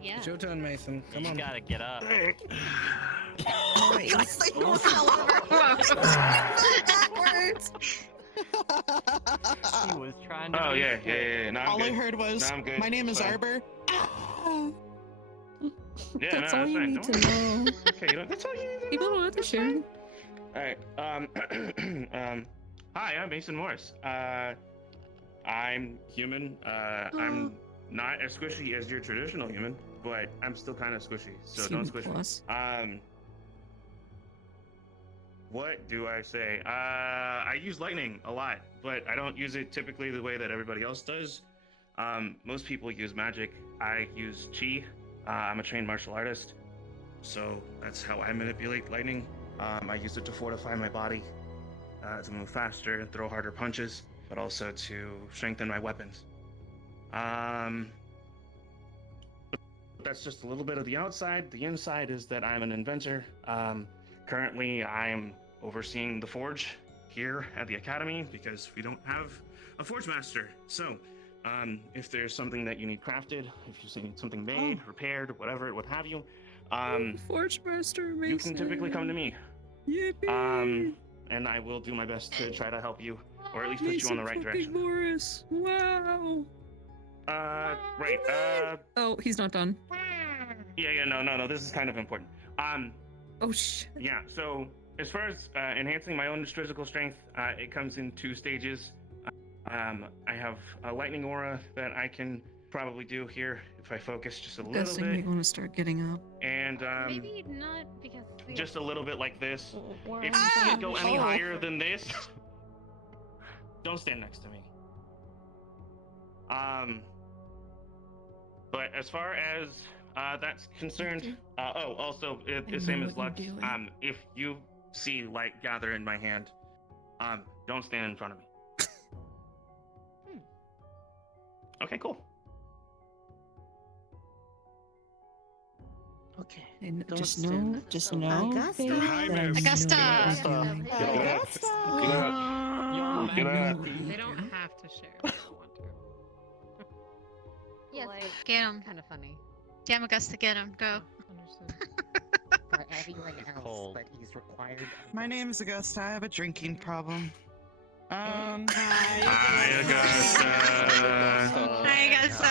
Yeah. It's your turn, Mason. Come on. You gotta get up. I fell over. Backwards. He was trying to. Oh yeah. No, I'm All good. I heard was, No, I'm good. "My name is Fine. Arbor." Yeah, That's no, all that's you fine. need Don't to worry. know. Okay, that's all you need to know. People don't have to share. All right. Hi, I'm Mason Morris. I'm human. I'm not as squishy as your traditional human, but I'm still kind of squishy. So don't squish me. What do I say? I use lightning a lot, but I don't use it typically the way that everybody else does. Most people use magic. I use chi. I'm a trained martial artist, so that's how I manipulate lightning. I use it to fortify my body, to move faster and throw harder punches, but also to strengthen my weapons. That's just a little bit of the outside. The inside is that I'm an inventor. Currently, I am overseeing the forge here at the academy because we don't have a forge master. So, if there's something that you need crafted, if you need something made, repaired, whatever, what have you, Forge Master, Mason. you can typically come to me. Yippee! And I will do my best to try to help you, or at least put you on the right direction. Morris. Wow. Right. Oh, he's not done. Yeah. No. This is kind of important. Oh shit. Yeah. So as far as enhancing my own physical strength, it comes in 2 stages. I have a lightning aura that I can probably do here if I focus just a little Guessing bit, we want to start getting up. and Maybe not because we just a little bit like this. we're If you can't go any higher than this, don't stand next to me. But as far as that's concerned, also the same as Lux. If you see light gather in my hand, don't stand in front of me. Okay, cool. Okay. And Don't just stand know, next to me. Augusta. babe, that I know Augusta. what I'm doing. Get up. They don't have to share if they don't want to. Yes, Like, get him. kind of funny. Damn Augusta, get him. Go. For everyone else, Cold. but he's required. My name is Augusta. I have a drinking problem. Hi, Augusta. Hi, Augusta.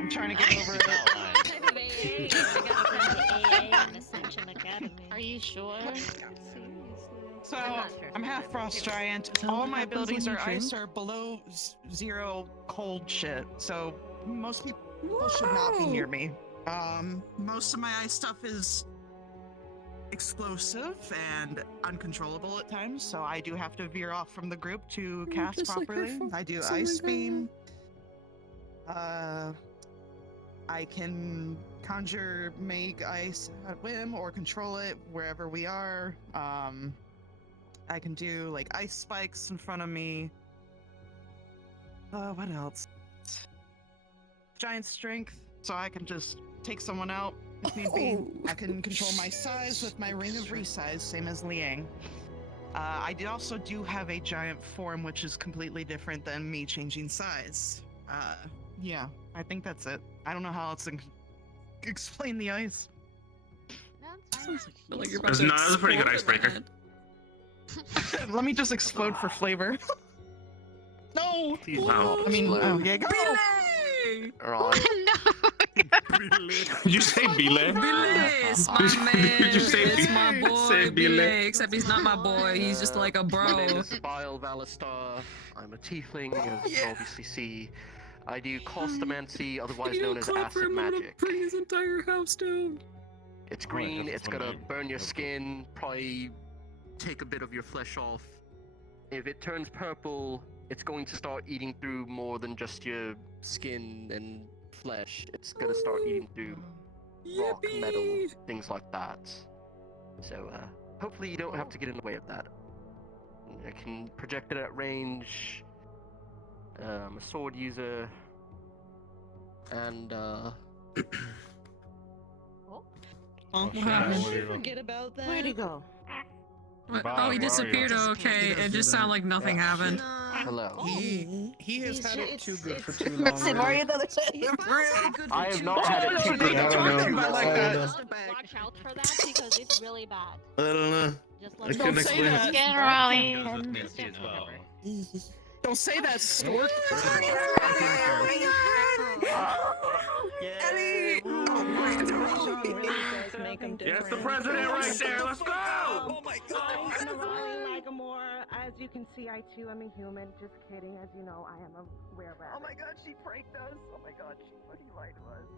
I'm trying to get over it. Ascension Academy. Are you sure? So, I'm half frost giant. All my abilities are ice or below zero cold shit. So, most people should not be near me. Most of my ice stuff is explosive and uncontrollable at times, so I do have to veer off from the group to cast just like her properly. phone. I do Oh my ice God. beam. I can conjure, make ice at whim, or control it wherever we are. I can do like ice spikes in front of me. What else? Giant strength, so I can just take someone out if need be. I can control my size with my ring of resize, same as Liang. I also do have a giant form, which is completely different than me changing size. Yeah, I think that's it. I don't know how else to explain the ice. Like you're about to No, that's a pretty good explode in my icebreaker. head. Let me just explode for flavor. No! Wow. I mean, oh, yeah, go! Did you say Bile? Bile's my man. Did you say It's my Bile? boy, Say Bile. Bile. Except he's not my boy. He's just like a My name bro. is Bile Valistar. I'm a tiefling, as you can obviously see. I do caustomancy, otherwise You known don't as clap for acid him, I'm gonna magic. bring his entire house down. It's green, that's it's one gonna name. burn your skin, probably take a bit of your flesh off. If it turns purple, it's going to start eating through more than just your skin and flesh. It's gonna start eating through rock, metal, things like that. So, hopefully you don't have to get in the way of that. I can project it at range. I'm a sword user. and What happened? Forget about that. Where'd he go? Oh, he disappeared. Okay, it just sounded like nothing happened. hello. He has had it too good for too long. Listen, Mario, the other side of the room. I have not had it too good I for don't too know. long. I don't know. Watch out for that because it's really bad. I don't know. Just I like couldn't explain it. Get Raleigh. Don't say that, Stork. Ellie! Yes, the president right there. Let's go. Oh my god! As you can see, I too am a human. Just kidding. As you know, I am a rare rabbit. Oh my god, she pranked us! Oh my god, she fucking lied to us.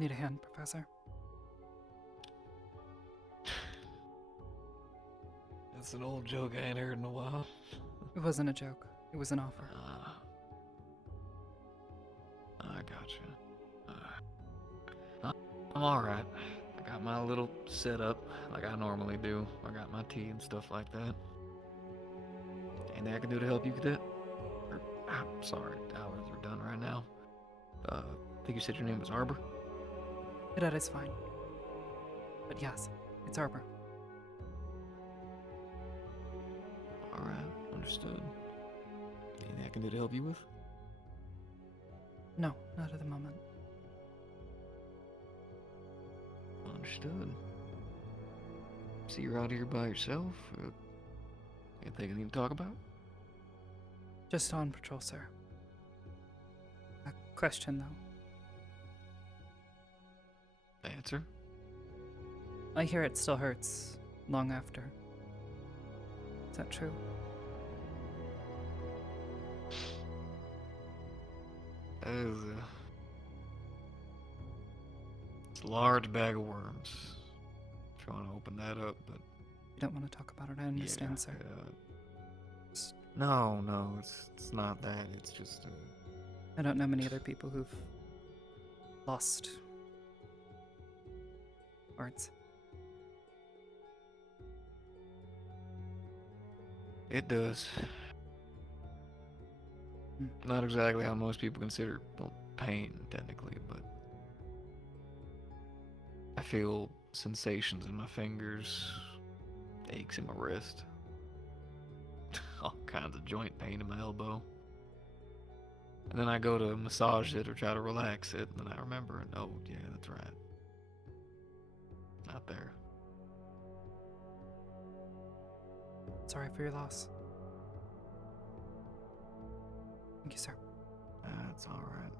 Need a hand, Professor? That's an old joke I ain't heard in a while. It wasn't a joke. It was an offer. I gotcha. I'm alright. I got my little setup like I normally do. I got my tea and stuff like that. Anything I can do to help you, Cadet? I'm sorry, hours are done right now. I think you said your name was Arbor? Cadet is fine. But yes, it's Arbor. Alright, understood. Anything I can do to help you with? No, not at the moment. Understood. See, you're out here by yourself? Anything I need to talk about? Just on patrol, sir. A question, though. Answer? I hear it still hurts long after. Is that true? That is it's a large bag of worms. Trying to open that up, but You don't want to talk about it, I understand, sir. No, it's not that. It's just I don't know many other people who've lost arts. It does. Not exactly how most people consider pain, technically, but I feel sensations in my fingers, aches in my wrist, all kinds of joint pain in my elbow. And then I go to massage it or try to relax it, and then I remember, and oh, yeah, that's right. Not there. Sorry for your loss. Thank you, sir. That's alright.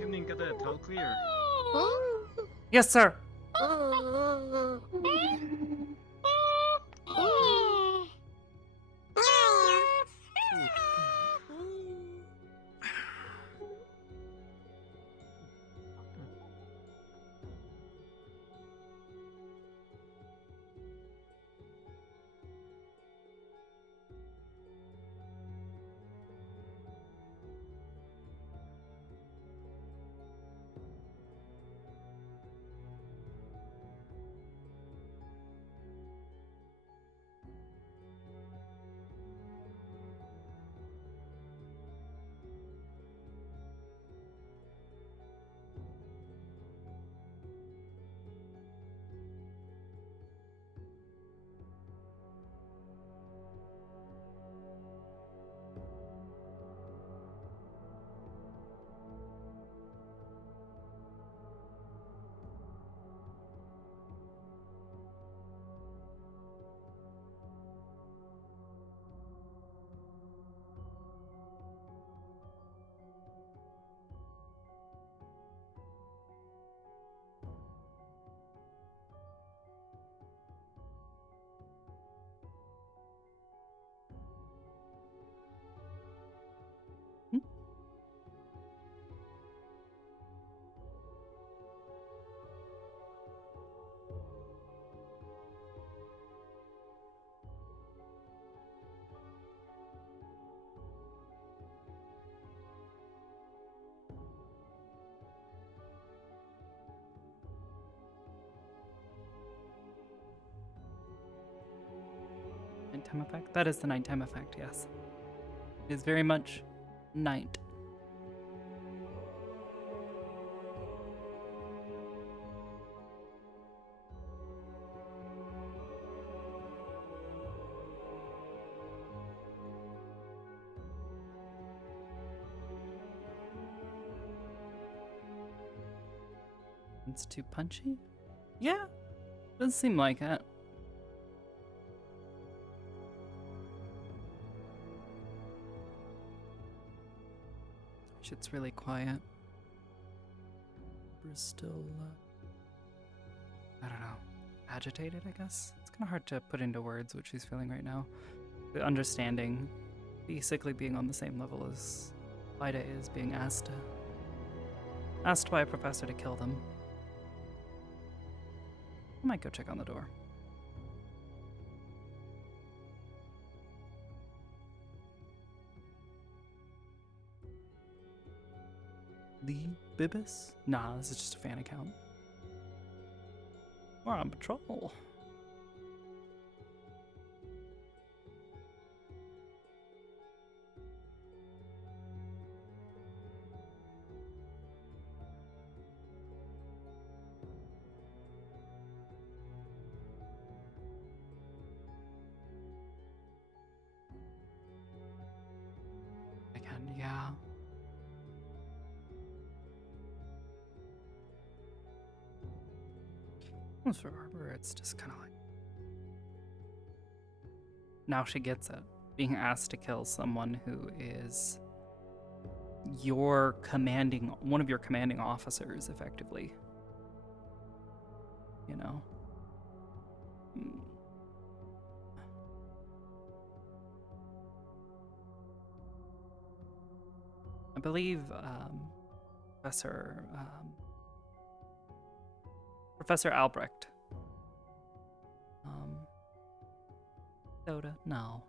Evening, got that all clear. Yes, sir. Nighttime effect? That is the nighttime effect, yes. It is very much night. It's too punchy? Yeah, does seem like it. Shit's really quiet. We're still, I don't know, agitated, I guess? It's kind of hard to put into words what she's feeling right now. The understanding, basically being on the same level as Ida is, being asked by a professor to kill them. I might go check on the door. Lee Bibis? Nah, this is just a fan account. We're on patrol. Again, yeah. As for Arbor, it's just kind of like... Now she gets it. Being asked to kill someone who is one of your commanding officers, effectively. You know? I believe Professor Albrecht. Soda? No.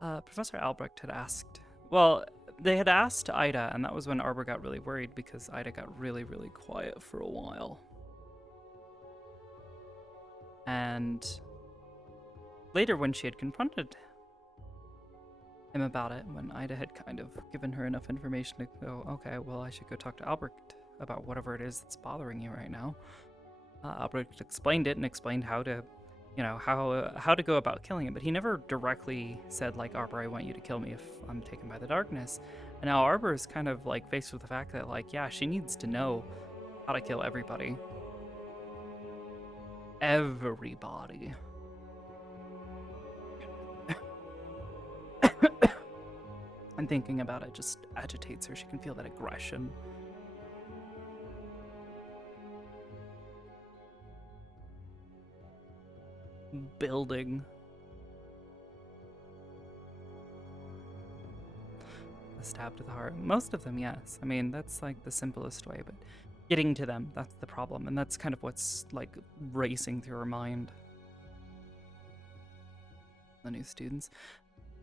Professor Albrecht had asked... Well, they had asked Ida, and that was when Arbor got really worried because Ida got really, really quiet for a while. And later when she had confronted him about it, when Ida had kind of given her enough information to go, okay, well, I should go talk to Albrecht about whatever it is that's bothering you right now. Albrecht explained it and explained how to, how to go about killing it, but he never directly said, like, Arbor, I want you to kill me if I'm taken by the darkness. And now Arbor is kind of, like, faced with the fact that, like, yeah, she needs to know how to kill everybody. Everybody. And thinking about it just agitates her. She can feel that aggression. Building. A stab to the heart. Most of them, yes. I mean, that's like the simplest way, but getting to them, that's the problem. And that's kind of what's like racing through her mind. The new students.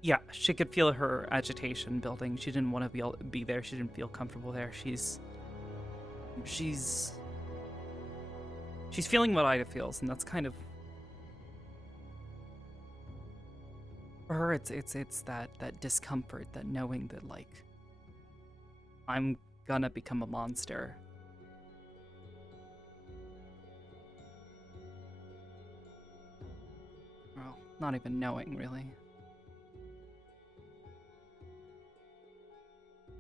Yeah, she could feel her agitation building. She didn't want to be there. She didn't feel comfortable there. She's feeling what Ida feels, and that's kind of for her. It's that discomfort, that knowing that like I'm gonna become a monster. Well, not even knowing really.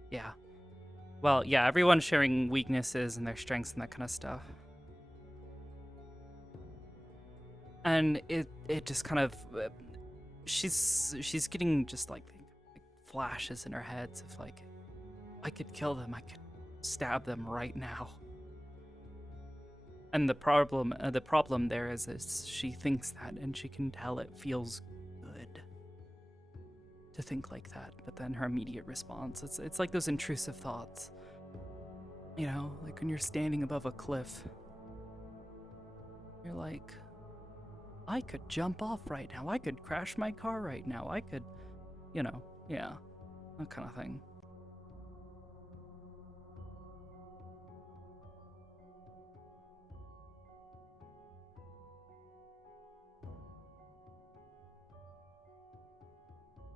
Yeah. Well, yeah, everyone's sharing weaknesses and their strengths and that kind of stuff. And it just kind of she's getting just like flashes in her heads of like I could kill them, I could stab them right now. And the problem there is she thinks that, and she can tell it feels good to think like that, but then her immediate response, it's like those intrusive thoughts. You know, like when you're standing above a cliff, you're like, I could jump off right now, I could crash my car right now, I could, you know, yeah, that kind of thing.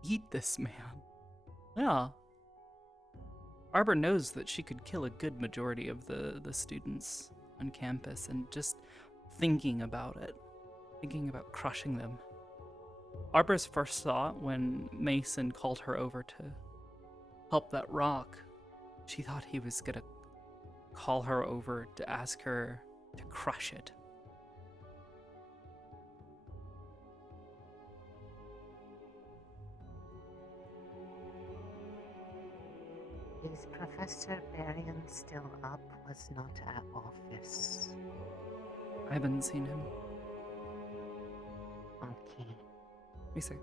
Eat this man. Yeah. Arbor knows that she could kill a good majority of the students on campus, and just thinking about it, thinking about crushing them. Arbor's first thought when Mason called her over to help that rock, she thought he was gonna call her over to ask her to crush it. Is Professor Berrien still up? Was not at office. I haven't seen him. Okay. Let me see.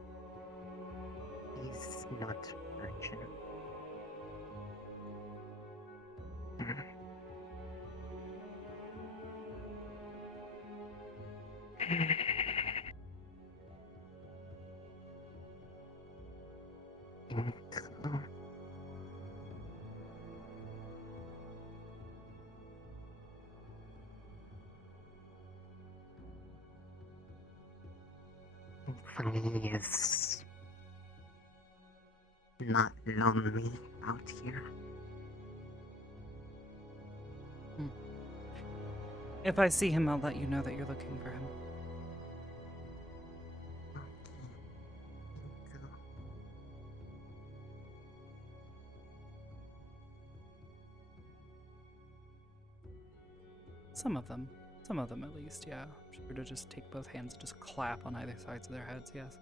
He's not urgent. Hopefully it's not lonely out here. If I see him, I'll let you know that you're looking for him. Some of them at least, yeah. Sure to just take both hands and just clap on either sides of their heads, yes.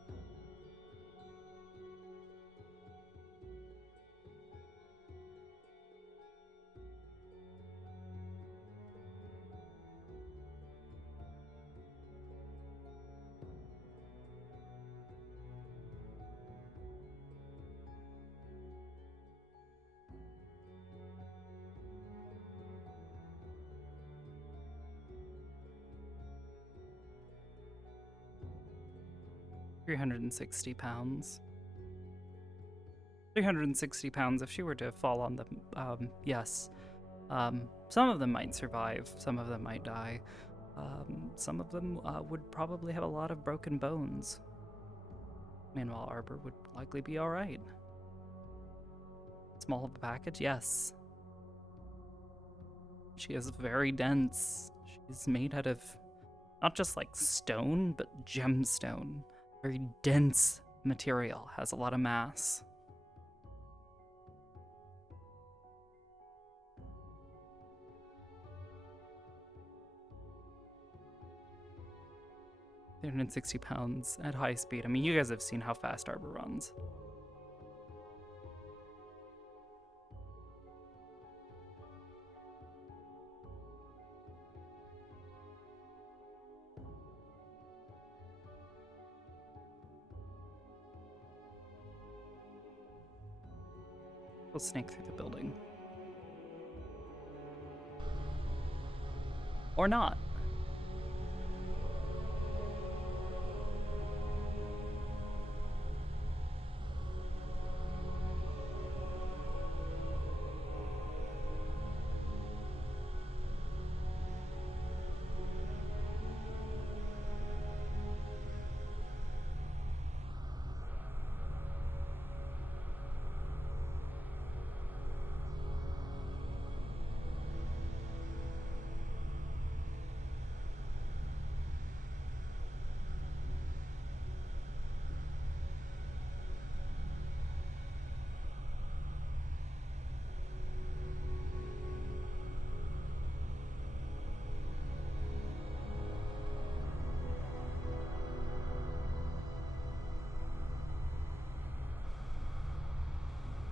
£360. 360 pounds. If she were to fall on them, yes. Some of them might survive. Some of them might die. Some of them would probably have a lot of broken bones. Meanwhile, Arbor would likely be all right. Small of a package, yes. She is very dense. She's made out of not just like stone, but gemstone. Very dense material, has a lot of mass. £360 at high speed. I mean, you guys have seen how fast Arbor runs. We'll sneak through the building. Or not.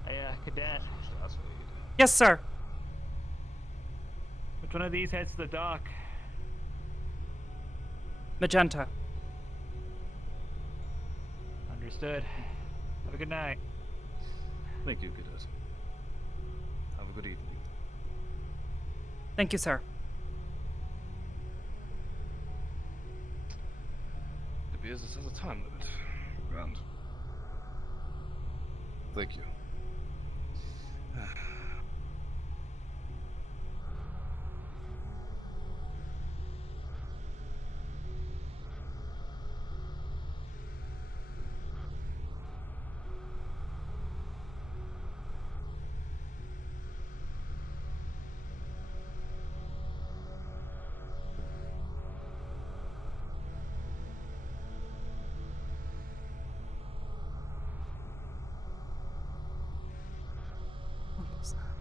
Hey, cadet. Yes, sir. Which one of these heads to the dock? Magenta. Understood. Have a good night. Thank you, cadet. Have a good evening. Thank you, sir. It appears this has a time limit. Grand. Thank you. What was that?